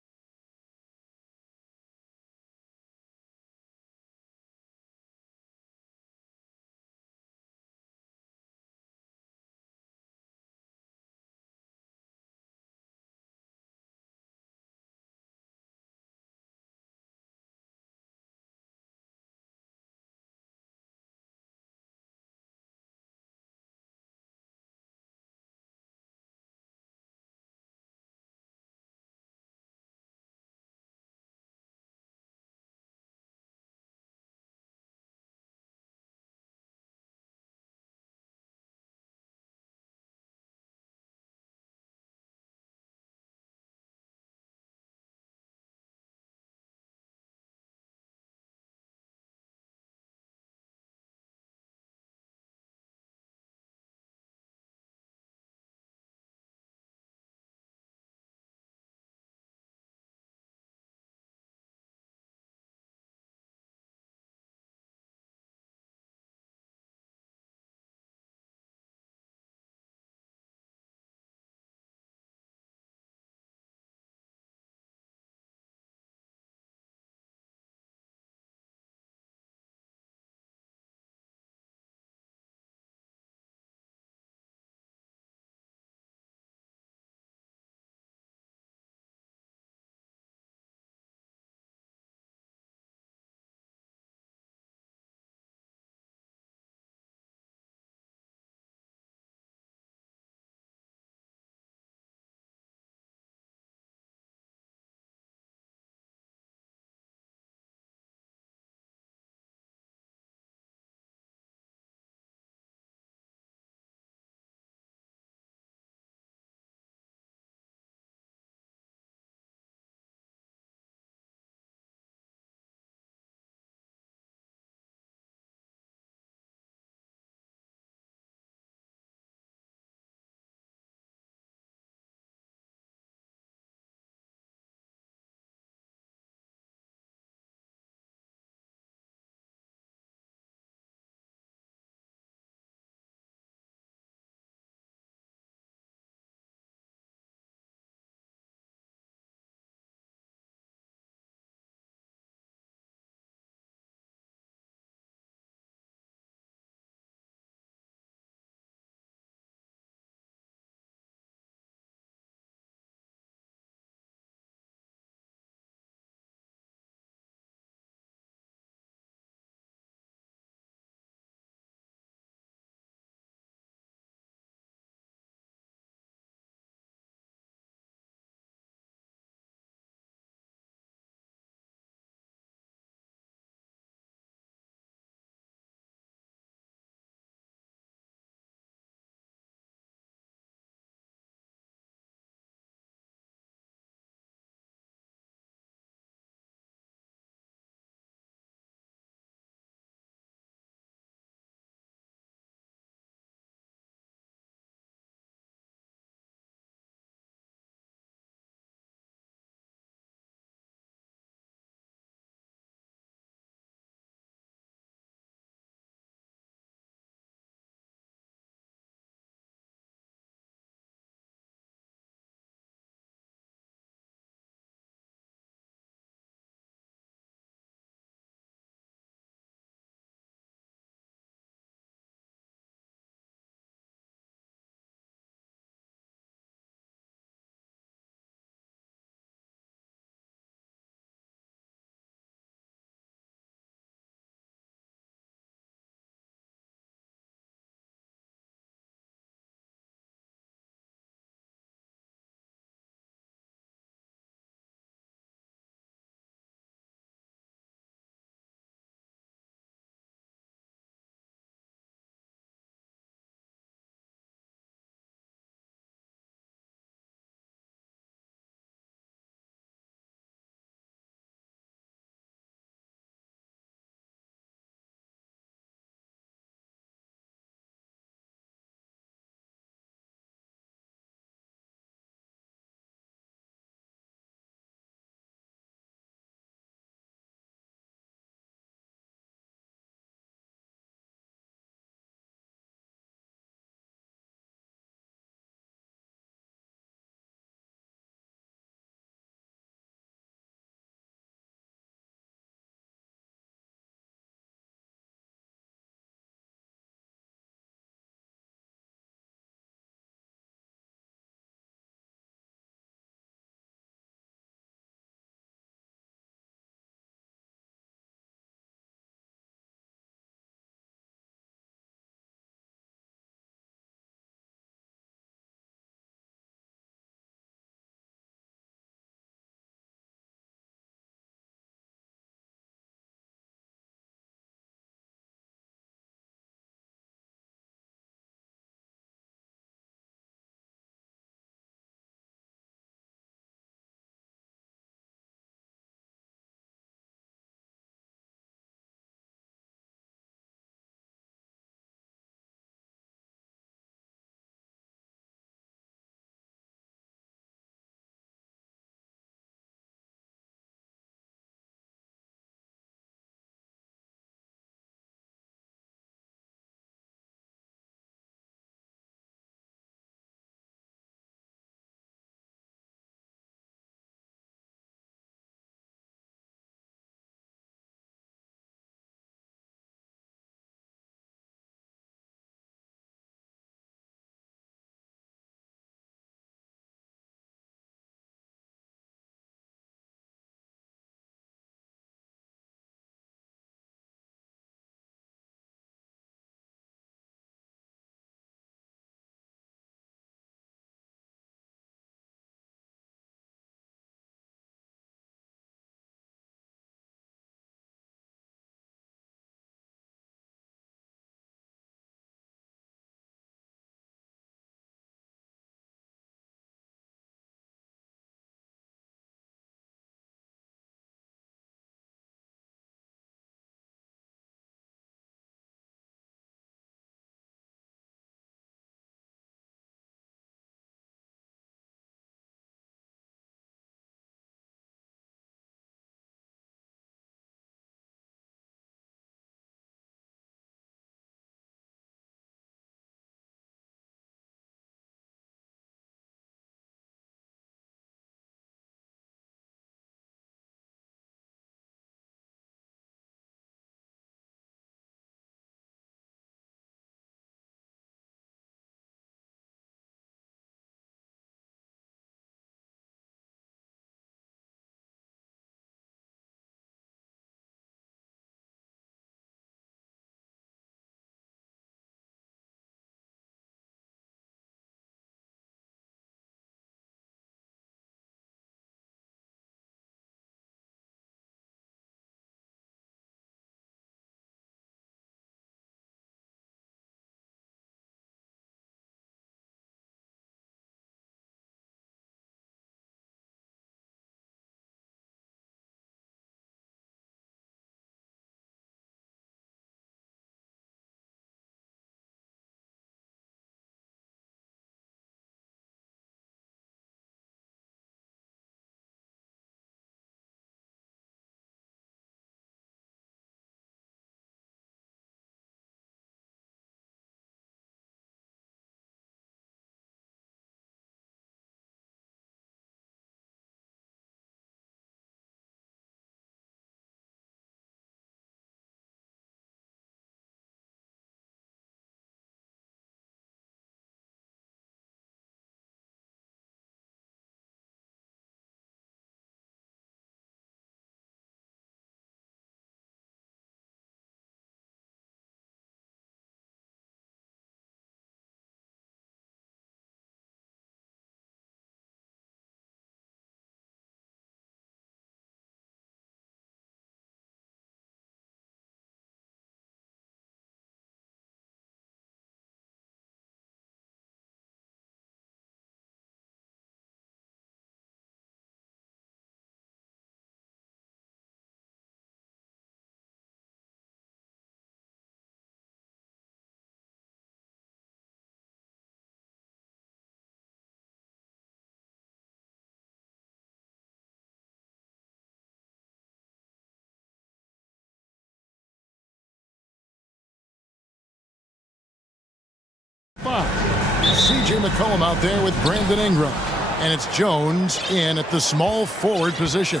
C.J. McCollum out there with Brandon Ingram. And it's Jones in at the small forward position.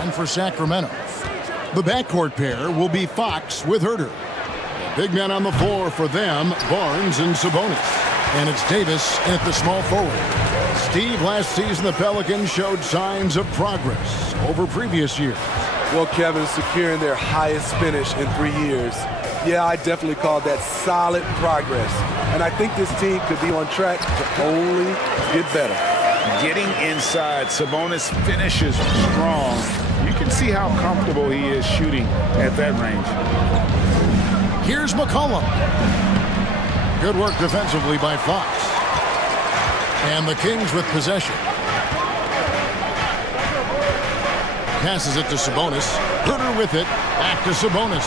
And for Sacramento, the backcourt pair will be Fox with Herter. Big men on the floor for them, Barnes and Sabonis. And it's Davis in at the small forward. Steve, last season the Pelicans showed signs of progress over previous years. Well, Kevin, securing their highest finish in 3 years. Yeah, I definitely call that solid progress. And I think this team could be on track to only get better. Getting inside, Sabonis finishes strong. You can see how comfortable he is shooting at that range. Here's McCollum. Good work defensively by Fox. And the Kings with possession. Passes it to Sabonis. Herter with it. Back to Sabonis.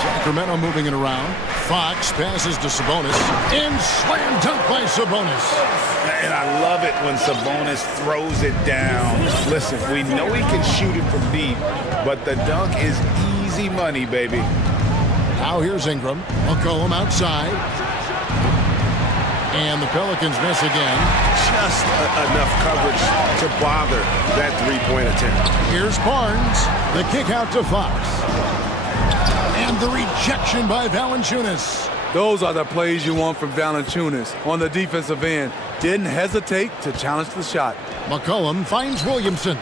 Sacramento moving it around. Fox passes to Sabonis. And slam dunk by Sabonis. And I love it when Sabonis throws it down. Listen, we know he can shoot it from deep, but the dunk is easy money, baby. Now here's Ingram. McCollum outside. And the Pelicans miss again. Just enough coverage to bother that three-point attempt. Here's Barnes. The kick out to Fox. And the rejection by Valanciunas. Those are the plays you want from Valanciunas on the defensive end. Didn't hesitate to challenge the shot. McCollum finds Williamson.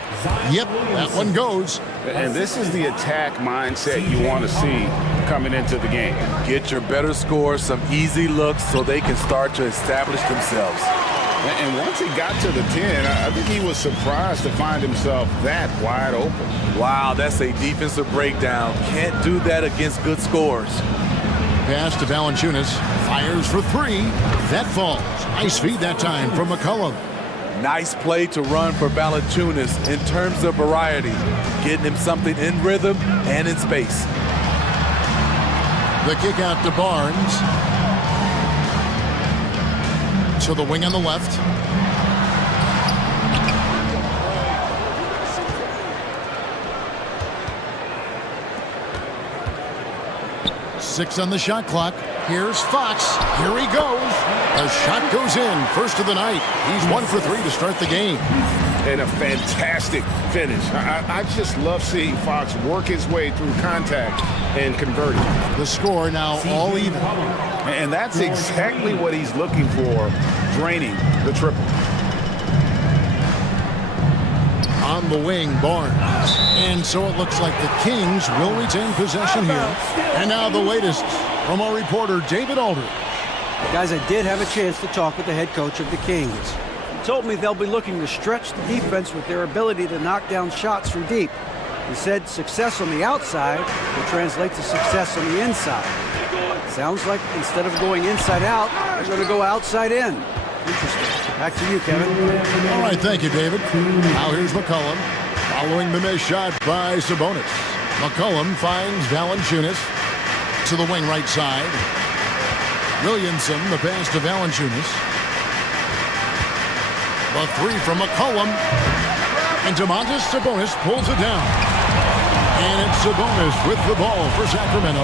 Yep, that one goes. And this is the attack mindset you want to see coming into the game. Get your better scores, some easy looks so they can start to establish themselves. And once he got to the 10, I think he was surprised to find himself that wide open. Wow, that's a defensive breakdown. Can't do that against good scores. Pass to Valanciunas. Fires for three. That falls. Nice feed that time from McCollum. Nice play to run for Valanciunas in terms of variety. Getting him something in rhythm and in space. The kick out to Barnes. To the wing on the left. Six on the shot clock. Here's Fox. Here he goes. A shot goes in. First of the night. He's 1 for 3 to start the game. And a fantastic finish. I just love seeing Fox work his way through contact and convert it. The score now all even. And that's exactly what he's looking for, draining the triple. On the wing, Barnes. And so it looks like the Kings will retain possession here. And now the latest from our reporter, David Aldridge. Guys, I did have a chance to talk with the head coach of the Kings. He told me they'll be looking to stretch the defense with their ability to knock down shots from deep. He said success on the outside will translate to success on the inside. Sounds like instead of going inside out, they're going to go outside in. Interesting. Back to you, Kevin. All right, thank you, David. Now here's McCollum, following the missed shot by Sabonis. McCollum finds Valanciunas to the wing right side. Williamson, the pass to Valanciunas. The three from McCollum. And Domantas Sabonis pulls it down. And it's Sabonis with the ball for Sacramento.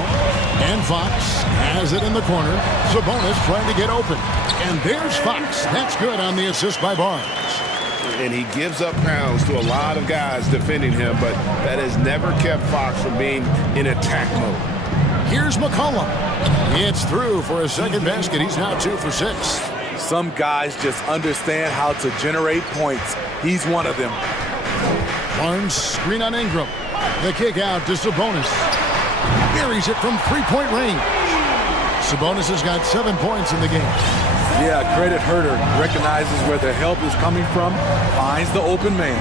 And Fox has it in the corner. Sabonis trying to get open. And there's Fox. That's good on the assist by Barnes. And he gives up pounds to a lot of guys defending him, but that has never kept Fox from being in attack mode. Here's McCollum. It's through for a second basket. He's now 2 for 6. Some guys just understand how to generate points. He's one of them. Barnes screen on Ingram. The kick out to Sabonis. Buries it from three-point range. Sabonis has got 7 points in the game. Yeah, credit Herter. Recognizes where the help is coming from. Finds the open man.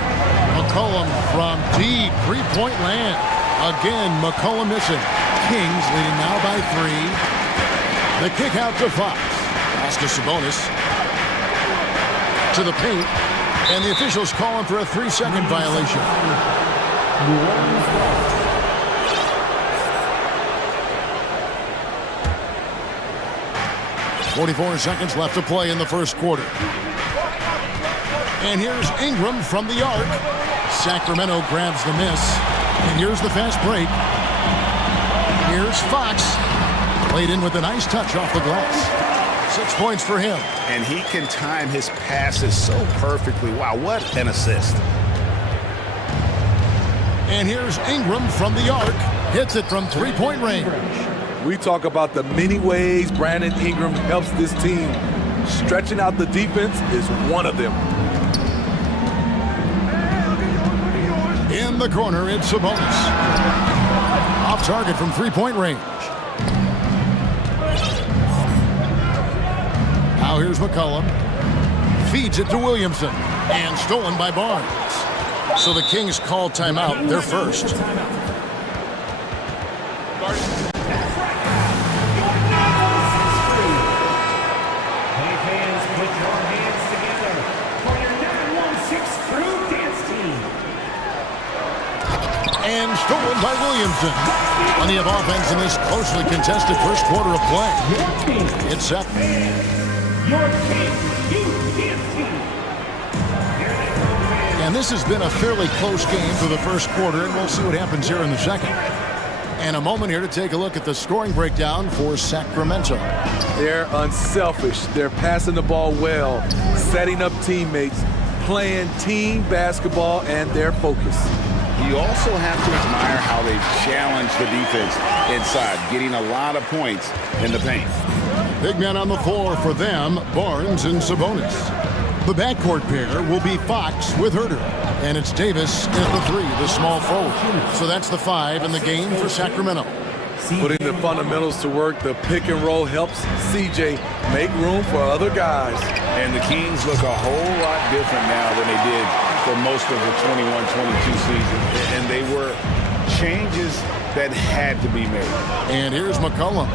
McCollum from deep three-point land. Again, McCollum missing. Kings leading now by 3. The kick out to Fox. Pass to Sabonis. To the paint. And the officials calling for a 3-second violation. 44 seconds left to play in the first quarter. And here's Ingram from the arc. Sacramento grabs the miss. And here's the fast break. Here's Fox. Played in with a nice touch off the glass. 6 points for him. And he can time his passes so perfectly. Wow, what an assist. And here's Ingram from the arc. Hits it from three-point range. We talk about the many ways Brandon Ingram helps this team. Stretching out the defense is one of them. In the corner, it's Sabonis. Off target from three-point range. Now here's McCollum. Feeds it to Williamson. And stolen by Barnes. So the Kings call timeout. They're first. And stolen by Williamson. Plenty of offense in this closely contested first quarter of play. It's set. And this has been a fairly close game for the first quarter, and we'll see what happens here in the second. And a moment here to take a look at the scoring breakdown for Sacramento. They're unselfish. They're passing the ball well, setting up teammates, playing team basketball, and their focus. You also have to admire how they challenge the defense inside, getting a lot of points in the paint. Big men on the floor for them, Barnes and Sabonis. The backcourt pair will be Fox with Herter. And it's Davis at the three, the small forward. So that's the 5 in the game for Sacramento. Putting the fundamentals to work, the pick and roll helps CJ make room for other guys. And the Kings look a whole lot different now than they did for most of the 21-22 season. And they were changes that had to be made. And here's McCollum.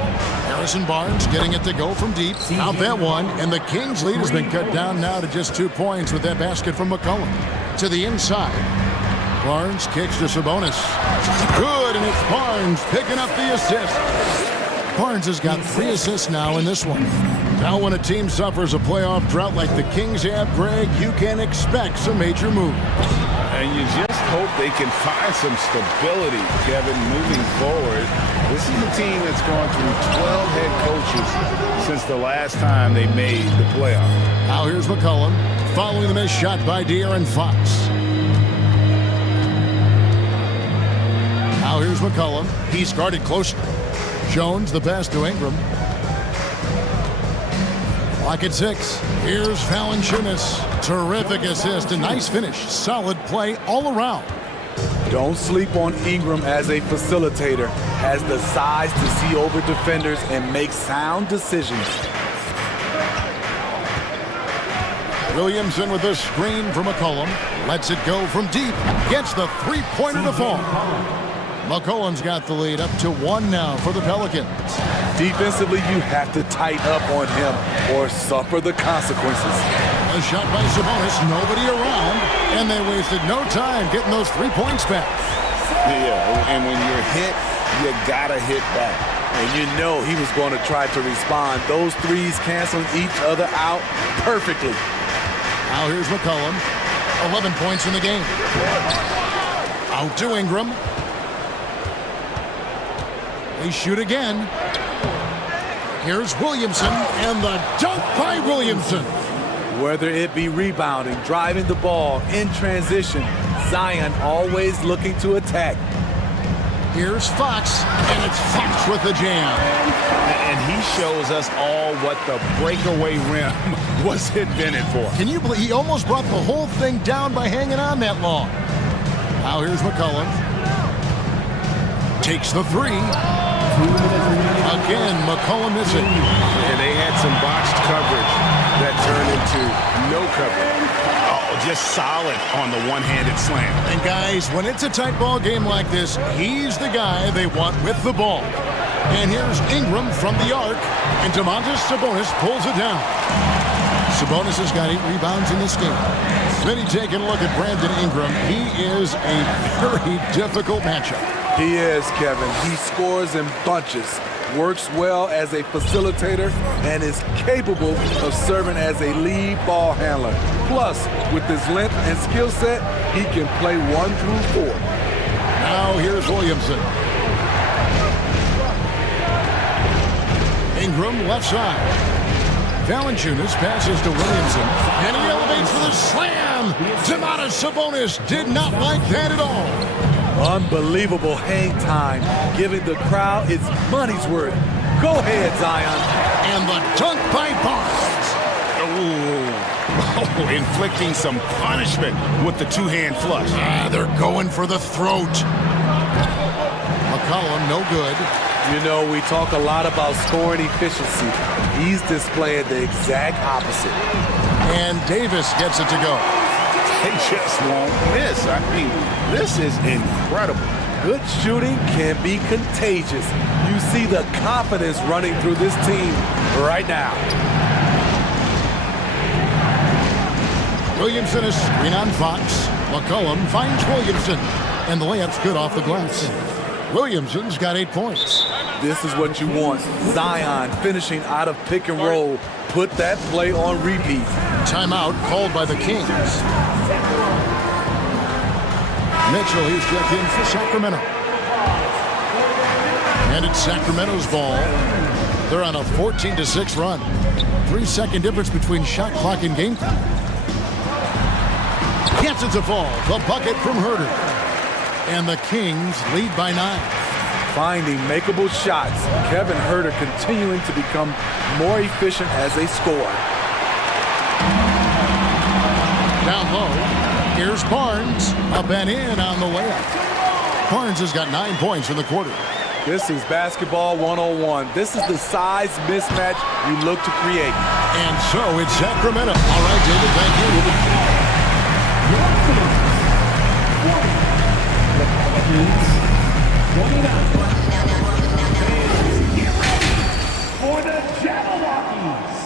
Harrison Barnes getting it to go from deep. Out that one, and the Kings' lead has been cut down now to just 2 points with that basket from McCollum. To the inside. Barnes kicks to Sabonis. Good, and it's Barnes picking up the assist. Barnes has got 3 assists now in this one. Now when a team suffers a playoff drought like the Kings have, Greg, you can expect some major moves. And you just hope they can find some stability, Kevin, moving forward. This is a team that's gone through 12 head coaches since the last time they made the playoff. Now here's McCollum, following the missed shot by De'Aaron Fox. Now here's McCollum. He's guarded close. Jones, the pass to Ingram. Clock at 6. Here's Valanciunas. Terrific assist. A nice finish. Solid play all around. Don't sleep on Ingram as a facilitator. Has the size to see over defenders and make sound decisions. Williamson with a screen for McCollum. Lets it go from deep. Gets the three-pointer to fall. McCollum's got the lead up to 1 now for the Pelicans. Defensively, you have to tighten up on him or suffer the consequences. A shot by Sabonis, nobody around, and they wasted no time getting those 3 points back. Yeah, and when you're hit, you gotta hit back. And you know he was going to try to respond. Those threes canceling each other out perfectly. Now here's McCollum. 11 points in the game. Out to Ingram. They shoot again. Here's Williamson, and the dunk by Williamson. Whether it be rebounding, driving the ball, in transition, Zion always looking to attack. Here's Fox, and it's Fox with the jam. And he shows us all what the breakaway rim was invented for. Can you believe he almost brought the whole thing down by hanging on that long? Now here's McCollum. Takes the 3. Again, McCollum missing. And they had some botched coverage that turned into no coverage. Oh, just solid on the one-handed slam. And guys, when it's a tight ball game like this, he's the guy they want with the ball. And here's Ingram from the arc, and Domantas Sabonis pulls it down. Sabonis has got 8 rebounds in this game. Smitty taking a look at Brandon Ingram. He is a very difficult matchup. He is, Kevin. He scores in bunches, works well as a facilitator, and is capable of serving as a lead ball handler. Plus, with his length and skill set, he can play 1 through 4. Now here's Williamson. Ingram left side. Valanciunas passes to Williamson, and he elevates for the slam. Domantas Sabonis did not like that at all. Unbelievable hang time, giving the crowd its money's worth. Go ahead, Zion. And the dunk by Barnes. Oh, inflicting some punishment with the two-hand flush. They're going for the throat. McCollum, no good. You know, we talk a lot about scoring efficiency. He's displaying the exact opposite. And Davis gets it to go. They just won't miss. I mean, this is incredible. Good shooting can be contagious. You see the confidence running through this team right now. Williamson is screen on Fox. McCollum finds Williamson, and the layup's good off the glass. Williamson's got 8 points. This is what you want. Zion finishing out of pick and roll. Put that play on repeat. Timeout called by the Kings. Mitchell, he's checked in for Sacramento. And it's Sacramento's ball. They're on a 14-6 run. 3-second difference between shot clock and game time. Gets it to fall. The bucket from Herter. And the Kings lead by 9. Finding makeable shots. Kevin Herter continuing to become more efficient as a scorer. Down low. Here's Barnes. Up and in on the layup. Barnes has got 9 points in the quarter. This is basketball 101. This is the size mismatch you look to create. And so it's Sacramento. All right, David, thank you. For the Jabberwockies.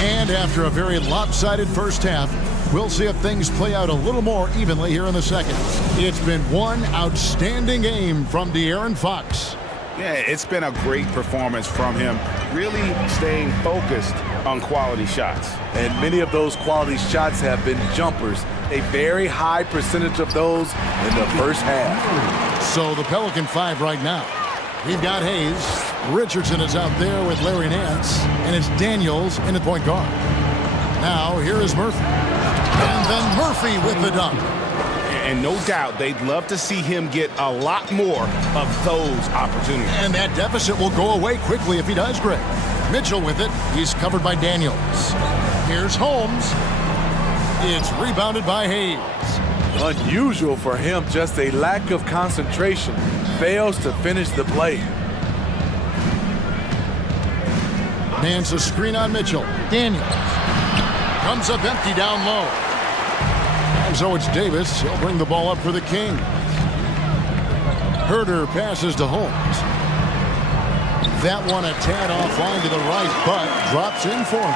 And after a very lopsided first half, we'll see if things play out a little more evenly here in the second. It's been one outstanding game from De'Aaron Fox. Yeah, it's been a great performance from him, really staying focused on quality shots. And many of those quality shots have been jumpers. A very high percentage of those in the first half. So the Pelican 5 right now. We've got Hayes. Richardson is out there with Larry Nance. And it's Daniels in the point guard. Now here is Murphy. And then Murphy with the dunk. And no doubt they'd love to see him get a lot more of those opportunities. And that deficit will go away quickly if he does, Greg. Mitchell with it. He's covered by Daniels. Here's Holmes. It's rebounded by Hayes. Unusual for him, just a lack of concentration. Fails to finish the play. Nance a screen on Mitchell. Daniels. Comes up empty down low. And so it's Davis. He'll bring the ball up for the Kings. Herter passes to Holmes. That one a tad offline to the right, but drops in for him.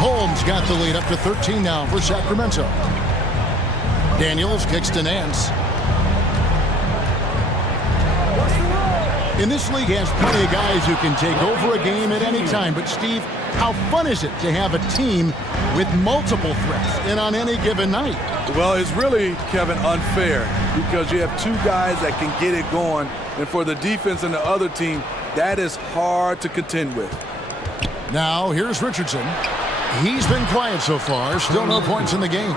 Holmes got the lead up to 13 now for Sacramento. Daniels kicks to Nance. In this league has plenty of guys who can take over a game at any time. But, Steve, how fun is it to have a team with multiple threats and on any given night? Well, it's really, Kevin, unfair because you have two guys that can get it going. And for the defense and the other team, that is hard to contend with. Now, here's Richardson. He's been quiet so far. Still no points in the game.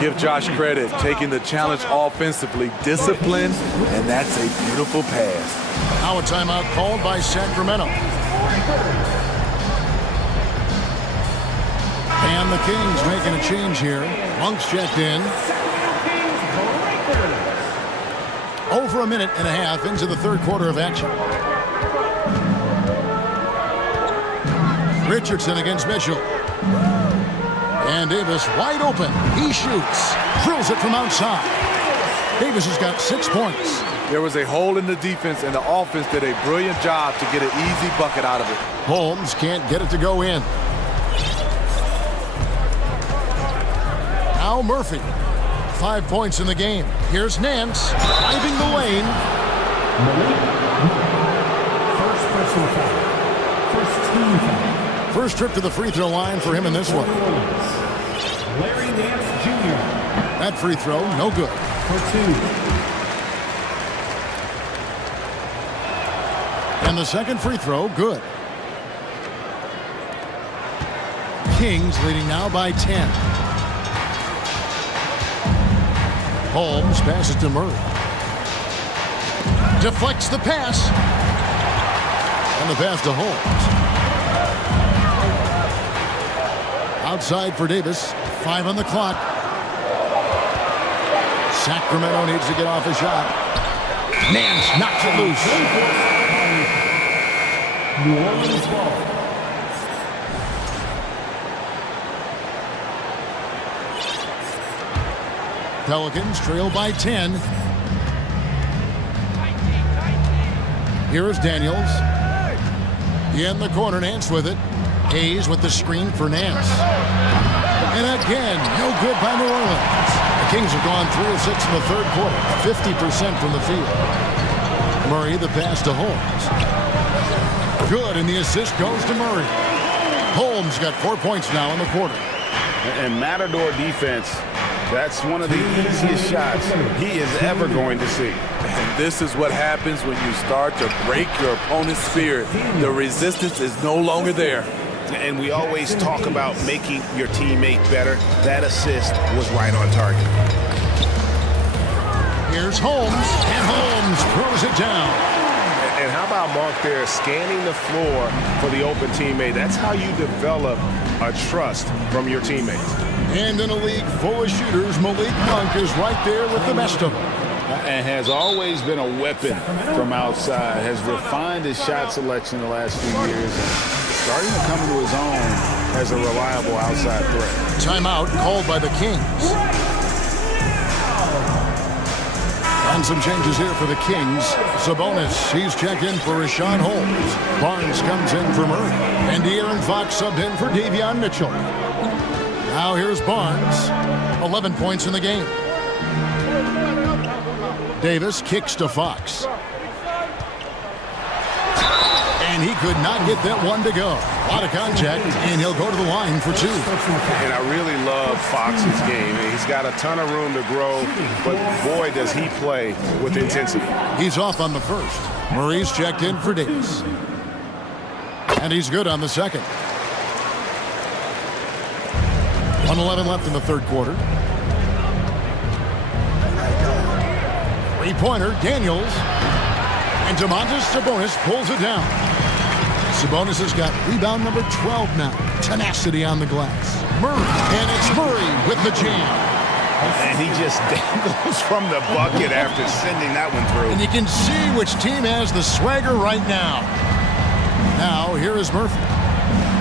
Give Josh credit, taking the challenge offensively, discipline, and that's a beautiful pass. Now a timeout called by Sacramento. And the Kings making a change here. Monk's checked in. Over a minute and a half into the third quarter of action. Richardson against Mitchell. And Davis wide open. He shoots. Drills it from outside. Davis has got 6 points. There was a hole in the defense, and the offense did a brilliant job to get an easy bucket out of it. Holmes can't get it to go in. Now Murphy. 5 points in the game. Here's Nance driving the lane. First personal foul. First team foul. First trip to the free throw line for him in this one. Larry Nance Jr. That free throw, no good. For 2. And the second free throw, good. Kings leading now by 10. Holmes passes to Murray. Deflects the pass. And the pass to Holmes. Outside for Davis. 5 on the clock. Sacramento needs to get off a shot. Nance knocks it loose. New Orleans ball. Pelicans trail by 10. Here is Daniels. In the corner, Nance with it. Hayes with the screen for Nance. And again, no good by New Orleans. The Kings have gone 3 of 6 in the third quarter, 50% from the field. Murray, the pass to Holmes. Good, and the assist goes to Murray. Holmes got 4 points now in the quarter. And Matador defense, that's one of the easiest shots he is ever going to see. And this is what happens when you start to break your opponent's spirit. The resistance is no longer there. And we always talk about making your teammate better. That assist was right on target. Here's Holmes, and Holmes throws it down. And how about Mark there scanning the floor for the open teammate? That's how you develop a trust from your teammates. And in a league full of shooters, Malik Monk is right there with the best of them. And has always been a weapon from outside, has refined his shot selection the last few years, starting to come into his own as a reliable outside threat. Timeout called by the Kings. And some changes here for the Kings. Sabonis, he's checked in for Rashawn Holmes. Barnes comes in for Murray. And De'Aaron Fox subbed in for Davion Mitchell. Now here's Barnes. 11 points in the game. Davis kicks to Fox. And he could not get that one to go. A lot of contact, and he'll go to the line for 2. And I really love Fox's game. He's got a ton of room to grow, but boy, does he play with intensity. He's off on the first. Murray's checked in for Davis. And he's good on the second. 1:11 left in the third quarter. Three-pointer, Daniels. And Domantas Sabonis pulls it down. Sabonis has got rebound number 12 now. Tenacity on the glass. Murray, and it's Murray with the jam. And he just dangles from the bucket after sending that one through. And you can see which team has the swagger right now. Now, here is Murphy.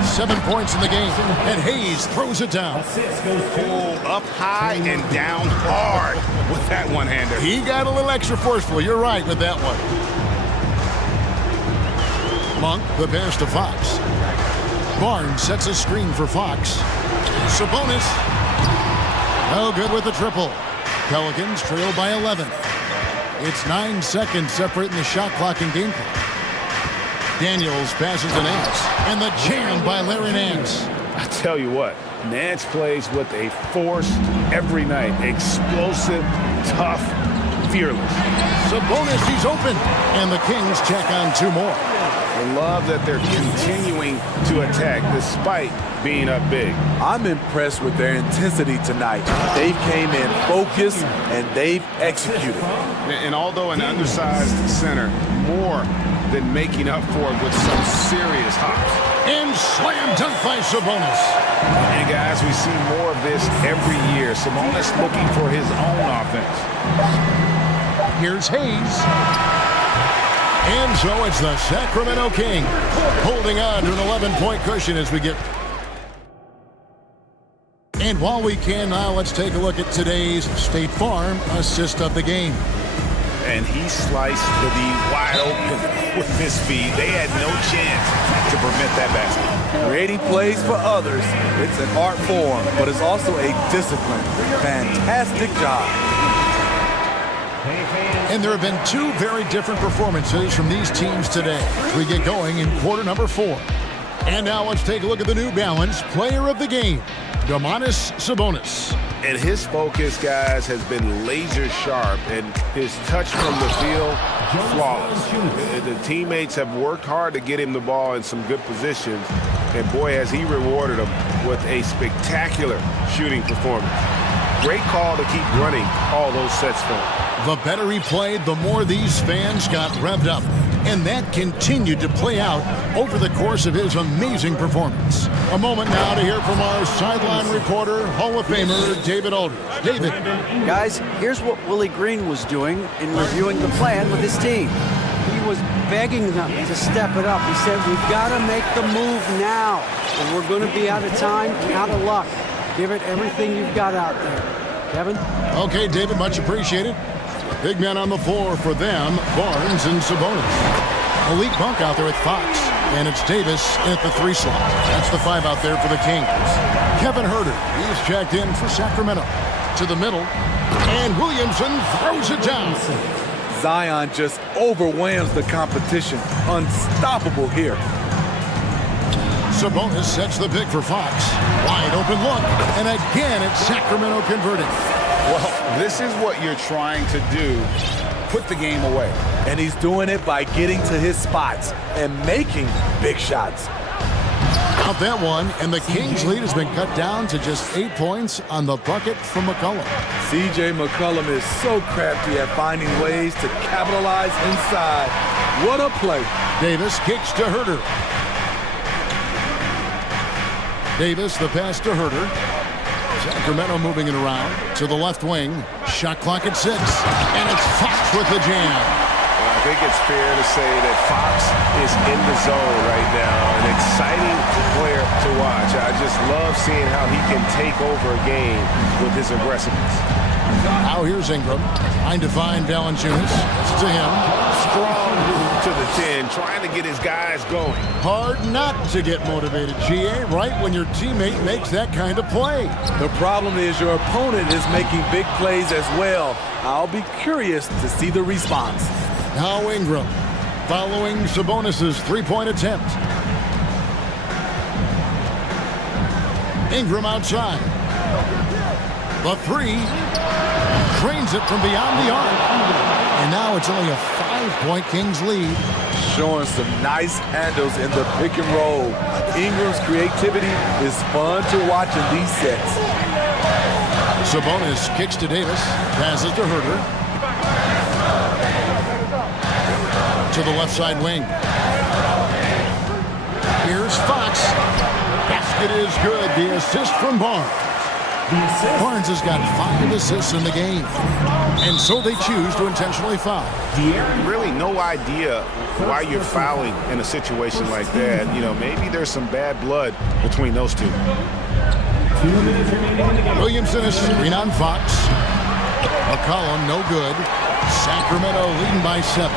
7 points in the game, and Hayes throws it down. Pull up high and down hard with that one-hander. He got a little extra forceful. You're right with that one. Monk, the pass to Fox. Barnes sets a screen for Fox. Sabonis. No good with the triple. Pelicans trail by 11. It's 9 seconds separating the shot clock and game clock. Daniels passes to Nance. And the jam by Larry Nance. I tell you what, Nance plays with a force every night. Explosive, tough, fearless. Sabonis, he's open. And the Kings check on 2 more. I love that they're continuing to attack despite being up big. I'm impressed with their intensity tonight. They came in focused and they've executed. And although an undersized center, more than making up for it with some serious hops. And slam dunk by Sabonis. And guys, we see more of this every year. Sabonis looking for his own offense. Here's Hayes. And so it's the Sacramento Kings holding on to an 11-point cushion as we get. And while we can now, let's take a look at today's State Farm assist of the game. And he sliced the D wide open with his feet. They had no chance to prevent that basket. Creating plays for others, it's an art form, but it's also a discipline. Fantastic job. And there have been 2 very different performances from these teams today as we get going in quarter number 4. And now let's take a look at the New Balance player of the game, Domantas Sabonis. And his focus, guys, has been laser sharp, and his touch from the field, flawless. The teammates have worked hard to get him the ball in some good positions, and boy, has he rewarded them with a spectacular shooting performance. Great call to keep running all those sets for him. The better he played, the more these fans got revved up. And that continued to play out over the course of his amazing performance. A moment now to hear from our sideline reporter, Hall of Famer David Aldridge. David. Guys, here's what Willie Green was doing in reviewing the plan with his team. He was begging them to step it up. He said, we've got to make the move now, or we're going to be out of time and out of luck. Give it everything you've got out there. Kevin? Okay, David, much appreciated. Big men on the floor for them, Barnes and Sabonis. Elite bunk out there with Fox, and it's Davis at the 3 slot. That's the 5 out there for the Kings. Kevin Herter, he's checked in for Sacramento. To the middle, and Williamson throws it down. Zion just overwhelms the competition. Unstoppable here. Sabonis sets the pick for Fox. Wide open look, and again it's Sacramento converting. Well, this is what you're trying to do. Put the game away. And he's doing it by getting to his spots and making big shots. Out that one, and the Kings' lead has been cut down to just 8 points on the bucket from McCollum. C.J. McCollum is so crafty at finding ways to capitalize inside. What a play. Davis kicks to Herter. Davis, the pass to Herter. Sacramento moving it around to the left wing. Shot clock at 6. And it's Fox with the jam. Well, I think it's fair to say that Fox is in the zone right now. An exciting player to watch. I just love seeing how he can take over a game with his aggressiveness. Now here's Ingram. Trying to find Valanciunas. It's to him. Strong to the 10, trying to get his guys going. Hard not to get motivated, GA, right when your teammate makes that kind of play. The problem is your opponent is making big plays as well. I'll be curious to see the response. Now Ingram, following Sabonis' 3-point attempt. Ingram outside. The 3, trains it from beyond the arc. And now it's only a 5-point Kings lead. Showing some nice handles in the pick and roll. Ingram's creativity is fun to watch in these sets. Sabonis kicks to Davis, passes to Herter. To the left side wing. Here's Fox. Basket is good. The assist from Barnes. Barnes has got 5 assists in the game. And so they choose to intentionally foul. Really no idea why you're fouling in a situation like that. You know, maybe there's some bad blood between those two. Williamson is screen on Fox. McCollum, no good. Sacramento leading by 7.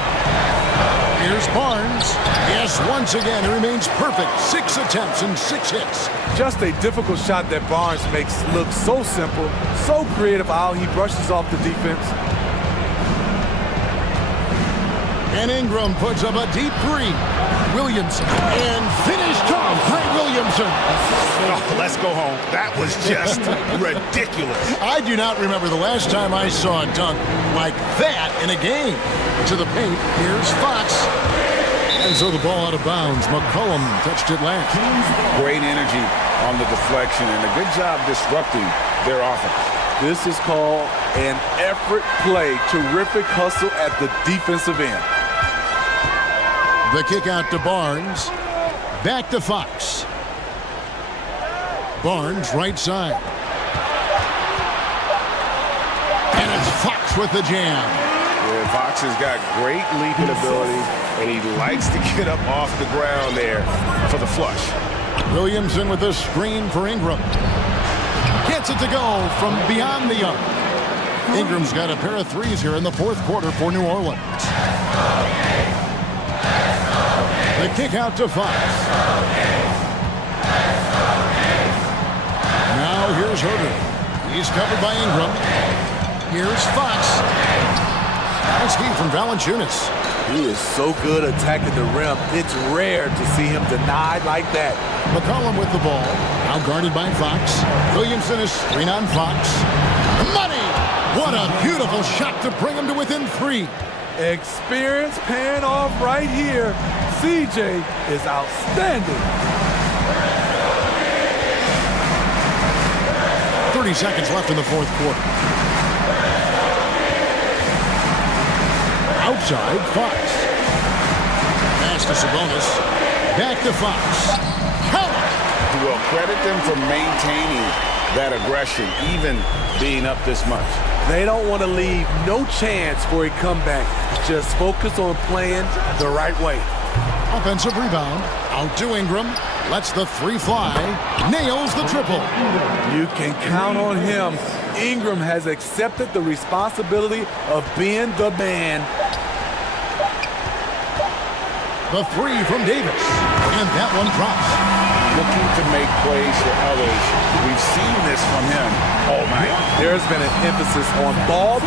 Here's Barnes. Yes, once again, he remains perfect. 6 attempts and 6 hits. Just a difficult shot that Barnes makes look so simple, so creative how he brushes off the defense. And Ingram puts up a deep 3. Williamson. And finished off by Williamson. Oh, let's go home. That was just ridiculous. I do not remember the last time I saw a dunk like that in a game. To the paint, here's Fox. And so the ball out of bounds. McCollum touched it last. Great energy on the deflection and a good job disrupting their offense. This is called an effort play. Terrific hustle at the defensive end. The kick out to Barnes. Back to Fox. Barnes right side. And it's Fox with the jam. Yeah, Fox has got great leaping ability, and he likes to get up off the ground there for the flush. Williamson with a screen for Ingram. Gets it to go from beyond the arc. Ingram's got a pair of 3s here in the 4th quarter for New Orleans. The kick out to Fox. Now here's Herter. He's covered by Ingram. Here's Fox. Nice key from Valanciunas. He is so good attacking the rim. It's rare to see him denied like that. McCollum with the ball. Now guarded by Fox. Williamson is screen on Fox. Money! What a beautiful shot to bring him to within 3. Experience paying off right here. CJ is outstanding. 30 seconds left in the fourth quarter. Outside, Fox. Pass to Sabonis. Back to Fox. Count it! Well, credit them for maintaining that aggression, even being up this much. They don't want to leave no chance for a comeback. Just focus on playing the right way. Offensive rebound. Out to Ingram. Lets the 3 fly. Nails the triple. You can count on him. Ingram has accepted the responsibility of being the man. The 3 from Davis. And that one drops. Looking to make plays for others. We've seen this from him all night. There's been an emphasis on ball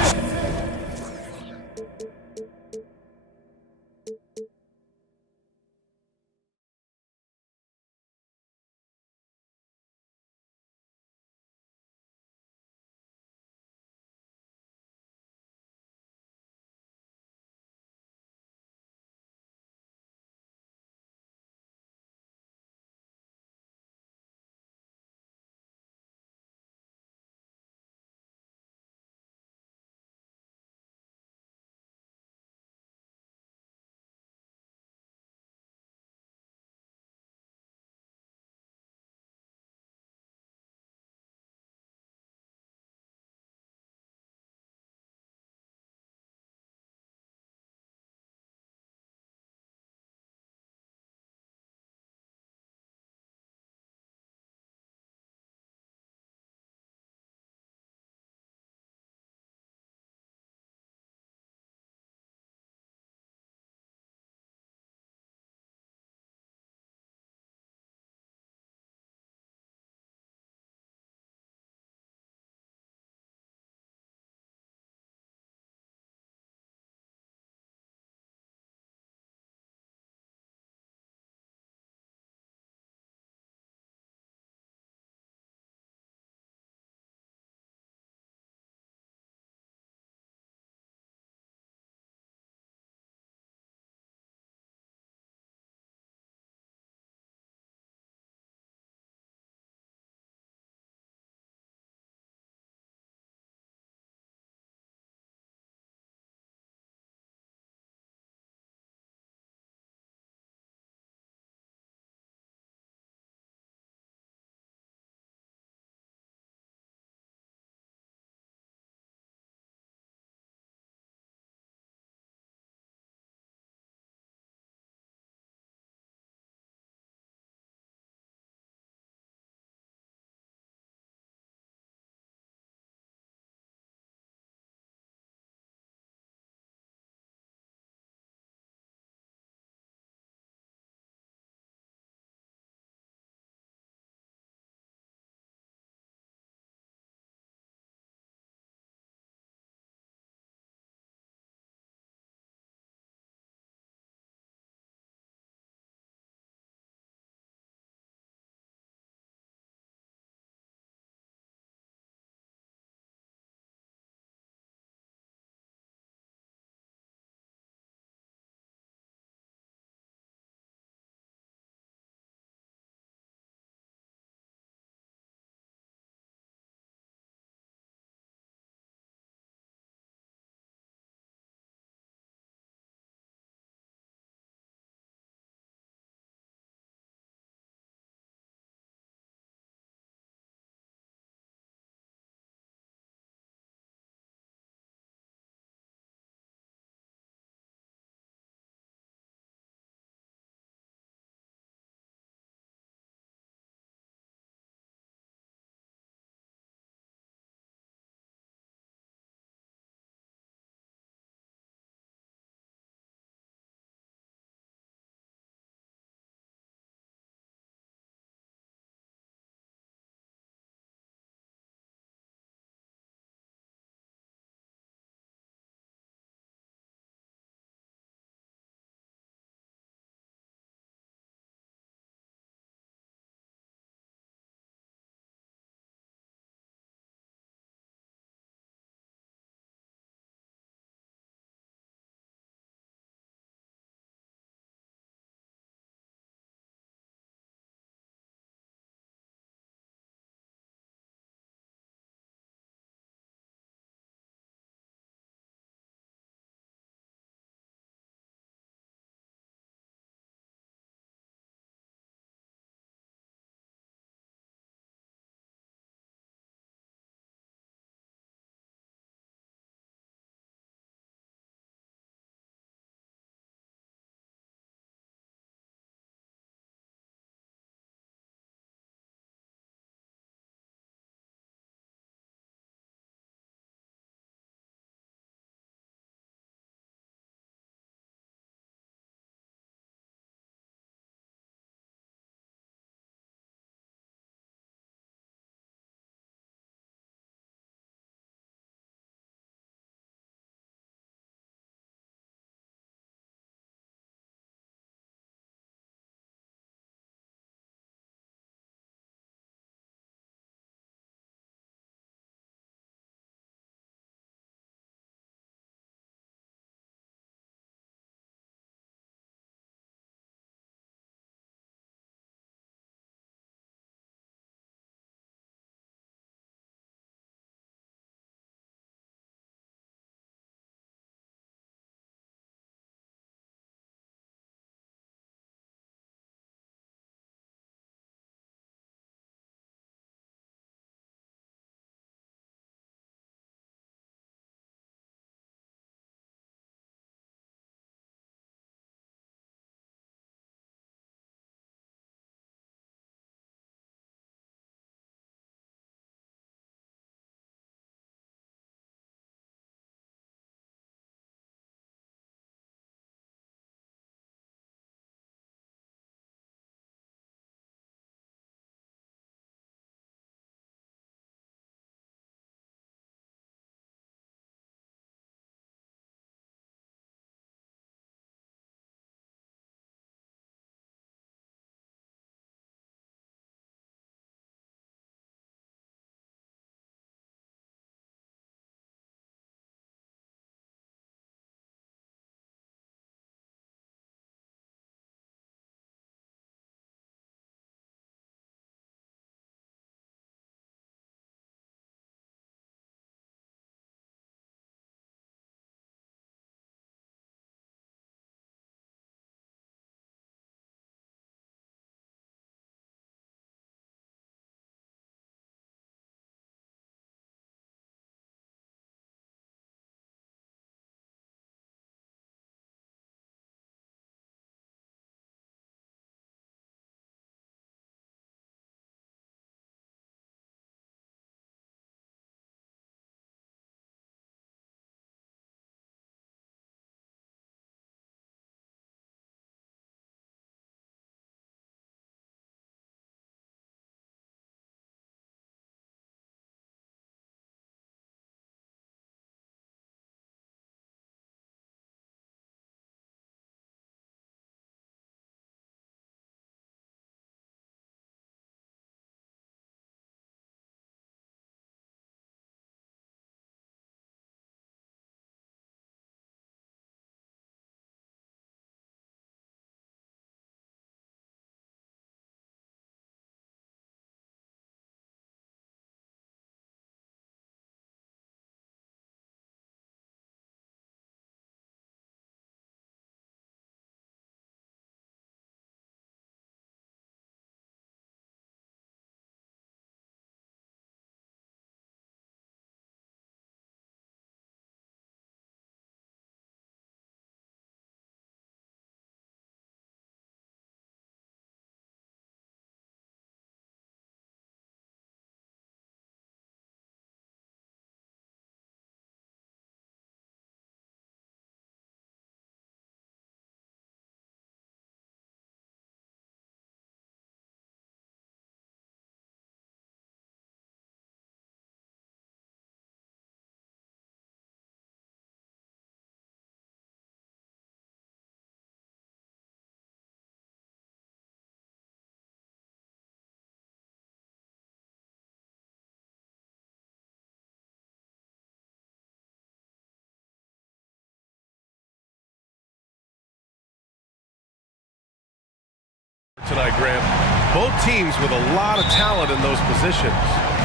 tonight, Graham. Both teams with a lot of talent in those positions.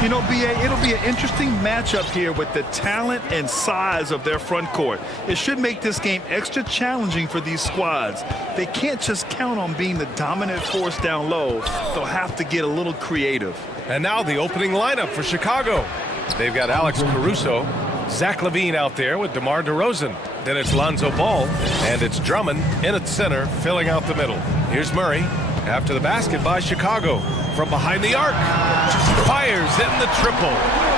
You know, BA, it'll be an interesting matchup here with the talent and size of their front court. It should make this game extra challenging for these squads. They can't just count on being the dominant force down low. They'll have to get a little creative. And now the opening lineup for Chicago. They've got Alex Caruso, Zach LaVine out there with DeMar DeRozan. Then it's Lonzo Ball, and it's Drummond in at center, filling out the middle. Here's Murray after the basket by Chicago. From behind the arc, fires in the triple.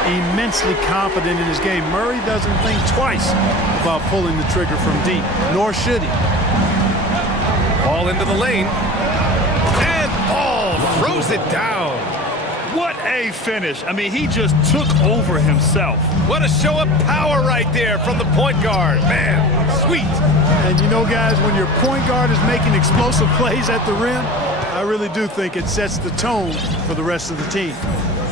Immensely confident in his game. Murray doesn't think twice about pulling the trigger from deep, nor should he. Ball into the lane, and Ball throws it down. What a finish. I mean, he just took over himself. What a show of power right there from the point guard. Man, sweet. And you know, guys, when your point guard is making explosive plays at the rim, I really do think it sets the tone for the rest of the team.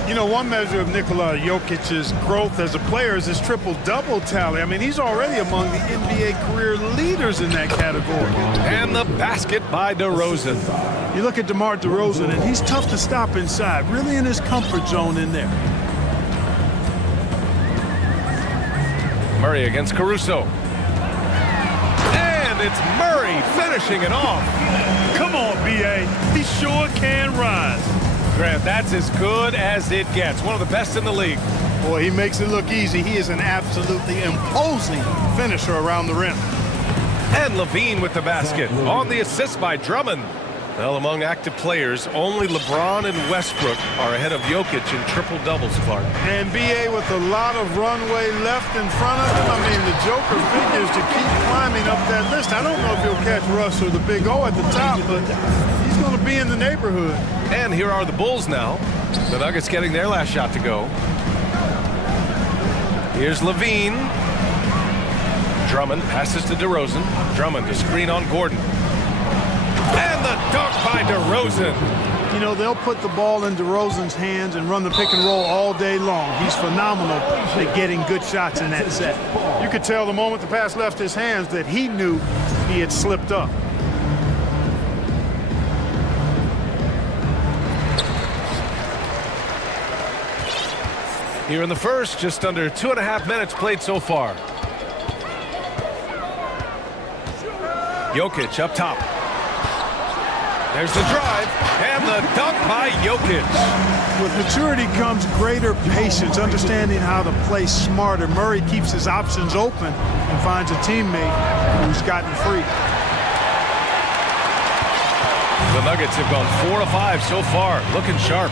You know, one measure of Nikola Jokic's growth as a player is his triple-double tally. I mean, he's already among the NBA career leaders in that category. And the basket by DeRozan. You look at DeMar DeRozan, and he's tough to stop inside, really in his comfort zone in there. Murray against Caruso. And it's Murray finishing it off. Come on, BA. He sure can rise. Grant, that's as good as it gets. One of the best in the league. Boy, he makes it look easy. He is an absolutely imposing finisher around the rim. And LaVine with the basket on the assist by Drummond. Well, among active players, only LeBron and Westbrook are ahead of Jokic in triple-doubles, Clark. And BA with a lot of runway left in front of him. I mean, the Joker figures to keep climbing up that list. I don't know if he'll catch Russ or the Big O at the top, but he's going to be in the neighborhood. And here are the Bulls now. The Nuggets getting their last shot to go. Here's LaVine. Drummond passes to DeRozan. Drummond to screen on Gordon. And the dunk by DeRozan. You know, they'll put the ball in DeRozan's hands and run the pick and roll all day long. He's phenomenal at getting good shots in that set. You could tell the moment the pass left his hands that he knew he had slipped up. Here in the first, just under 2.5 minutes played so far. Jokic up top. There's the drive, and the dunk by Jokic. With maturity comes greater patience, understanding how to play smarter. Murray keeps his options open and finds a teammate who's gotten free. The Nuggets have gone 4 of 5 so far, looking sharp.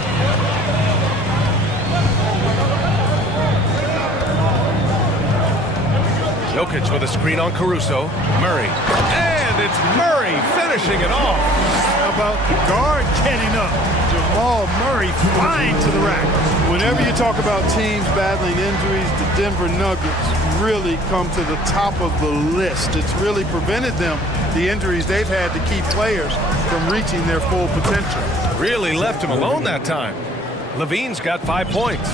Jokic with a screen on Caruso. Murray. And it's Murray finishing it off. How about the guard getting up? Jamal Murray flying to the rack. Whenever you talk about teams battling injuries, the Denver Nuggets really come to the top of the list. It's really prevented them, the injuries they've had to keep players from reaching their full potential. Really left him alone that time. LaVine's got 5 points.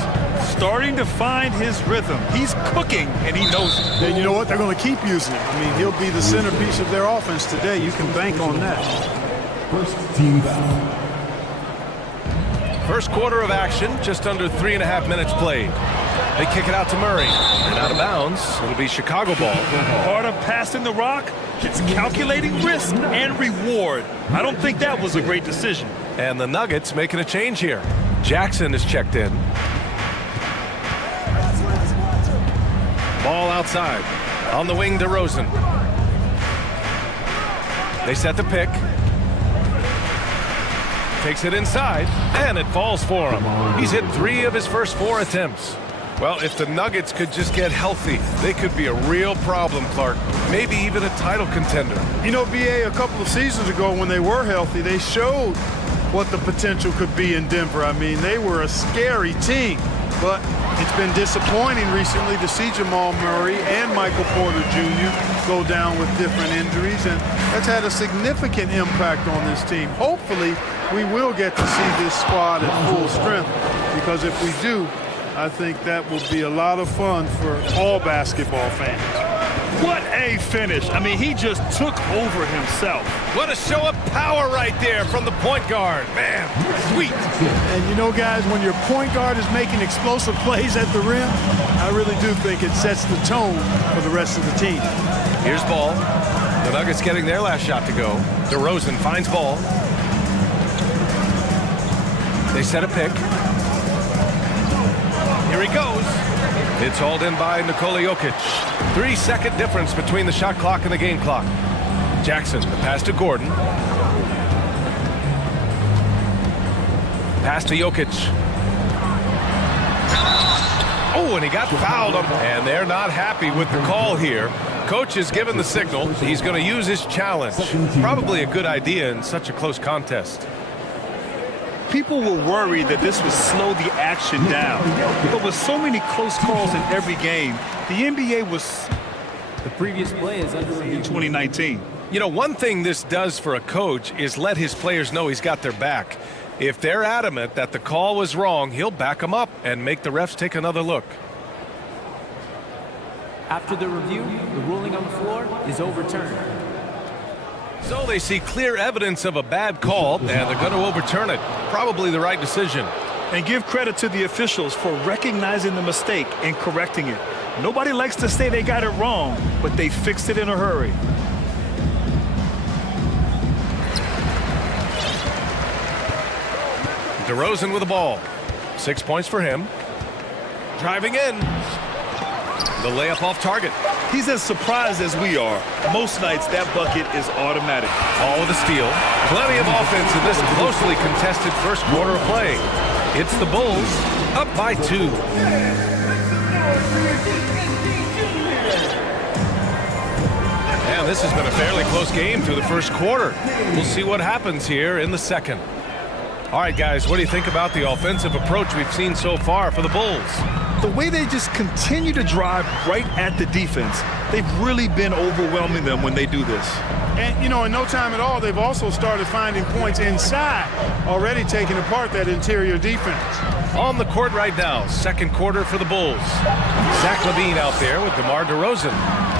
Starting to find his rhythm. He's cooking, and he knows it. And you know what? They're going to keep using him. I mean, he'll be the centerpiece of their offense today. You can bank on that. First team foul. First quarter of action, just under 3.5 minutes played. They kick it out to Murray. And out of bounds, it'll be Chicago ball. Part of passing the rock, it's calculating risk and reward. I don't think that was a great decision. And the Nuggets making a change here. Jackson is checked in. Ball outside. On the wing, DeRozan. They set the pick. Takes it inside, and it falls for him. He's hit 3 of his first 4 attempts. Well, if the Nuggets could just get healthy, they could be a real problem, Clark. Maybe even a title contender. You know, BA, a couple of seasons ago when they were healthy, they showed what the potential could be in Denver. I mean, they were a scary team, but it's been disappointing recently to see Jamal Murray and Michael Porter Jr. go down with different injuries, and that's had a significant impact on this team. Hopefully, we will get to see this squad at full strength, because if we do, I think that will be a lot of fun for all basketball fans. What a finish. I mean, he just took over himself. What a show of power right there from the point guard. Man, sweet. And you know, guys, when your point guard is making explosive plays at the rim, I really do think it sets the tone for the rest of the team. Here's Ball. The Nuggets getting their last shot to go. DeRozan finds Ball. They set a pick. Here he goes. It's hauled in by Nikola Jokic. 3-second difference between the shot clock and the game clock. Jackson, the pass to Gordon. Pass to Jokic. Oh, and he got fouled. And they're not happy with the call here. Coach has given the signal. He's going to use his challenge. Probably a good idea in such a close contest. People were worried that this would slow the action down. But with so many close calls in every game, the NBA was... The previous play is under review. 2019. You know, one thing this does for a coach is let his players know he's got their back. If they're adamant that the call was wrong, he'll back them up and make the refs take another look. After the review, the ruling on the floor is overturned. So they see clear evidence of a bad call, and they're going to overturn it. Probably the right decision. And give credit to the officials for recognizing the mistake and correcting it. Nobody likes to say they got it wrong, but they fixed it in a hurry. DeRozan with the ball. 6 points for him. Driving in. The layup off target. He's as surprised as we are. Most nights, that bucket is automatic. All with a steal. Plenty of offense in this closely contested first quarter of play. It's the Bulls up by 2. And this has been a fairly close game through the first quarter. We'll see what happens here in the second. All right, guys, what do you think about the offensive approach we've seen so far for the Bulls? The way they just continue to drive right at the defense, they've really been overwhelming them when they do this. And, you know, in no time at all, they've also started finding points inside, already taking apart that interior defense. On the court right now, second quarter for the Bulls. Zach LaVine out there with DeMar DeRozan.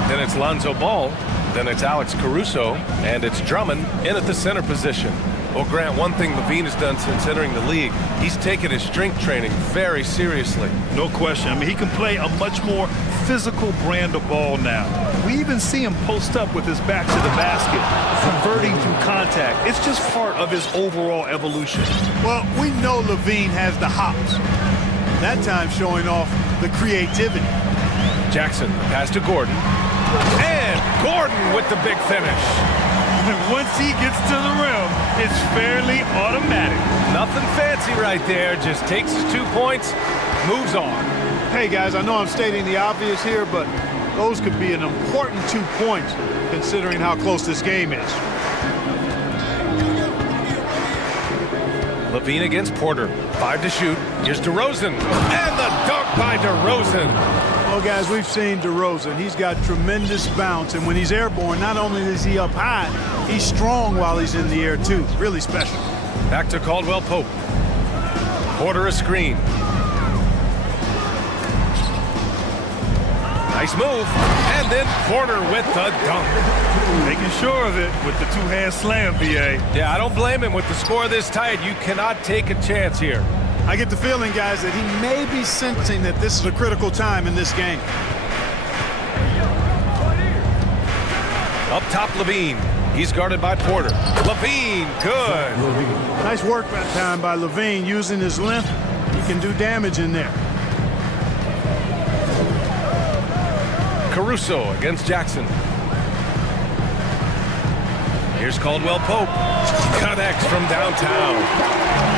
Then it's Lonzo Ball. Then it's Alex Caruso. And it's Drummond in at the center position. Well, Grant, one thing LaVine has done since entering the league, he's taken his strength training very seriously. No question. I mean, he can play a much more physical brand of ball now. We even see him post up with his back to the basket, converting through contact. It's just part of his overall evolution. Well, we know LaVine has the hops. That time showing off the creativity. Jackson, pass to Gordon. And Gordon with the big finish. Once he gets to the rim, it's fairly automatic. Nothing fancy right there. Just takes his 2 points, moves on. Hey, guys, I know I'm stating the obvious here, but those could be an important 2 points considering how close this game is. LaVine against Porter. 5 to shoot. Here's DeRozan. And the dunk by DeRozan. Well, guys, we've seen DeRozan. He's got tremendous bounce, and when he's airborne, not only is he up high, he's strong while he's in the air, too. Really special. Back to Caldwell Pope. Porter a screen. Nice move. And then Porter with the dunk. Making sure of it with the two-hand slam, B.A. Yeah, I don't blame him with the score this tight. You cannot take a chance here. I get the feeling, guys, that he may be sensing that this is a critical time in this game. Up top, LaVine. He's guarded by Porter. LaVine, good. Nice work that time by LaVine. Using his length, he can do damage in there. Caruso against Jackson. Here's Caldwell Pope. Connects from downtown.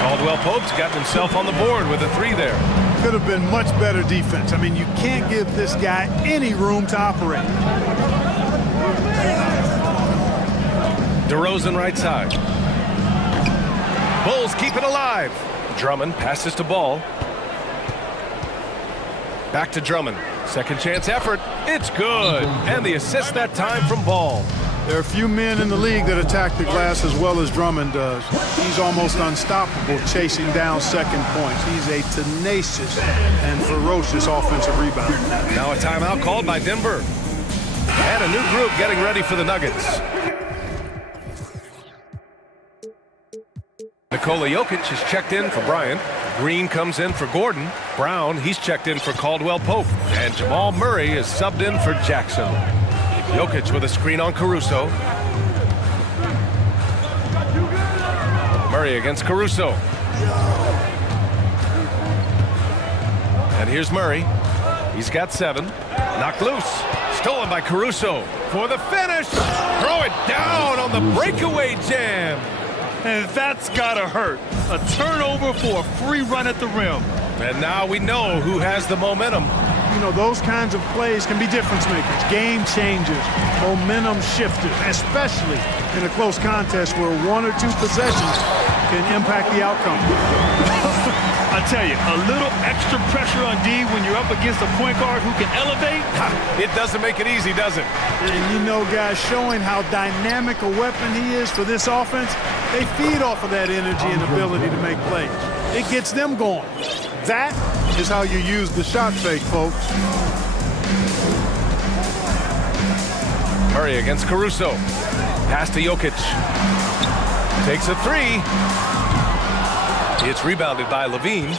Caldwell Pope's gotten himself on the board with a 3 there. Could have been much better defense. I mean, you can't give this guy any room to operate. DeRozan right side. Bulls keep it alive. Drummond passes to Ball. Back to Drummond. Second chance effort. It's good. And the assist that time from Ball. There are few men in the league that attack the glass as well as Drummond does. He's almost unstoppable chasing down second points. He's a tenacious and ferocious offensive rebounder. Now a timeout called by Denver. And a new group getting ready for the Nuggets. Nikola Jokic is checked in for Bryant. Green comes in for Gordon. Brown, he's checked in for Caldwell Pope. And Jamal Murray is subbed in for Jackson. Jokic with a screen on Caruso. Murray against Caruso. And here's Murray. He's got 7. Knocked loose. Stolen by Caruso for the finish. Throw it down on the breakaway jam. And that's gotta hurt. A turnover for a free run at the rim. And now we know who has the momentum. You know, those kinds of plays can be difference makers, game changers, momentum shifters, especially in a close contest where 1 or 2 possessions can impact the outcome. I tell you, a little extra pressure on D when you're up against a point guard who can elevate. It doesn't make it easy, does it? And you know, guys, showing how dynamic a weapon he is for this offense, they feed off of that energy and ability to make plays. It gets them going. That is how you use the shot fake, folks. Murray against Caruso. Pass to Jokic. Takes a 3. It's rebounded by Levine.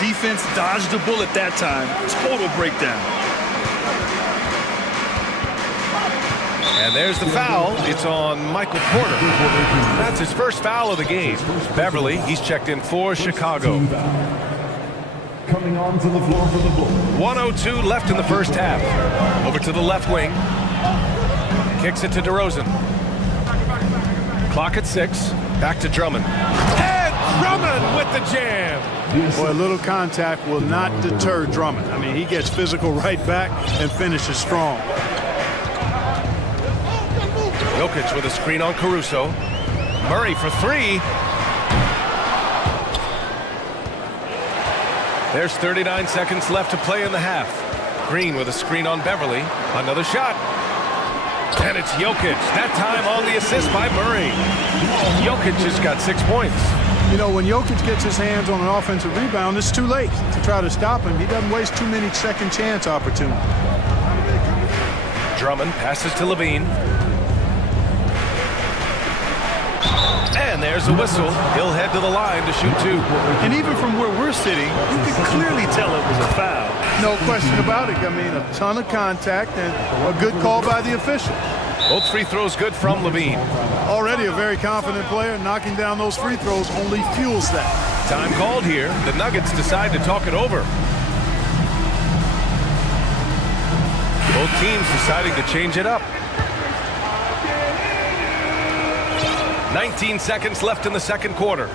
Defense dodged the bullet that time. Total breakdown. And there's the foul. It's on Michael Porter. That's his first foul of the game. Beverly, he's checked in for Chicago. Coming onto the floor for the Bulls. 1:02 left in the first half. Over to the left wing. Kicks it to DeRozan. Clock at 6. Back to Drummond. And Drummond with the jam. Boy, a little contact will not deter Drummond. I mean, he gets physical right back and finishes strong. Jokic with a screen on Caruso. Murray for 3. There's 39 seconds left to play in the half. Green with a screen on Beverly. Another shot. And it's Jokic. That time on the assist by Murray. Jokic just got 6 points. You know, when Jokic gets his hands on an offensive rebound, it's too late to try to stop him. He doesn't waste too many second chance opportunities. Drummond passes to Levine. And there's a whistle. He'll head to the line to shoot 2. And even from where we're sitting, you can clearly tell it was a foul. No question about it. I mean, a ton of contact and a good call by the official. Both free throws good from Levine. Already a very confident player. Knocking down those free throws only fuels that. Time called here. The Nuggets decide to talk it over. Both teams deciding to change it up. 19 seconds left in the second quarter.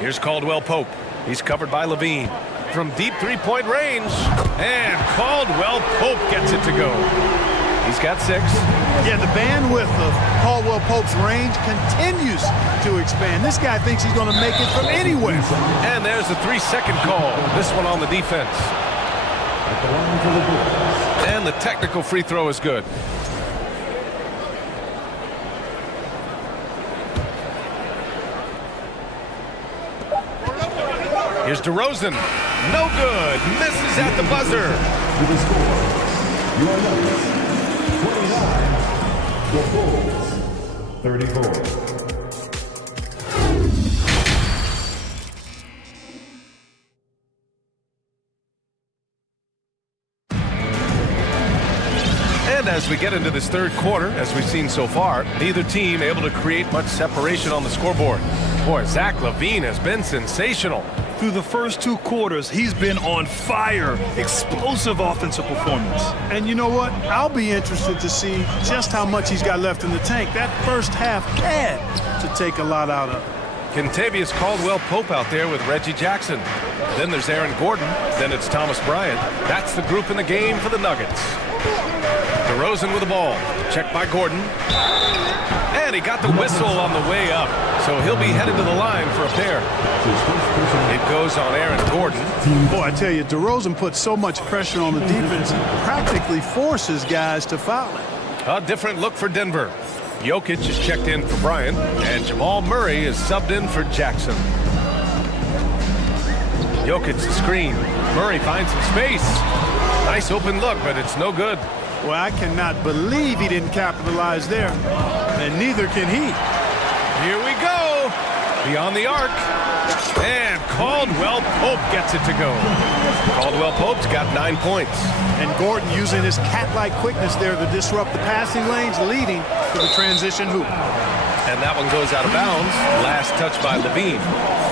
Here's Caldwell Pope. He's covered by Levine. From deep three-point range. And Caldwell Pope gets it to go. He's got 6. Yeah, the bandwidth of Caldwell Pope's range continues to expand. This guy thinks he's going to make it from anywhere. And there's the 3-second call. This one on the defense. And the technical free throw is good. Here's DeRozan. No good. Misses at the buzzer. To the score, your Nuggets, 29. The Bulls, 34. And as we get into this third quarter, as we've seen so far, neither team able to create much separation on the scoreboard. Boy, Zach LaVine has been sensational. Through the first 2 quarters, he's been on fire. Explosive offensive performance. And you know what? I'll be interested to see just how much he's got left in the tank. That first half had to take a lot out of it. Kentavious Caldwell Pope out there with Reggie Jackson. Then there's Aaron Gordon. Then it's Thomas Bryant. That's the group in the game for the Nuggets. DeRozan with the ball. Checked by Gordon. And he got the whistle on the way up. So he'll be headed to the line for a pair. It goes on Aaron Gordon. Boy, I tell you, DeRozan puts so much pressure on the defense, practically forces guys to foul him. A different look for Denver. Jokic is checked in for Bryant, and Jamal Murray is subbed in for Jackson. Jokic the screen. Murray finds some space. Nice open look, but it's no good. Well, I cannot believe he didn't capitalize there, and neither can he. Here we go. Beyond the arc. And Caldwell Pope gets it to go. Caldwell Pope's got 9 points. And Gordon using his cat-like quickness there to disrupt the passing lanes, leading to the transition hoop. And that one goes out of bounds. Last touch by Levine.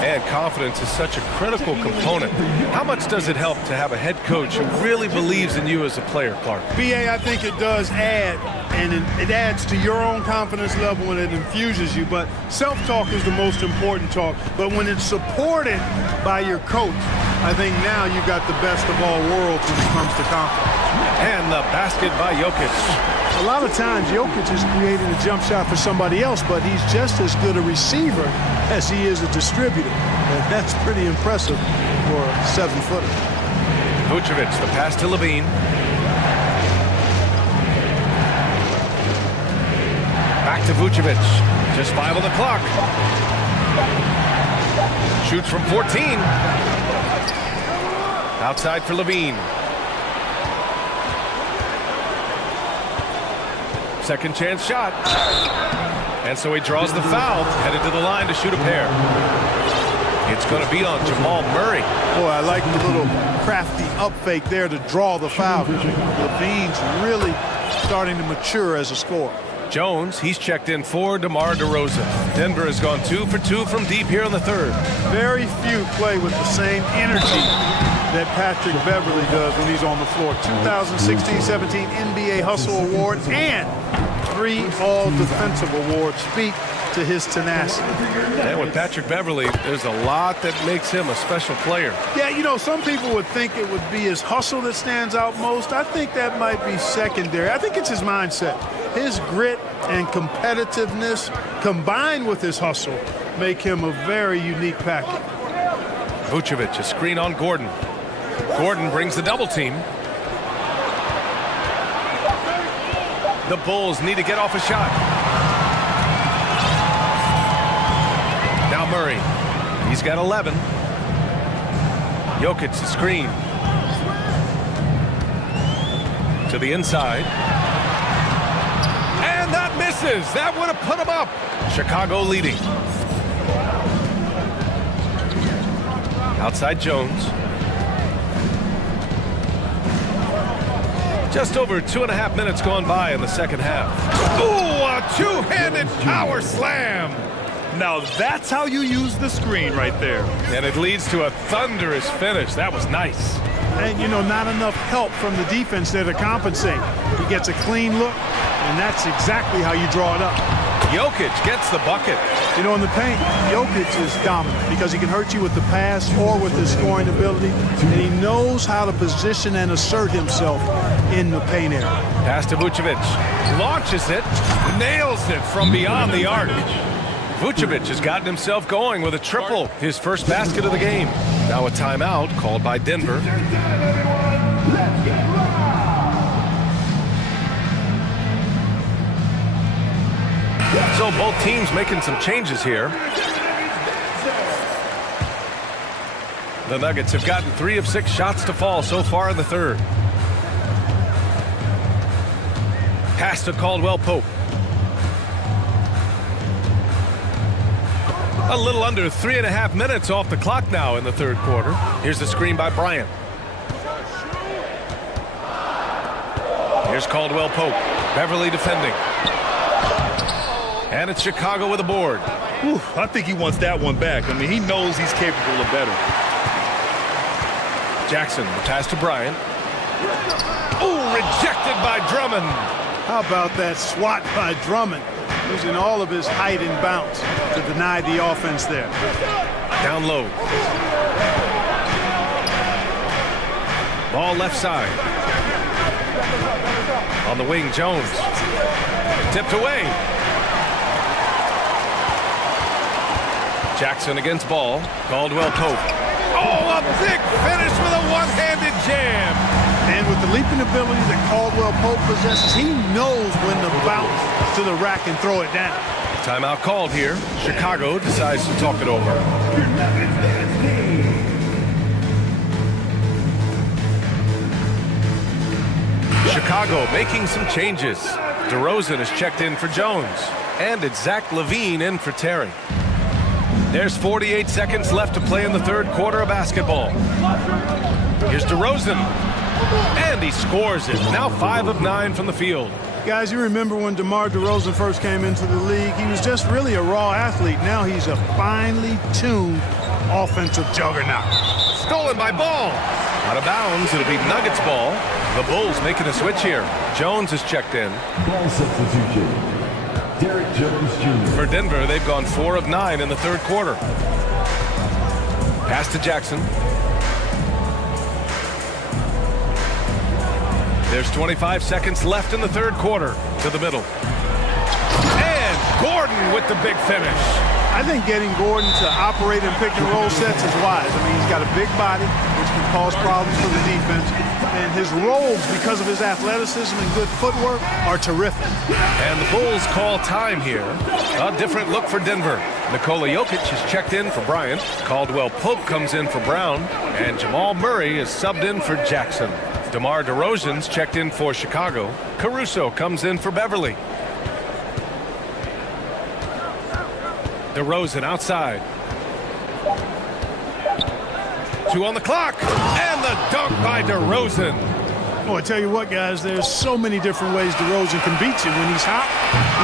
And confidence is such a critical component. How much does it help to have a head coach who really believes in you as a player, Clark? BA, I think it does add, and it adds to your own confidence level and it infuses you. But self-talk is the most important talk. But when it's supported by your coach, I think now you've got the best of all worlds when it comes to confidence. And the basket by Jokic. A lot of times, Jokic is creating a jump shot for somebody else, but he's just as good a receiver as he is a distributor. And that's pretty impressive for a 7-footer. Vucevic, the pass to Levine. Back to Vucevic. Just 5 on the clock. Shoots from 14. Outside for Levine. Second chance shot. And so he draws the foul, headed to the line to shoot a pair. It's going to be on Jamal Murray. Boy, I like the little crafty up fake there to draw the foul. Levine's really starting to mature as a scorer. Jones, he's checked in for DeMar DeRozan. Denver has gone 2 for 2 from deep here in the third. Very few play with the same energy that Patrick Beverly does when he's on the floor. 2016-17 NBA Hustle Award and 3 All-Defensive Awards speak to his tenacity. And with Patrick Beverly, there's a lot that makes him a special player. Yeah, you know, some people would think it would be his hustle that stands out most. I think that might be secondary. I think it's his mindset. His grit and competitiveness combined with his hustle make him a very unique package. Vucevic, a screen on Gordon. Gordon brings the double team. The Bulls need to get off a shot. Now Murray. He's got 11. Jokic, the screen. To the inside. And that misses. That would have put him up. Chicago leading. Outside Jones. Just over 2.5 minutes gone by in the second half. Ooh, a two-handed power slam. Now that's how you use the screen right there. And it leads to a thunderous finish. That was nice. And, you know, not enough help from the defense there to compensate. He gets a clean look, and that's exactly how you draw it up. Jokic gets the bucket. You know, in the paint, Jokic is dominant because he can hurt you with the pass or with his scoring ability, and he knows how to position and assert himself in the paint area. Pass to Vucevic. Launches it. Nails it from beyond the arc. Vucevic has gotten himself going with a triple, his first basket of the game. Now a timeout called by Denver. So both teams making some changes here. The Nuggets have gotten 3 of 6 shots to fall so far in the third. Pass to Caldwell Pope. A little under 3.5 minutes off the clock now in the third quarter. Here's the screen by Bryant. Here's Caldwell Pope. Beverly defending. And it's Chicago with a board. Whew, I think he wants that one back. I mean, he knows he's capable of better. Jackson, the pass to Bryant. Ooh, rejected by Drummond. How about that swat by Drummond? Using all of his height and bounce to deny the offense there. Down low. Ball left side. On the wing, Jones. Tipped away. Jackson against ball. Caldwell Pope. Oh, a big finish with a one-handed jam. And with the leaping ability that Caldwell Pope possesses, he knows when to bounce to the rack and throw it down. Timeout called here. Chicago decides to talk it over. Chicago making some changes. DeRozan is checked in for Jones. And it's Zach LaVine in for Terry. There's 48 seconds left to play in the third quarter of basketball. Here's DeRozan. And he scores it. Now 5 of 9 from the field. Guys, you remember when DeMar DeRozan first came into the league, he was just really a raw athlete. Now he's a finely tuned offensive juggernaut. Stolen by Ball. Out of bounds, it'll be Nuggets ball. The Bulls making a switch here. Jones is checked in. Ball substitution. Derek Jones Jr. For Denver, they've gone 4 of 9 in the third quarter. Pass to Jackson. There's 25 seconds left in the third quarter. To the middle. And Gordon with the big finish. I think getting Gordon to operate in pick and roll sets is wise. I mean, he's got a big body, which can cause problems for the defense. And his rolls, because of his athleticism and good footwork, are terrific. And the Bulls call time here. A different look for Denver. Nikola Jokic is checked in for Bryant. Caldwell Pope comes in for Brown. And Jamal Murray is subbed in for Jackson. DeMar DeRozan's checked in for Chicago. Caruso comes in for Beverly. DeRozan outside. 2 on the clock. And the dunk by DeRozan. Oh, I tell you what, guys, there's so many different ways DeRozan can beat you. When he's hot,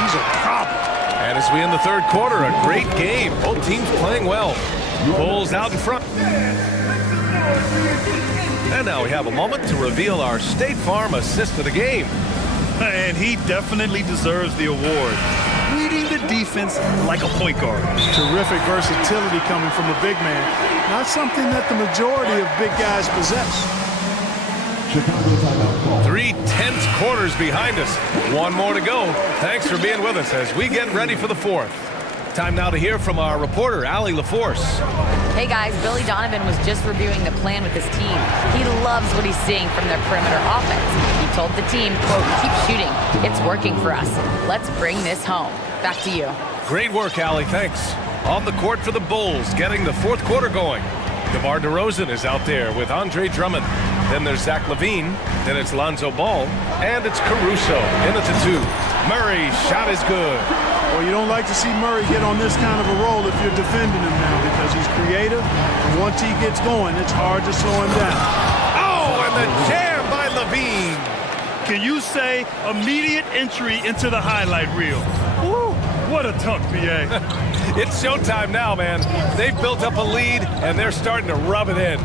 he's a problem. And as we end the third quarter, a great game. Both teams playing well. Bulls out in front. And now we have a moment to reveal our State Farm assist of the game. And he definitely deserves the award. Reading the defense like a point guard. Terrific versatility coming from a big man. Not something that the majority of big guys possess. 3 tense quarters behind us. 1 more to go. Thanks for being with us as we get ready for the fourth. Time now to hear from our reporter, Allie LaForce. Hey guys, Billy Donovan was just reviewing the plan with his team. He loves what he's seeing from their perimeter offense. He told the team, quote, keep shooting. It's working for us. Let's bring this home. Back to you. Great work, Allie. Thanks. On the court for the Bulls, getting the fourth quarter going. DeMar DeRozan is out there with Andre Drummond. Then there's Zach LaVine. Then it's Lonzo Ball. And it's Caruso in at the 2. Murray's shot is good. Well, you don't like to see Murray get on this kind of a roll if you're defending him now because he's creative. And once he gets going, it's hard to slow him down. Oh, and the jam by LaVine. Can you say immediate entry into the highlight reel? Woo, what a dunk, BA. It's showtime now, man. They've built up a lead, and they're starting to rub it in.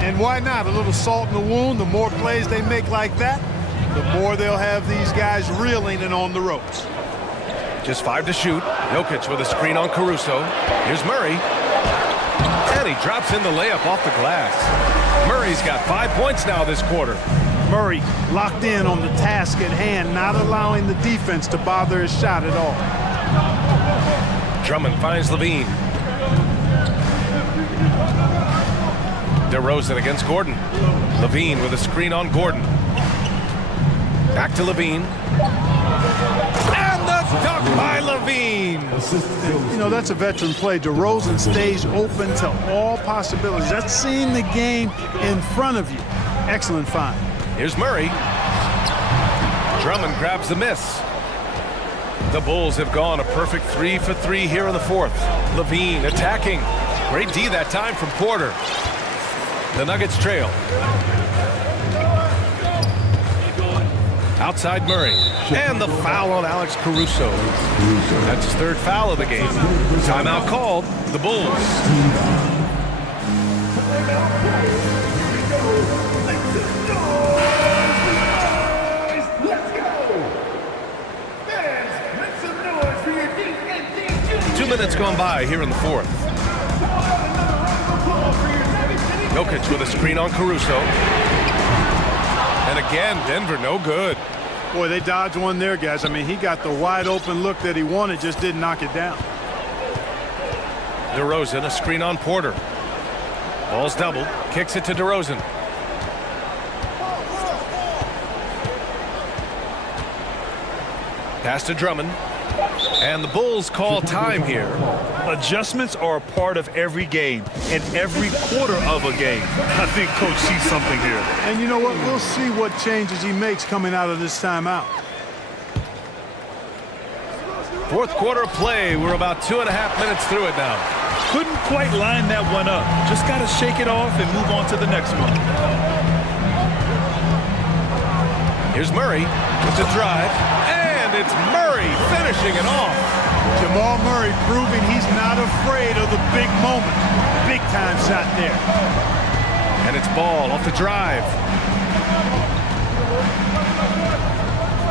And why not? A little salt in the wound. The more plays they make like that, the more they'll have these guys reeling and on the ropes. Just 5 to shoot. Jokic with a screen on Caruso. Here's Murray. And he drops in the layup off the glass. Murray's got 5 points now this quarter. Murray locked in on the task at hand, not allowing the defense to bother his shot at all. Drummond finds LaVine. DeRozan against Gordon. LaVine with a screen on Gordon. Back to LaVine. And the dunk by LaVine. You know, that's a veteran play. DeRozan stays open to all possibilities. That's seeing the game in front of you. Excellent find. Here's Murray. Drummond grabs the miss. The Bulls have gone a perfect 3 for 3 here in the fourth. LaVine attacking. Great D that time from Porter. The Nuggets trail. Outside Murray. And the foul on Alex Caruso. That's his 3rd foul of the game. Timeout called. The Bulls. Minutes gone by here in the fourth. Jokic with a screen on Caruso. And again, Denver no good. Boy, they dodged one there, guys. I mean, he got the wide open look that he wanted, just didn't knock it down. DeRozan, a screen on Porter. Ball's doubled, kicks it to DeRozan. Pass to Drummond. And the Bulls call time here. Adjustments are a part of every game and every quarter of a game. I think Coach sees something here. And you know what? We'll see what changes he makes coming out of this timeout. Fourth quarter of play. We're about 2.5 minutes through it now. Couldn't quite line that one up. Just got to shake it off and move on to the next one. Here's Murray with the drive. And it's Murray finishing it off. Jamal Murray proving he's not afraid of the big moment. Big time shot there. And it's Ball off the drive.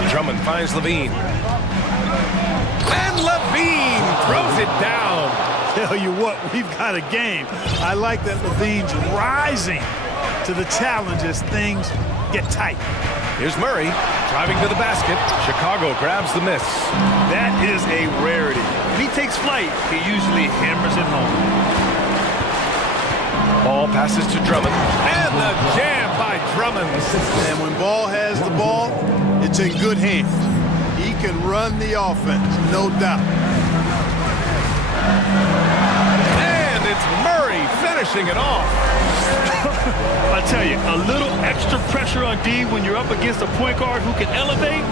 Drummond finds Levine. And Levine throws it down. Tell you what, we've got a game. I like that Levine's rising to the challenge as things get tight. Here's Murray driving to the basket. Chicago grabs the miss. That is a rarity. When he takes flight, he usually hammers it home. Ball passes to Drummond. And the jam by Drummond. And when Ball has the ball, it's in good hands. He can run the offense, no doubt. And it's Murray finishing it off. I tell you, a little extra pressure on D when you're up against a point guard who can elevate.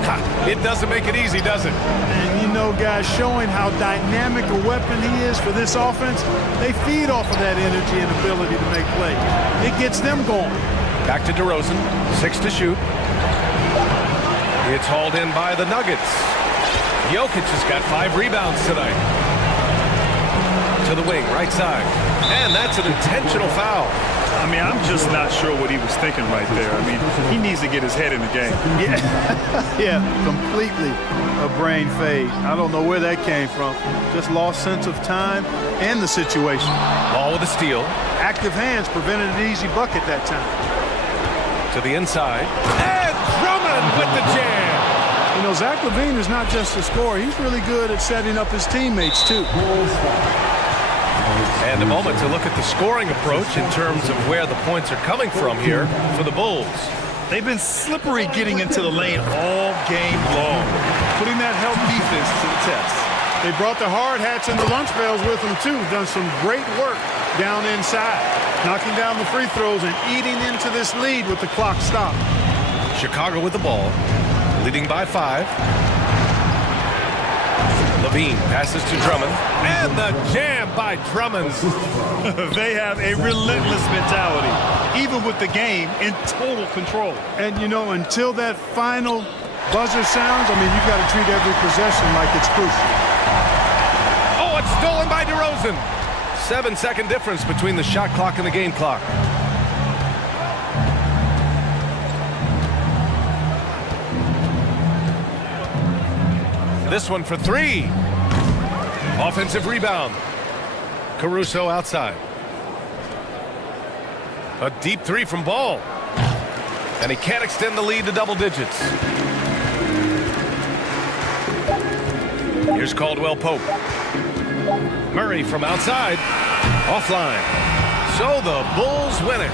It doesn't make it easy, does it? And you know, guys, showing how dynamic a weapon he is for this offense, they feed off of that energy and ability to make plays. It gets them going. Back to DeRozan, 6 to shoot. It's hauled in by the Nuggets. Jokic has got 5 rebounds tonight. To the wing, right side. And that's an intentional foul. I mean, I'm just not sure what he was thinking right there. I mean, he needs to get his head in the game. Yeah, completely a brain fade. I don't know where that came from. Just lost sense of time and the situation. Ball with a steal. Active hands prevented an easy bucket that time. To the inside. And Drummond with the jam. You know, Zach LaVine is not just a scorer. He's really good at setting up his teammates, too. And a moment to look at the scoring approach in terms of where the points are coming from here for the Bulls. They've been slippery getting into the lane all game long, putting that help defense to the test. They brought the hard hats and the lunch pails with them, too. Done some great work down inside, knocking down the free throws and eating into this lead with the clock stopped. Chicago with the ball, leading by 5. Levine passes to Drummond. And the jam by Drummond. They have a relentless mentality, even with the game in total control. And, you know, until that final buzzer sounds, I mean, you've got to treat every possession like it's crucial. Oh, it's stolen by DeRozan. 7-second difference between the shot clock and the game clock. This one for 3. Offensive rebound. Caruso outside. A deep 3 from Ball. And he can't extend the lead to double digits. Here's Caldwell Pope. Murray from outside. Offline. So the Bulls win it.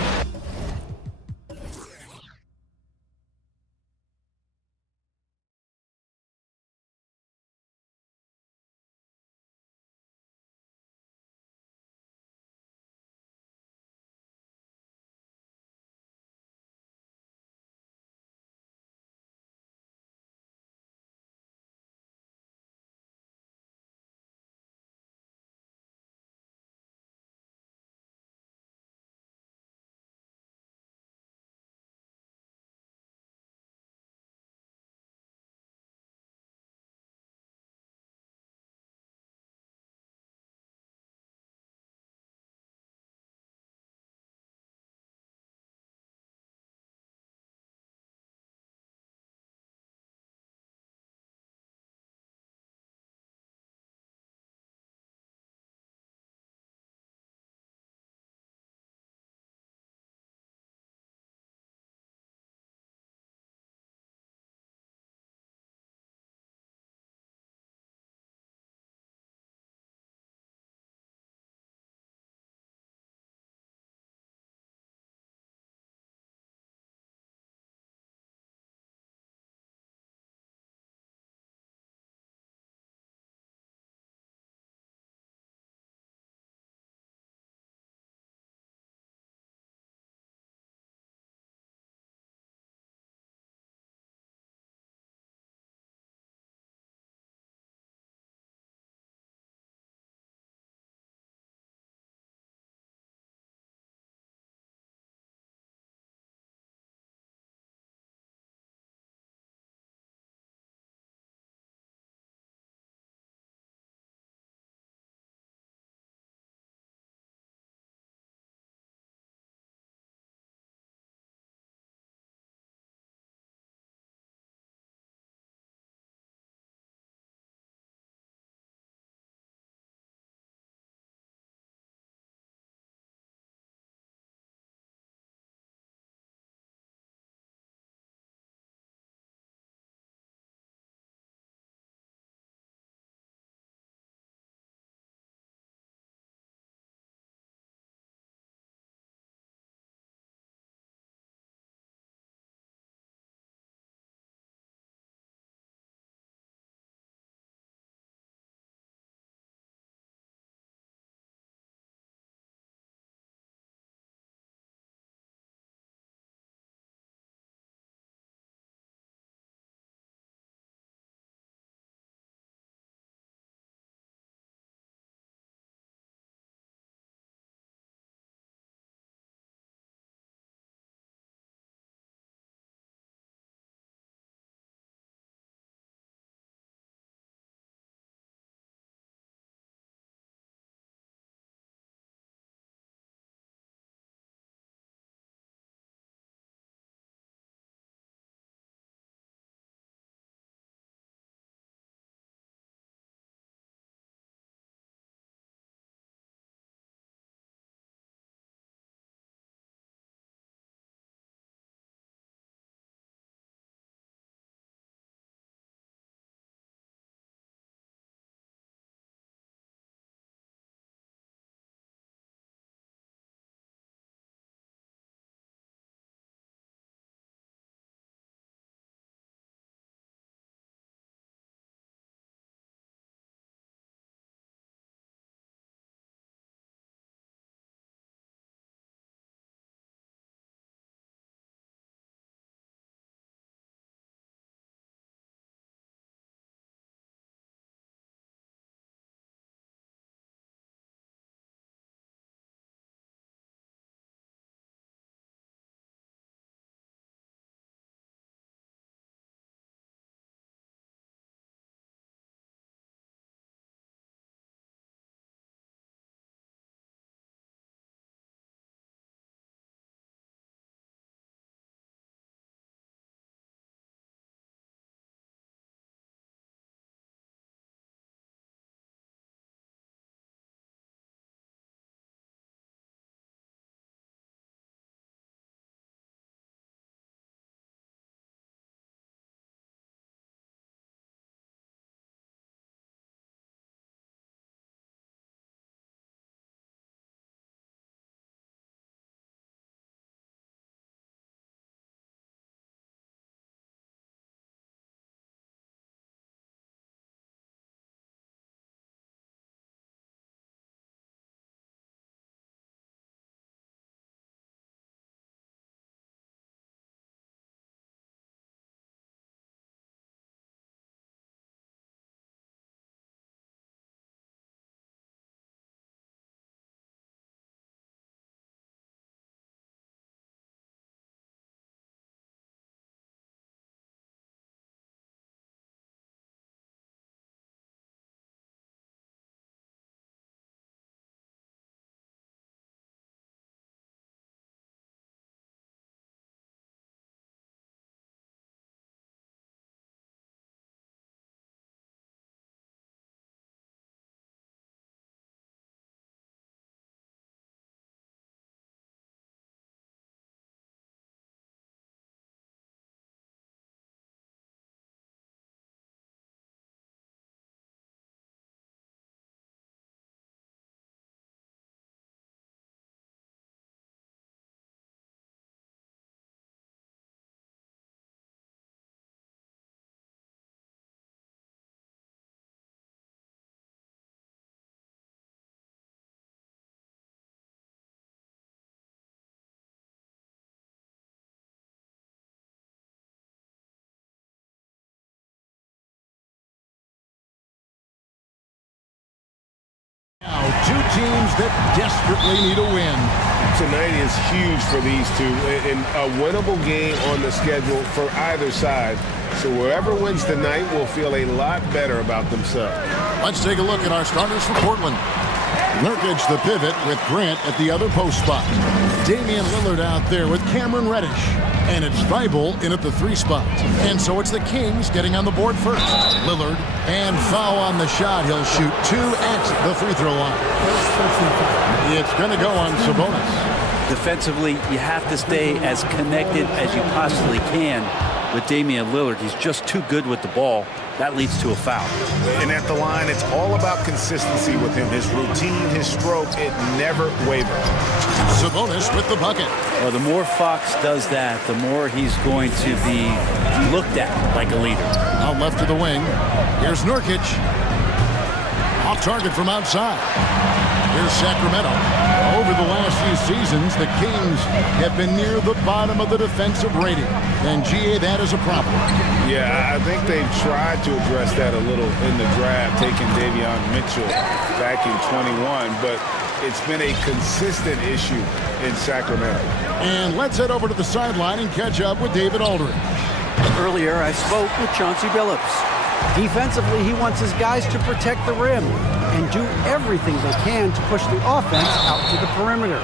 two teams that desperately need a win. Tonight is huge for these two, and a winnable game on the schedule for either side. So whoever wins tonight will feel a lot better about themselves. Let's take a look at our starters for Portland. Nurkic, the pivot, with Grant at the other post spot. Damian Lillard out there with Cameron Reddish. And it's Thibault in at the 3 spot. And so it's the Kings getting on the board first. Lillard, and foul on the shot. He'll shoot 2 at the free throw line. It's going to go on Sabonis. Defensively, you have to stay as connected as you possibly can with Damian Lillard. He's just too good with the ball. That leads to a foul. And at the line, it's all about consistency with him. His routine, his stroke, it never wavers. Sabonis with the bucket. Well, the more Fox does that, the more he's going to be looked at like a leader. Out left to the wing. Here's Nurkic. Off target from outside. Here's Sacramento. Over the last few seasons, the Kings have been near the bottom of the defensive rating. And, GA, that is a problem. Yeah, I think they've tried to address that a little in the draft, taking Davion Mitchell back in 21, but it's been a consistent issue in Sacramento. And let's head over to the sideline and catch up with David Aldridge. Earlier, I spoke with Chauncey Billups. Defensively, he wants his guys to protect the rim and do everything they can to push the offense out to the perimeter.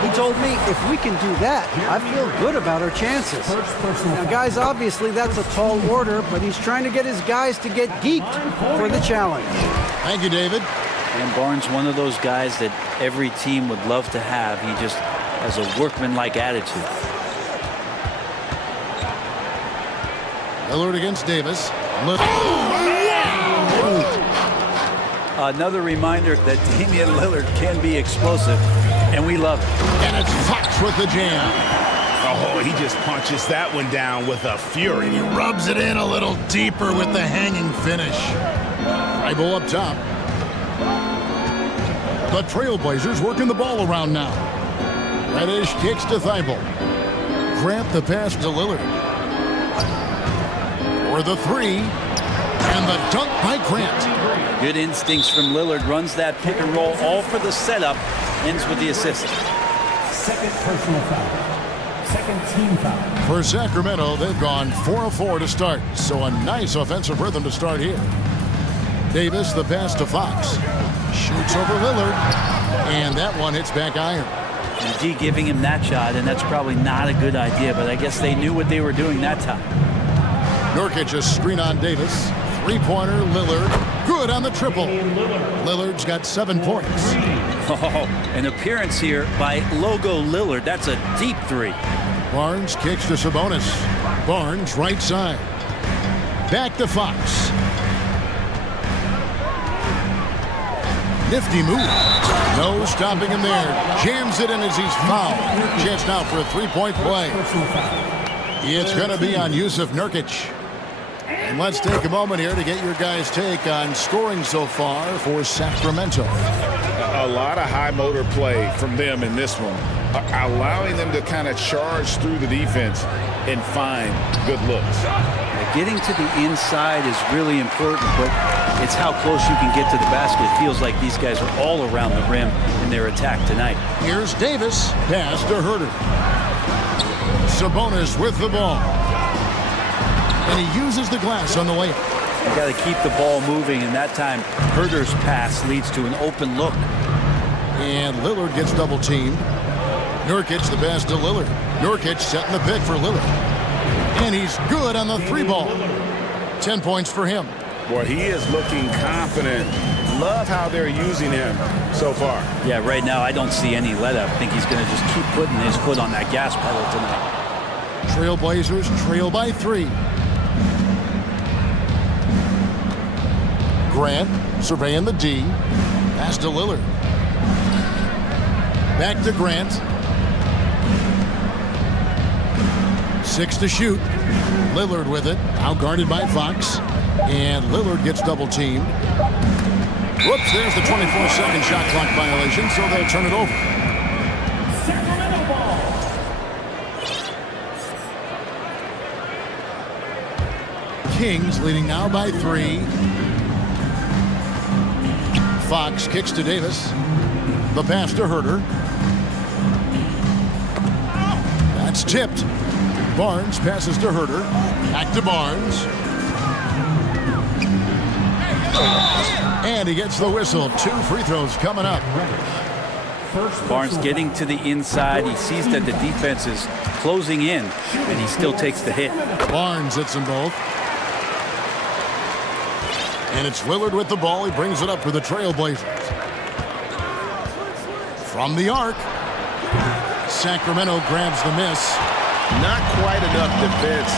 He told me if we can do that, I feel good about our chances. Now, guys, obviously that's a tall order, but he's trying to get his guys to get geeked for the challenge. Thank you, David. And Barnes, one of those guys that every team would love to have. He just has a workman-like attitude. Lillard against Davis. Another reminder that Damian Lillard can be explosive, and we love it. And it's Fox with the jam. Oh, he just punches that one down with a fury. He rubs it in a little deeper with the hanging finish. Thibault up top. The Trailblazers working the ball around now. Reddish kicks to Thibault. Grant the pass to Lillard. For the 3. And the dunk by Grant. Good instincts from Lillard. Runs that pick and roll all for the setup. Ends with the assist. Second personal foul. Second team foul. For Sacramento, they've gone 4 of 4 to start. So a nice offensive rhythm to start here. Davis, the pass to Fox. Shoots over Lillard. And that one hits back iron. D giving him that shot, and that's probably not a good idea, but I guess they knew what they were doing that time. Nurkic, a screen on Davis. 3-pointer, Lillard. Good on the triple. Lillard's got 7 points. Oh, an appearance here by Logo Lillard. That's a deep 3. Barnes kicks to Sabonis. Barnes, right side. Back to Fox. Nifty move. No stopping him there. Jams it in as he's fouled. Chance now for a 3-point play. It's going to be on Jusuf Nurkic. And let's take a moment here to get your guys' take on scoring so far for Sacramento. A lot of high motor play from them in this one, allowing them to kind of charge through the defense and find good looks. Getting to the inside is really important, but it's how close you can get to the basket. It feels like these guys are all around the rim in their attack tonight. Here's Davis. Pass to Herter. Sabonis with the ball. And he uses the glass on the layup. You got to keep the ball moving, and that time Herter's pass leads to an open look. And Lillard gets double teamed. Nurkic the pass to Lillard. Nurkic setting the pick for Lillard. And he's good on the 3-ball. 10 points for him. Boy, he is looking confident. Love how they're using him so far. Yeah, right now I don't see any let up. I think he's going to just keep putting his foot on that gas pedal tonight. Trailblazers trail by 3. Grant surveying the D. Pass to Lillard. Back to Grant. 6 to shoot. Lillard with it. Outguarded by Fox. And Lillard gets double teamed. Whoops, there's the 24-second shot clock violation, so they'll turn it over. Sacramento ball. Kings leading now by 3. Fox kicks to Davis. The pass to Herder. That's tipped. Barnes passes to Herder. Back to Barnes. And he gets the whistle. 2 free throws coming up. Barnes getting to the inside. He sees that the defense is closing in, and he still takes the hit. Barnes hits them both. And it's Lillard with the ball. He brings it up for the Trailblazers. From the arc. Sacramento grabs the miss. Not quite enough defense.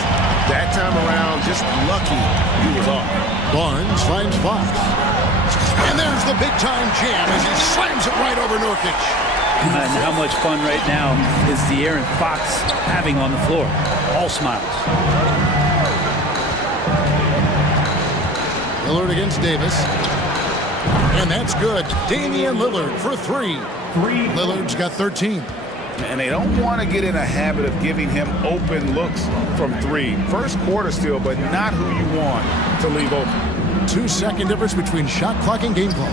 That time around, just lucky he was off. Barnes finds Fox. And there's the big-time jam as he slams it right over Nurkic. And how much fun right now is De'Aaron Fox having on the floor? All smiles. Lillard against Davis. And that's good. Damian Lillard for 3. Lillard's got 13. And they don't want to get in a habit of giving him open looks from 3. First quarter still, but not who you want to leave open. 2-second difference between shot clock and game clock.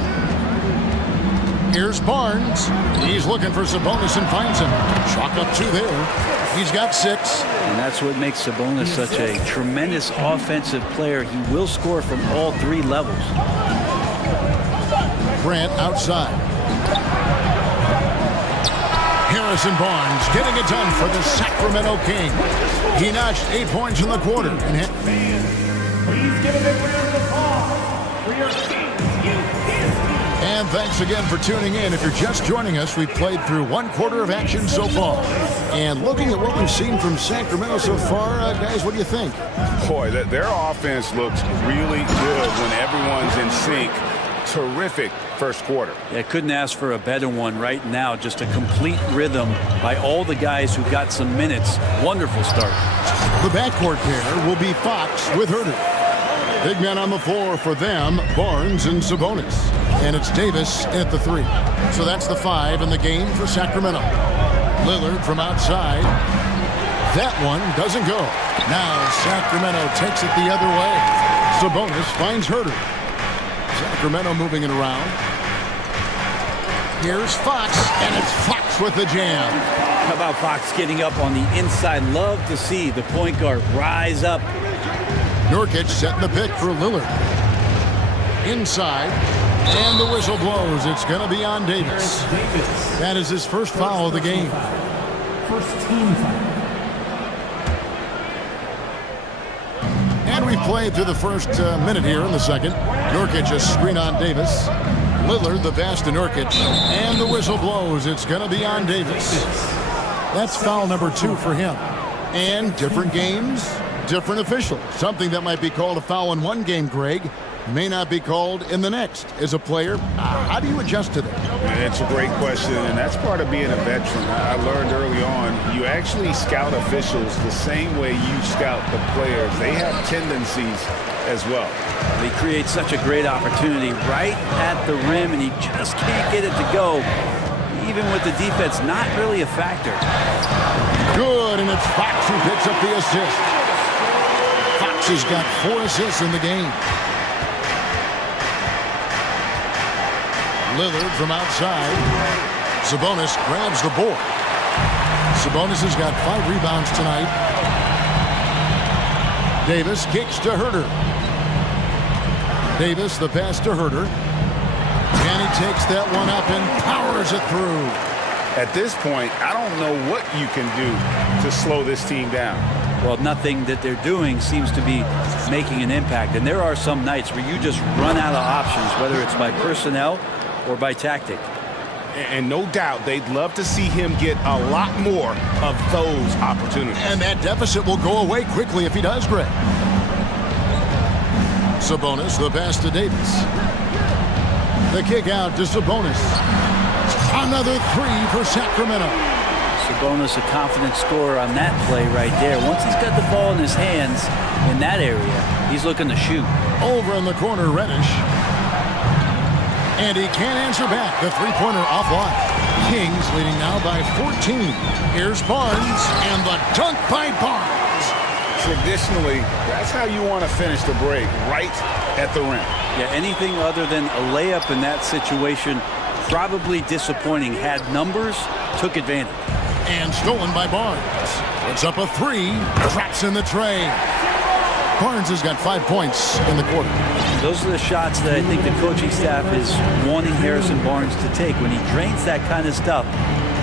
Here's Barnes. He's looking for Sabonis and finds him. Chalk up 2 there. He's got 6. And that's what makes Sabonis such a tremendous offensive player. He will score from all 3 levels. Grant outside. Harrison Barnes getting it done for the Sacramento Kings. He notched 8 points in the quarter. And hit. Please give a big round of applause for your And thanks again for tuning in. If you're just joining us, we've played through 1 quarter of action so far. And looking at what we've seen from Sacramento so far, guys, what do you think? Boy, their offense looks really good when everyone's in sync. Terrific first quarter. Yeah, couldn't ask for a better one right now. Just a complete rhythm by all the guys who got some minutes. Wonderful start. The backcourt pair will be Fox with Herder. Big men on the floor for them, Barnes and Sabonis. And it's Davis at the 3. So that's the 5 in the game for Sacramento. Lillard from outside. That one doesn't go. Now Sacramento takes it the other way. Sabonis finds Herder. Sacramento moving it around. Here's Fox, and it's Fox with the jam. How about Fox getting up on the inside? Love to see the point guard rise up. Nurkic setting the pick for Lillard. Inside, and the whistle blows. It's going to be on Davis. That is his first foul of the game. First team foul. And we played through the first minute here in the second. Nurkic a screen on Davis. Lillard the pass to Nurkic. And the whistle blows. It's going to be on Davis. That's foul number 2 for him. And different games, different officials. Something that might be called a foul in one game, Greg, may not be called in the next. As a player, how do you adjust to that? It's a great question, and that's part of being a veteran. I learned early on, you actually scout officials the same way you scout the players. They have tendencies as well. He creates such a great opportunity right at the rim, and he just can't get it to go. Even with the defense not really a factor. Good, and it's Fox who picks up the assist. Fox has got 4 assists in the game. Lillard from outside. Sabonis grabs the board. Sabonis has got 5 rebounds tonight. Davis kicks to Herder. Davis the pass to Herder. And he takes that one up and powers it through. At this point, I don't know what you can do to slow this team down. Well, nothing that they're doing seems to be making an impact. And there are some nights where you just run out of options, whether it's by personnel or by tactic. And no doubt they'd love to see him get a lot more of those opportunities. And that deficit will go away quickly if he does, Greg. Sabonis, the pass to Davis. The kick out to Sabonis. Another 3 for Sacramento. Sabonis, a confident scorer on that play right there. Once he's got the ball in his hands in that area, he's looking to shoot. Over in the corner, Reddish. And he can't answer back. The three-pointer offline. Kings leading now by 14. Here's Barnes, and the dunk by Barnes. Traditionally, that's how you want to finish the break, right at the rim. Yeah, anything other than a layup in that situation probably disappointing. Had numbers, took advantage. And stolen by Barnes. Puts up a three, traps in the tray. Barnes has got 5 points in the quarter. Those are the shots that I think the coaching staff is wanting Harrison Barnes to take. When he drains that kind of stuff,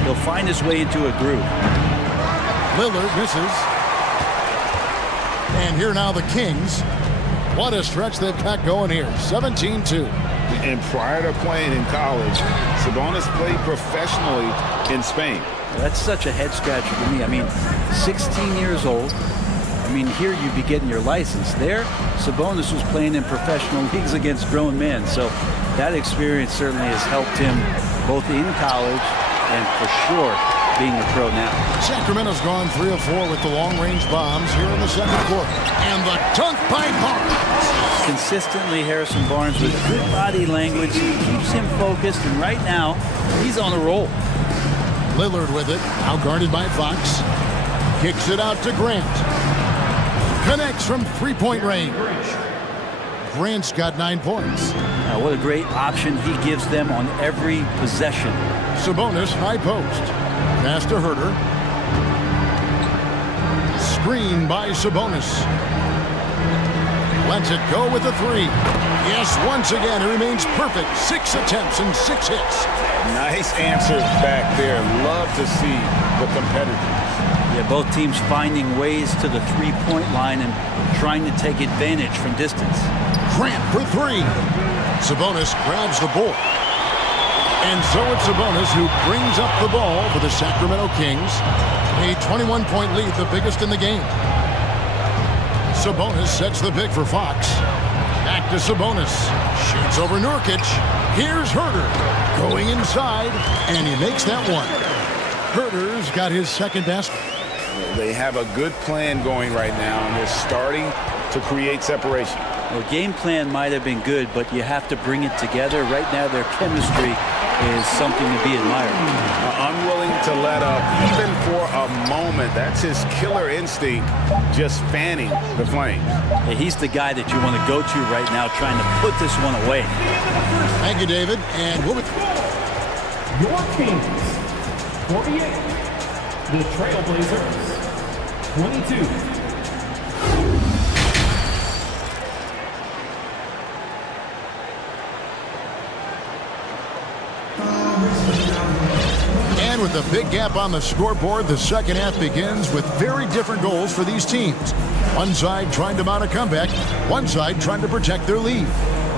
he'll find his way into a groove. Lillard misses. And here now the Kings. What a stretch they've got going here. 17-2. And prior to playing in college, Sabonis played professionally in Spain. That's such a head scratcher for me. I mean, 16 years old. I mean, here you'd be getting your license. There, Sabonis was playing in professional leagues against grown men. So that experience certainly has helped him both in college and for sure being a pro now. Sacramento's gone 3 of 4 with the long-range bombs here in the second quarter. And the dunk by Barnes. Consistently, Harrison Barnes with good body language. He keeps him focused, and right now, he's on a roll. Lillard with it, now guarded by Fox. Kicks it out to Grant. Connects from three-point range. Grant's got 9 points. Now, what a great option he gives them on every possession. Sabonis, high post. Pass to Herter. Screen by Sabonis. Lets it go with a three. Yes, once again, it remains perfect. 6 attempts and 6 hits. Nice answer back there. Love to see the competitors. Yeah, both teams finding ways to the three-point line and trying to take advantage from distance. Grant for three. Sabonis grabs the board. And so it's Sabonis who brings up the ball for the Sacramento Kings. A 21-point lead, the biggest in the game. Sabonis sets the pick for Fox. Back to Sabonis. Shoots over Nurkic. Here's Herter. Going inside, and he makes that one. Herter's got his second basket. They have a good plan going right now, and they're starting to create separation. Well, game plan might have been good, but you have to bring it together. Right now, their chemistry is something to be admired. Unwilling to let up, even for a moment. That's his killer instinct, just fanning the flames. Yeah, he's the guy that you want to go to right now, trying to put this one away. Thank you, David. And we'll Your Kings, 48. The Trailblazers, 22. And with a big gap on the scoreboard, the second half begins with very different goals for these teams. One side trying to mount a comeback, one side trying to protect their lead.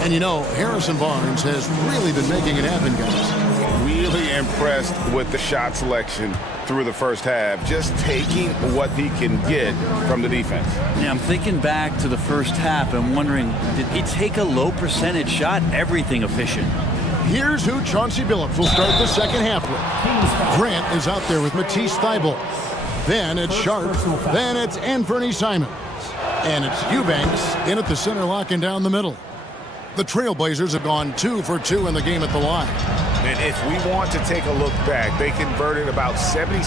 And you know, Harrison Barnes has really been making it happen, guys. Really impressed with the shot selection through the first half, just taking what he can get from the defense. Yeah, I'm thinking back to the first half and wondering, did he take a low percentage shot? Everything efficient. Here's who Chauncey Billups will start the second half with. Grant is out there with Matisse Thybulle. Then it's Sharp. Then it's Anthony Simons. And it's Eubanks in at the center, locking down the middle. The Trailblazers have gone 2 for 2 in the game at the line. And if we want to take a look back, they converted about 76%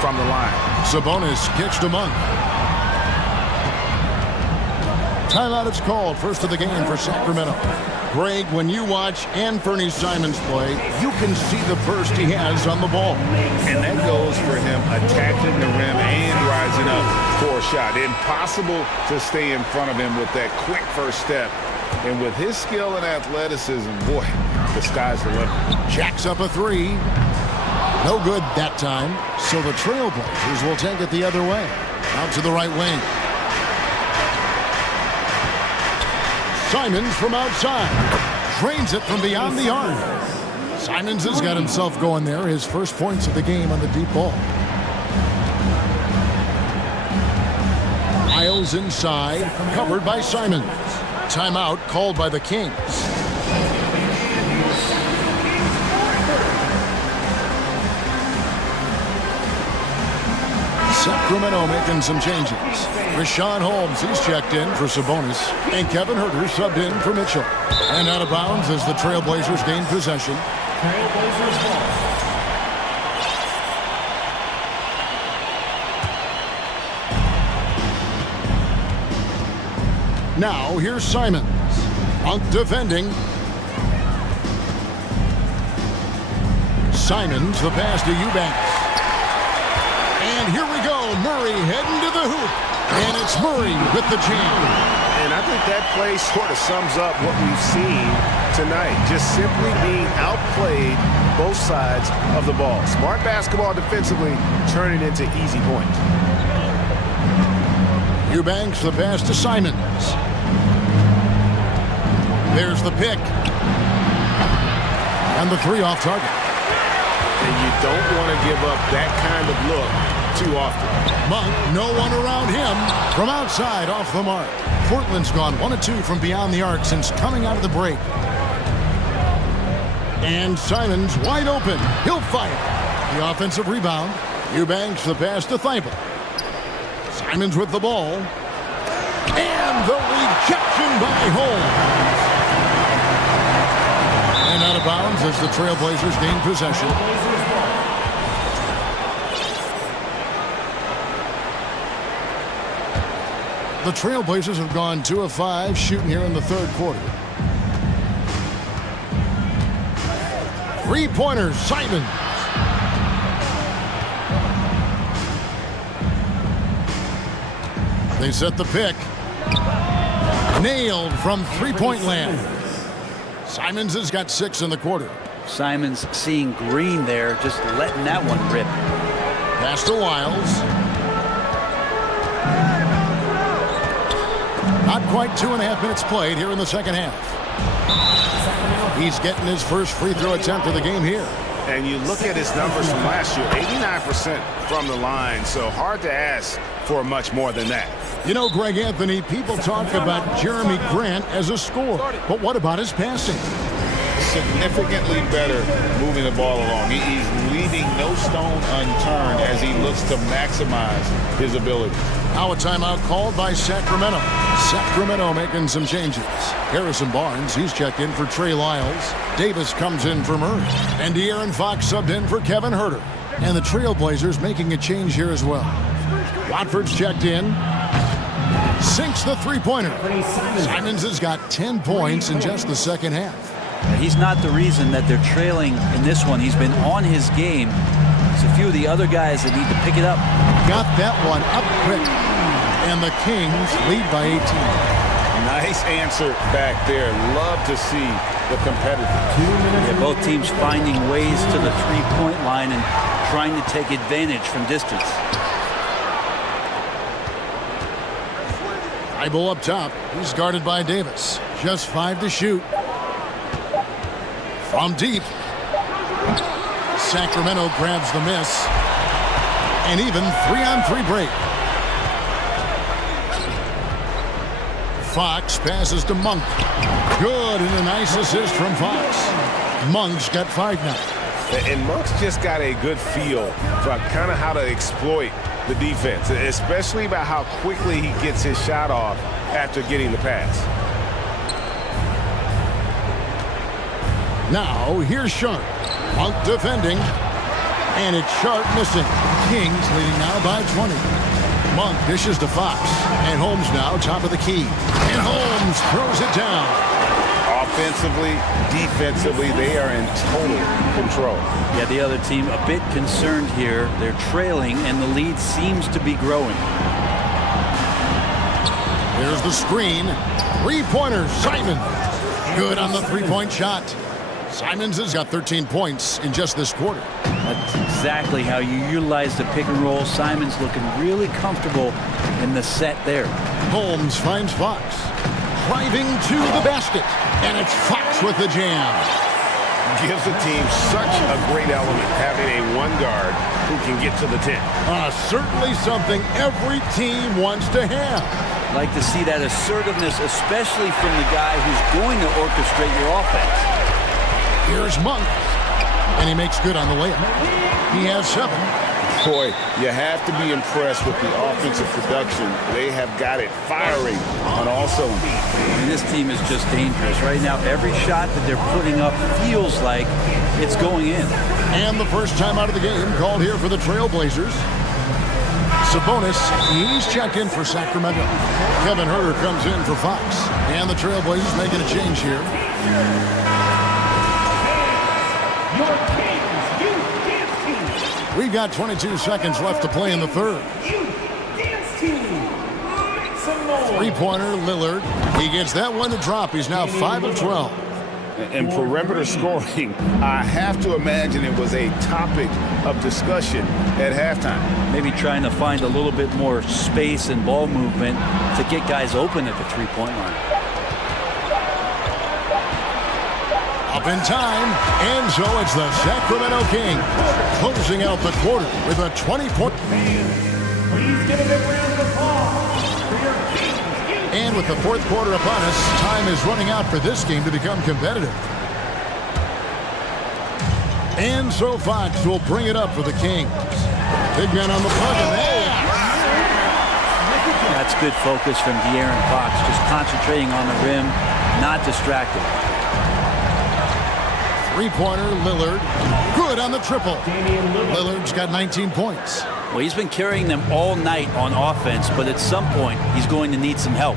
from the line. Sabonis kicks to Monk. Timeout is called, first of the game for Sacramento. Greg, when you watch Anthony Simons play, you can see the burst he has on the ball. And that goes for him attacking the rim and rising up for a shot. Impossible to stay in front of him with that quick first step. And with his skill and athleticism, boy, the sky's the limit. Jacks up a three. No good that time. So the Trailblazers will take it the other way. Out to the right wing. Simons from outside. Drains it from beyond the arc. Simons has got himself going there. His first points of the game on the deep ball. Miles inside. Covered by Simons. Timeout called by the Kings. Sacramento making some changes. Rashawn Holmes, he's checked in for Sabonis. And Kevin Herter subbed in for Mitchell. And out of bounds as the Trailblazers gain possession. Trailblazers ball. Now, here's Simons. Monk defending. Simons, the pass to Eubanks. And here we go. Murray heading to the hoop. And it's Murray with the jam. And I think that play sort of sums up what we've seen tonight. Just simply being outplayed both sides of the ball. Smart basketball defensively, turning into easy points. Eubanks, the pass to Simons. There's the pick. And the three off target. And you don't want to give up that kind of look too often. Monk, no one around him. From outside, off the mark. Portland's gone 1 of 2 from beyond the arc since coming out of the break. And Simons wide open. He'll fire. The offensive rebound. Eubanks, the pass to Thibault. Simons with the ball. And the rejection by Holmes. And out of bounds as the Trailblazers gain possession. The Trailblazers have gone 2 of 5 shooting here in the third quarter. Three-pointers, Simons. They set the pick. Nailed from three-point land. Simons has got 6 in the quarter. Simons seeing green there, just letting that one rip. Pass to Wiles. Not quite 2.5 minutes played here in the second half. He's getting his first free throw attempt of the game here. And you look at his numbers from last year, 89% from the line, so hard to ask for much more than that. You know, Greg Anthony, people talk about Jeremy Grant as a scorer, but what about his passing? Significantly better moving the ball along. He's leaving no stone unturned as he looks to maximize his ability. Now a timeout called by Sacramento. Sacramento making some changes. Harrison Barnes, he's checked in for Trey Lyles. Davis comes in for Murray. And De'Aaron Fox subbed in for Kevin Huerter. And the Trailblazers making a change here as well. Watford's checked in. Sinks the three-pointer. Simons has got 10 points in just the second half. He's not the reason that they're trailing in this one. He's been on his game. It's a few of the other guys that need to pick it up. Got that one up quick. And the Kings lead by 18. Nice answer back there. Love to see the competitiveness. Yeah, both teams finding ways to the three-point line and trying to take advantage from distance. Thibault up top. He's guarded by Davis. Just 5 to shoot. From deep. Sacramento grabs the miss. And even 3-on-3 break. Fox passes to Monk. Good, and a nice assist from Fox. Monk's got 5 now. And Monk's just got a good feel for kind of how to exploit the defense, especially about how quickly he gets his shot off after getting the pass. Now, here's Sharp. Monk defending. And it's Sharp missing. Kings leading now by 20. Monk dishes to Fox. And Holmes now top of the key. And Holmes throws it down. Offensively, defensively, they are in total control. Yeah, the other team a bit concerned here. They're trailing, and the lead seems to be growing. There's the screen. Three-pointer, Simons. Good on the three-point shot. Simons has got 13 points in just this quarter. That's exactly how you utilize the pick and roll. Simons looking really comfortable in the set there. Holmes finds Fox. Driving to the basket. And it's Fox with the jam. Gives the team such a great element, having a one guard who can get to the 10. Certainly something every team wants to have. Like to see that assertiveness, especially from the guy who's going to orchestrate your offense. Here's Monk. And he makes good on the layup. He has 7. Boy, you have to be impressed with the offensive production. They have got it firing on all cylinders. And this team is just dangerous. Right now, every shot that they're putting up feels like it's going in. And the first time out of the game called here for the Trailblazers. Sabonis, he's checked in for Sacramento. Kevin Huerter comes in for Fox. And the Trailblazers making a change here. Your Kings, We've got 22 seconds left to play in the third. Three-pointer, Lillard. He gets that one to drop. He's now 5 of 12. And perimeter scoring, I have to imagine it was a topic of discussion at halftime. Maybe trying to find a little bit more space and ball movement to get guys open at the three-point line. Up in time, and so it's the Sacramento Kings closing out the quarter with a 20-point. Please give a big round of applause for your Kings. And with the fourth quarter upon us, time is running out for this game to become competitive. And so Fox will bring it up for the Kings. Big man on the plug, and That's good focus from De'Aaron Fox, just concentrating on the rim, not distracted. Three-pointer, Lillard. Good on the triple. Lillard's got 19 points. Well, he's been carrying them all night on offense, but at some point, he's going to need some help.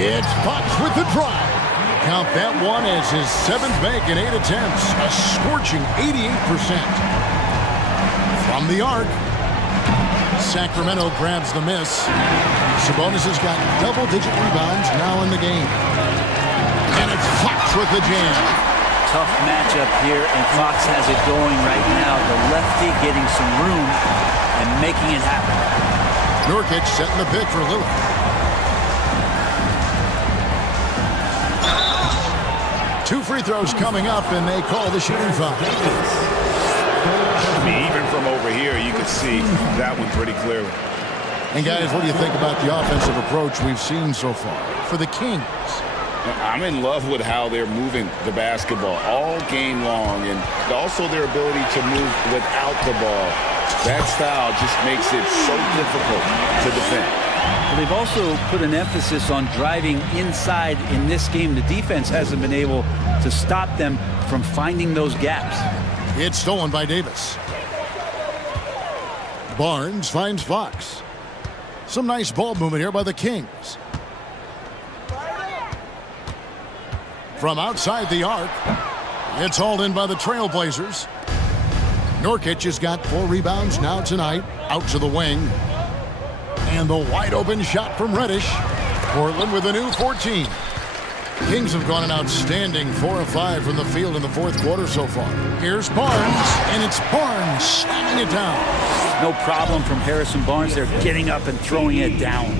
It's Fox with the drive. Count that one as his 7th make in 8 attempts. A scorching 88%. From the arc, Sacramento grabs the miss. Sabonis has got double-digit rebounds now in the game. And it's Fox with the jam. Tough matchup here, and Fox has it going right now. The lefty getting some room and making it happen. Nurkic setting the pick for Lillard. Two free throws coming up, and they call the shooting foul. Even from over here, you could see that one pretty clearly. And guys, what do you think about the offensive approach we've seen so far for the Kings? I'm in love with how they're moving the basketball all game long, and also their ability to move without the ball. That style just makes it so difficult to defend. Well, they've also put an emphasis on driving inside in this game. The defense hasn't been able to stop them from finding those gaps. It's stolen by Davis. Barnes finds Fox. Some nice ball movement here by the Kings. From outside the arc, it's hauled in by the Trailblazers. Nurkic has got 4 rebounds now tonight, out to the wing. And the wide open shot from Reddish. Portland with a new 14. Kings have gone an outstanding 4 of 5 from the field in the fourth quarter so far. Here's Barnes, and it's Barnes slamming it down. No problem from Harrison Barnes. They're getting up and throwing it down.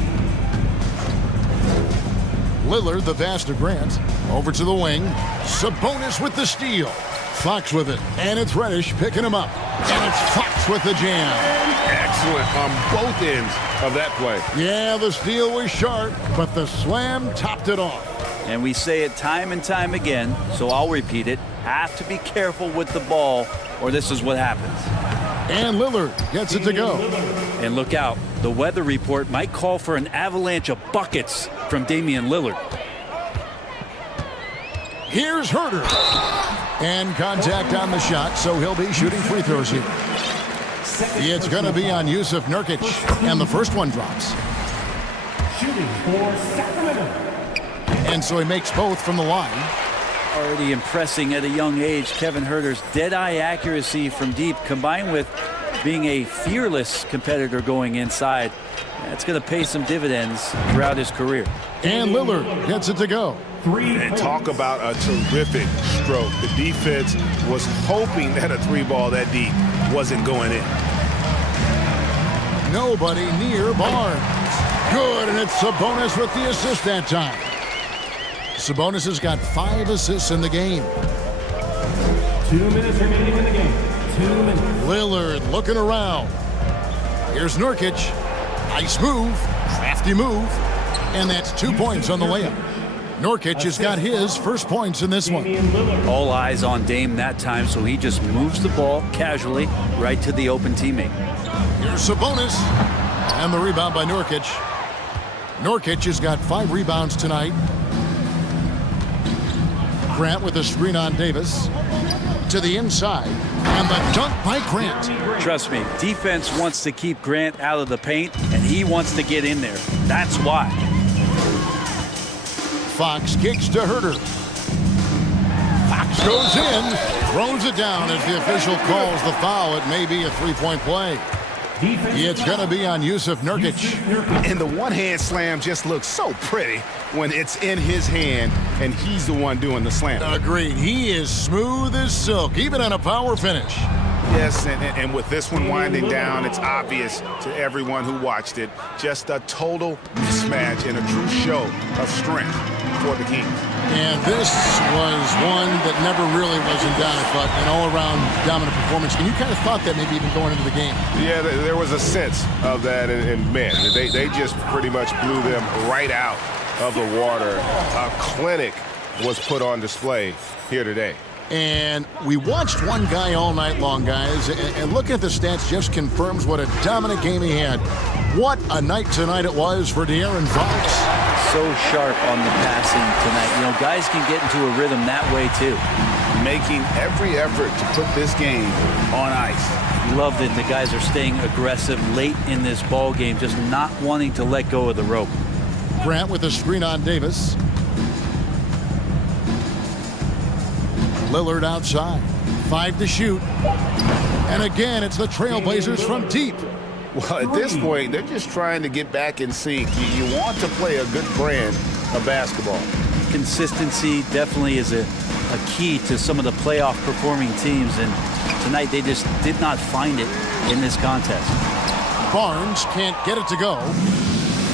Lillard, the pass to Grant. Over to the wing. Sabonis with the steal. Fox with it. And it's Reddish picking him up. And it's Fox with the jam. Excellent on both ends of that play. Yeah, the steal was sharp, but the slam topped it off. And we say it time and time again, so I'll repeat it. Have to be careful with the ball, or this is what happens. And Lillard gets it to go. And look out. The weather report might call for an avalanche of buckets from Damian Lillard. Here's Herter. And contact on the shot, so he'll be shooting free throws here. It's going to be on Yusuf Nurkic, and the first one drops. Shooting for Sacramento. And so he makes both from the line. Already impressing at a young age, Kevin Herter's dead-eye accuracy from deep, combined with being a fearless competitor going inside. That's going to pay some dividends throughout his career. And Lillard gets it to go. And talk about a terrific stroke. The defense was hoping that a 3-ball that deep wasn't going in. Nobody near Barnes. Good, and it's Sabonis with the assist that time. Sabonis has got 5 assists in the game. 2 minutes remaining in the game. 2 minutes. Lillard looking around. Here's Nurkic. Nice move. Crafty move. And that's 2 points on the layup. Nurkic has got his first points in this one. All eyes on Dame that time, so he just moves the ball casually right to the open teammate. Here's Sabonis. And the rebound by Nurkic. Nurkic has got 5 rebounds tonight. Grant with a screen on Davis. To the inside. And the dunk by Grant. Trust me, defense wants to keep Grant out of the paint, and he wants to get in there. That's why. Fox kicks to Herter. Fox goes in, throws it down as the official calls the foul. It may be a three-point play. It's going to be on Yusuf Nurkic. And the one-hand slam just looks so pretty when it's in his hand and he's the one doing the slam. Agreed. He is smooth as silk, even on a power finish. Yes, and with this one winding down, it's obvious to everyone who watched it, just a total mismatch and a true show of strength for the Kings. And this was one that never really was in doubt, I thought, an all-around dominant performance. And you kind of thought that maybe even going into the game. Yeah, there was a sense of that, and man, they just pretty much blew them right out of the water. A clinic was put on display here today. And we watched one guy all night long, guys, and looking at the stats just confirms what a dominant game he had. What a night tonight it was for De'Aaron Fox. So sharp on the passing tonight. You know, guys can get into a rhythm that way too. Making every effort to put this game on ice. Love that the guys are staying aggressive late in this ball game, just not wanting to let go of the rope. Grant with a screen on Davis. Lillard outside. 5 to shoot. And again, it's the Trailblazers from deep. Well, at this point, they're just trying to get back in sync. You want to play a good brand of basketball. Consistency definitely is a key to some of the playoff performing teams, and tonight they just did not find it in this contest. Barnes can't get it to go.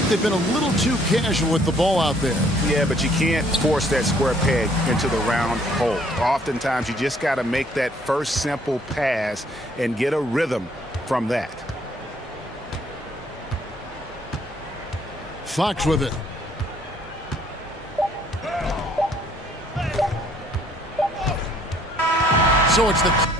They've been a little too casual with the ball out there. Yeah, but you can't force that square peg into the round hole. Oftentimes, you just got to make that first simple pass and get a rhythm from that. Fox with it. So it's the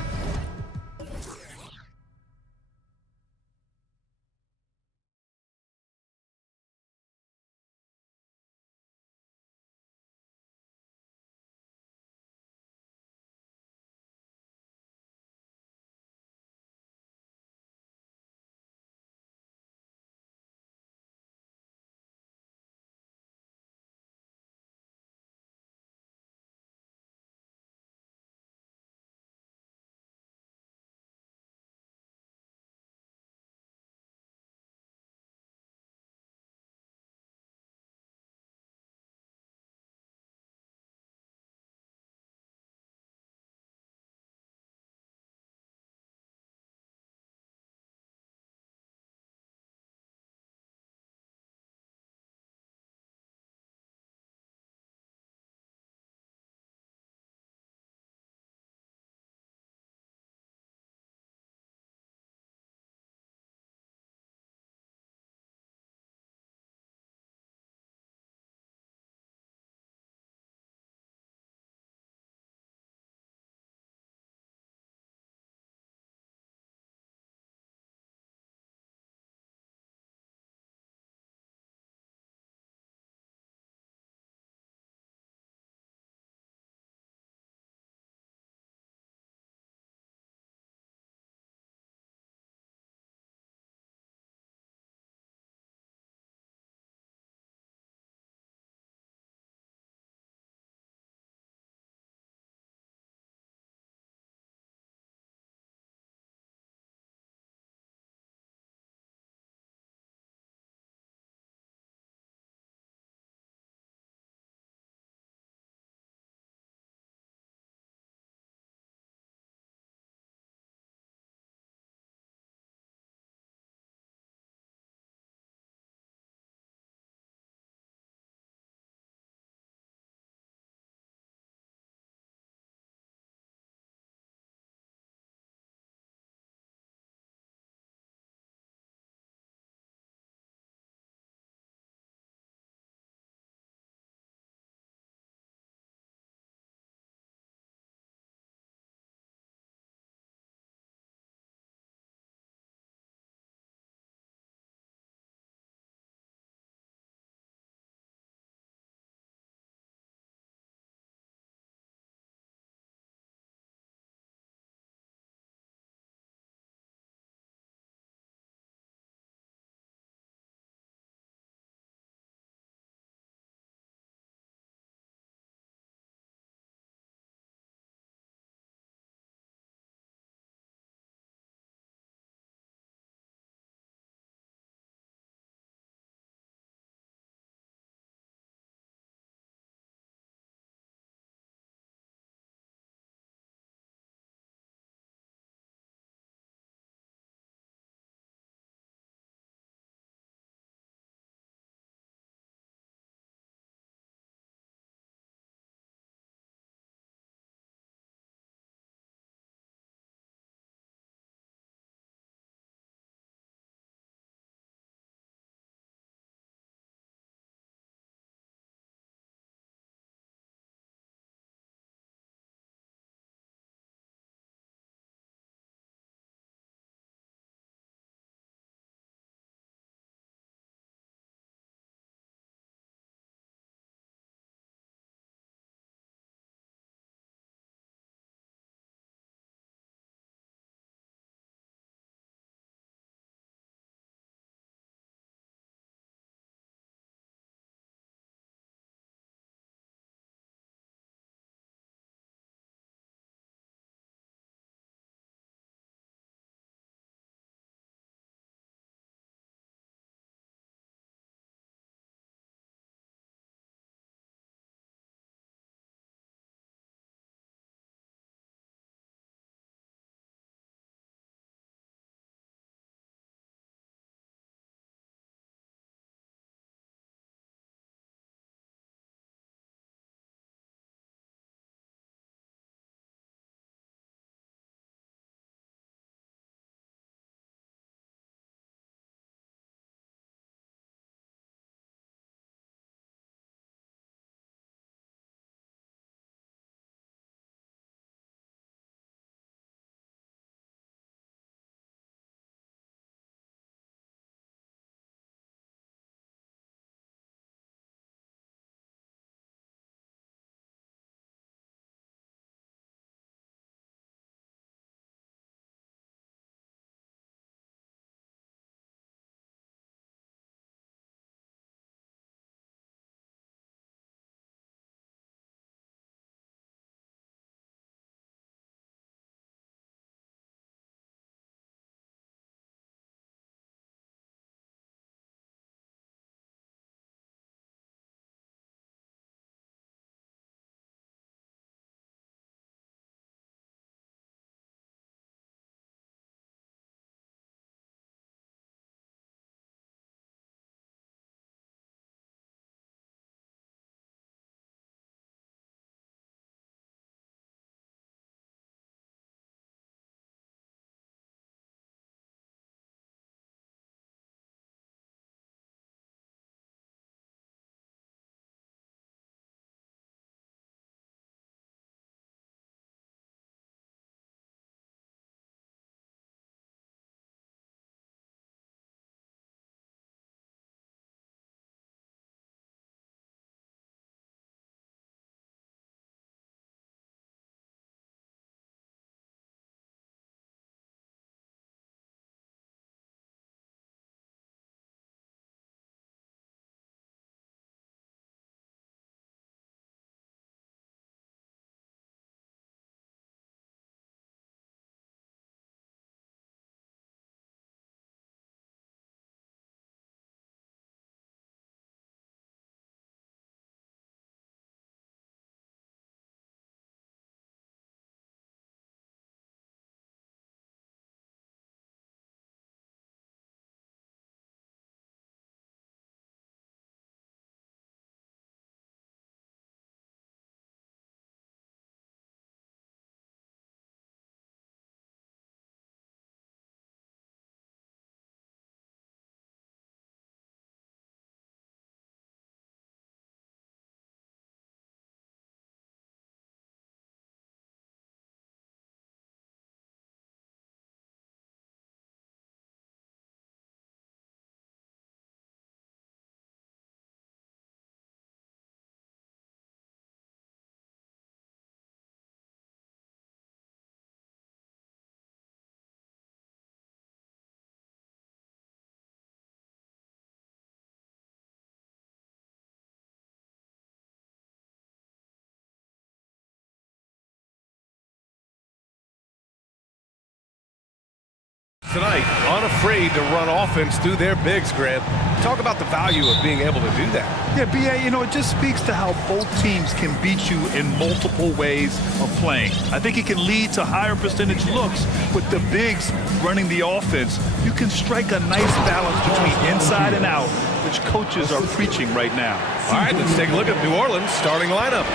tonight, unafraid to run offense through their bigs, Grant. Talk about the value of being able to do that. Yeah, B.A., you know, it just speaks to how both teams can beat you in multiple ways of playing. I think it can lead to higher percentage looks with the bigs running the offense. You can strike a nice balance between inside and out, which coaches are preaching right now. All right, let's take a look at New Orleans' starting lineup.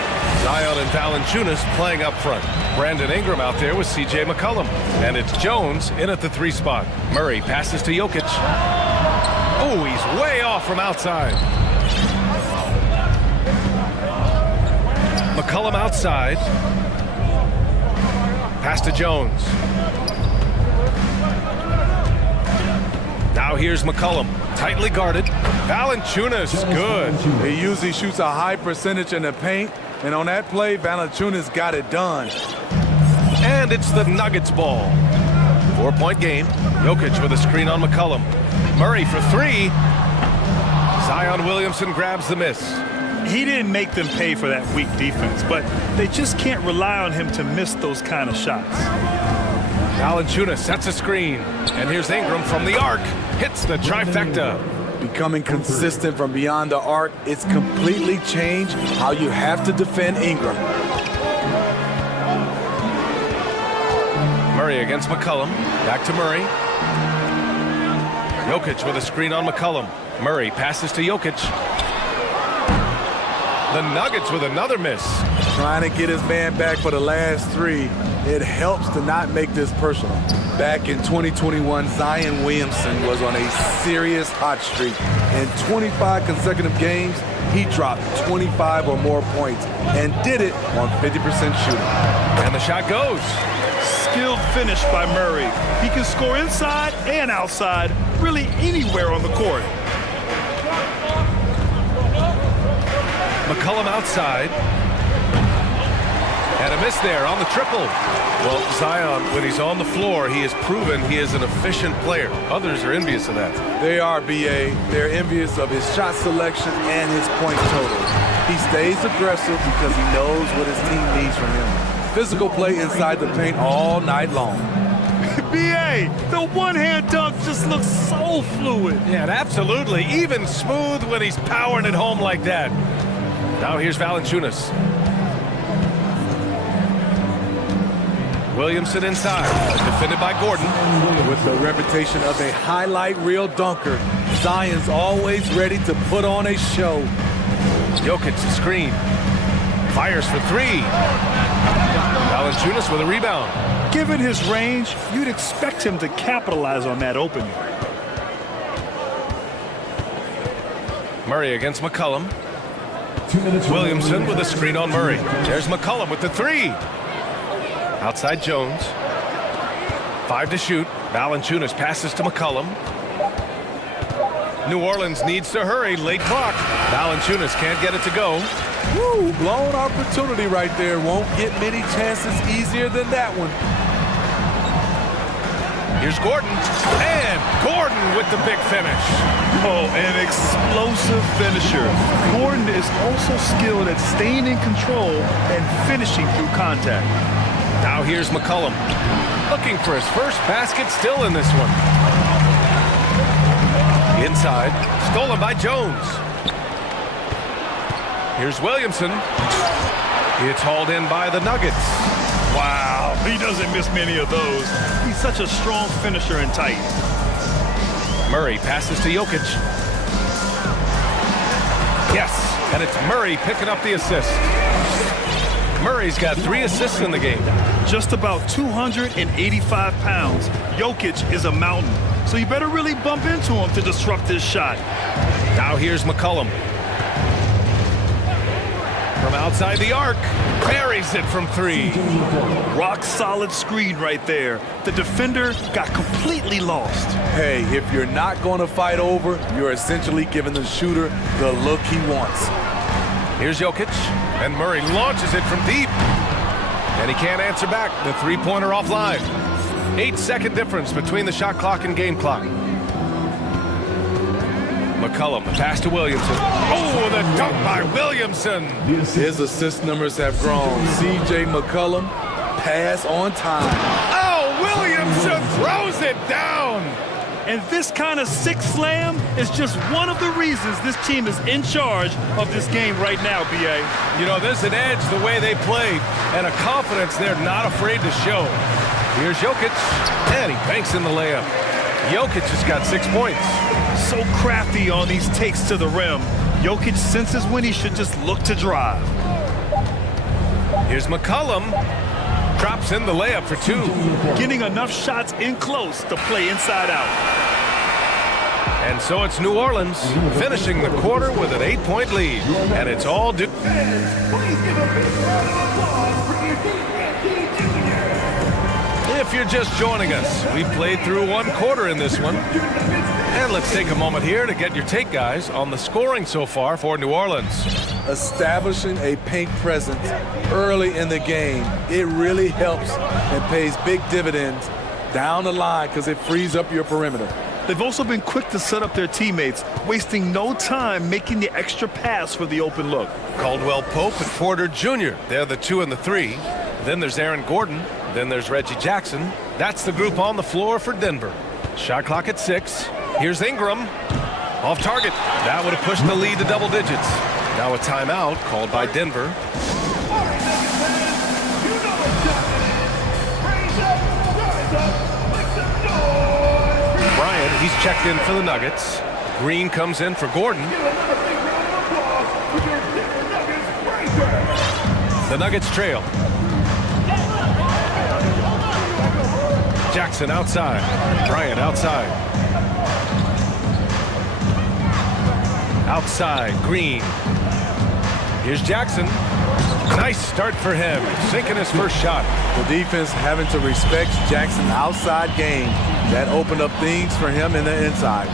Zion and Valanciunas playing up front. Brandon Ingram out there with C.J. McCollum. And it's Jones in at the 3 spot. Murray passes to Jokic. Oh, he's way off from outside. McCollum outside. Pass to Jones. Now here's McCollum, tightly guarded. Valanciunas, good. He usually shoots a high percentage in the paint, and on that play, Valanciunas got it done. And it's the Nuggets ball. 4-point game. Jokic with a screen on McCollum. Murray for 3. Zion Williamson grabs the miss. He didn't make them pay for that weak defense, but they just can't rely on him to miss those kind of shots. Valanciunas sets a screen. And here's Ingram from the arc. Hits the trifecta. Becoming consistent from beyond the arc, it's completely changed how you have to defend Ingram. Murray against McCollum. Back to Murray. Jokic with a screen on McCollum. Murray passes to Jokic. The Nuggets with another miss. Trying to get his man back for the last 3. It helps to not make this personal. Back in 2021, Zion Williamson was on a serious hot streak. In 25 consecutive games, he dropped 25 or more points and did it on 50% shooting. And the shot goes. Skilled finish by Murray. He can score inside and outside, really anywhere on the court. McCollum outside. And a miss there on the triple. Well, Zion, when he's on the floor, he has proven he is an efficient player. Others are envious of that. They are, B.A. They're envious of his shot selection and his point total. He stays aggressive because he knows what his team needs from him. Physical play inside the paint all night long. B.A., the one-hand dunk just looks so fluid. Yeah, absolutely. Even smooth when he's powering it home like that. Now here's Valanciunas. Williamson inside, defended by Gordon. With the reputation of a highlight reel dunker, Zion's always ready to put on a show. Jokic the screen. Fires for 3. Valanciunas with a rebound. Given his range, you'd expect him to capitalize on that opening. Murray against McCollum. Williamson with a screen on Murray. There's McCollum with the 3. Outside Jones. 5 to shoot. Valanciunas passes to McCollum. New Orleans needs to hurry. Late clock. Valanciunas can't get it to go. Woo, blown opportunity right there. Won't get many chances easier than that one. Here's Gordon. And Gordon with the big finish. Oh, an explosive finisher. Gordon is also skilled at staying in control and finishing through contact. Now here's McCollum. Looking for his first basket, still in this one. Inside. Stolen by Jones. Here's Williamson. It's hauled in by the Nuggets. Wow, he doesn't miss many of those. He's such a strong finisher and tight. Murray passes to Jokic. Yes, and it's Murray picking up the assist. Murray's got 3 assists in the game. Just about 285 pounds. Jokic is a mountain, so you better really bump into him to disrupt his shot. Now here's McCollum. From outside the arc, buries it from 3. Rock solid screen right there. The defender got completely lost. Hey, if you're not going to fight over, you're essentially giving the shooter the look he wants. Here's Jokic, and Murray launches it from deep. And he can't answer back. The 3-pointer offline. 8-second difference between the shot clock and game clock. McCollum, the pass to Williamson. Oh, the dunk by Williamson. His assist numbers have grown. C.J. McCollum, pass on time. Oh, Williamson Lisa throws it down. And this kind of sick slam is just one of the reasons this team is in charge of this game right now, B.A. You know, there's an edge the way they played and a confidence they're not afraid to show. Here's Jokic, and he banks in the layup. Jokic has got 6 points. So crafty on these takes to the rim. Jokic senses when he should just look to drive. Here's McCollum. Drops in the layup for 2. Getting enough shots in close to play inside out. And so it's New Orleans finishing the quarter with an 8-point lead. And it's all due. If you're just joining us, we've played through 1 quarter in this one. And let's take a moment here to get your take, guys, on the scoring so far for New Orleans. Establishing a paint presence early in the game, it really helps and pays big dividends down the line because it frees up your perimeter. They've also been quick to set up their teammates, wasting no time making the extra pass for the open look. Caldwell Pope and Porter Jr., they're the 2 and the 3. Then there's Aaron Gordon. Then there's Reggie Jackson. That's the group on the floor for Denver. Shot clock at 6. Here's Ingram. Off target. That would have pushed the lead to double digits. Now a timeout called by Denver. Bryant, he's checked in for the Nuggets. Green comes in for Gordon. The Nuggets trail. Jackson outside. Bryant outside. Outside, Green. Here's Jackson. Nice start for him, sinking his first shot. The defense having to respect Jackson's outside game. That opened up things for him in the inside.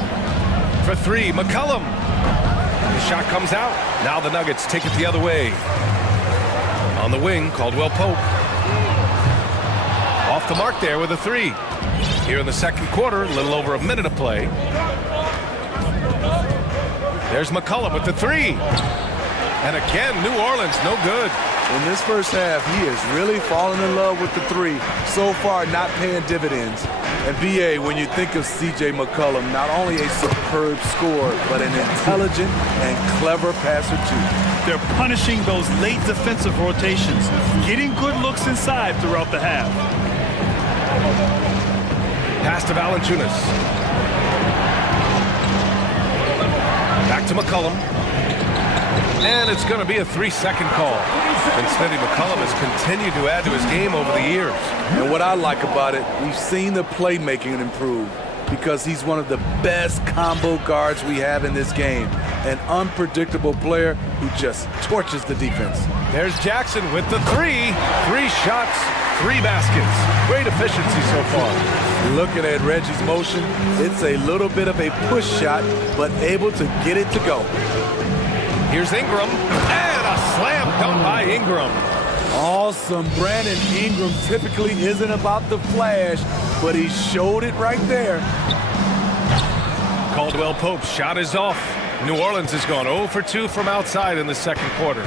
For 3, McCollum. The shot comes out. Now the Nuggets take it the other way. On the wing, Caldwell Pope. Off the mark there with a 3. Here in the second quarter, a little over a minute of play. There's McCollum with the 3. And again, New Orleans, no good. In this first half, he is really falling in love with the 3. So far, not paying dividends. And B.A., when you think of C.J. McCollum, not only a superb scorer, but an intelligent and clever passer, too. They're punishing those late defensive rotations, getting good looks inside throughout the half. Pass to Valanciunas. Back to McCollum. And it's going to be a 3-second call. Instead, McCollum has continued to add to his game over the years. And what I like about it, we've seen the playmaking improve because he's one of the best combo guards we have in this game. An unpredictable player who just torches the defense. There's Jackson with the 3. 3 shots, 3 baskets. Great efficiency so far. Looking at Reggie's motion, it's a little bit of a push shot, but able to get it to go. Here's Ingram, and a slam dunk by Ingram. Awesome. Brandon Ingram typically isn't about the flash, but he showed it right there. Caldwell Pope's shot is off. New Orleans has gone 0 for 2 from outside in the second quarter.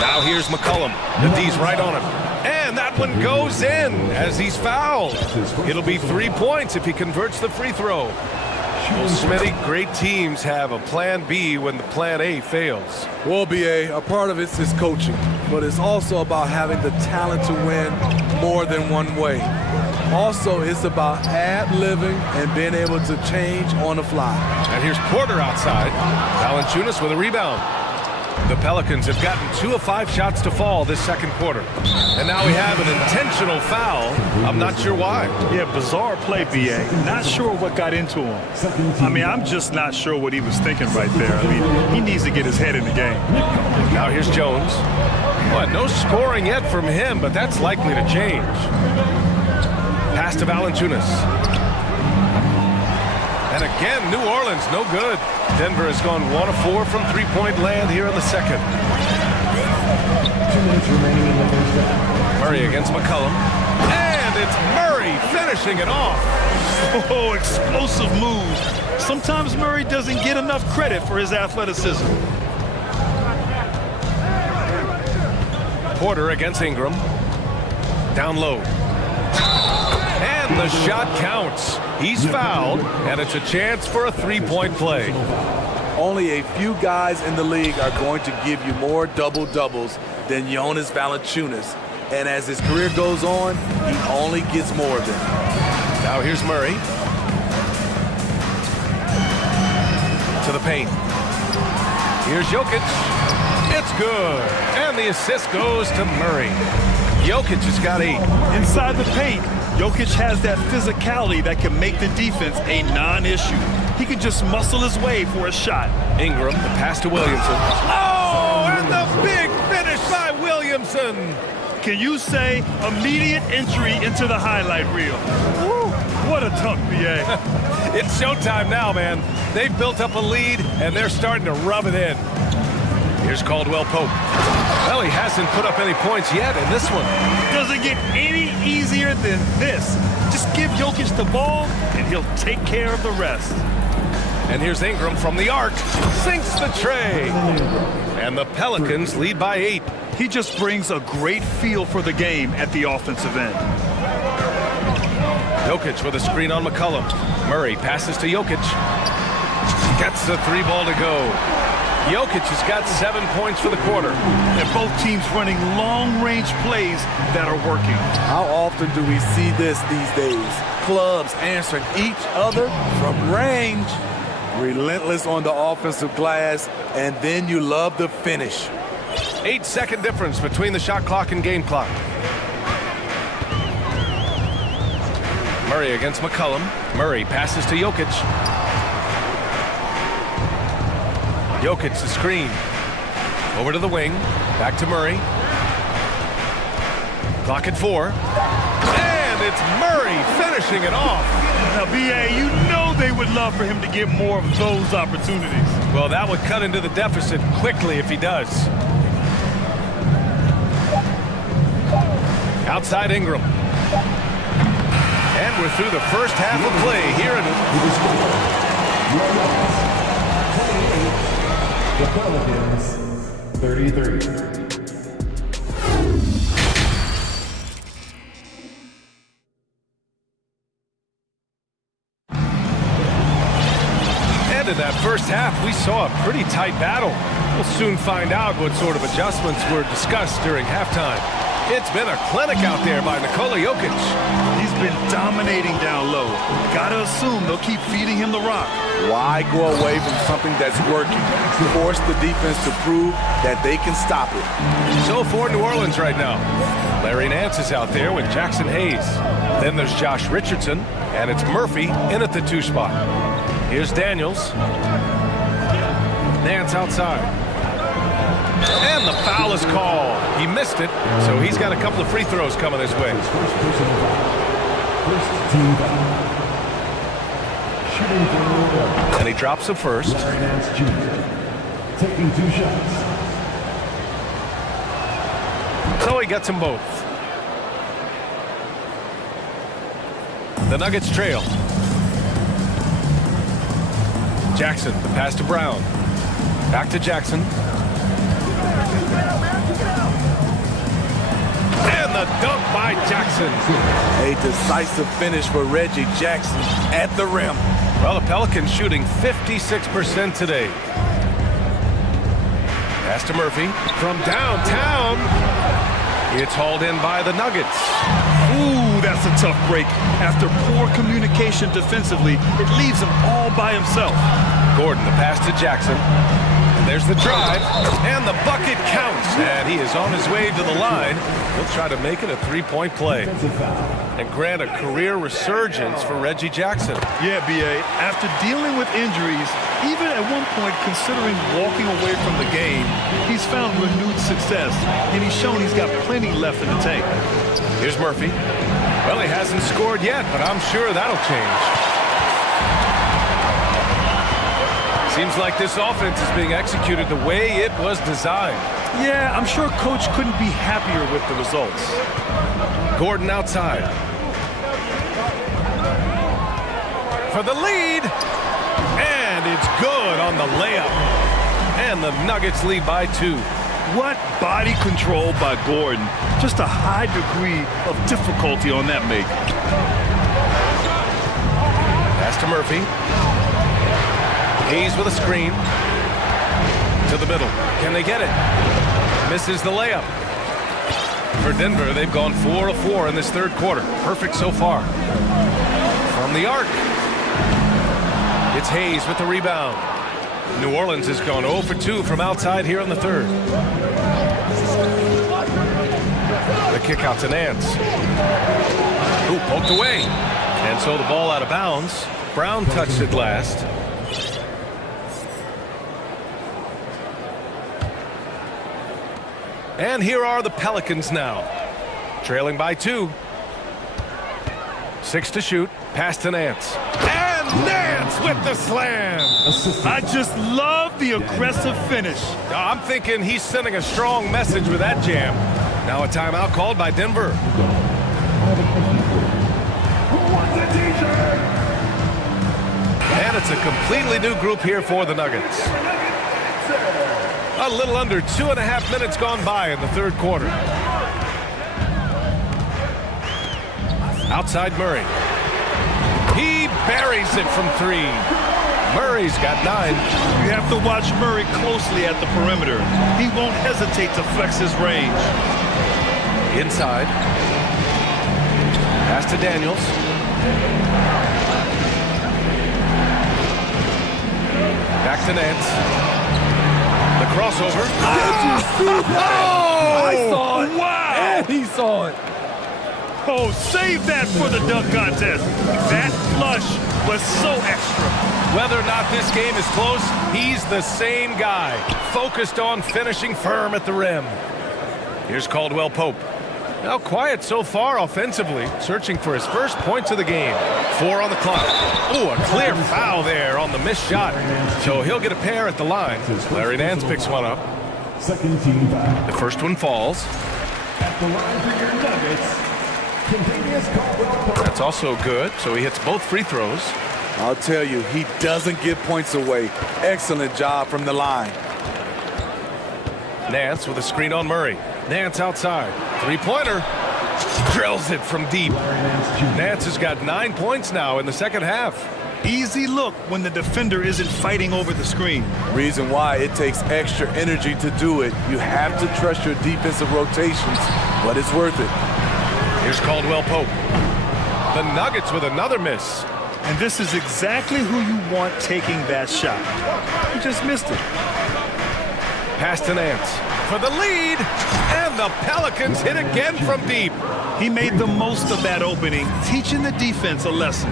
Now here's McCollum. The D's right on him. And that one goes in as he's fouled. It'll be 3 points if he converts the free throw. Well, Smitty, great teams have a plan B when the plan A fails. Well, B.A., a part of it is coaching, but it's also about having the talent to win more than one way. Also, it's about ad-libbing and being able to change on the fly. And here's Porter outside. Valanciunas with a rebound. The Pelicans have gotten 2 of 5 shots to fall this second quarter. And now we have an intentional foul. I'm not sure why. Yeah, bizarre play, B.A. Not sure what got into him. I mean, I'm just not sure what he was thinking right there. I mean, he needs to get his head in the game. Now here's Jones. Well, no scoring yet from him, but that's likely to change. Pass to Valanciunas. And again, New Orleans, no good. Denver has gone 1 of 4 from three-point land here in the second. Murray against McCollum. And it's Murray finishing it off. Oh, explosive move. Sometimes Murray doesn't get enough credit for his athleticism. Porter against Ingram. Down low. And the shot counts. He's fouled, and it's a chance for a three-point play. Only a few guys in the league are going to give you more double-doubles than Jonas Valanciunas. And as his career goes on, he only gets more of them. Now here's Murray. To the paint. Here's Jokic. It's good. And the assist goes to Murray. Jokic has got 8. Inside the paint, Jokic has that physicality that can make the defense a non-issue. He can just muscle his way for a shot. Ingram, the pass to Williamson. Oh, and the big finish by Williamson. Can you say immediate entry into the highlight reel? Woo, what a dunk, BA. It's showtime now, man. They've built up a lead, and they're starting to rub it in. Here's Caldwell Pope. Well, he hasn't put up any points yet in this one. Doesn't get any easier than this. Just give Jokic the ball, and he'll take care of the rest. And here's Ingram from the arc. Sinks the tray. And the Pelicans lead by 8. He just brings a great feel for the game at the offensive end. Jokic with a screen on McCollum. Murray passes to Jokic. Gets the 3 ball to go. Jokic has got 7 points for the quarter. And both teams running long-range plays that are working. How often do we see this these days? Clubs answering each other from range. Relentless on the offensive glass, and then you love the finish. 8-second difference between the shot clock and game clock. Murray against McCollum. Murray passes to Jokic. Jokic the screen. Over to the wing. Back to Murray. Clock at 4. And it's Murray finishing it off. Now, BA, you know they would love for him to get more of those opportunities. Well, that would cut into the deficit quickly if he does. Outside Ingram. And we're through the first half of play here in the Pelicans, 33. In that first half, we saw a pretty tight battle. We'll soon find out what sort of adjustments were discussed during halftime. It's been a clinic out there by Nikola Jokic. He's been dominating down low. Gotta assume they'll keep feeding him the rock. Why go away from something that's working? Force the defense to prove that they can stop it. So for New Orleans right now, Larry Nance is out there with Jackson Hayes. Then there's Josh Richardson, and it's Murphy in at the 2 spot. Here's Daniels. Nance outside. And the foul is called. He missed it, so he's got a couple of free throws coming his way. And he drops the first. Taking 2 shots. So he gets them both. The Nuggets trail. Jackson, the pass to Brown. Back to Jackson. And the dunk by Jackson. A decisive finish for Reggie Jackson at the rim. Well, the Pelicans shooting 56% today. Pass to Murphy from downtown. It's hauled in by the Nuggets. Ooh, that's a tough break. After poor communication defensively, it leaves him all by himself. Gordon, the pass to Jackson. And there's the drive, and the bucket counts. And he is on his way to the line. He'll try to make it a 3-point play. And grant a career resurgence for Reggie Jackson. Yeah, B.A., after dealing with injuries, even at one point considering walking away from the game, he's found renewed success, and he's shown he's got plenty left in the tank. Here's Murphy. Well, he hasn't scored yet, but I'm sure that'll change. Seems like this offense is being executed the way it was designed. Yeah, I'm sure Coach couldn't be happier with the results. Gordon outside. For the lead. And it's good on the layup. And the Nuggets lead by 2. What body control by Gordon. Just a high degree of difficulty on that make. Pass to Murphy. Hayes with a screen. To the middle. Can they get it? Misses the layup. For Denver, they've gone 4 of 4 in this third quarter. Perfect so far. From the arc. It's Hayes with the rebound. New Orleans has gone 0 for 2 from outside here in the third. The kick out to Nance. Ooh, poked away. And so the ball out of bounds. Brown touched it last. And here are the Pelicans now. Trailing by 2. 6 to shoot. Pass to Nance. And Nance with the slam. I just love the aggressive finish. I'm thinking he's sending a strong message with that jam. Now a timeout called by Denver. And it's a completely new group here for the Nuggets. A little under 2.5 minutes gone by in the third quarter. Outside Murray. He buries it from 3. Murray's got 9. You have to watch Murray closely at the perimeter. He won't hesitate to flex his range. Inside. Pass to Daniels. Back to Nance. The crossover. I saw it. Wow. And he saw it. Oh, save that for the dunk contest. That flush was so extra. Whether or not this game is close, he's the same guy, focused on finishing firm at the rim. Here's Caldwell Pope. Now quiet so far offensively, searching for his first points of the game. 4 on the clock. Ooh, a clear foul there on the missed shot. So he'll get a pair at the line. Larry Nance picks one up. Second team foul. The first one falls. At the line for your Nuggets, that's also good, so he hits both free throws. I'll tell you, he doesn't give points away. Excellent job from the line. Nance with a screen on Murray. Nance outside. Three-pointer. Drills it from deep. Nance has got 9 points now in the second half. Easy look when the defender isn't fighting over the screen. Reason why it takes extra energy to do it. You have to trust your defensive rotations, but it's worth it. Here's Caldwell Pope. The Nuggets with another miss. And this is exactly who you want taking that shot. He just missed it. Pass to Nance for the lead, and the Pelicans hit again from deep. He made the most of that opening, teaching the defense a lesson.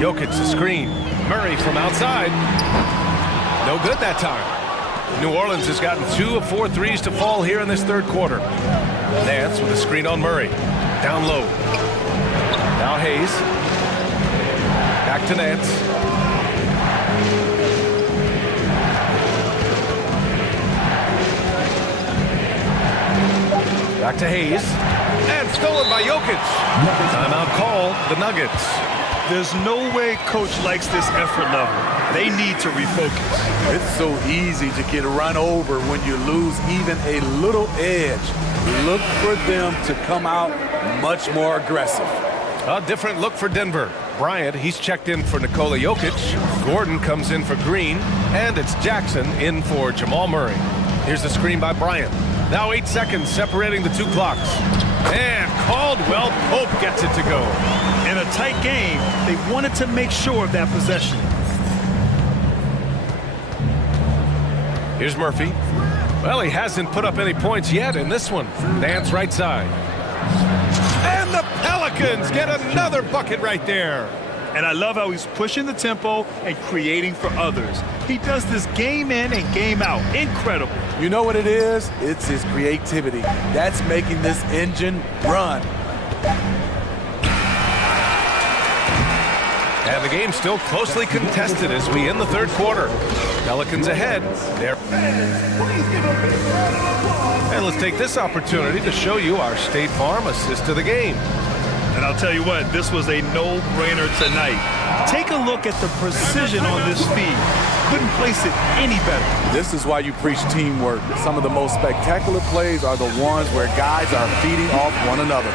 Jokic the screen. Murray from outside. No good that time. New Orleans has gotten 2 of 4 threes to fall here in this third quarter. Nance with a screen on Murray. Down low. Now Hayes. Back to Nance. Back to Hayes. And stolen by Jokic. Timeout call, the Nuggets. There's no way coach likes this effort level. They need to refocus. It's so easy to get run over when you lose even a little edge. Look for them to come out much more aggressive. A different look for Denver. Bryant, he's checked in for Nikola Jokic. Gordon comes in for Green. And it's Jackson in for Jamal Murray. Here's the screen by Bryant. Now 8 seconds separating the 2 clocks. And Caldwell Pope gets it to go. In a tight game, they wanted to make sure of that possession. Here's Murphy. Well, he hasn't put up any points yet in this one. Nance right side. And the Pelicans get another bucket right there. And I love how he's pushing the tempo and creating for others. He does this game in and game out. Incredible. You know what it is? It's his creativity. That's making this engine run. And the game's still closely contested as we end the third quarter. Pelicans ahead. And let's take this opportunity to show you our State Farm assist to the game. And I'll tell you what, this was a no-brainer tonight. Take a look at the precision on this feed. Couldn't place it any better. This is why you preach teamwork. Some of the most spectacular plays are the ones where guys are feeding off one another.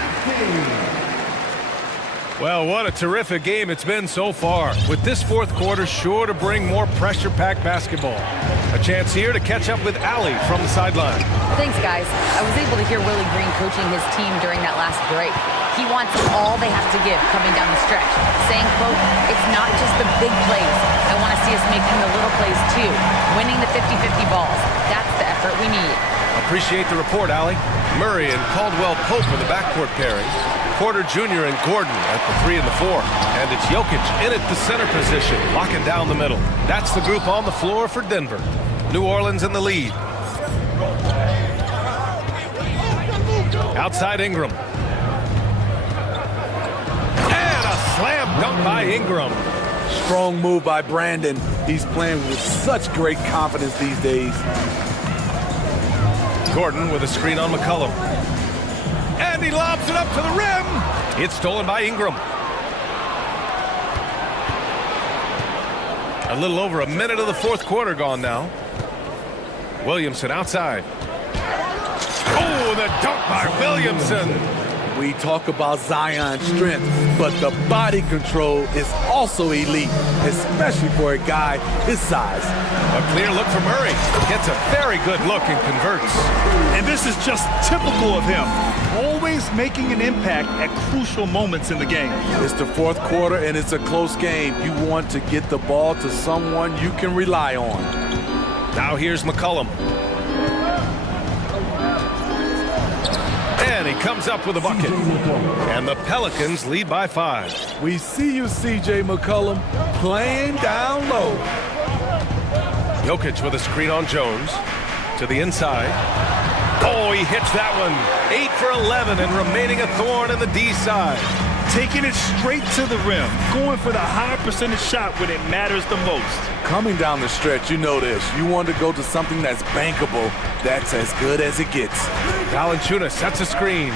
Well, what a terrific game it's been so far, with this fourth quarter sure to bring more pressure-packed basketball. A chance here to catch up with Allie from the sideline. Thanks, guys. I was able to hear Willie Green coaching his team during that last break. He wants all they have to give coming down the stretch, saying, quote, it's not just the big plays. I want to see us making the little plays too, winning the 50-50 balls. That's the effort we need. Appreciate the report, Allie. Murray and Caldwell Pope are the backcourt pairing. Porter Jr. and Gordon at the 3 and the 4. And it's Jokic in at the center position, locking down the middle. That's the group on the floor for Denver. New Orleans in the lead. Outside Ingram. And a slam dunk by Ingram. Strong move by Brandon. He's playing with such great confidence these days. Gordon with a screen on McCollum. And he lobs it up to the rim. It's stolen by Ingram. A little over a minute of the fourth quarter gone now. Williamson outside. Oh, the dunk by Williamson. We talk about Zion's strength, but the body control is also elite, especially for a guy his size. A clear look for Murray. Gets a very good look and converts. And this is just typical of him. Always making an impact at crucial moments in the game. It's the fourth quarter and it's a close game. You want to get the ball to someone you can rely on. Now here's McCollum. And he comes up with a bucket. And the Pelicans lead by 5. We see you, CJ McCollum, playing down low. Jokic with a screen on Jones. To the inside. Oh, he hits that one. 8 for 11 and remaining a thorn in the D side. Taking it straight to the rim. Going for the high percentage shot when it matters the most. Coming down the stretch, you know this. You want to go to something that's bankable. That's as good as it gets. Valanciunas sets a screen.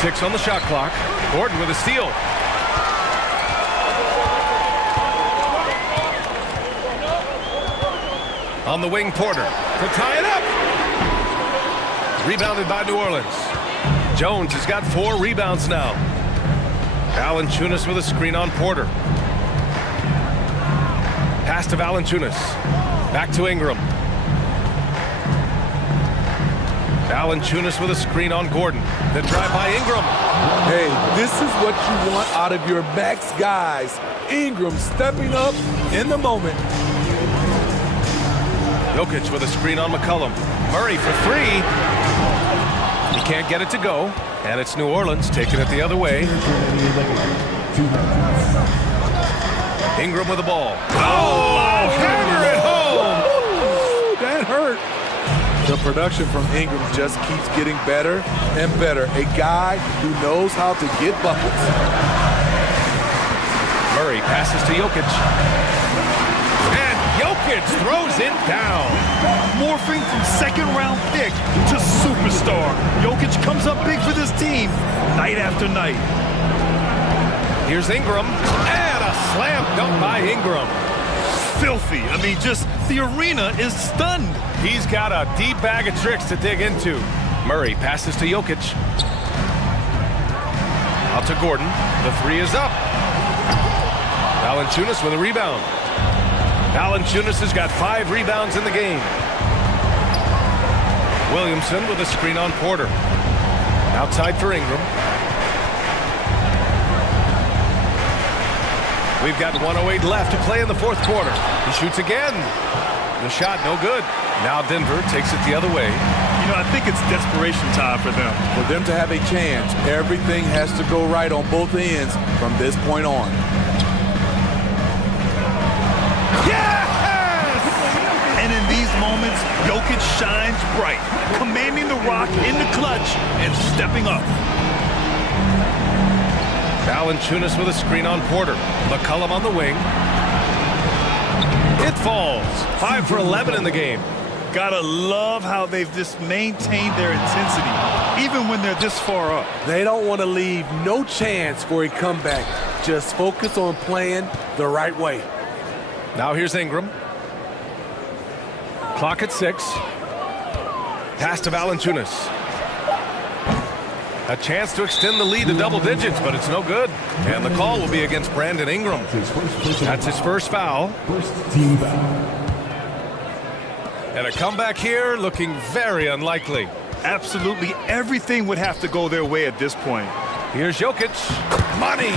6 on the shot clock. Gordon with a steal. On the wing, Porter to tie it up. Rebounded by New Orleans. Jones has got 4 rebounds now. Valanciunas with a screen on Porter. Pass to Valanciunas. Back to Ingram. Valanciunas with a screen on Gordon. The drive by Ingram. Hey, this is what you want out of your max guys. Ingram stepping up in the moment. Jokic with a screen on McCollum. Murray for 3. He can't get it to go. And it's New Orleans taking it the other way. Ingram with the ball. Oh, hammer it home. Ooh, that hurt. The production from Ingram just keeps getting better and better. A guy who knows how to get buckets. Murray passes to Jokic. Jokic throws it down. Morphing from second-round pick to superstar. Jokic comes up big for this team night after night. Here's Ingram. And a slam dunk by Ingram. Filthy. I mean, just the arena is stunned. He's got a deep bag of tricks to dig into. Murray passes to Jokic. Out to Gordon. The 3 is up. Valanciunas with a rebound. Valanciunas has got 5 rebounds in the game. Williamson with a screen on Porter. Outside for Ingram. We've got 1:08 left to play in the fourth quarter. He shoots again. The shot no good. Now Denver takes it the other way. You know, I think it's desperation time for them. For them to have a chance, everything has to go right on both ends from this point on. And in these moments, Jokic shines bright, commanding the rock in the clutch and stepping up. Valanciunas with a screen on Porter. McCollum on the wing. It falls. 5 for 11 in the game. Gotta love how they've just maintained their intensity, even when they're this far up. They don't want to leave no chance for a comeback. Just focus on playing the right way. Now here's Ingram. Clock at 6. Pass to Valanciunas. A chance to extend the lead to double digits, but it's no good. And the call will be against Brandon Ingram. That's his first foul. First team foul. And a comeback here looking very unlikely. Absolutely everything would have to go their way at this point. Here's Jokic. Money!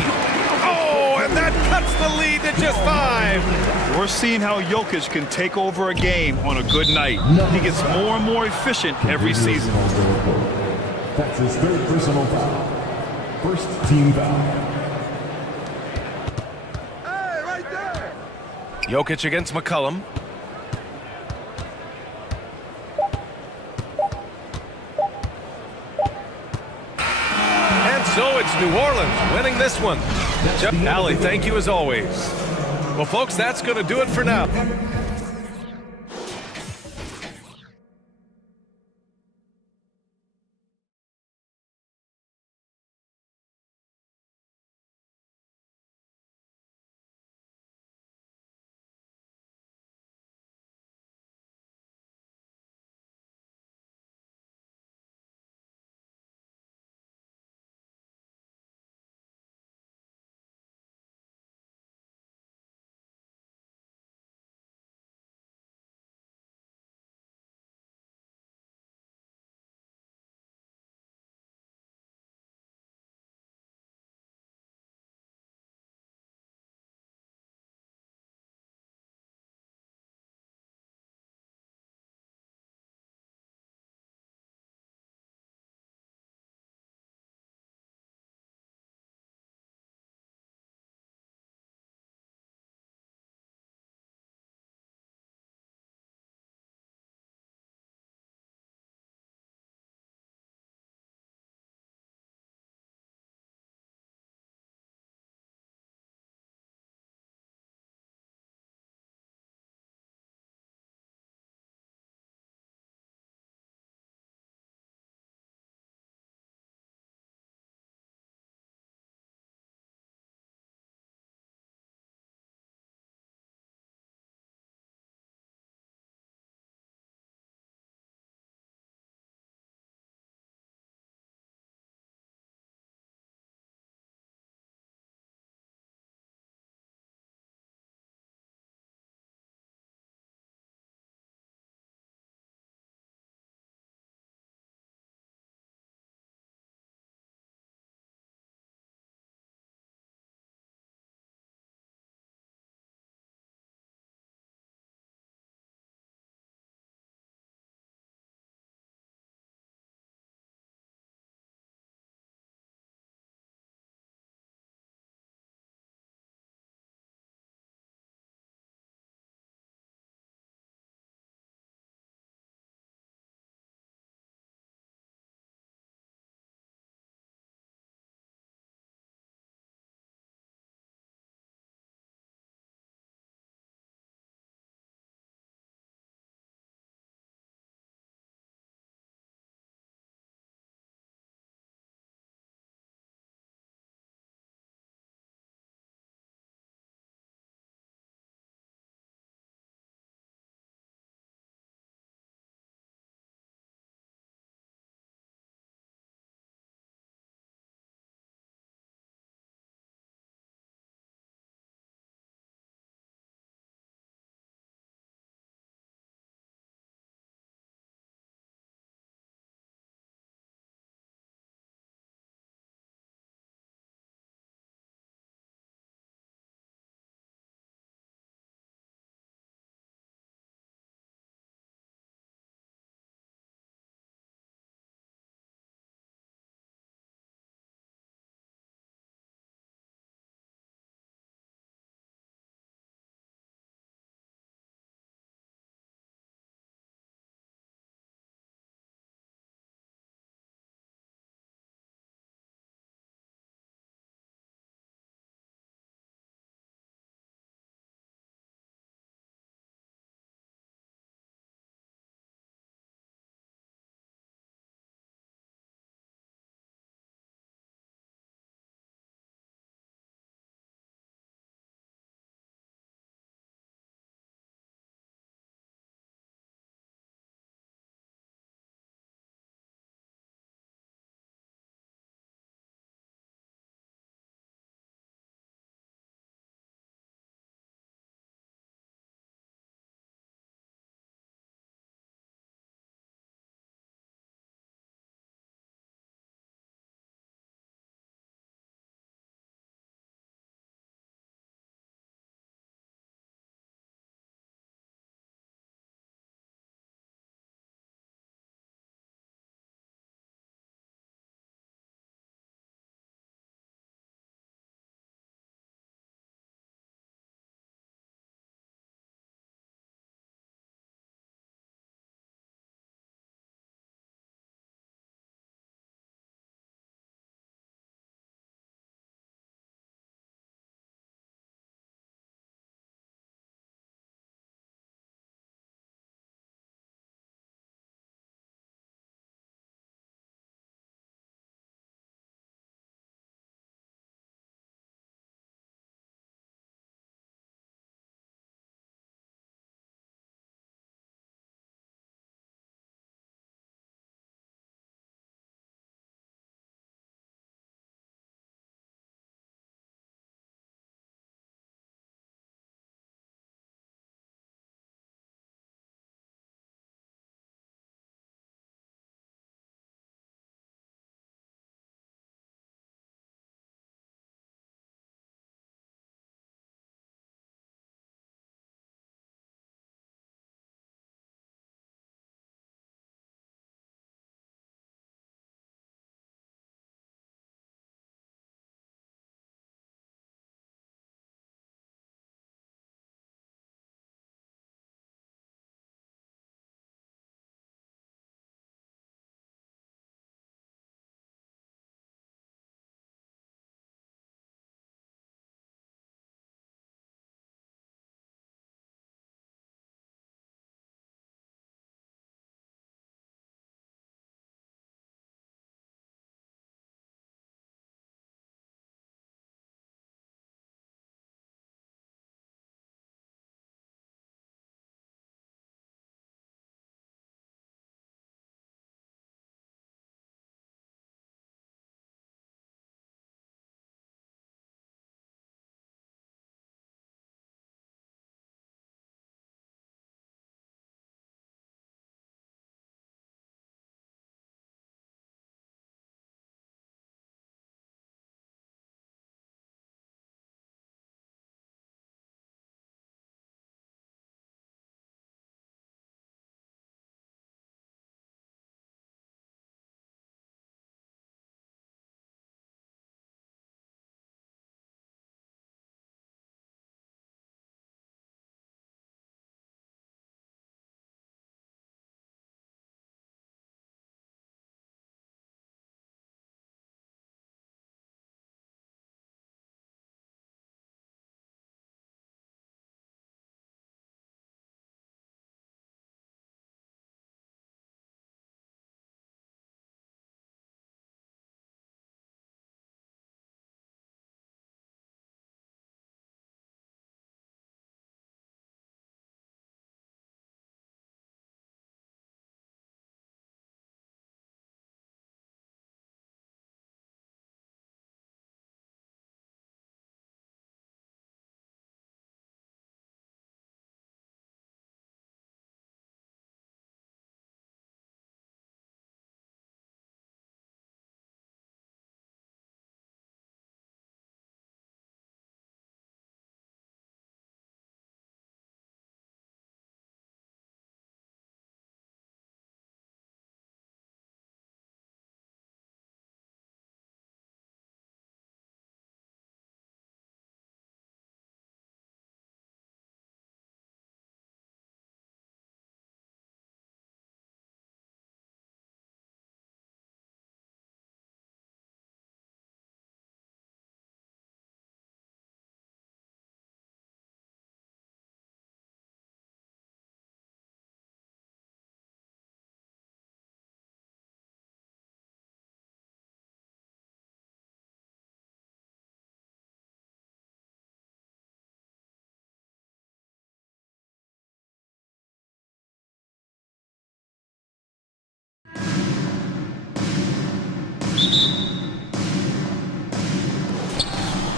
Oh, and that cuts the lead to just 5. We're seeing how Jokic can take over a game on a good night. He gets more and more efficient every season. That's his third personal foul. First team foul. Jokic against McCollum. And so it's New Orleans winning this one. Allie, thank you as always. Well, folks, that's going to do it for now.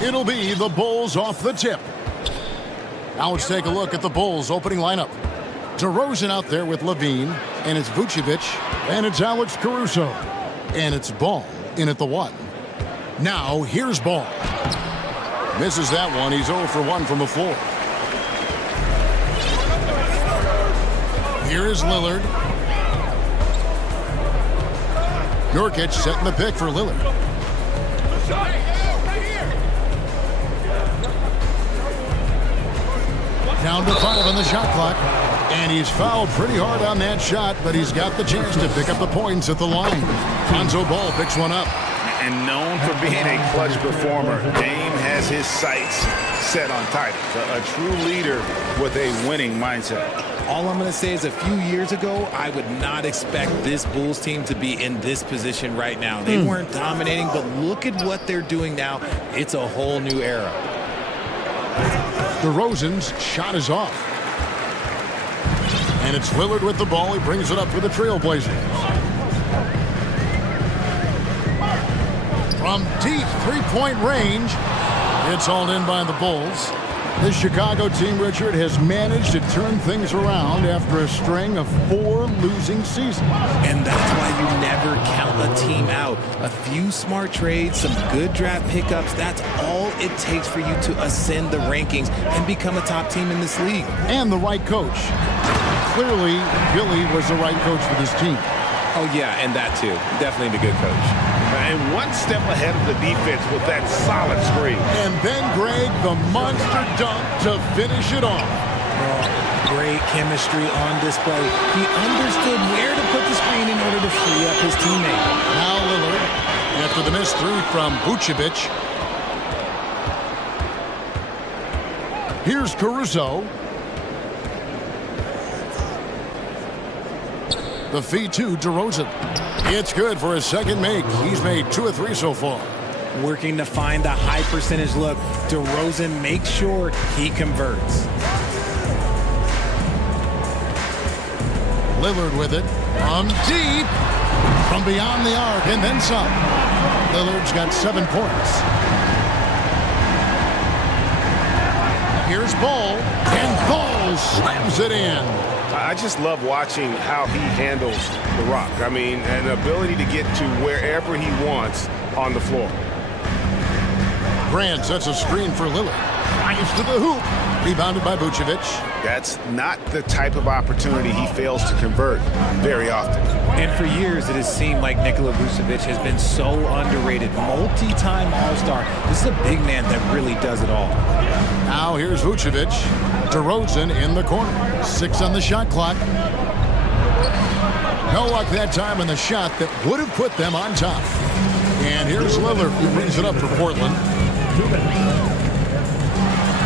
It'll be the Bulls off the tip. Now let's take a look at the Bulls opening lineup. DeRozan out there with Levine, and it's Vucevic, and it's Alex Caruso, and it's Ball in at the 1. Now here's Ball. Misses that one. He's 0 for 1 from the floor. Here is Lillard. Nurkic setting the pick for Lillard. Down to 5 on the shot clock. And he's fouled pretty hard on that shot, but he's got the chance to pick up the points at the line. Lonzo Ball picks one up. And known for being a clutch performer, Dame has his sights set on titles. A true leader with a winning mindset. All I'm going to say is a few years ago, I would not expect this Bulls team to be in this position right now. They weren't dominating, but look at what they're doing now. It's a whole new era. DeRozan's shot is off. And it's Lillard with the ball. He brings it up for the Trailblazers. From deep three-point range, it's hauled in by the Bulls. This Chicago team, Richard, has managed to turn things around after a string of 4 losing seasons. And that's why you never count a team out. A few smart trades, some good draft pickups, that's all it takes for you to ascend the rankings and become a top team in this league. And the right coach. Clearly, Billy was the right coach for this team. Oh, yeah, and that too. Definitely the good coach. And one step ahead of the defense with that solid screen. And then Greg, the monster dunk to finish it off. Oh, great chemistry on display. He understood where to put the screen in order to free up his teammate. Now Lillard, after the missed 3 from Vucevic. Here's Caruso. The feed to DeRozan. It's good for his second make. He's made 2 of 3 so far. Working to find the high percentage look. DeRozan makes sure he converts. Lillard with it. From deep. From beyond the arc and then some. Lillard's got 7 points. Here's Ball. And Ball slams it in. I just love watching how he handles the rock. I mean, an ability to get to wherever he wants on the floor. Grant sets a screen for Lillard. Drives to the hoop. Rebounded by Vucevic. That's not the type of opportunity he fails to convert very often. And for years, it has seemed like Nikola Vucevic has been so underrated. Multi-time All-Star. This is a big man that really does it all. Now here's Vucevic. DeRozan in the corner. 6 on the shot clock. No luck that time in the shot that would have put them on top. And here's Lillard, who brings it up for Portland.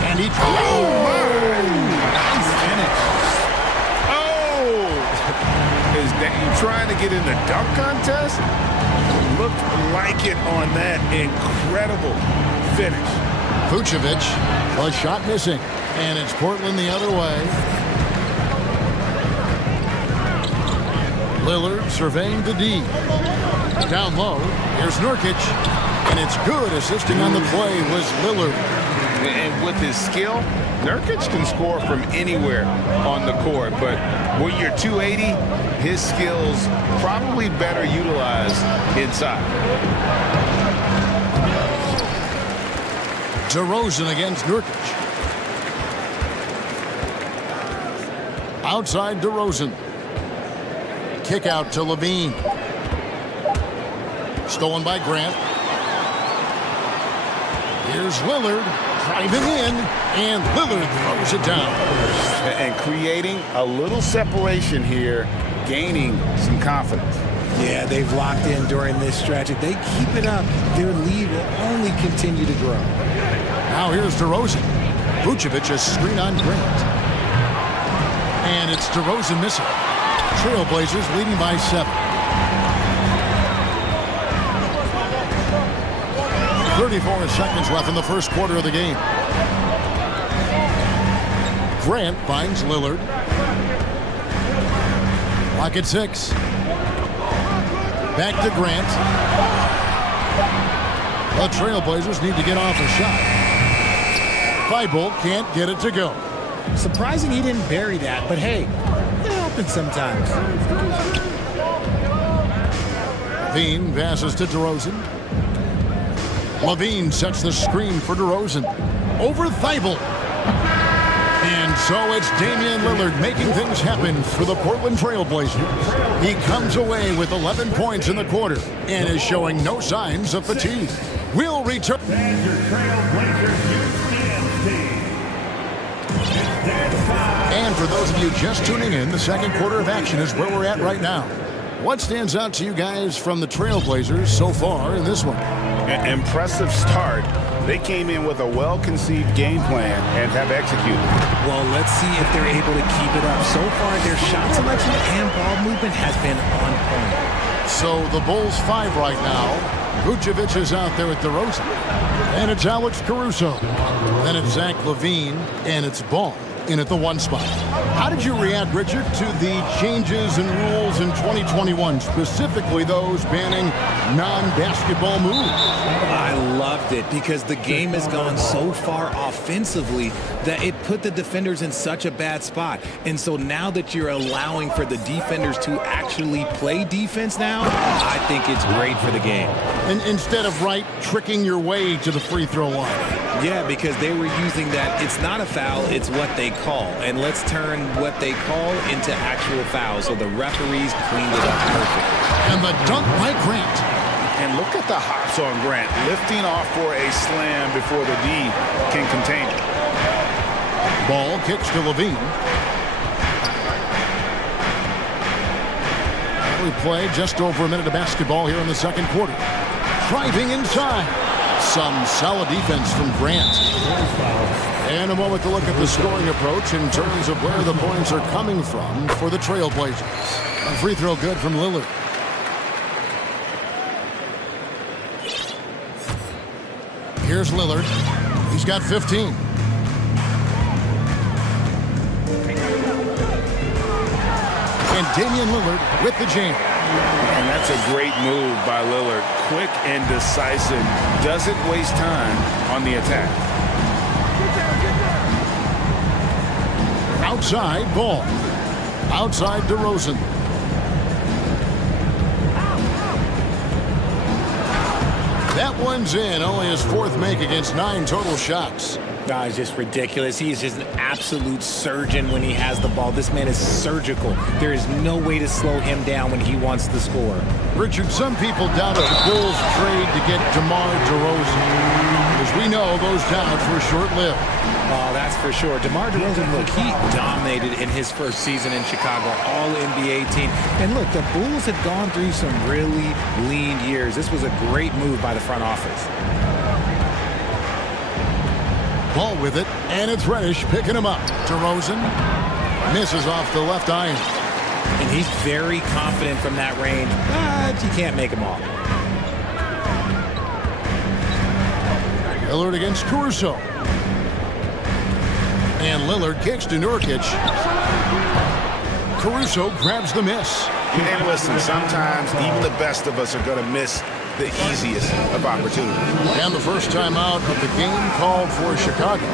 And he... Nice finish. Oh! Is that you trying to get in the dunk contest? Looked like it on that incredible finish. Vucevic, a shot missing. And it's Portland the other way. Lillard surveying the D. Down low, here's Nurkic. And it's good. Assisting on the play was Lillard. And with his skill, Nurkic can score from anywhere on the court. But when you're 280, his skills probably better utilized inside. DeRozan against Nurkic. Outside DeRozan. Kick out to Levine. Stolen by Grant. Here's Lillard. Driving in. And Lillard throws it down. And creating a little separation here. Gaining some confidence. Yeah, they've locked in during this stretch. If they keep it up, their lead will only continue to grow. Now here's DeRozan. Vucevic a screen on Grant. And it's DeRozan missing. Trailblazers leading by 7. 34 seconds left in the first quarter of the game. Grant finds Lillard. Clock at 6. Back to Grant. The Trailblazers need to get off a shot. Thibault can't get it to go. Surprising he didn't bury that, but hey, it happens sometimes. Levine passes to DeRozan. Levine sets the screen for DeRozan. Over Thibault. And so it's Damian Lillard making things happen for the Portland Trailblazers. He comes away with 11 points in the quarter and is showing no signs of fatigue. We'll return. And your Trailblazers UCMC. And for those of you just tuning in, the second quarter of action is where we're at right now. What stands out to you guys from the Trailblazers so far in this one? An impressive start. They came in with a well-conceived game plan and have executed. Well, let's see if they're able to keep it up. So far, their shot selection and ball movement has been on point. So the Bulls 5 right now. Vucevic is out there with DeRozan. And it's Alex Caruso. Then it's Zach LaVine, and it's Ball in at the 1 spot. How did you react, Richard, to the changes in rules in 2021, specifically those banning non-basketball moves? I loved it because the game has gone so far offensively that it put the defenders in such a bad spot. And so now that you're allowing for the defenders to actually play defense now, I think it's great for the game. And instead of tricking your way to the free throw line. Yeah, because they were using that it's not a foul, it's what they call. And let's turn what they call into actual fouls. So the referees cleaned it up perfectly. And the dunk by Grant. And look at the hops on Grant, lifting off for a slam before the D can contain it. Ball kicks to LaVine. We play just over a minute of basketball here in the second quarter. Driving inside. Some solid defense from Grant. And a moment to look at the scoring approach in terms of where the points are coming from for the Trailblazers. A free throw good from Lillard. Here's Lillard. He's got 15. And Damian Lillard with the jam. And that's a great move by Lillard. Quick and decisive. Doesn't waste time on the attack. Outside Ball. Outside DeRozan. That one's in. Only his 4th make against 9 total shots. No, it's just ridiculous. He is just an absolute surgeon when he has the ball. This man is surgical. There is no way to slow him down when he wants to score. Richard, some people doubted the Bulls trade to get DeMar DeRozan. As we know, those doubts were short-lived. Oh, that's for sure. DeMar DeRozan, look, he dominated in his first season in Chicago, all-NBA team. And look, the Bulls had gone through some really lean years. This was a great move by the front office. Ball with it, and it's Reddish picking him up. DeRozan misses off the left iron. And he's very confident from that range, but you can't make him all. Lillard against Caruso. And Lillard kicks to Nurkic. Caruso grabs the miss. And listen, sometimes even the best of us are going to miss the easiest of opportunities. And the first time out of the game called for Chicago.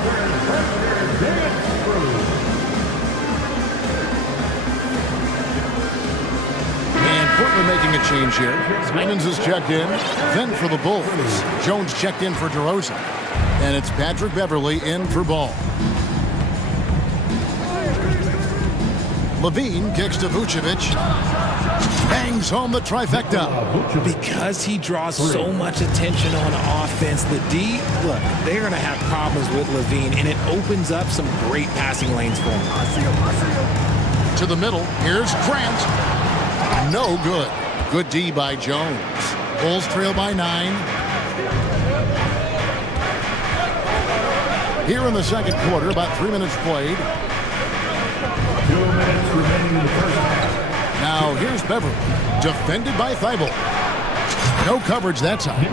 And Portland making a change here. Simons is checked in. Then for the Bulls, Jones checked in for DeRozan. And it's Patrick Beverley in for Ball. LaVine kicks to Vucevic. Bangs home the trifecta. Because he draws so much attention on offense, the D, look, they're going to have problems with LaVine, and it opens up some great passing lanes for him. To the middle, here's Grant. No good. Good D by Jones. Bulls trail by 9. Here in the second quarter, about 3 minutes played. 2 minutes remaining in the first half. Now here's Beverly, defended by Thibault. No coverage that time.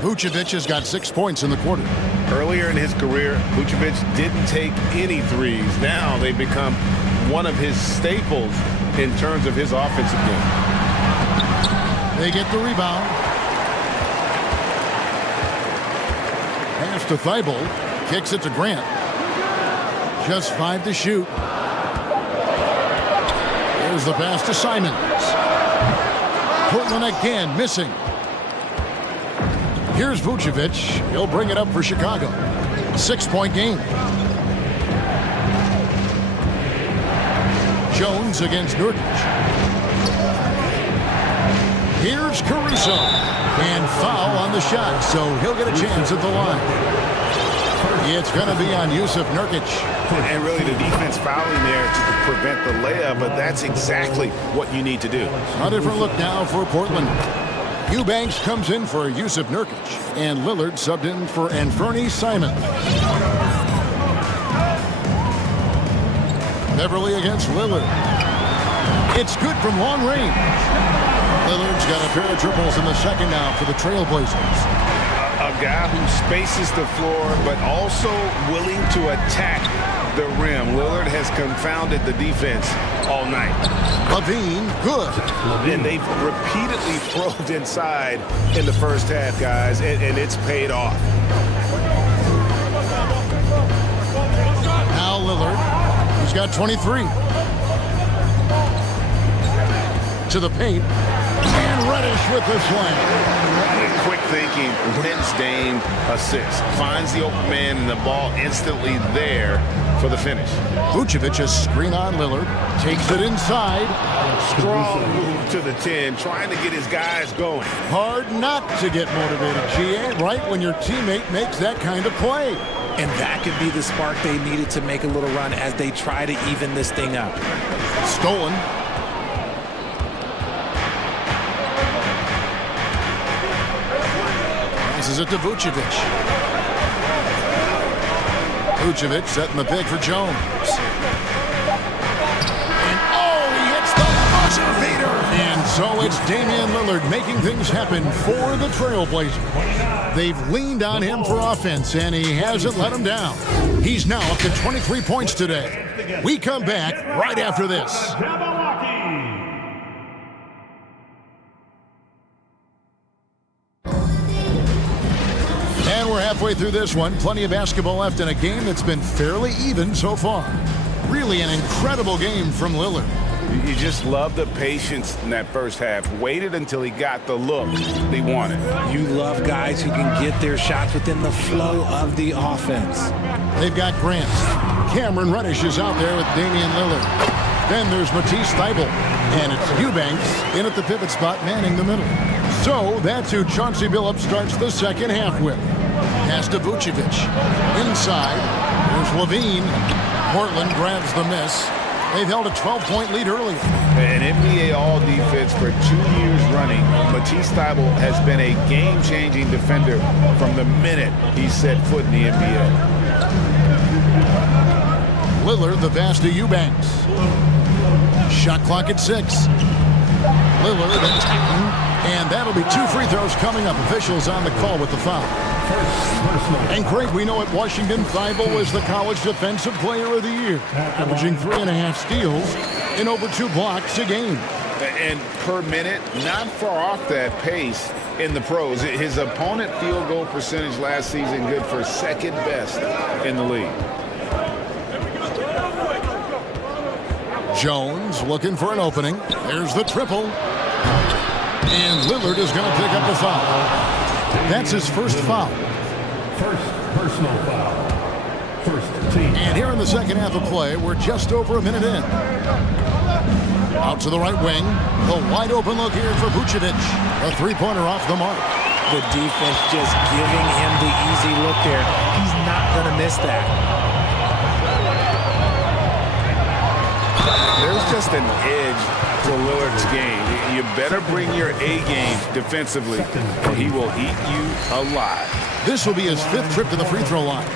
Vucevic has got 6 points in the quarter. Earlier in his career, Vucevic didn't take any threes. Now they become one of his staples in terms of his offensive game. They get the rebound. Pass to Thibault. Kicks it to Grant. Just 5 to shoot. Here's the pass to Simons. Portland again missing. Here's Vucevic. He'll bring it up for Chicago. 6-point game. Jones against Nurkic. Here's Caruso. And foul on the shot, so he'll get a chance at the line. It's going to be on Yusuf Nurkic. And really the defense fouling there to prevent the layup, but that's exactly what you need to do. A different look now for Portland. Eubanks comes in for Yusuf Nurkic, and Lillard subbed in for Anfernee Simons. Beverly against Lillard. It's good from long range. Lillard's got a pair of triples in the second now for the Trailblazers. A guy who spaces the floor, but also willing to attack the rim. Lillard has confounded the defense all night. Levine, good. And they've repeatedly probed inside in the first half, guys, and it's paid off. Now Lillard, he's got 23. To the paint, and Reddish with the slam. Quick thinking, wins Dame assist. Finds the open man and the ball instantly there for the finish. Vucevic a screen on Lillard. Takes it inside. Strong move to the 10, trying to get his guys going. Hard not to get motivated, GA, right when your teammate makes that kind of play. And that could be the spark they needed to make a little run as they try to even this thing up. Stolen. Passes it to Vucevic. Vucevic setting the pick for Jones. And he hits the buzzer beater. And so it's Damian Lillard making things happen for the Trailblazers. They've leaned on him for offense, and he hasn't let them down. He's now up to 23 points today. We come back right after this. And we're halfway through this one. Plenty of basketball left in a game that's been fairly even so far. Really an incredible game from Lillard. You just love the patience in that first half. Waited until he got the look he wanted. You love guys who can get their shots within the flow of the offense. They've got Grant. Cameron Reddish is out there with Damian Lillard. Then there's Matisse Thybulle. And it's Eubanks in at the pivot spot, manning the middle. So that's who Chauncey Billups starts the second half with. Pass to Vucevic. Inside, there's Levine. Portland grabs the miss. They've held a 12-point lead earlier. An NBA All-Defense for 2 years running, Matisse Thybulle has been a game-changing defender from the minute he set foot in the NBA. Lillard, the pass to Eubanks. Shot clock at 6. Lillard attacking. And that'll be 2 free throws coming up. Officials on the call with the foul. And Craig, we know at Washington, Thybulle was the college defensive player of the year, averaging 3.5 steals and over 2 blocks a game. And per minute, not far off that pace in the pros. His opponent field goal percentage last season good for second best in the league. Jones looking for an opening. There's the triple. And Lillard is going to pick up the foul. That's his first foul. First personal foul. First team. And here in the second half of play, we're just over a minute in. Out to the right wing. The wide open look here for Vucevic. A three-pointer off the mark. The defense just giving him the easy look there. He's not going to miss that. There's just an edge to Lillard's game. You better bring your A game defensively, or he will eat you alive. This will be his 5th trip to the free throw line.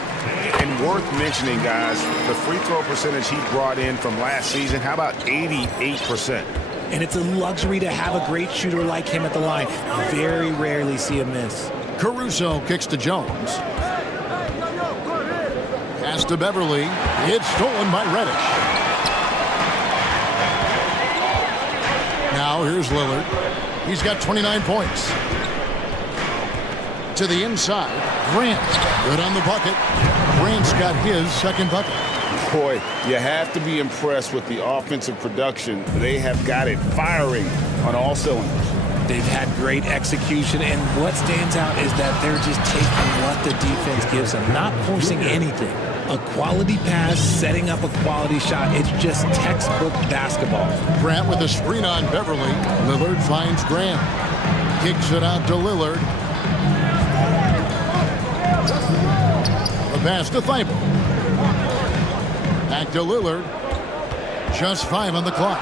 And worth mentioning, guys, the free throw percentage he brought in from last season, how about 88%? And it's a luxury to have a great shooter like him at the line. Very rarely see a miss. Caruso kicks to Jones. Pass to Beverly. It's stolen by Reddish. Now here's Lillard. He's got 29 points. To the inside. Grant, good on the bucket. Grant's got his second bucket. Boy, you have to be impressed with the offensive production. They have got it firing on all cylinders. They've had great execution, and what stands out is that they're just taking what the defense gives them, not forcing anything. A quality pass, setting up a quality shot. It's just textbook basketball. Grant with a screen on Beverly. Lillard finds Grant. Kicks it out to Lillard. The pass to Thibault. Back to Lillard. Just 5 on the clock.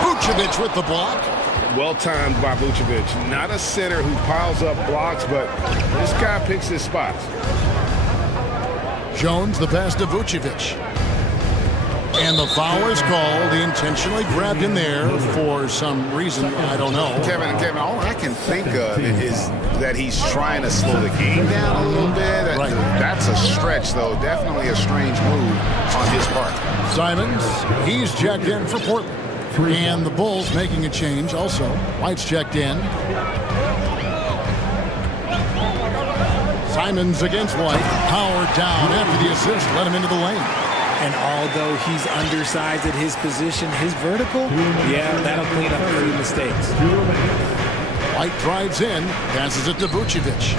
Vucevic with the block. Well timed by Vucevic. Not a center who piles up blocks, but this guy picks his spots. Jones, the pass to Vucevic. And the foul is called. He intentionally grabbed in there for some reason, I don't know. Kevin, all I can think of is that he's trying to slow the game down a little bit. Right. That's a stretch, though. Definitely a strange move on his part. Simons, he's checked in for Portland. And the Bulls making a change also. White's checked in. Simons against White. Howard down after the assist. Let him into the lane. And although he's undersized at his position, his vertical, yeah, that'll clean up a few mistakes. White drives in, passes it to Vucevic.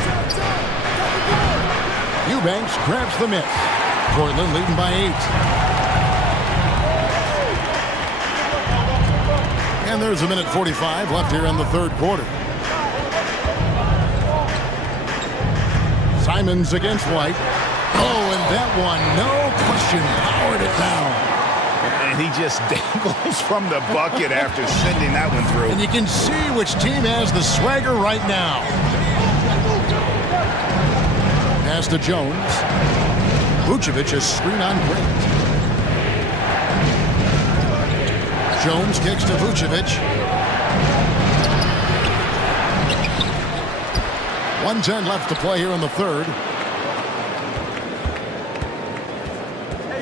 Eubanks grabs the miss. Portland leading by 8. And there's a minute 45 left here in the third quarter. Simons against White. Oh, and that one, no question, powered it down. And he just dangles from the bucket after sending that one through. And you can see which team has the swagger right now. Pass to Jones. Vucevic is screen on Grant. Jones kicks to Vucevic. 1:10 left to play here in the third.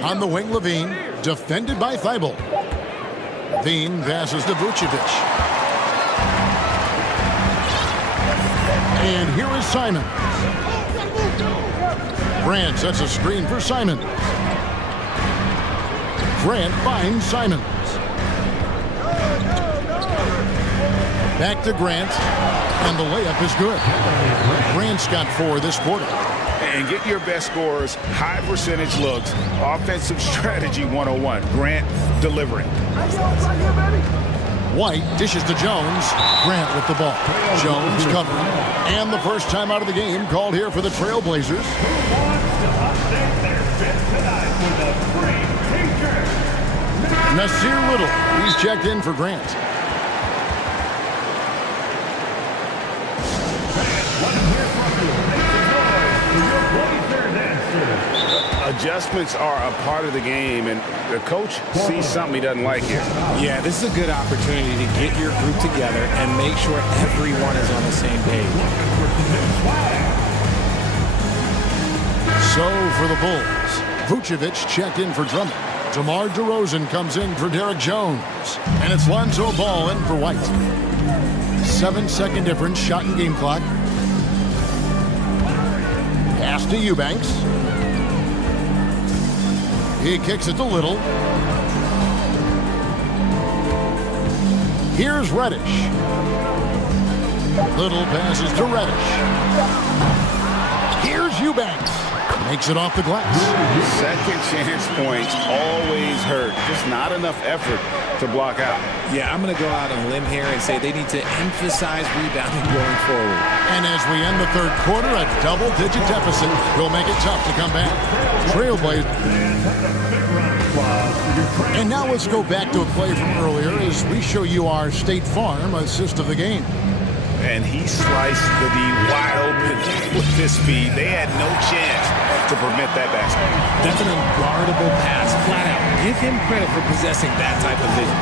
On the wing, Levine, defended by Thibault. Levine passes to Vucevic. And here is Simons. Grant sets a screen for Simons. Grant finds Simons. Back to Grant, and the layup is good. Grant's got 4 this quarter. And get your best scorers, high percentage looks, offensive strategy 101. Grant delivering. White dishes to Jones. Grant with the ball. Jones covering. And the first time out of the game called here for the Trailblazers. Nasir Little. He's checked in for Grant. Adjustments are a part of the game, and the coach sees something he doesn't like here. Yeah, this is a good opportunity to get your group together and make sure everyone is on the same page. So for the Bulls, Vucevic checked in for Drummond. DeMar DeRozan comes in for Derek Jones. And it's Lonzo Ball in for White. 7-second difference, shot and game clock. Pass to Eubanks. He kicks it to Little. Here's Reddish. Little passes to Reddish. Here's Eubanks. Makes it off the glass. Second chance points always hurt. Just not enough effort to block out. Yeah, I'm going to go out on a limb here and say they need to emphasize rebounding going forward. And as we end the third quarter, a double-digit deficit will make it tough to come back. Trailblazers. And now let's go back to a play from earlier as we show you our State Farm assist of the game. And he sliced the D wide open with his speed. They had no chance to prevent that basket. That's an unguardable pass, flat out. Give him credit for possessing that type of vision.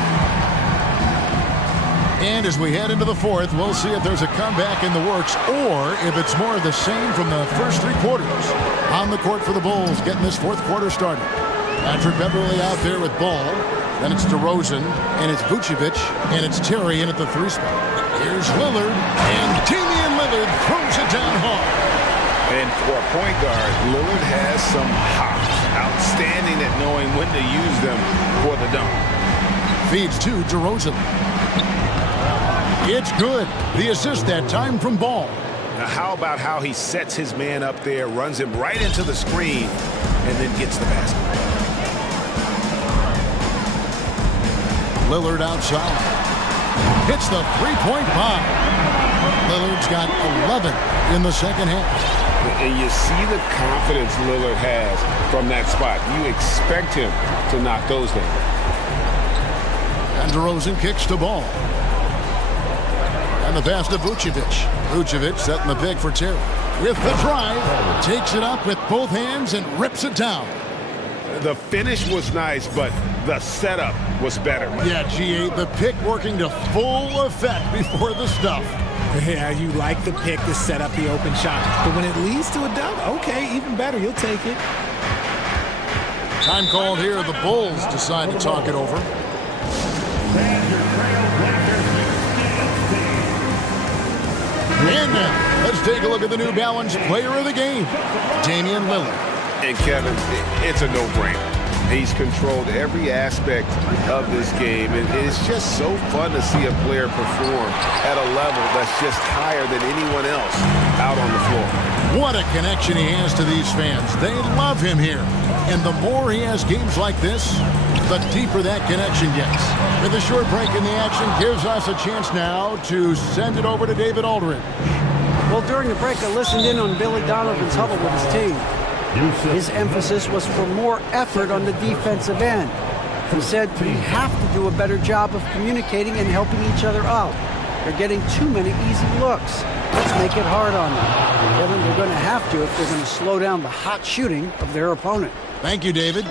And as we head into the fourth, we'll see if there's a comeback in the works or if it's more of the same from the first 3 quarters. On the court for the Bulls, getting this fourth quarter started. Patrick Beverly out there with ball. Then it's DeRozan, and it's Vucevic, and it's Terry in at the 3 spot. Here's Lillard, and Damian Lillard throws it down hard. And for a point guard, Lillard has some hops. Outstanding at knowing when to use them for the dunk. Feeds to DeRozan. It's good. The assist that time from Ball. Now how about how he sets his man up there, runs him right into the screen, and then gets the basket. Lillard outside. Hits the three-point bomb. Lillard's got 11 in the second half. And you see the confidence Lillard has from that spot. You expect him to knock those down. And DeRozan kicks to Ball. And the pass to Vucevic. Vucevic setting the pick for Terry. With the drive, takes it up with both hands and rips it down. The finish was nice, but the setup was better. Yeah, G8, the pick working to full effect before the stuff. Yeah, you like the pick to set up the open shot. But when it leads to a dunk, okay, even better. You'll take it. Time called here. The Bulls decide to talk it over. And now, let's take a look at the New Balance player of the game, Damian Lillard. And Kevin, it's a no-brainer. He's controlled every aspect of this game, and it's just so fun to see a player perform at a level that's just higher than anyone else out on the floor. What a connection he has to these fans. They love him here. And the more he has games like this, the deeper that connection gets. With a short break in the action, gives us a chance now to send it over to David Aldridge. Well, during the break, I listened in on Billy Donovan's huddle with his team. His emphasis was for more effort on the defensive end. He said we have to do a better job of communicating and helping each other out. They're getting too many easy looks. Let's make it hard on them. Kevin, they're going to have to if they're going to slow down the hot shooting of their opponent. Thank you, David.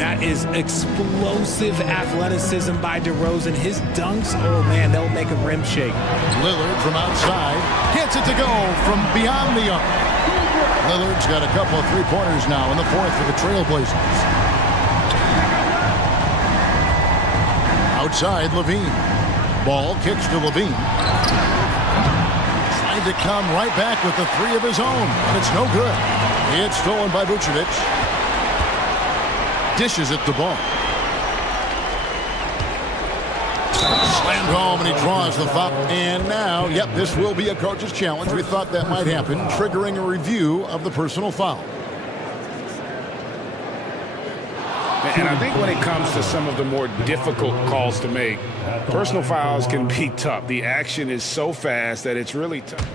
That is explosive athleticism by DeRozan. His dunks, oh man, they'll make a rim shake. Lillard from outside gets it to go from beyond the arc. Lillard's got a couple of three-pointers now in the fourth for the Trailblazers. Outside, Levine. Ball kicks to Levine. Trying to come right back with the three of his own, but it's no good. It's stolen by Vucevic. Dishes it to Ball. Slammed home, and he draws the foul. And now, yep, this will be a coach's challenge. We thought that might happen, triggering a review of the personal foul. And I think when it comes to some of the more difficult calls to make, personal fouls can be tough. The action is so fast that it's really tough.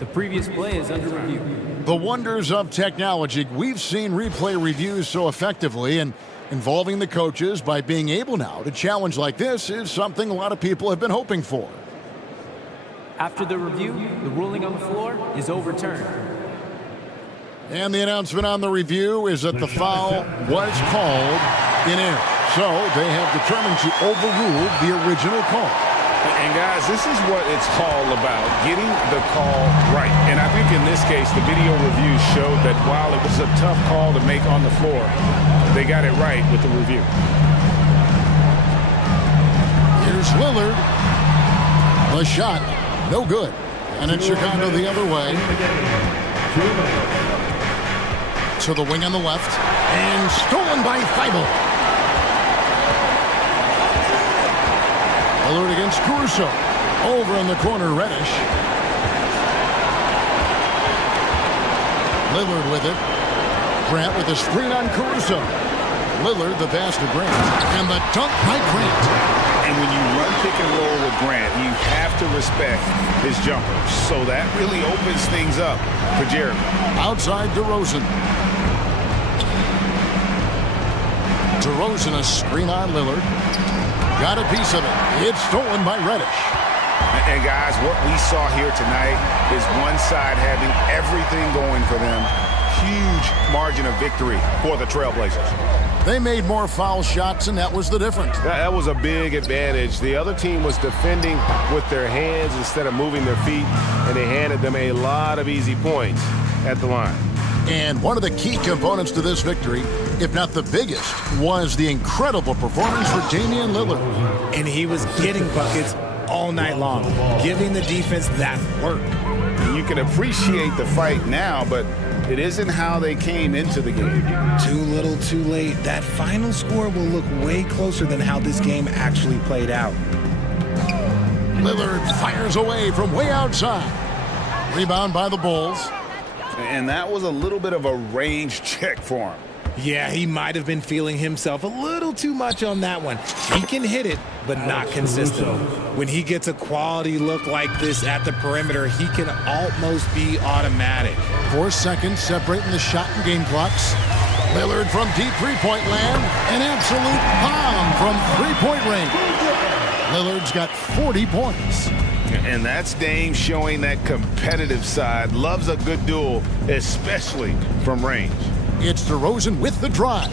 The previous play is under review. The wonders of technology. We've seen replay reviews so effectively, and involving the coaches by being able now to challenge like this is something a lot of people have been hoping for. After the review, the ruling on the floor is overturned. And the announcement on the review is that the foul was called in error. So they have determined to overrule the original call. And guys, this is what it's all about, getting the call right. And I think in this case, the video review showed that while it was a tough call to make on the floor, they got it right with the review. Here's Lillard. The shot, no good. And it's Chicago the other way. To the wing on the left. And stolen by Thibault. Lillard against Caruso. Over in the corner, Reddish. Lillard with it. Grant with a screen on Caruso. Lillard, the pass to Grant. And the dunk by Grant. And when you run pick and roll with Grant, you have to respect his jumper. So that really opens things up for Jeremy. Outside DeRozan. DeRozan, a screen on Lillard. Got a piece of it. It's stolen by Reddish. And guys, what we saw here tonight is one side having everything going for them. Huge margin of victory for the Trailblazers. They made more foul shots, and that was the difference. That was a big advantage. The other team was defending with their hands instead of moving their feet, and they handed them a lot of easy points at the line. And one of the key components to this victory, if not the biggest, was the incredible performance for Damian Lillard. And he was getting buckets all night long, giving the defense that work. You can appreciate the fight now, but it isn't how they came into the game. Too little, too late. That final score will look way closer than how this game actually played out. Lillard fires away from way outside. Rebound by the Bulls. And that was a little bit of a range check for him. Yeah, he might have been feeling himself a little too much on that one. He can hit it, but not consistent. When he gets a quality look like this at the perimeter, he can almost be automatic. 4 seconds separating the shot and game clocks. Lillard from deep three-point land. An absolute bomb from three-point range. Lillard's got 40 points. And that's Dame showing that competitive side. Loves a good duel, especially from range. It's DeRozan with the drive.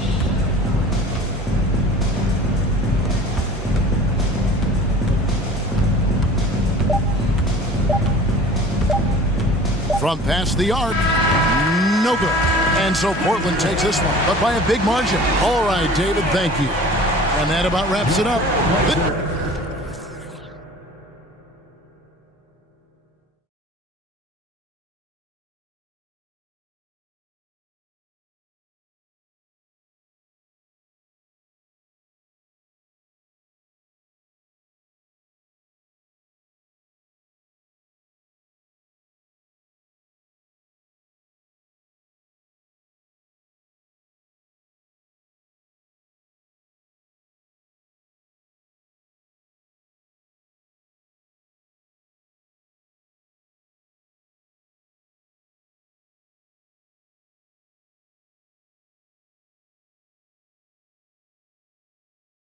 From past the arc, no good. And so Portland takes this one, but by a big margin. All right, David, thank you. And that about wraps it up.